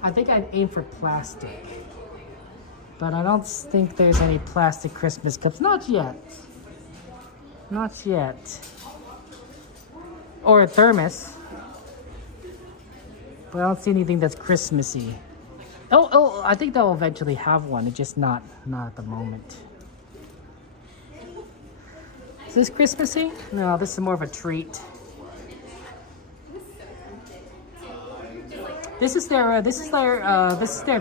I think I'd aim for plastic, but I don't think there's any plastic Christmas cups. Not yet. Not yet. Or a thermos. But I don't see anything that's Christmassy. Oh, I think they'll eventually have one. It's just not at the moment. Is this Christmassy? No, this is more of a treat. This is their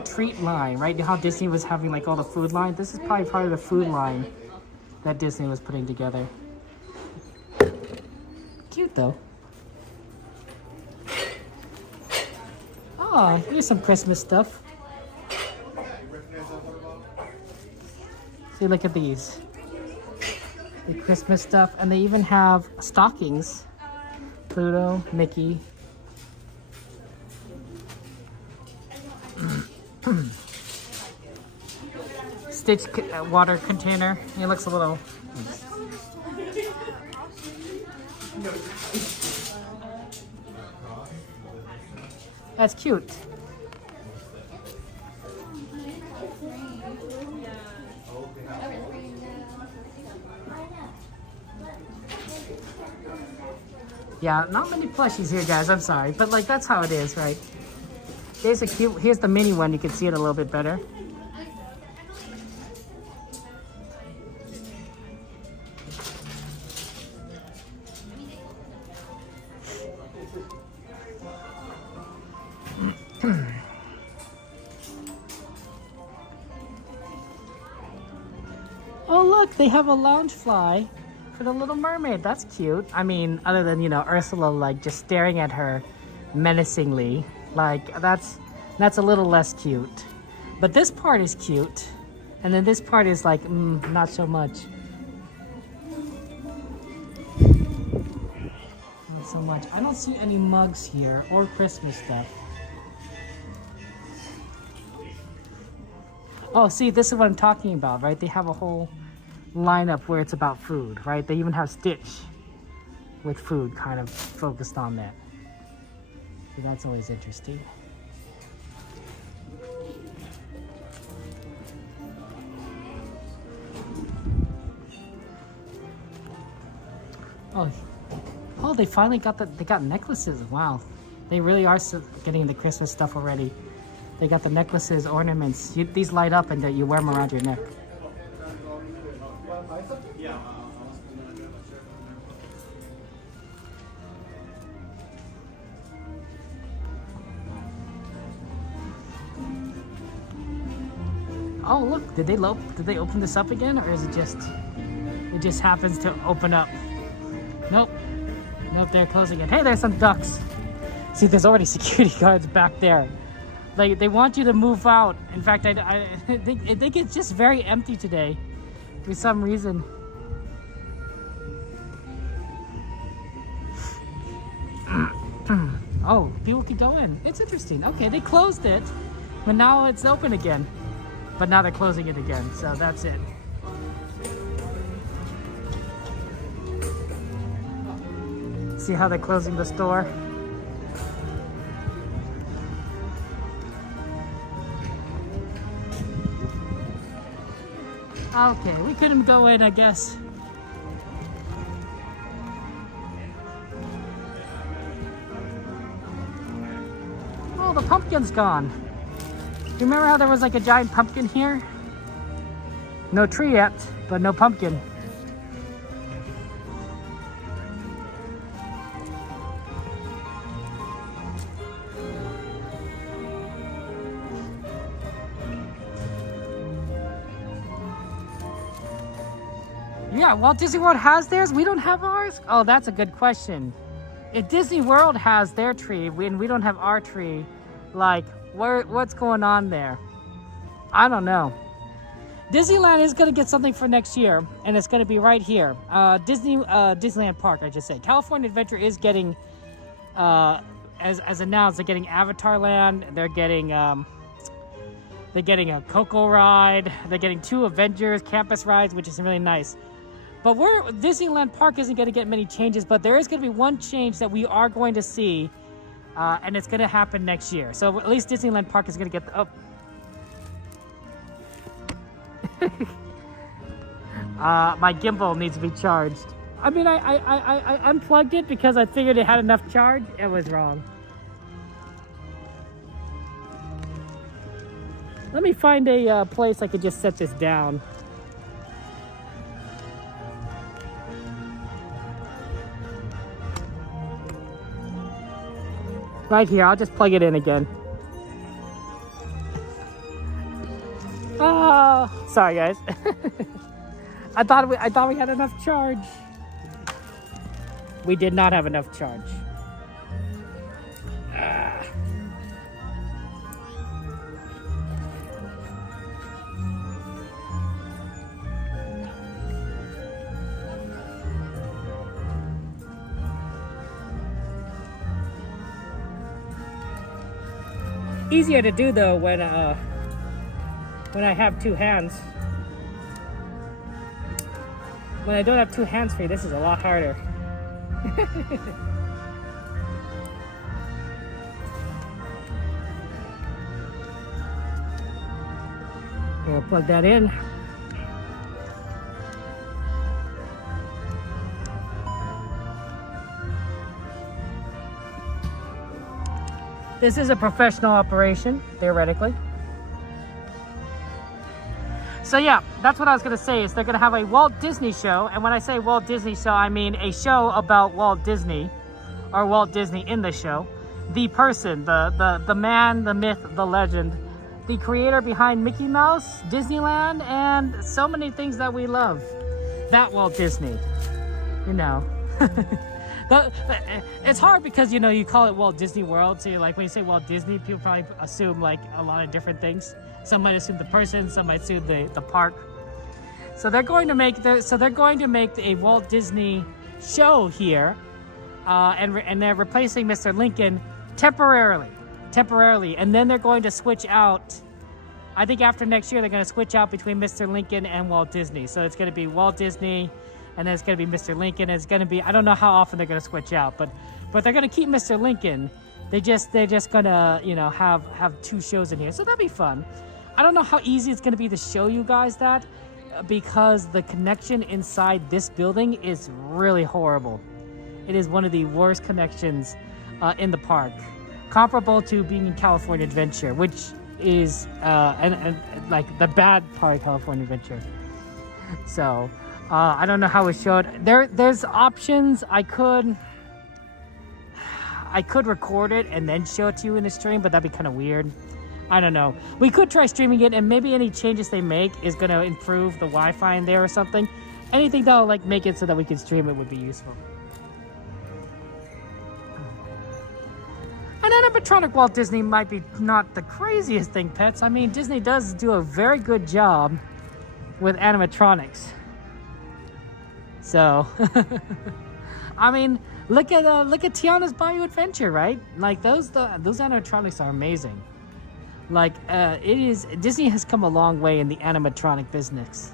treat line, right? How Disney was having like all the food line. This is probably part of the food line that Disney was putting together. Cute though. Oh, here's some Christmas stuff. See, look at these. The Christmas stuff, and they even have stockings. Pluto, Mickey. Stitch water container. It looks a little. That's cute. Yeah, not many plushies here, guys. I'm sorry, but like that's how it is, right? Here's a cute. Here's the mini one. You can see it a little bit better. Oh look, they have a lounge fly for the Little Mermaid. That's cute. I mean, other than, you know, Ursula like just staring at her menacingly, like that's a little less cute. But this part is cute, and then this part is like not so much. Not so much. I don't see any mugs here or Christmas stuff. Oh, see, this is what I'm talking about, right? They have a whole lineup where it's about food, right? They even have Stitch with food kind of focused on that. So that's always interesting. Oh, they finally got they got necklaces. Wow, They really are getting the Christmas stuff already. They got the necklaces, ornaments. These light up and you wear them around your neck. Oh look, did they open this up again, or is it just happens to open up? Nope. Nope, they're closing it. Hey, there's some ducks. See, there's already security guards back there. Like, they want you to move out. In fact, I think it's just very empty today for some reason. Oh, people could go in. It's interesting. Okay, they closed it, but now it's open again. But now they're closing it again, so that's it. See how they're closing the store? Okay, we couldn't go in, I guess. Oh, the pumpkin's gone. You remember how there was like a giant pumpkin here? No tree yet, but no pumpkin. Yeah, Walt Disney World has theirs. We don't have ours? Oh, that's a good question. If Disney World has their tree and we don't have our tree, like, what's going on there? I don't know. Disneyland is going to get something for next year, and it's going to be right here. Disneyland Park, I just said. California Adventure is getting, as announced, they're getting Avatar Land. They're getting a Coco ride. They're getting 2 Avengers campus rides, which is really nice. But Disneyland Park isn't going to get many changes, but there is going to be one change that we are going to see. And it's going to happen next year. So at least Disneyland Park is going to get the... Oh. My gimbal needs to be charged. I mean, I unplugged it because I figured it had enough charge. It was wrong. Let me find a place I could just set this down. Right here, I'll just plug it in again. Oh, sorry guys. I thought we had enough charge. We did not have enough charge. Easier to do though when I have 2 hands. When I don't have 2 hands free, this is a lot harder. Here, plug that in. This is a professional operation, theoretically. So yeah, that's what I was going to say, is they're going to have a Walt Disney show. And when I say Walt Disney show, I mean a show about Walt Disney, or Walt Disney in the show. The person, the man, the myth, the legend, the creator behind Mickey Mouse, Disneyland, and so many things that we love. That Walt Disney, you know. It's hard because, you know, you call it Walt Disney World, so like when you say Walt Disney, people probably assume like a lot of different things. Some might assume the person, some might assume the park. So they're going to make a Walt Disney show here, and they're replacing Mr. Lincoln temporarily, and then they're going to switch out. I think after next year they're going to switch out between Mr. Lincoln and Walt Disney. So it's going to be Walt Disney, and then it's going to be Mr. Lincoln. It's going to be, I don't know how often they're going to switch out, but they're going to keep Mr. Lincoln. They're just going to, you know, have 2 shows in here. So that'd be fun. I don't know how easy it's going to be to show you guys that, because the connection inside this building is really horrible. It is one of the worst connections in the park. comparable to being in California Adventure, which is and like the bad part of California Adventure. So I don't know how it showed. There's options. I could record it and then show it to you in the stream, but that'd be kind of weird. I don't know. We could try streaming it, and maybe any changes they make is going to improve the Wi-Fi in there or something. Anything that'll like make it so that we can stream it would be useful. An animatronic Walt Disney might be not the craziest thing, pets. I mean, Disney does do a very good job with animatronics. So, I mean, look at Tiana's Bayou Adventure, right? Like those animatronics are amazing. Like Disney has come a long way in the animatronic business.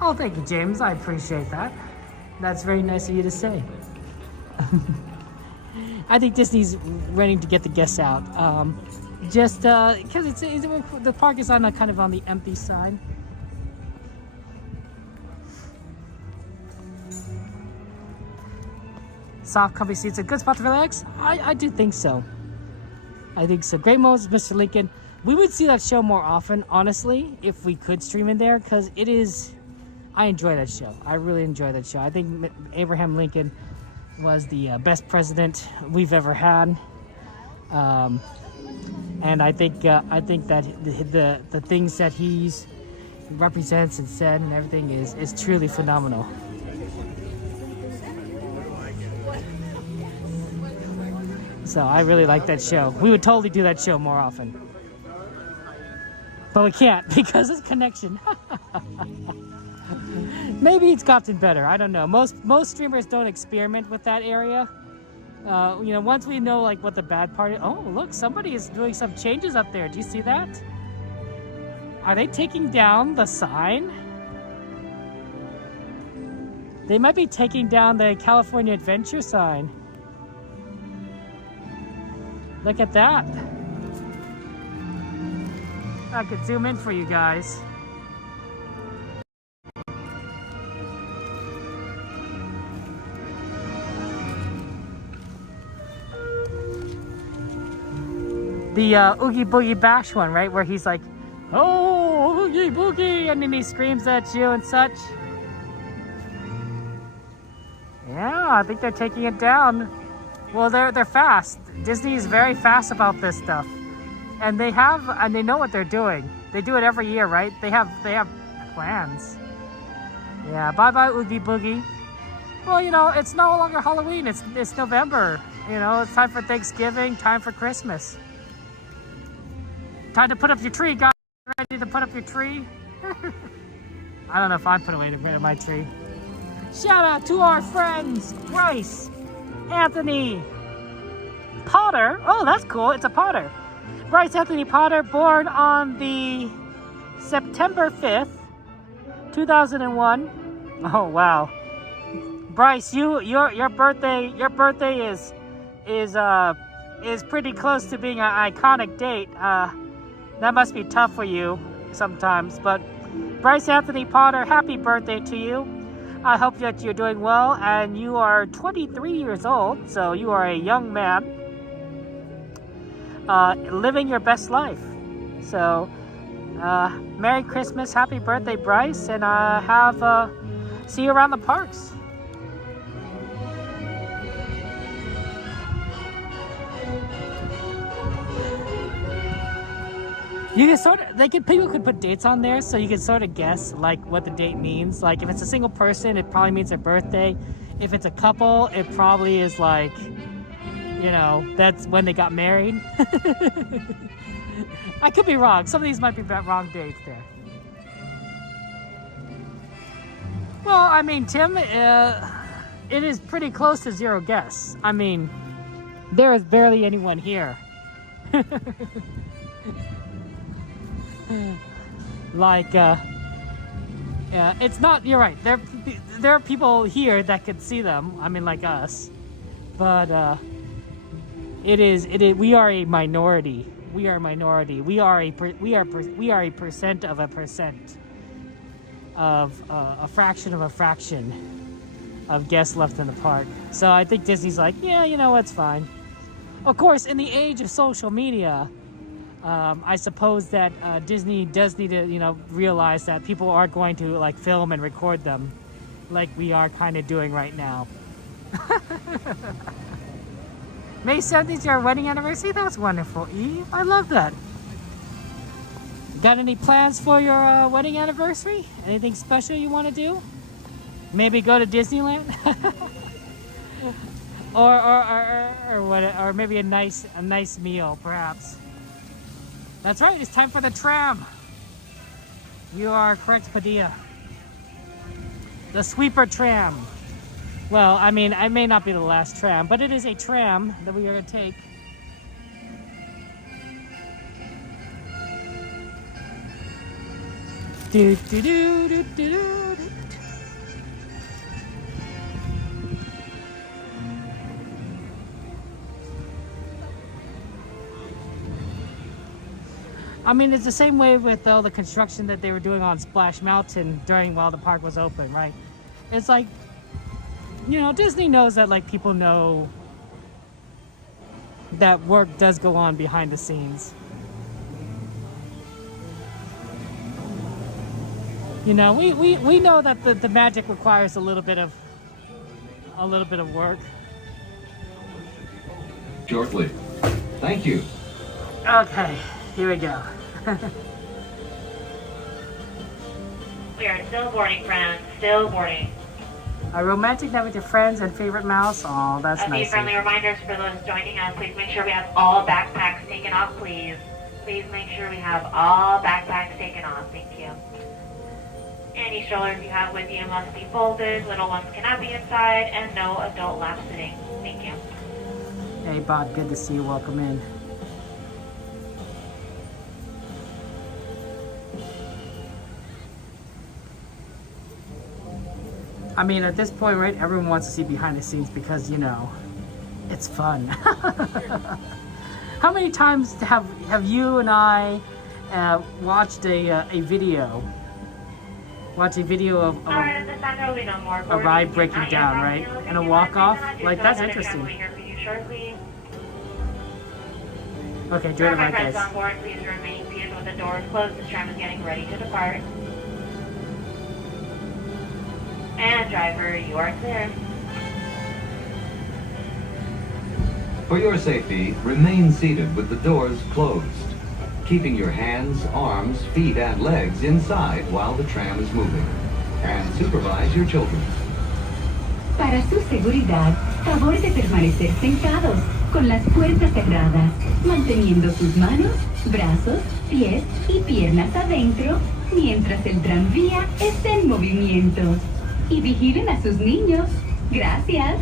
Oh, thank you, James. I appreciate that. That's very nice of you to say. I think Disney's ready to get the guests out. Just because the park is on kind of on the empty side. Soft, comfy seats, a good spot to relax? I do think so. I think so. Great moments, Mr. Lincoln. We would see that show more often, honestly, if we could stream in there, because it is... I enjoy that show. I really enjoy that show. I think Abraham Lincoln was the best president we've ever had. And I think that the things that he's represents and said and everything is truly phenomenal. So I really like that show. We would totally do that show more often. But we can't because of connection. Maybe it's gotten better. I don't know. Most streamers don't experiment with that area. You know, once we know like what the bad part is. Oh, look, somebody is doing some changes up there. Do you see that? Are they taking down the sign? They might be taking down the California Adventure sign. Look at that. I could zoom in for you guys. The Oogie Boogie Bash one, right? Where he's like, oh, Oogie Boogie, and then he screams at you and such. Yeah, I think they're taking it down. Well, they're fast. Disney is very fast about this stuff. And they know what they're doing. They do it every year, right? They have plans. Yeah, bye-bye Oogie Boogie. Well, you know, it's no longer Halloween. It's November. You know, it's time for Thanksgiving, time for Christmas. Time to put up your tree, guys. Ready to put up your tree? I don't know if I put away my tree. Shout out to our friends, Bryce, Anthony, Potter. Oh, that's cool. It's a Potter. Bryce Anthony Potter, born on the September 5th, 2001. Oh, wow. Bryce, your birthday is pretty close to being an iconic date. That must be tough for you sometimes. But Bryce Anthony Potter, happy birthday to you. I hope that you're doing well, and you are 23 years old, so you are a young man living your best life. So Merry Christmas, happy birthday, Bryce, and see you around the parks. You can people could put dates on there, so you can sort of guess like what the date means. Like if it's a single person, it probably means their birthday. If it's a couple, it probably is like, you know, that's when they got married. I could be wrong. Some of these might be wrong dates there. Well, I mean, Tim, it is pretty close to zero guess. I mean, there is barely anyone here. Like, it's not, you're right, there are people here that could see them, I mean, like us, but, we are a minority, we are a percent of a percent of, a fraction of a fraction of guests left in the park. So I think Disney's like, yeah, you know, it's fine. Of course, in the age of social media, I suppose that Disney does need to, you know, realize that people are going to like film and record them like we are kind of doing right now. May 7th is your wedding anniversary? That's wonderful, Eve. I love that. Got any plans for your wedding anniversary? Anything special you want to do? Maybe go to Disneyland? or maybe a nice meal, perhaps. That's right, it's time for the tram. You are correct, Padilla. The sweeper tram. Well, I mean, I may not be the last tram, but it is a tram that we are going to take. Do, do, do, do, do, do, do. I mean, it's the same way with all the construction that they were doing on Splash Mountain while the park was open, right? It's like, you know, Disney knows that like people know that work does go on behind the scenes. You know, we know that the magic requires a little bit of work. Shortly. Thank you. Okay, here we go. We are still boarding, friends. Still boarding. A romantic night with your friends and favorite mouse. Oh, that's A few nice. friendly reminders for those joining us. Please make sure we have all backpacks taken off, please. Please make sure we have all backpacks taken off. Thank you. Any strollers you have with you must be folded. Little ones cannot be inside, and no adult lap sitting. Thank you. Hey, Bob. Good to see you. Welcome in. I mean, at this point, right, everyone wants to see behind the scenes because, you know, it's fun. How many times have you and I watched a video? Watch a video of a ride breaking down, right? And a walk off? Like, that's interesting. Okay, enjoy the ride, guys. On board, please remain seated with the doors closed. This tram is getting ready to depart. And driver, you are clear. For your safety, remain seated with the doors closed, keeping your hands, arms, feet, and legs inside while the tram is moving. And supervise your children. Para su seguridad, favor de permanecer sentados, con las puertas cerradas, manteniendo sus manos, brazos, pies y piernas adentro, mientras el tranvía está en movimiento. Y vigilen a sus niños. Gracias.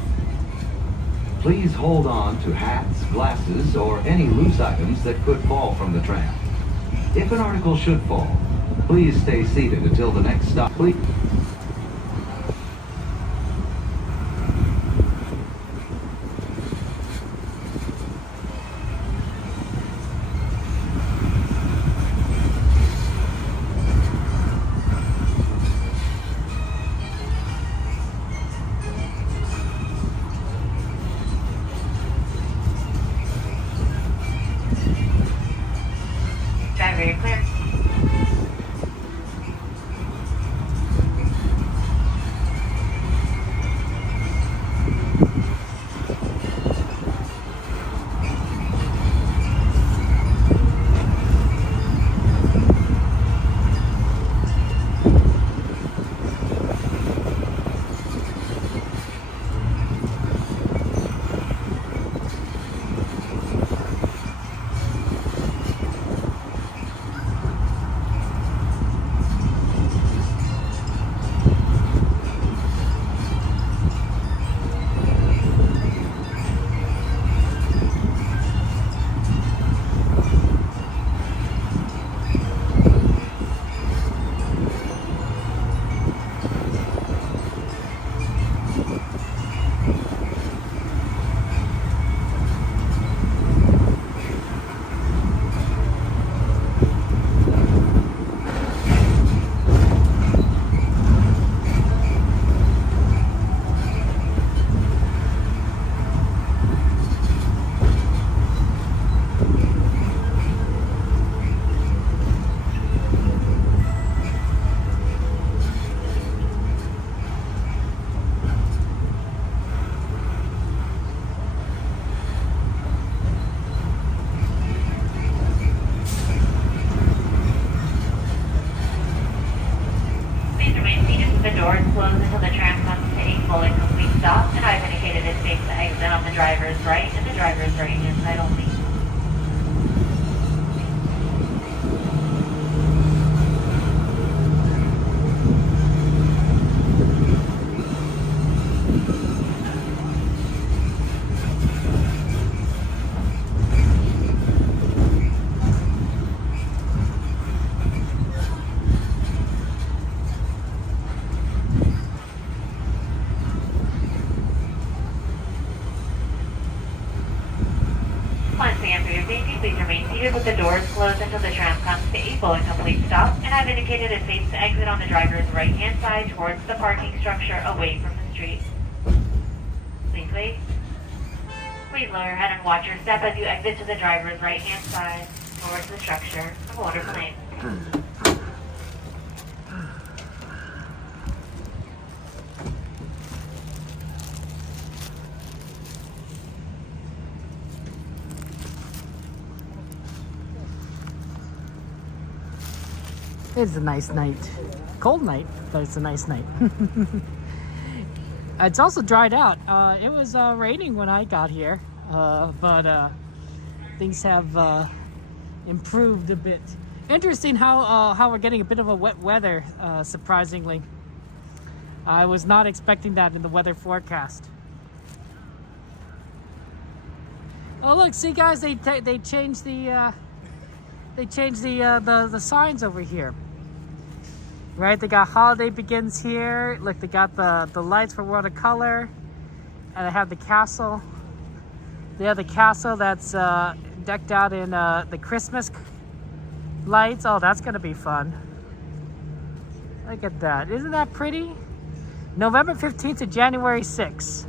Please hold on to hats, glasses, or any loose items that could fall from the tram. If an article should fall, please stay seated until the next stop. Please. face the exit on the driver's right and the driver's right hand side only. Once again, for your safety, please remain seated with the doors closed until the tram comes to a full and complete stop, and I've indicated a safe to exit on the driver's right-hand side towards the parking structure away from the street. Please wait. Please lower your head and watch your step as you exit to the driver's right-hand side towards the structure of Water Plane. It's a nice night. Cold night, but it's a nice night. It's also dried out. It was raining when I got here, but things have improved a bit. Interesting how we're getting a bit of a wet weather, surprisingly. I was not expecting that in the weather forecast. Oh look, see guys, they changed the the signs over here. Right, they got holiday begins here. Look, they got the lights for watercolor, and they have the castle. They have the castle that's decked out in the Christmas lights. Oh, that's gonna be fun. Look at that. Isn't that pretty? November 15th to January 6th.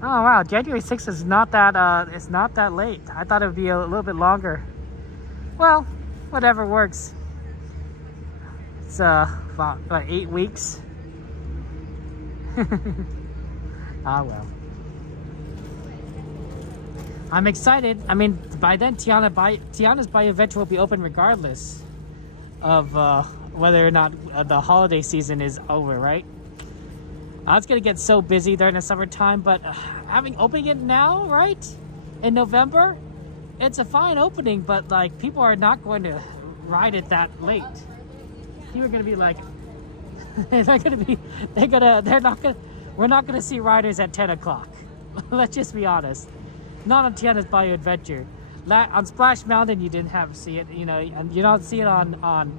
Oh wow, January 6th is not that it's not that late. I thought it would be a little bit longer. Well, whatever works. It's about 8 weeks. Ah well. I'm excited. I mean, by then Tiana's Bayou Adventure will be open regardless of whether or not the holiday season is over, right? It's gonna get so busy during the summertime, but having opening it now, right, in November, it's a fine opening, but like people are not going to ride it that late. People are gonna be like, we're not gonna see riders at 10 o'clock. Let's just be honest. Not on Tiana's Bayou Adventure. On Splash Mountain, you didn't see it, you know, and you don't see it on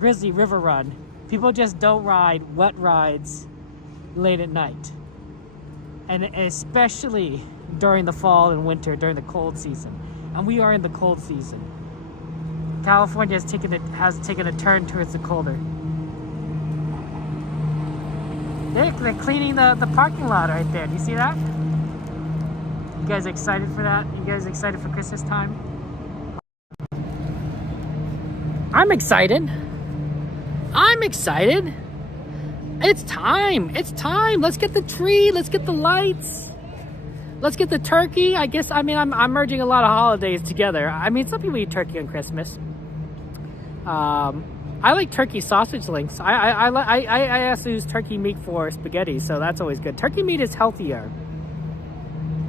Grizzly River Run. People just don't ride wet rides late at night, and especially during the fall and winter, during the cold season. And we are in the cold season. California has taken a turn towards the colder. They're cleaning the parking lot right there. Do you see that? You guys excited for that? You guys excited for Christmas time? I'm excited. I'm excited. It's time. It's time. Let's get the tree. Let's get the lights. Let's get the turkey. I guess, I mean, I'm merging a lot of holidays together. I mean, some people eat turkey on Christmas. I like turkey sausage links. I also use turkey meat for spaghetti, so that's always good. Turkey meat is healthier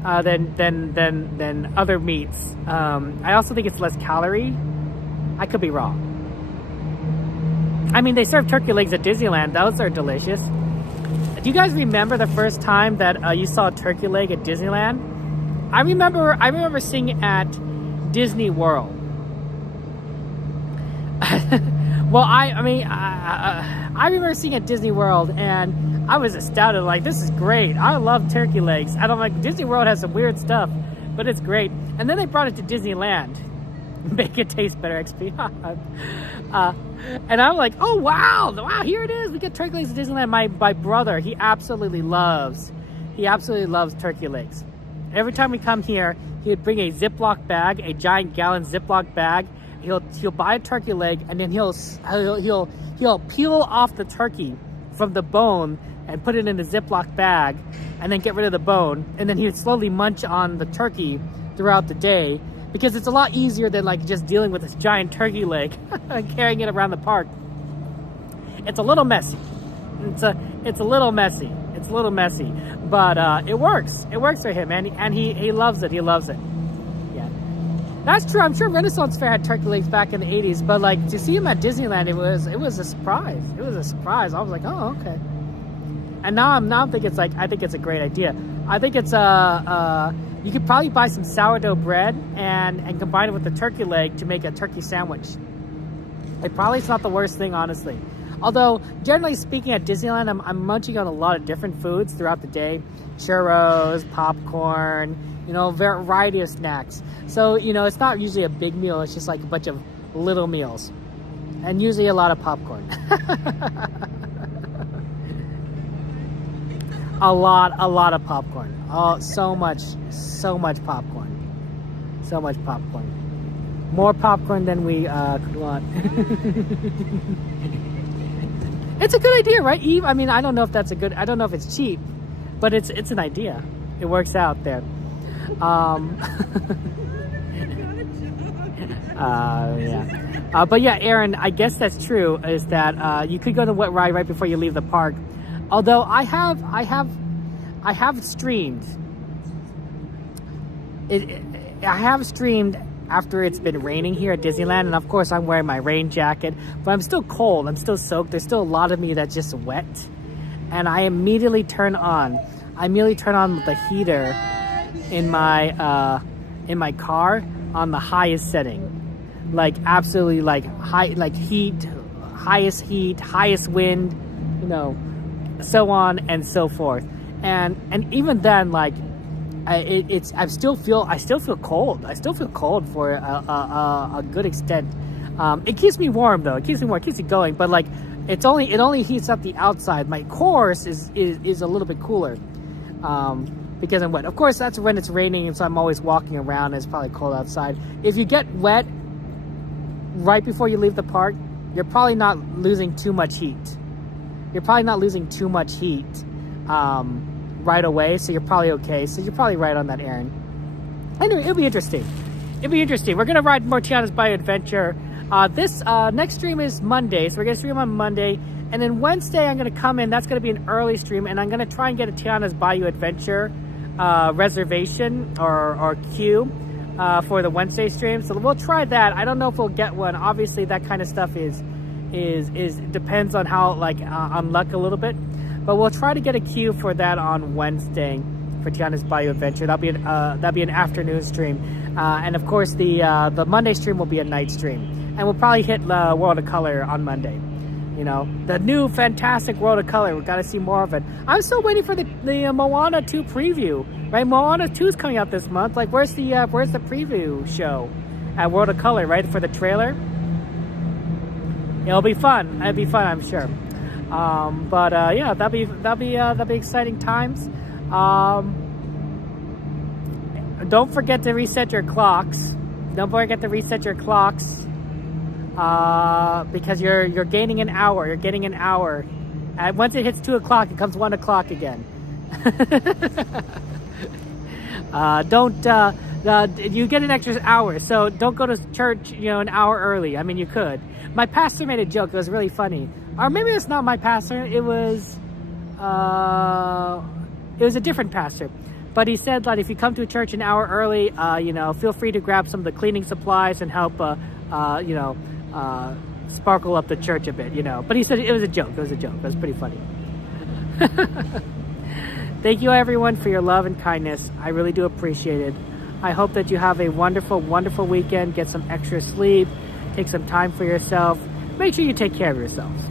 than other meats. I also think it's less calorie. I could be wrong. I mean, they serve turkey legs at Disneyland. Those are delicious. Do you guys remember the first time that you saw a turkey leg at Disneyland? I remember seeing it at Disney World. Well, I remember seeing it at Disney World, and I was astounded. Like, this is great. I love turkey legs. And I'm like, Disney World has some weird stuff, but it's great. And then they brought it to Disneyland. Make it taste better, XP. And I'm like, oh wow, here it is. We get turkey legs at Disneyland. My brother, he absolutely loves turkey legs. Every time we come here, he would bring a Ziploc bag, a giant gallon Ziploc bag. He'll buy a turkey leg, and then he'll peel off the turkey from the bone and put it in a Ziploc bag, and then get rid of the bone, and then he would slowly munch on the turkey throughout the day, because it's a lot easier than like just dealing with this giant turkey leg and carrying it around the park. It's a little messy. It's a little messy. It's a little messy. But it works. It works for him, and he loves it. He loves it. Yeah, that's true. I'm sure Renaissance Fair had turkey legs back in the 80s, but like to see him at Disneyland, it was a surprise. It was a surprise. I was like, oh, okay. And now I'm thinking I think it's a great idea. I think it's you could probably buy some sourdough bread and combine it with the turkey leg to make a turkey sandwich. It's not the worst thing, honestly. Although, generally speaking, at Disneyland, I'm munching on a lot of different foods throughout the day. Churros, popcorn, variety of snacks. So, it's not usually a big meal. It's just like a bunch of little meals. And usually a lot of popcorn. a lot of popcorn. Oh, so much popcorn. So much popcorn. More popcorn than we could want. It's a good idea, right, Eve? I mean, I don't know if I don't know if it's cheap, but it's an idea. It works out there. Yeah. But yeah, Aaron, I guess that's true, is that you could go to the wet ride right before you leave the park. Although I have streamed. I have streamed after it's been raining here at Disneyland, and of course I'm wearing my rain jacket, but I'm still cold. I'm still soaked. There's still a lot of me that's just wet, and I immediately turn on the heater in my car on the highest setting, like absolutely like high, like highest heat, highest wind, so on and so forth, and even then, like. I still feel cold. I still feel cold for a good extent. It keeps me warm though. It keeps me going. But like, it only heats up the outside. My course is a little bit cooler because I'm wet. Of course, that's when it's raining, and so I'm always walking around. And it's probably cold outside. If you get wet right before you leave the park, you're probably not losing too much heat. Right away, so you're probably okay. So you're probably right on that, Aaron. Anyway, it'll be interesting. We're gonna ride more Tiana's Bayou Adventure. This next stream is Monday, so we're gonna stream on Monday, and then Wednesday I'm gonna come in. That's gonna be an early stream, and I'm gonna try and get a Tiana's Bayou Adventure reservation or queue for the Wednesday stream. So we'll try that. I don't know if we'll get one. Obviously, that kind of stuff is depends on how on luck a little bit. But we'll try to get a queue for that on Wednesday for Tiana's Bayou Adventure. That'll be an afternoon stream, and of course the Monday stream will be a night stream. And we'll probably hit World of Color on Monday. The new fantastic World of Color. We've got to see more of it. I'm still waiting for the Moana 2 preview. Right, Moana 2 is coming out this month. Like, where's the preview show at World of Color? Right, for the trailer. It'll be fun. It'll be fun, I'm sure. Yeah, that'll be exciting times. Don't forget to reset your clocks. Because you're gaining an hour. You're getting an hour. And once it hits 2 o'clock, it comes 1 o'clock again. You get an extra hour, so don't go to church, an hour early. I mean, you could. My pastor made a joke. It was really funny. Or maybe it's not my pastor. It was a different pastor. But he said that if you come to a church an hour early, feel free to grab some of the cleaning supplies and help, sparkle up the church a bit, But he said it was a joke. It was pretty funny. Thank you, everyone, for your love and kindness. I really do appreciate it. I hope that you have a wonderful, wonderful weekend. Get some extra sleep. Take some time for yourself. Make sure you take care of yourselves.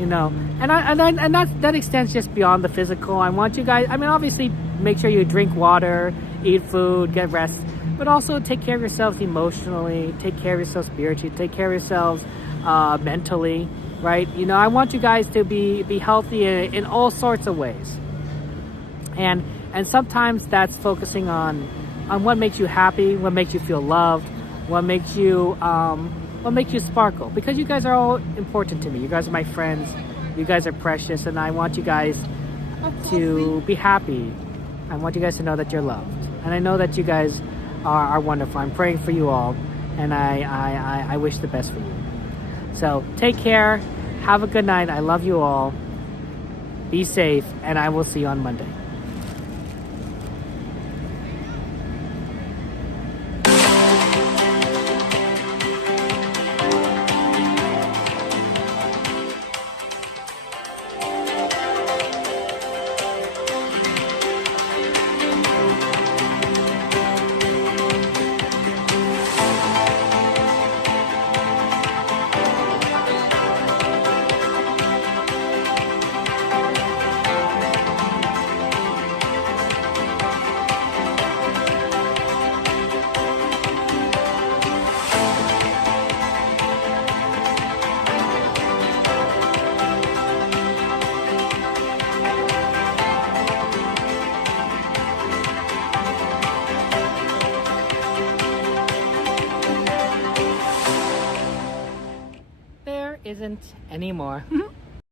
And that extends just beyond the physical. I want you guys, obviously make sure you drink water, eat food, get rest, but also take care of yourselves emotionally, take care of yourselves spiritually, take care of yourselves mentally, right? I want you guys to be healthy in all sorts of ways. And sometimes that's focusing on what makes you happy, what makes you feel loved, what makes you sparkle, because you guys are all important to me. You guys are my friends. You guys are precious, and I want you guys to be happy. I want you guys to know that you're loved, and I know that you guys are wonderful. I'm praying for you all, and I wish the best for you. So take care. Have a good night. I love you all. Be safe, and I will see you on Monday. there isn't anymore.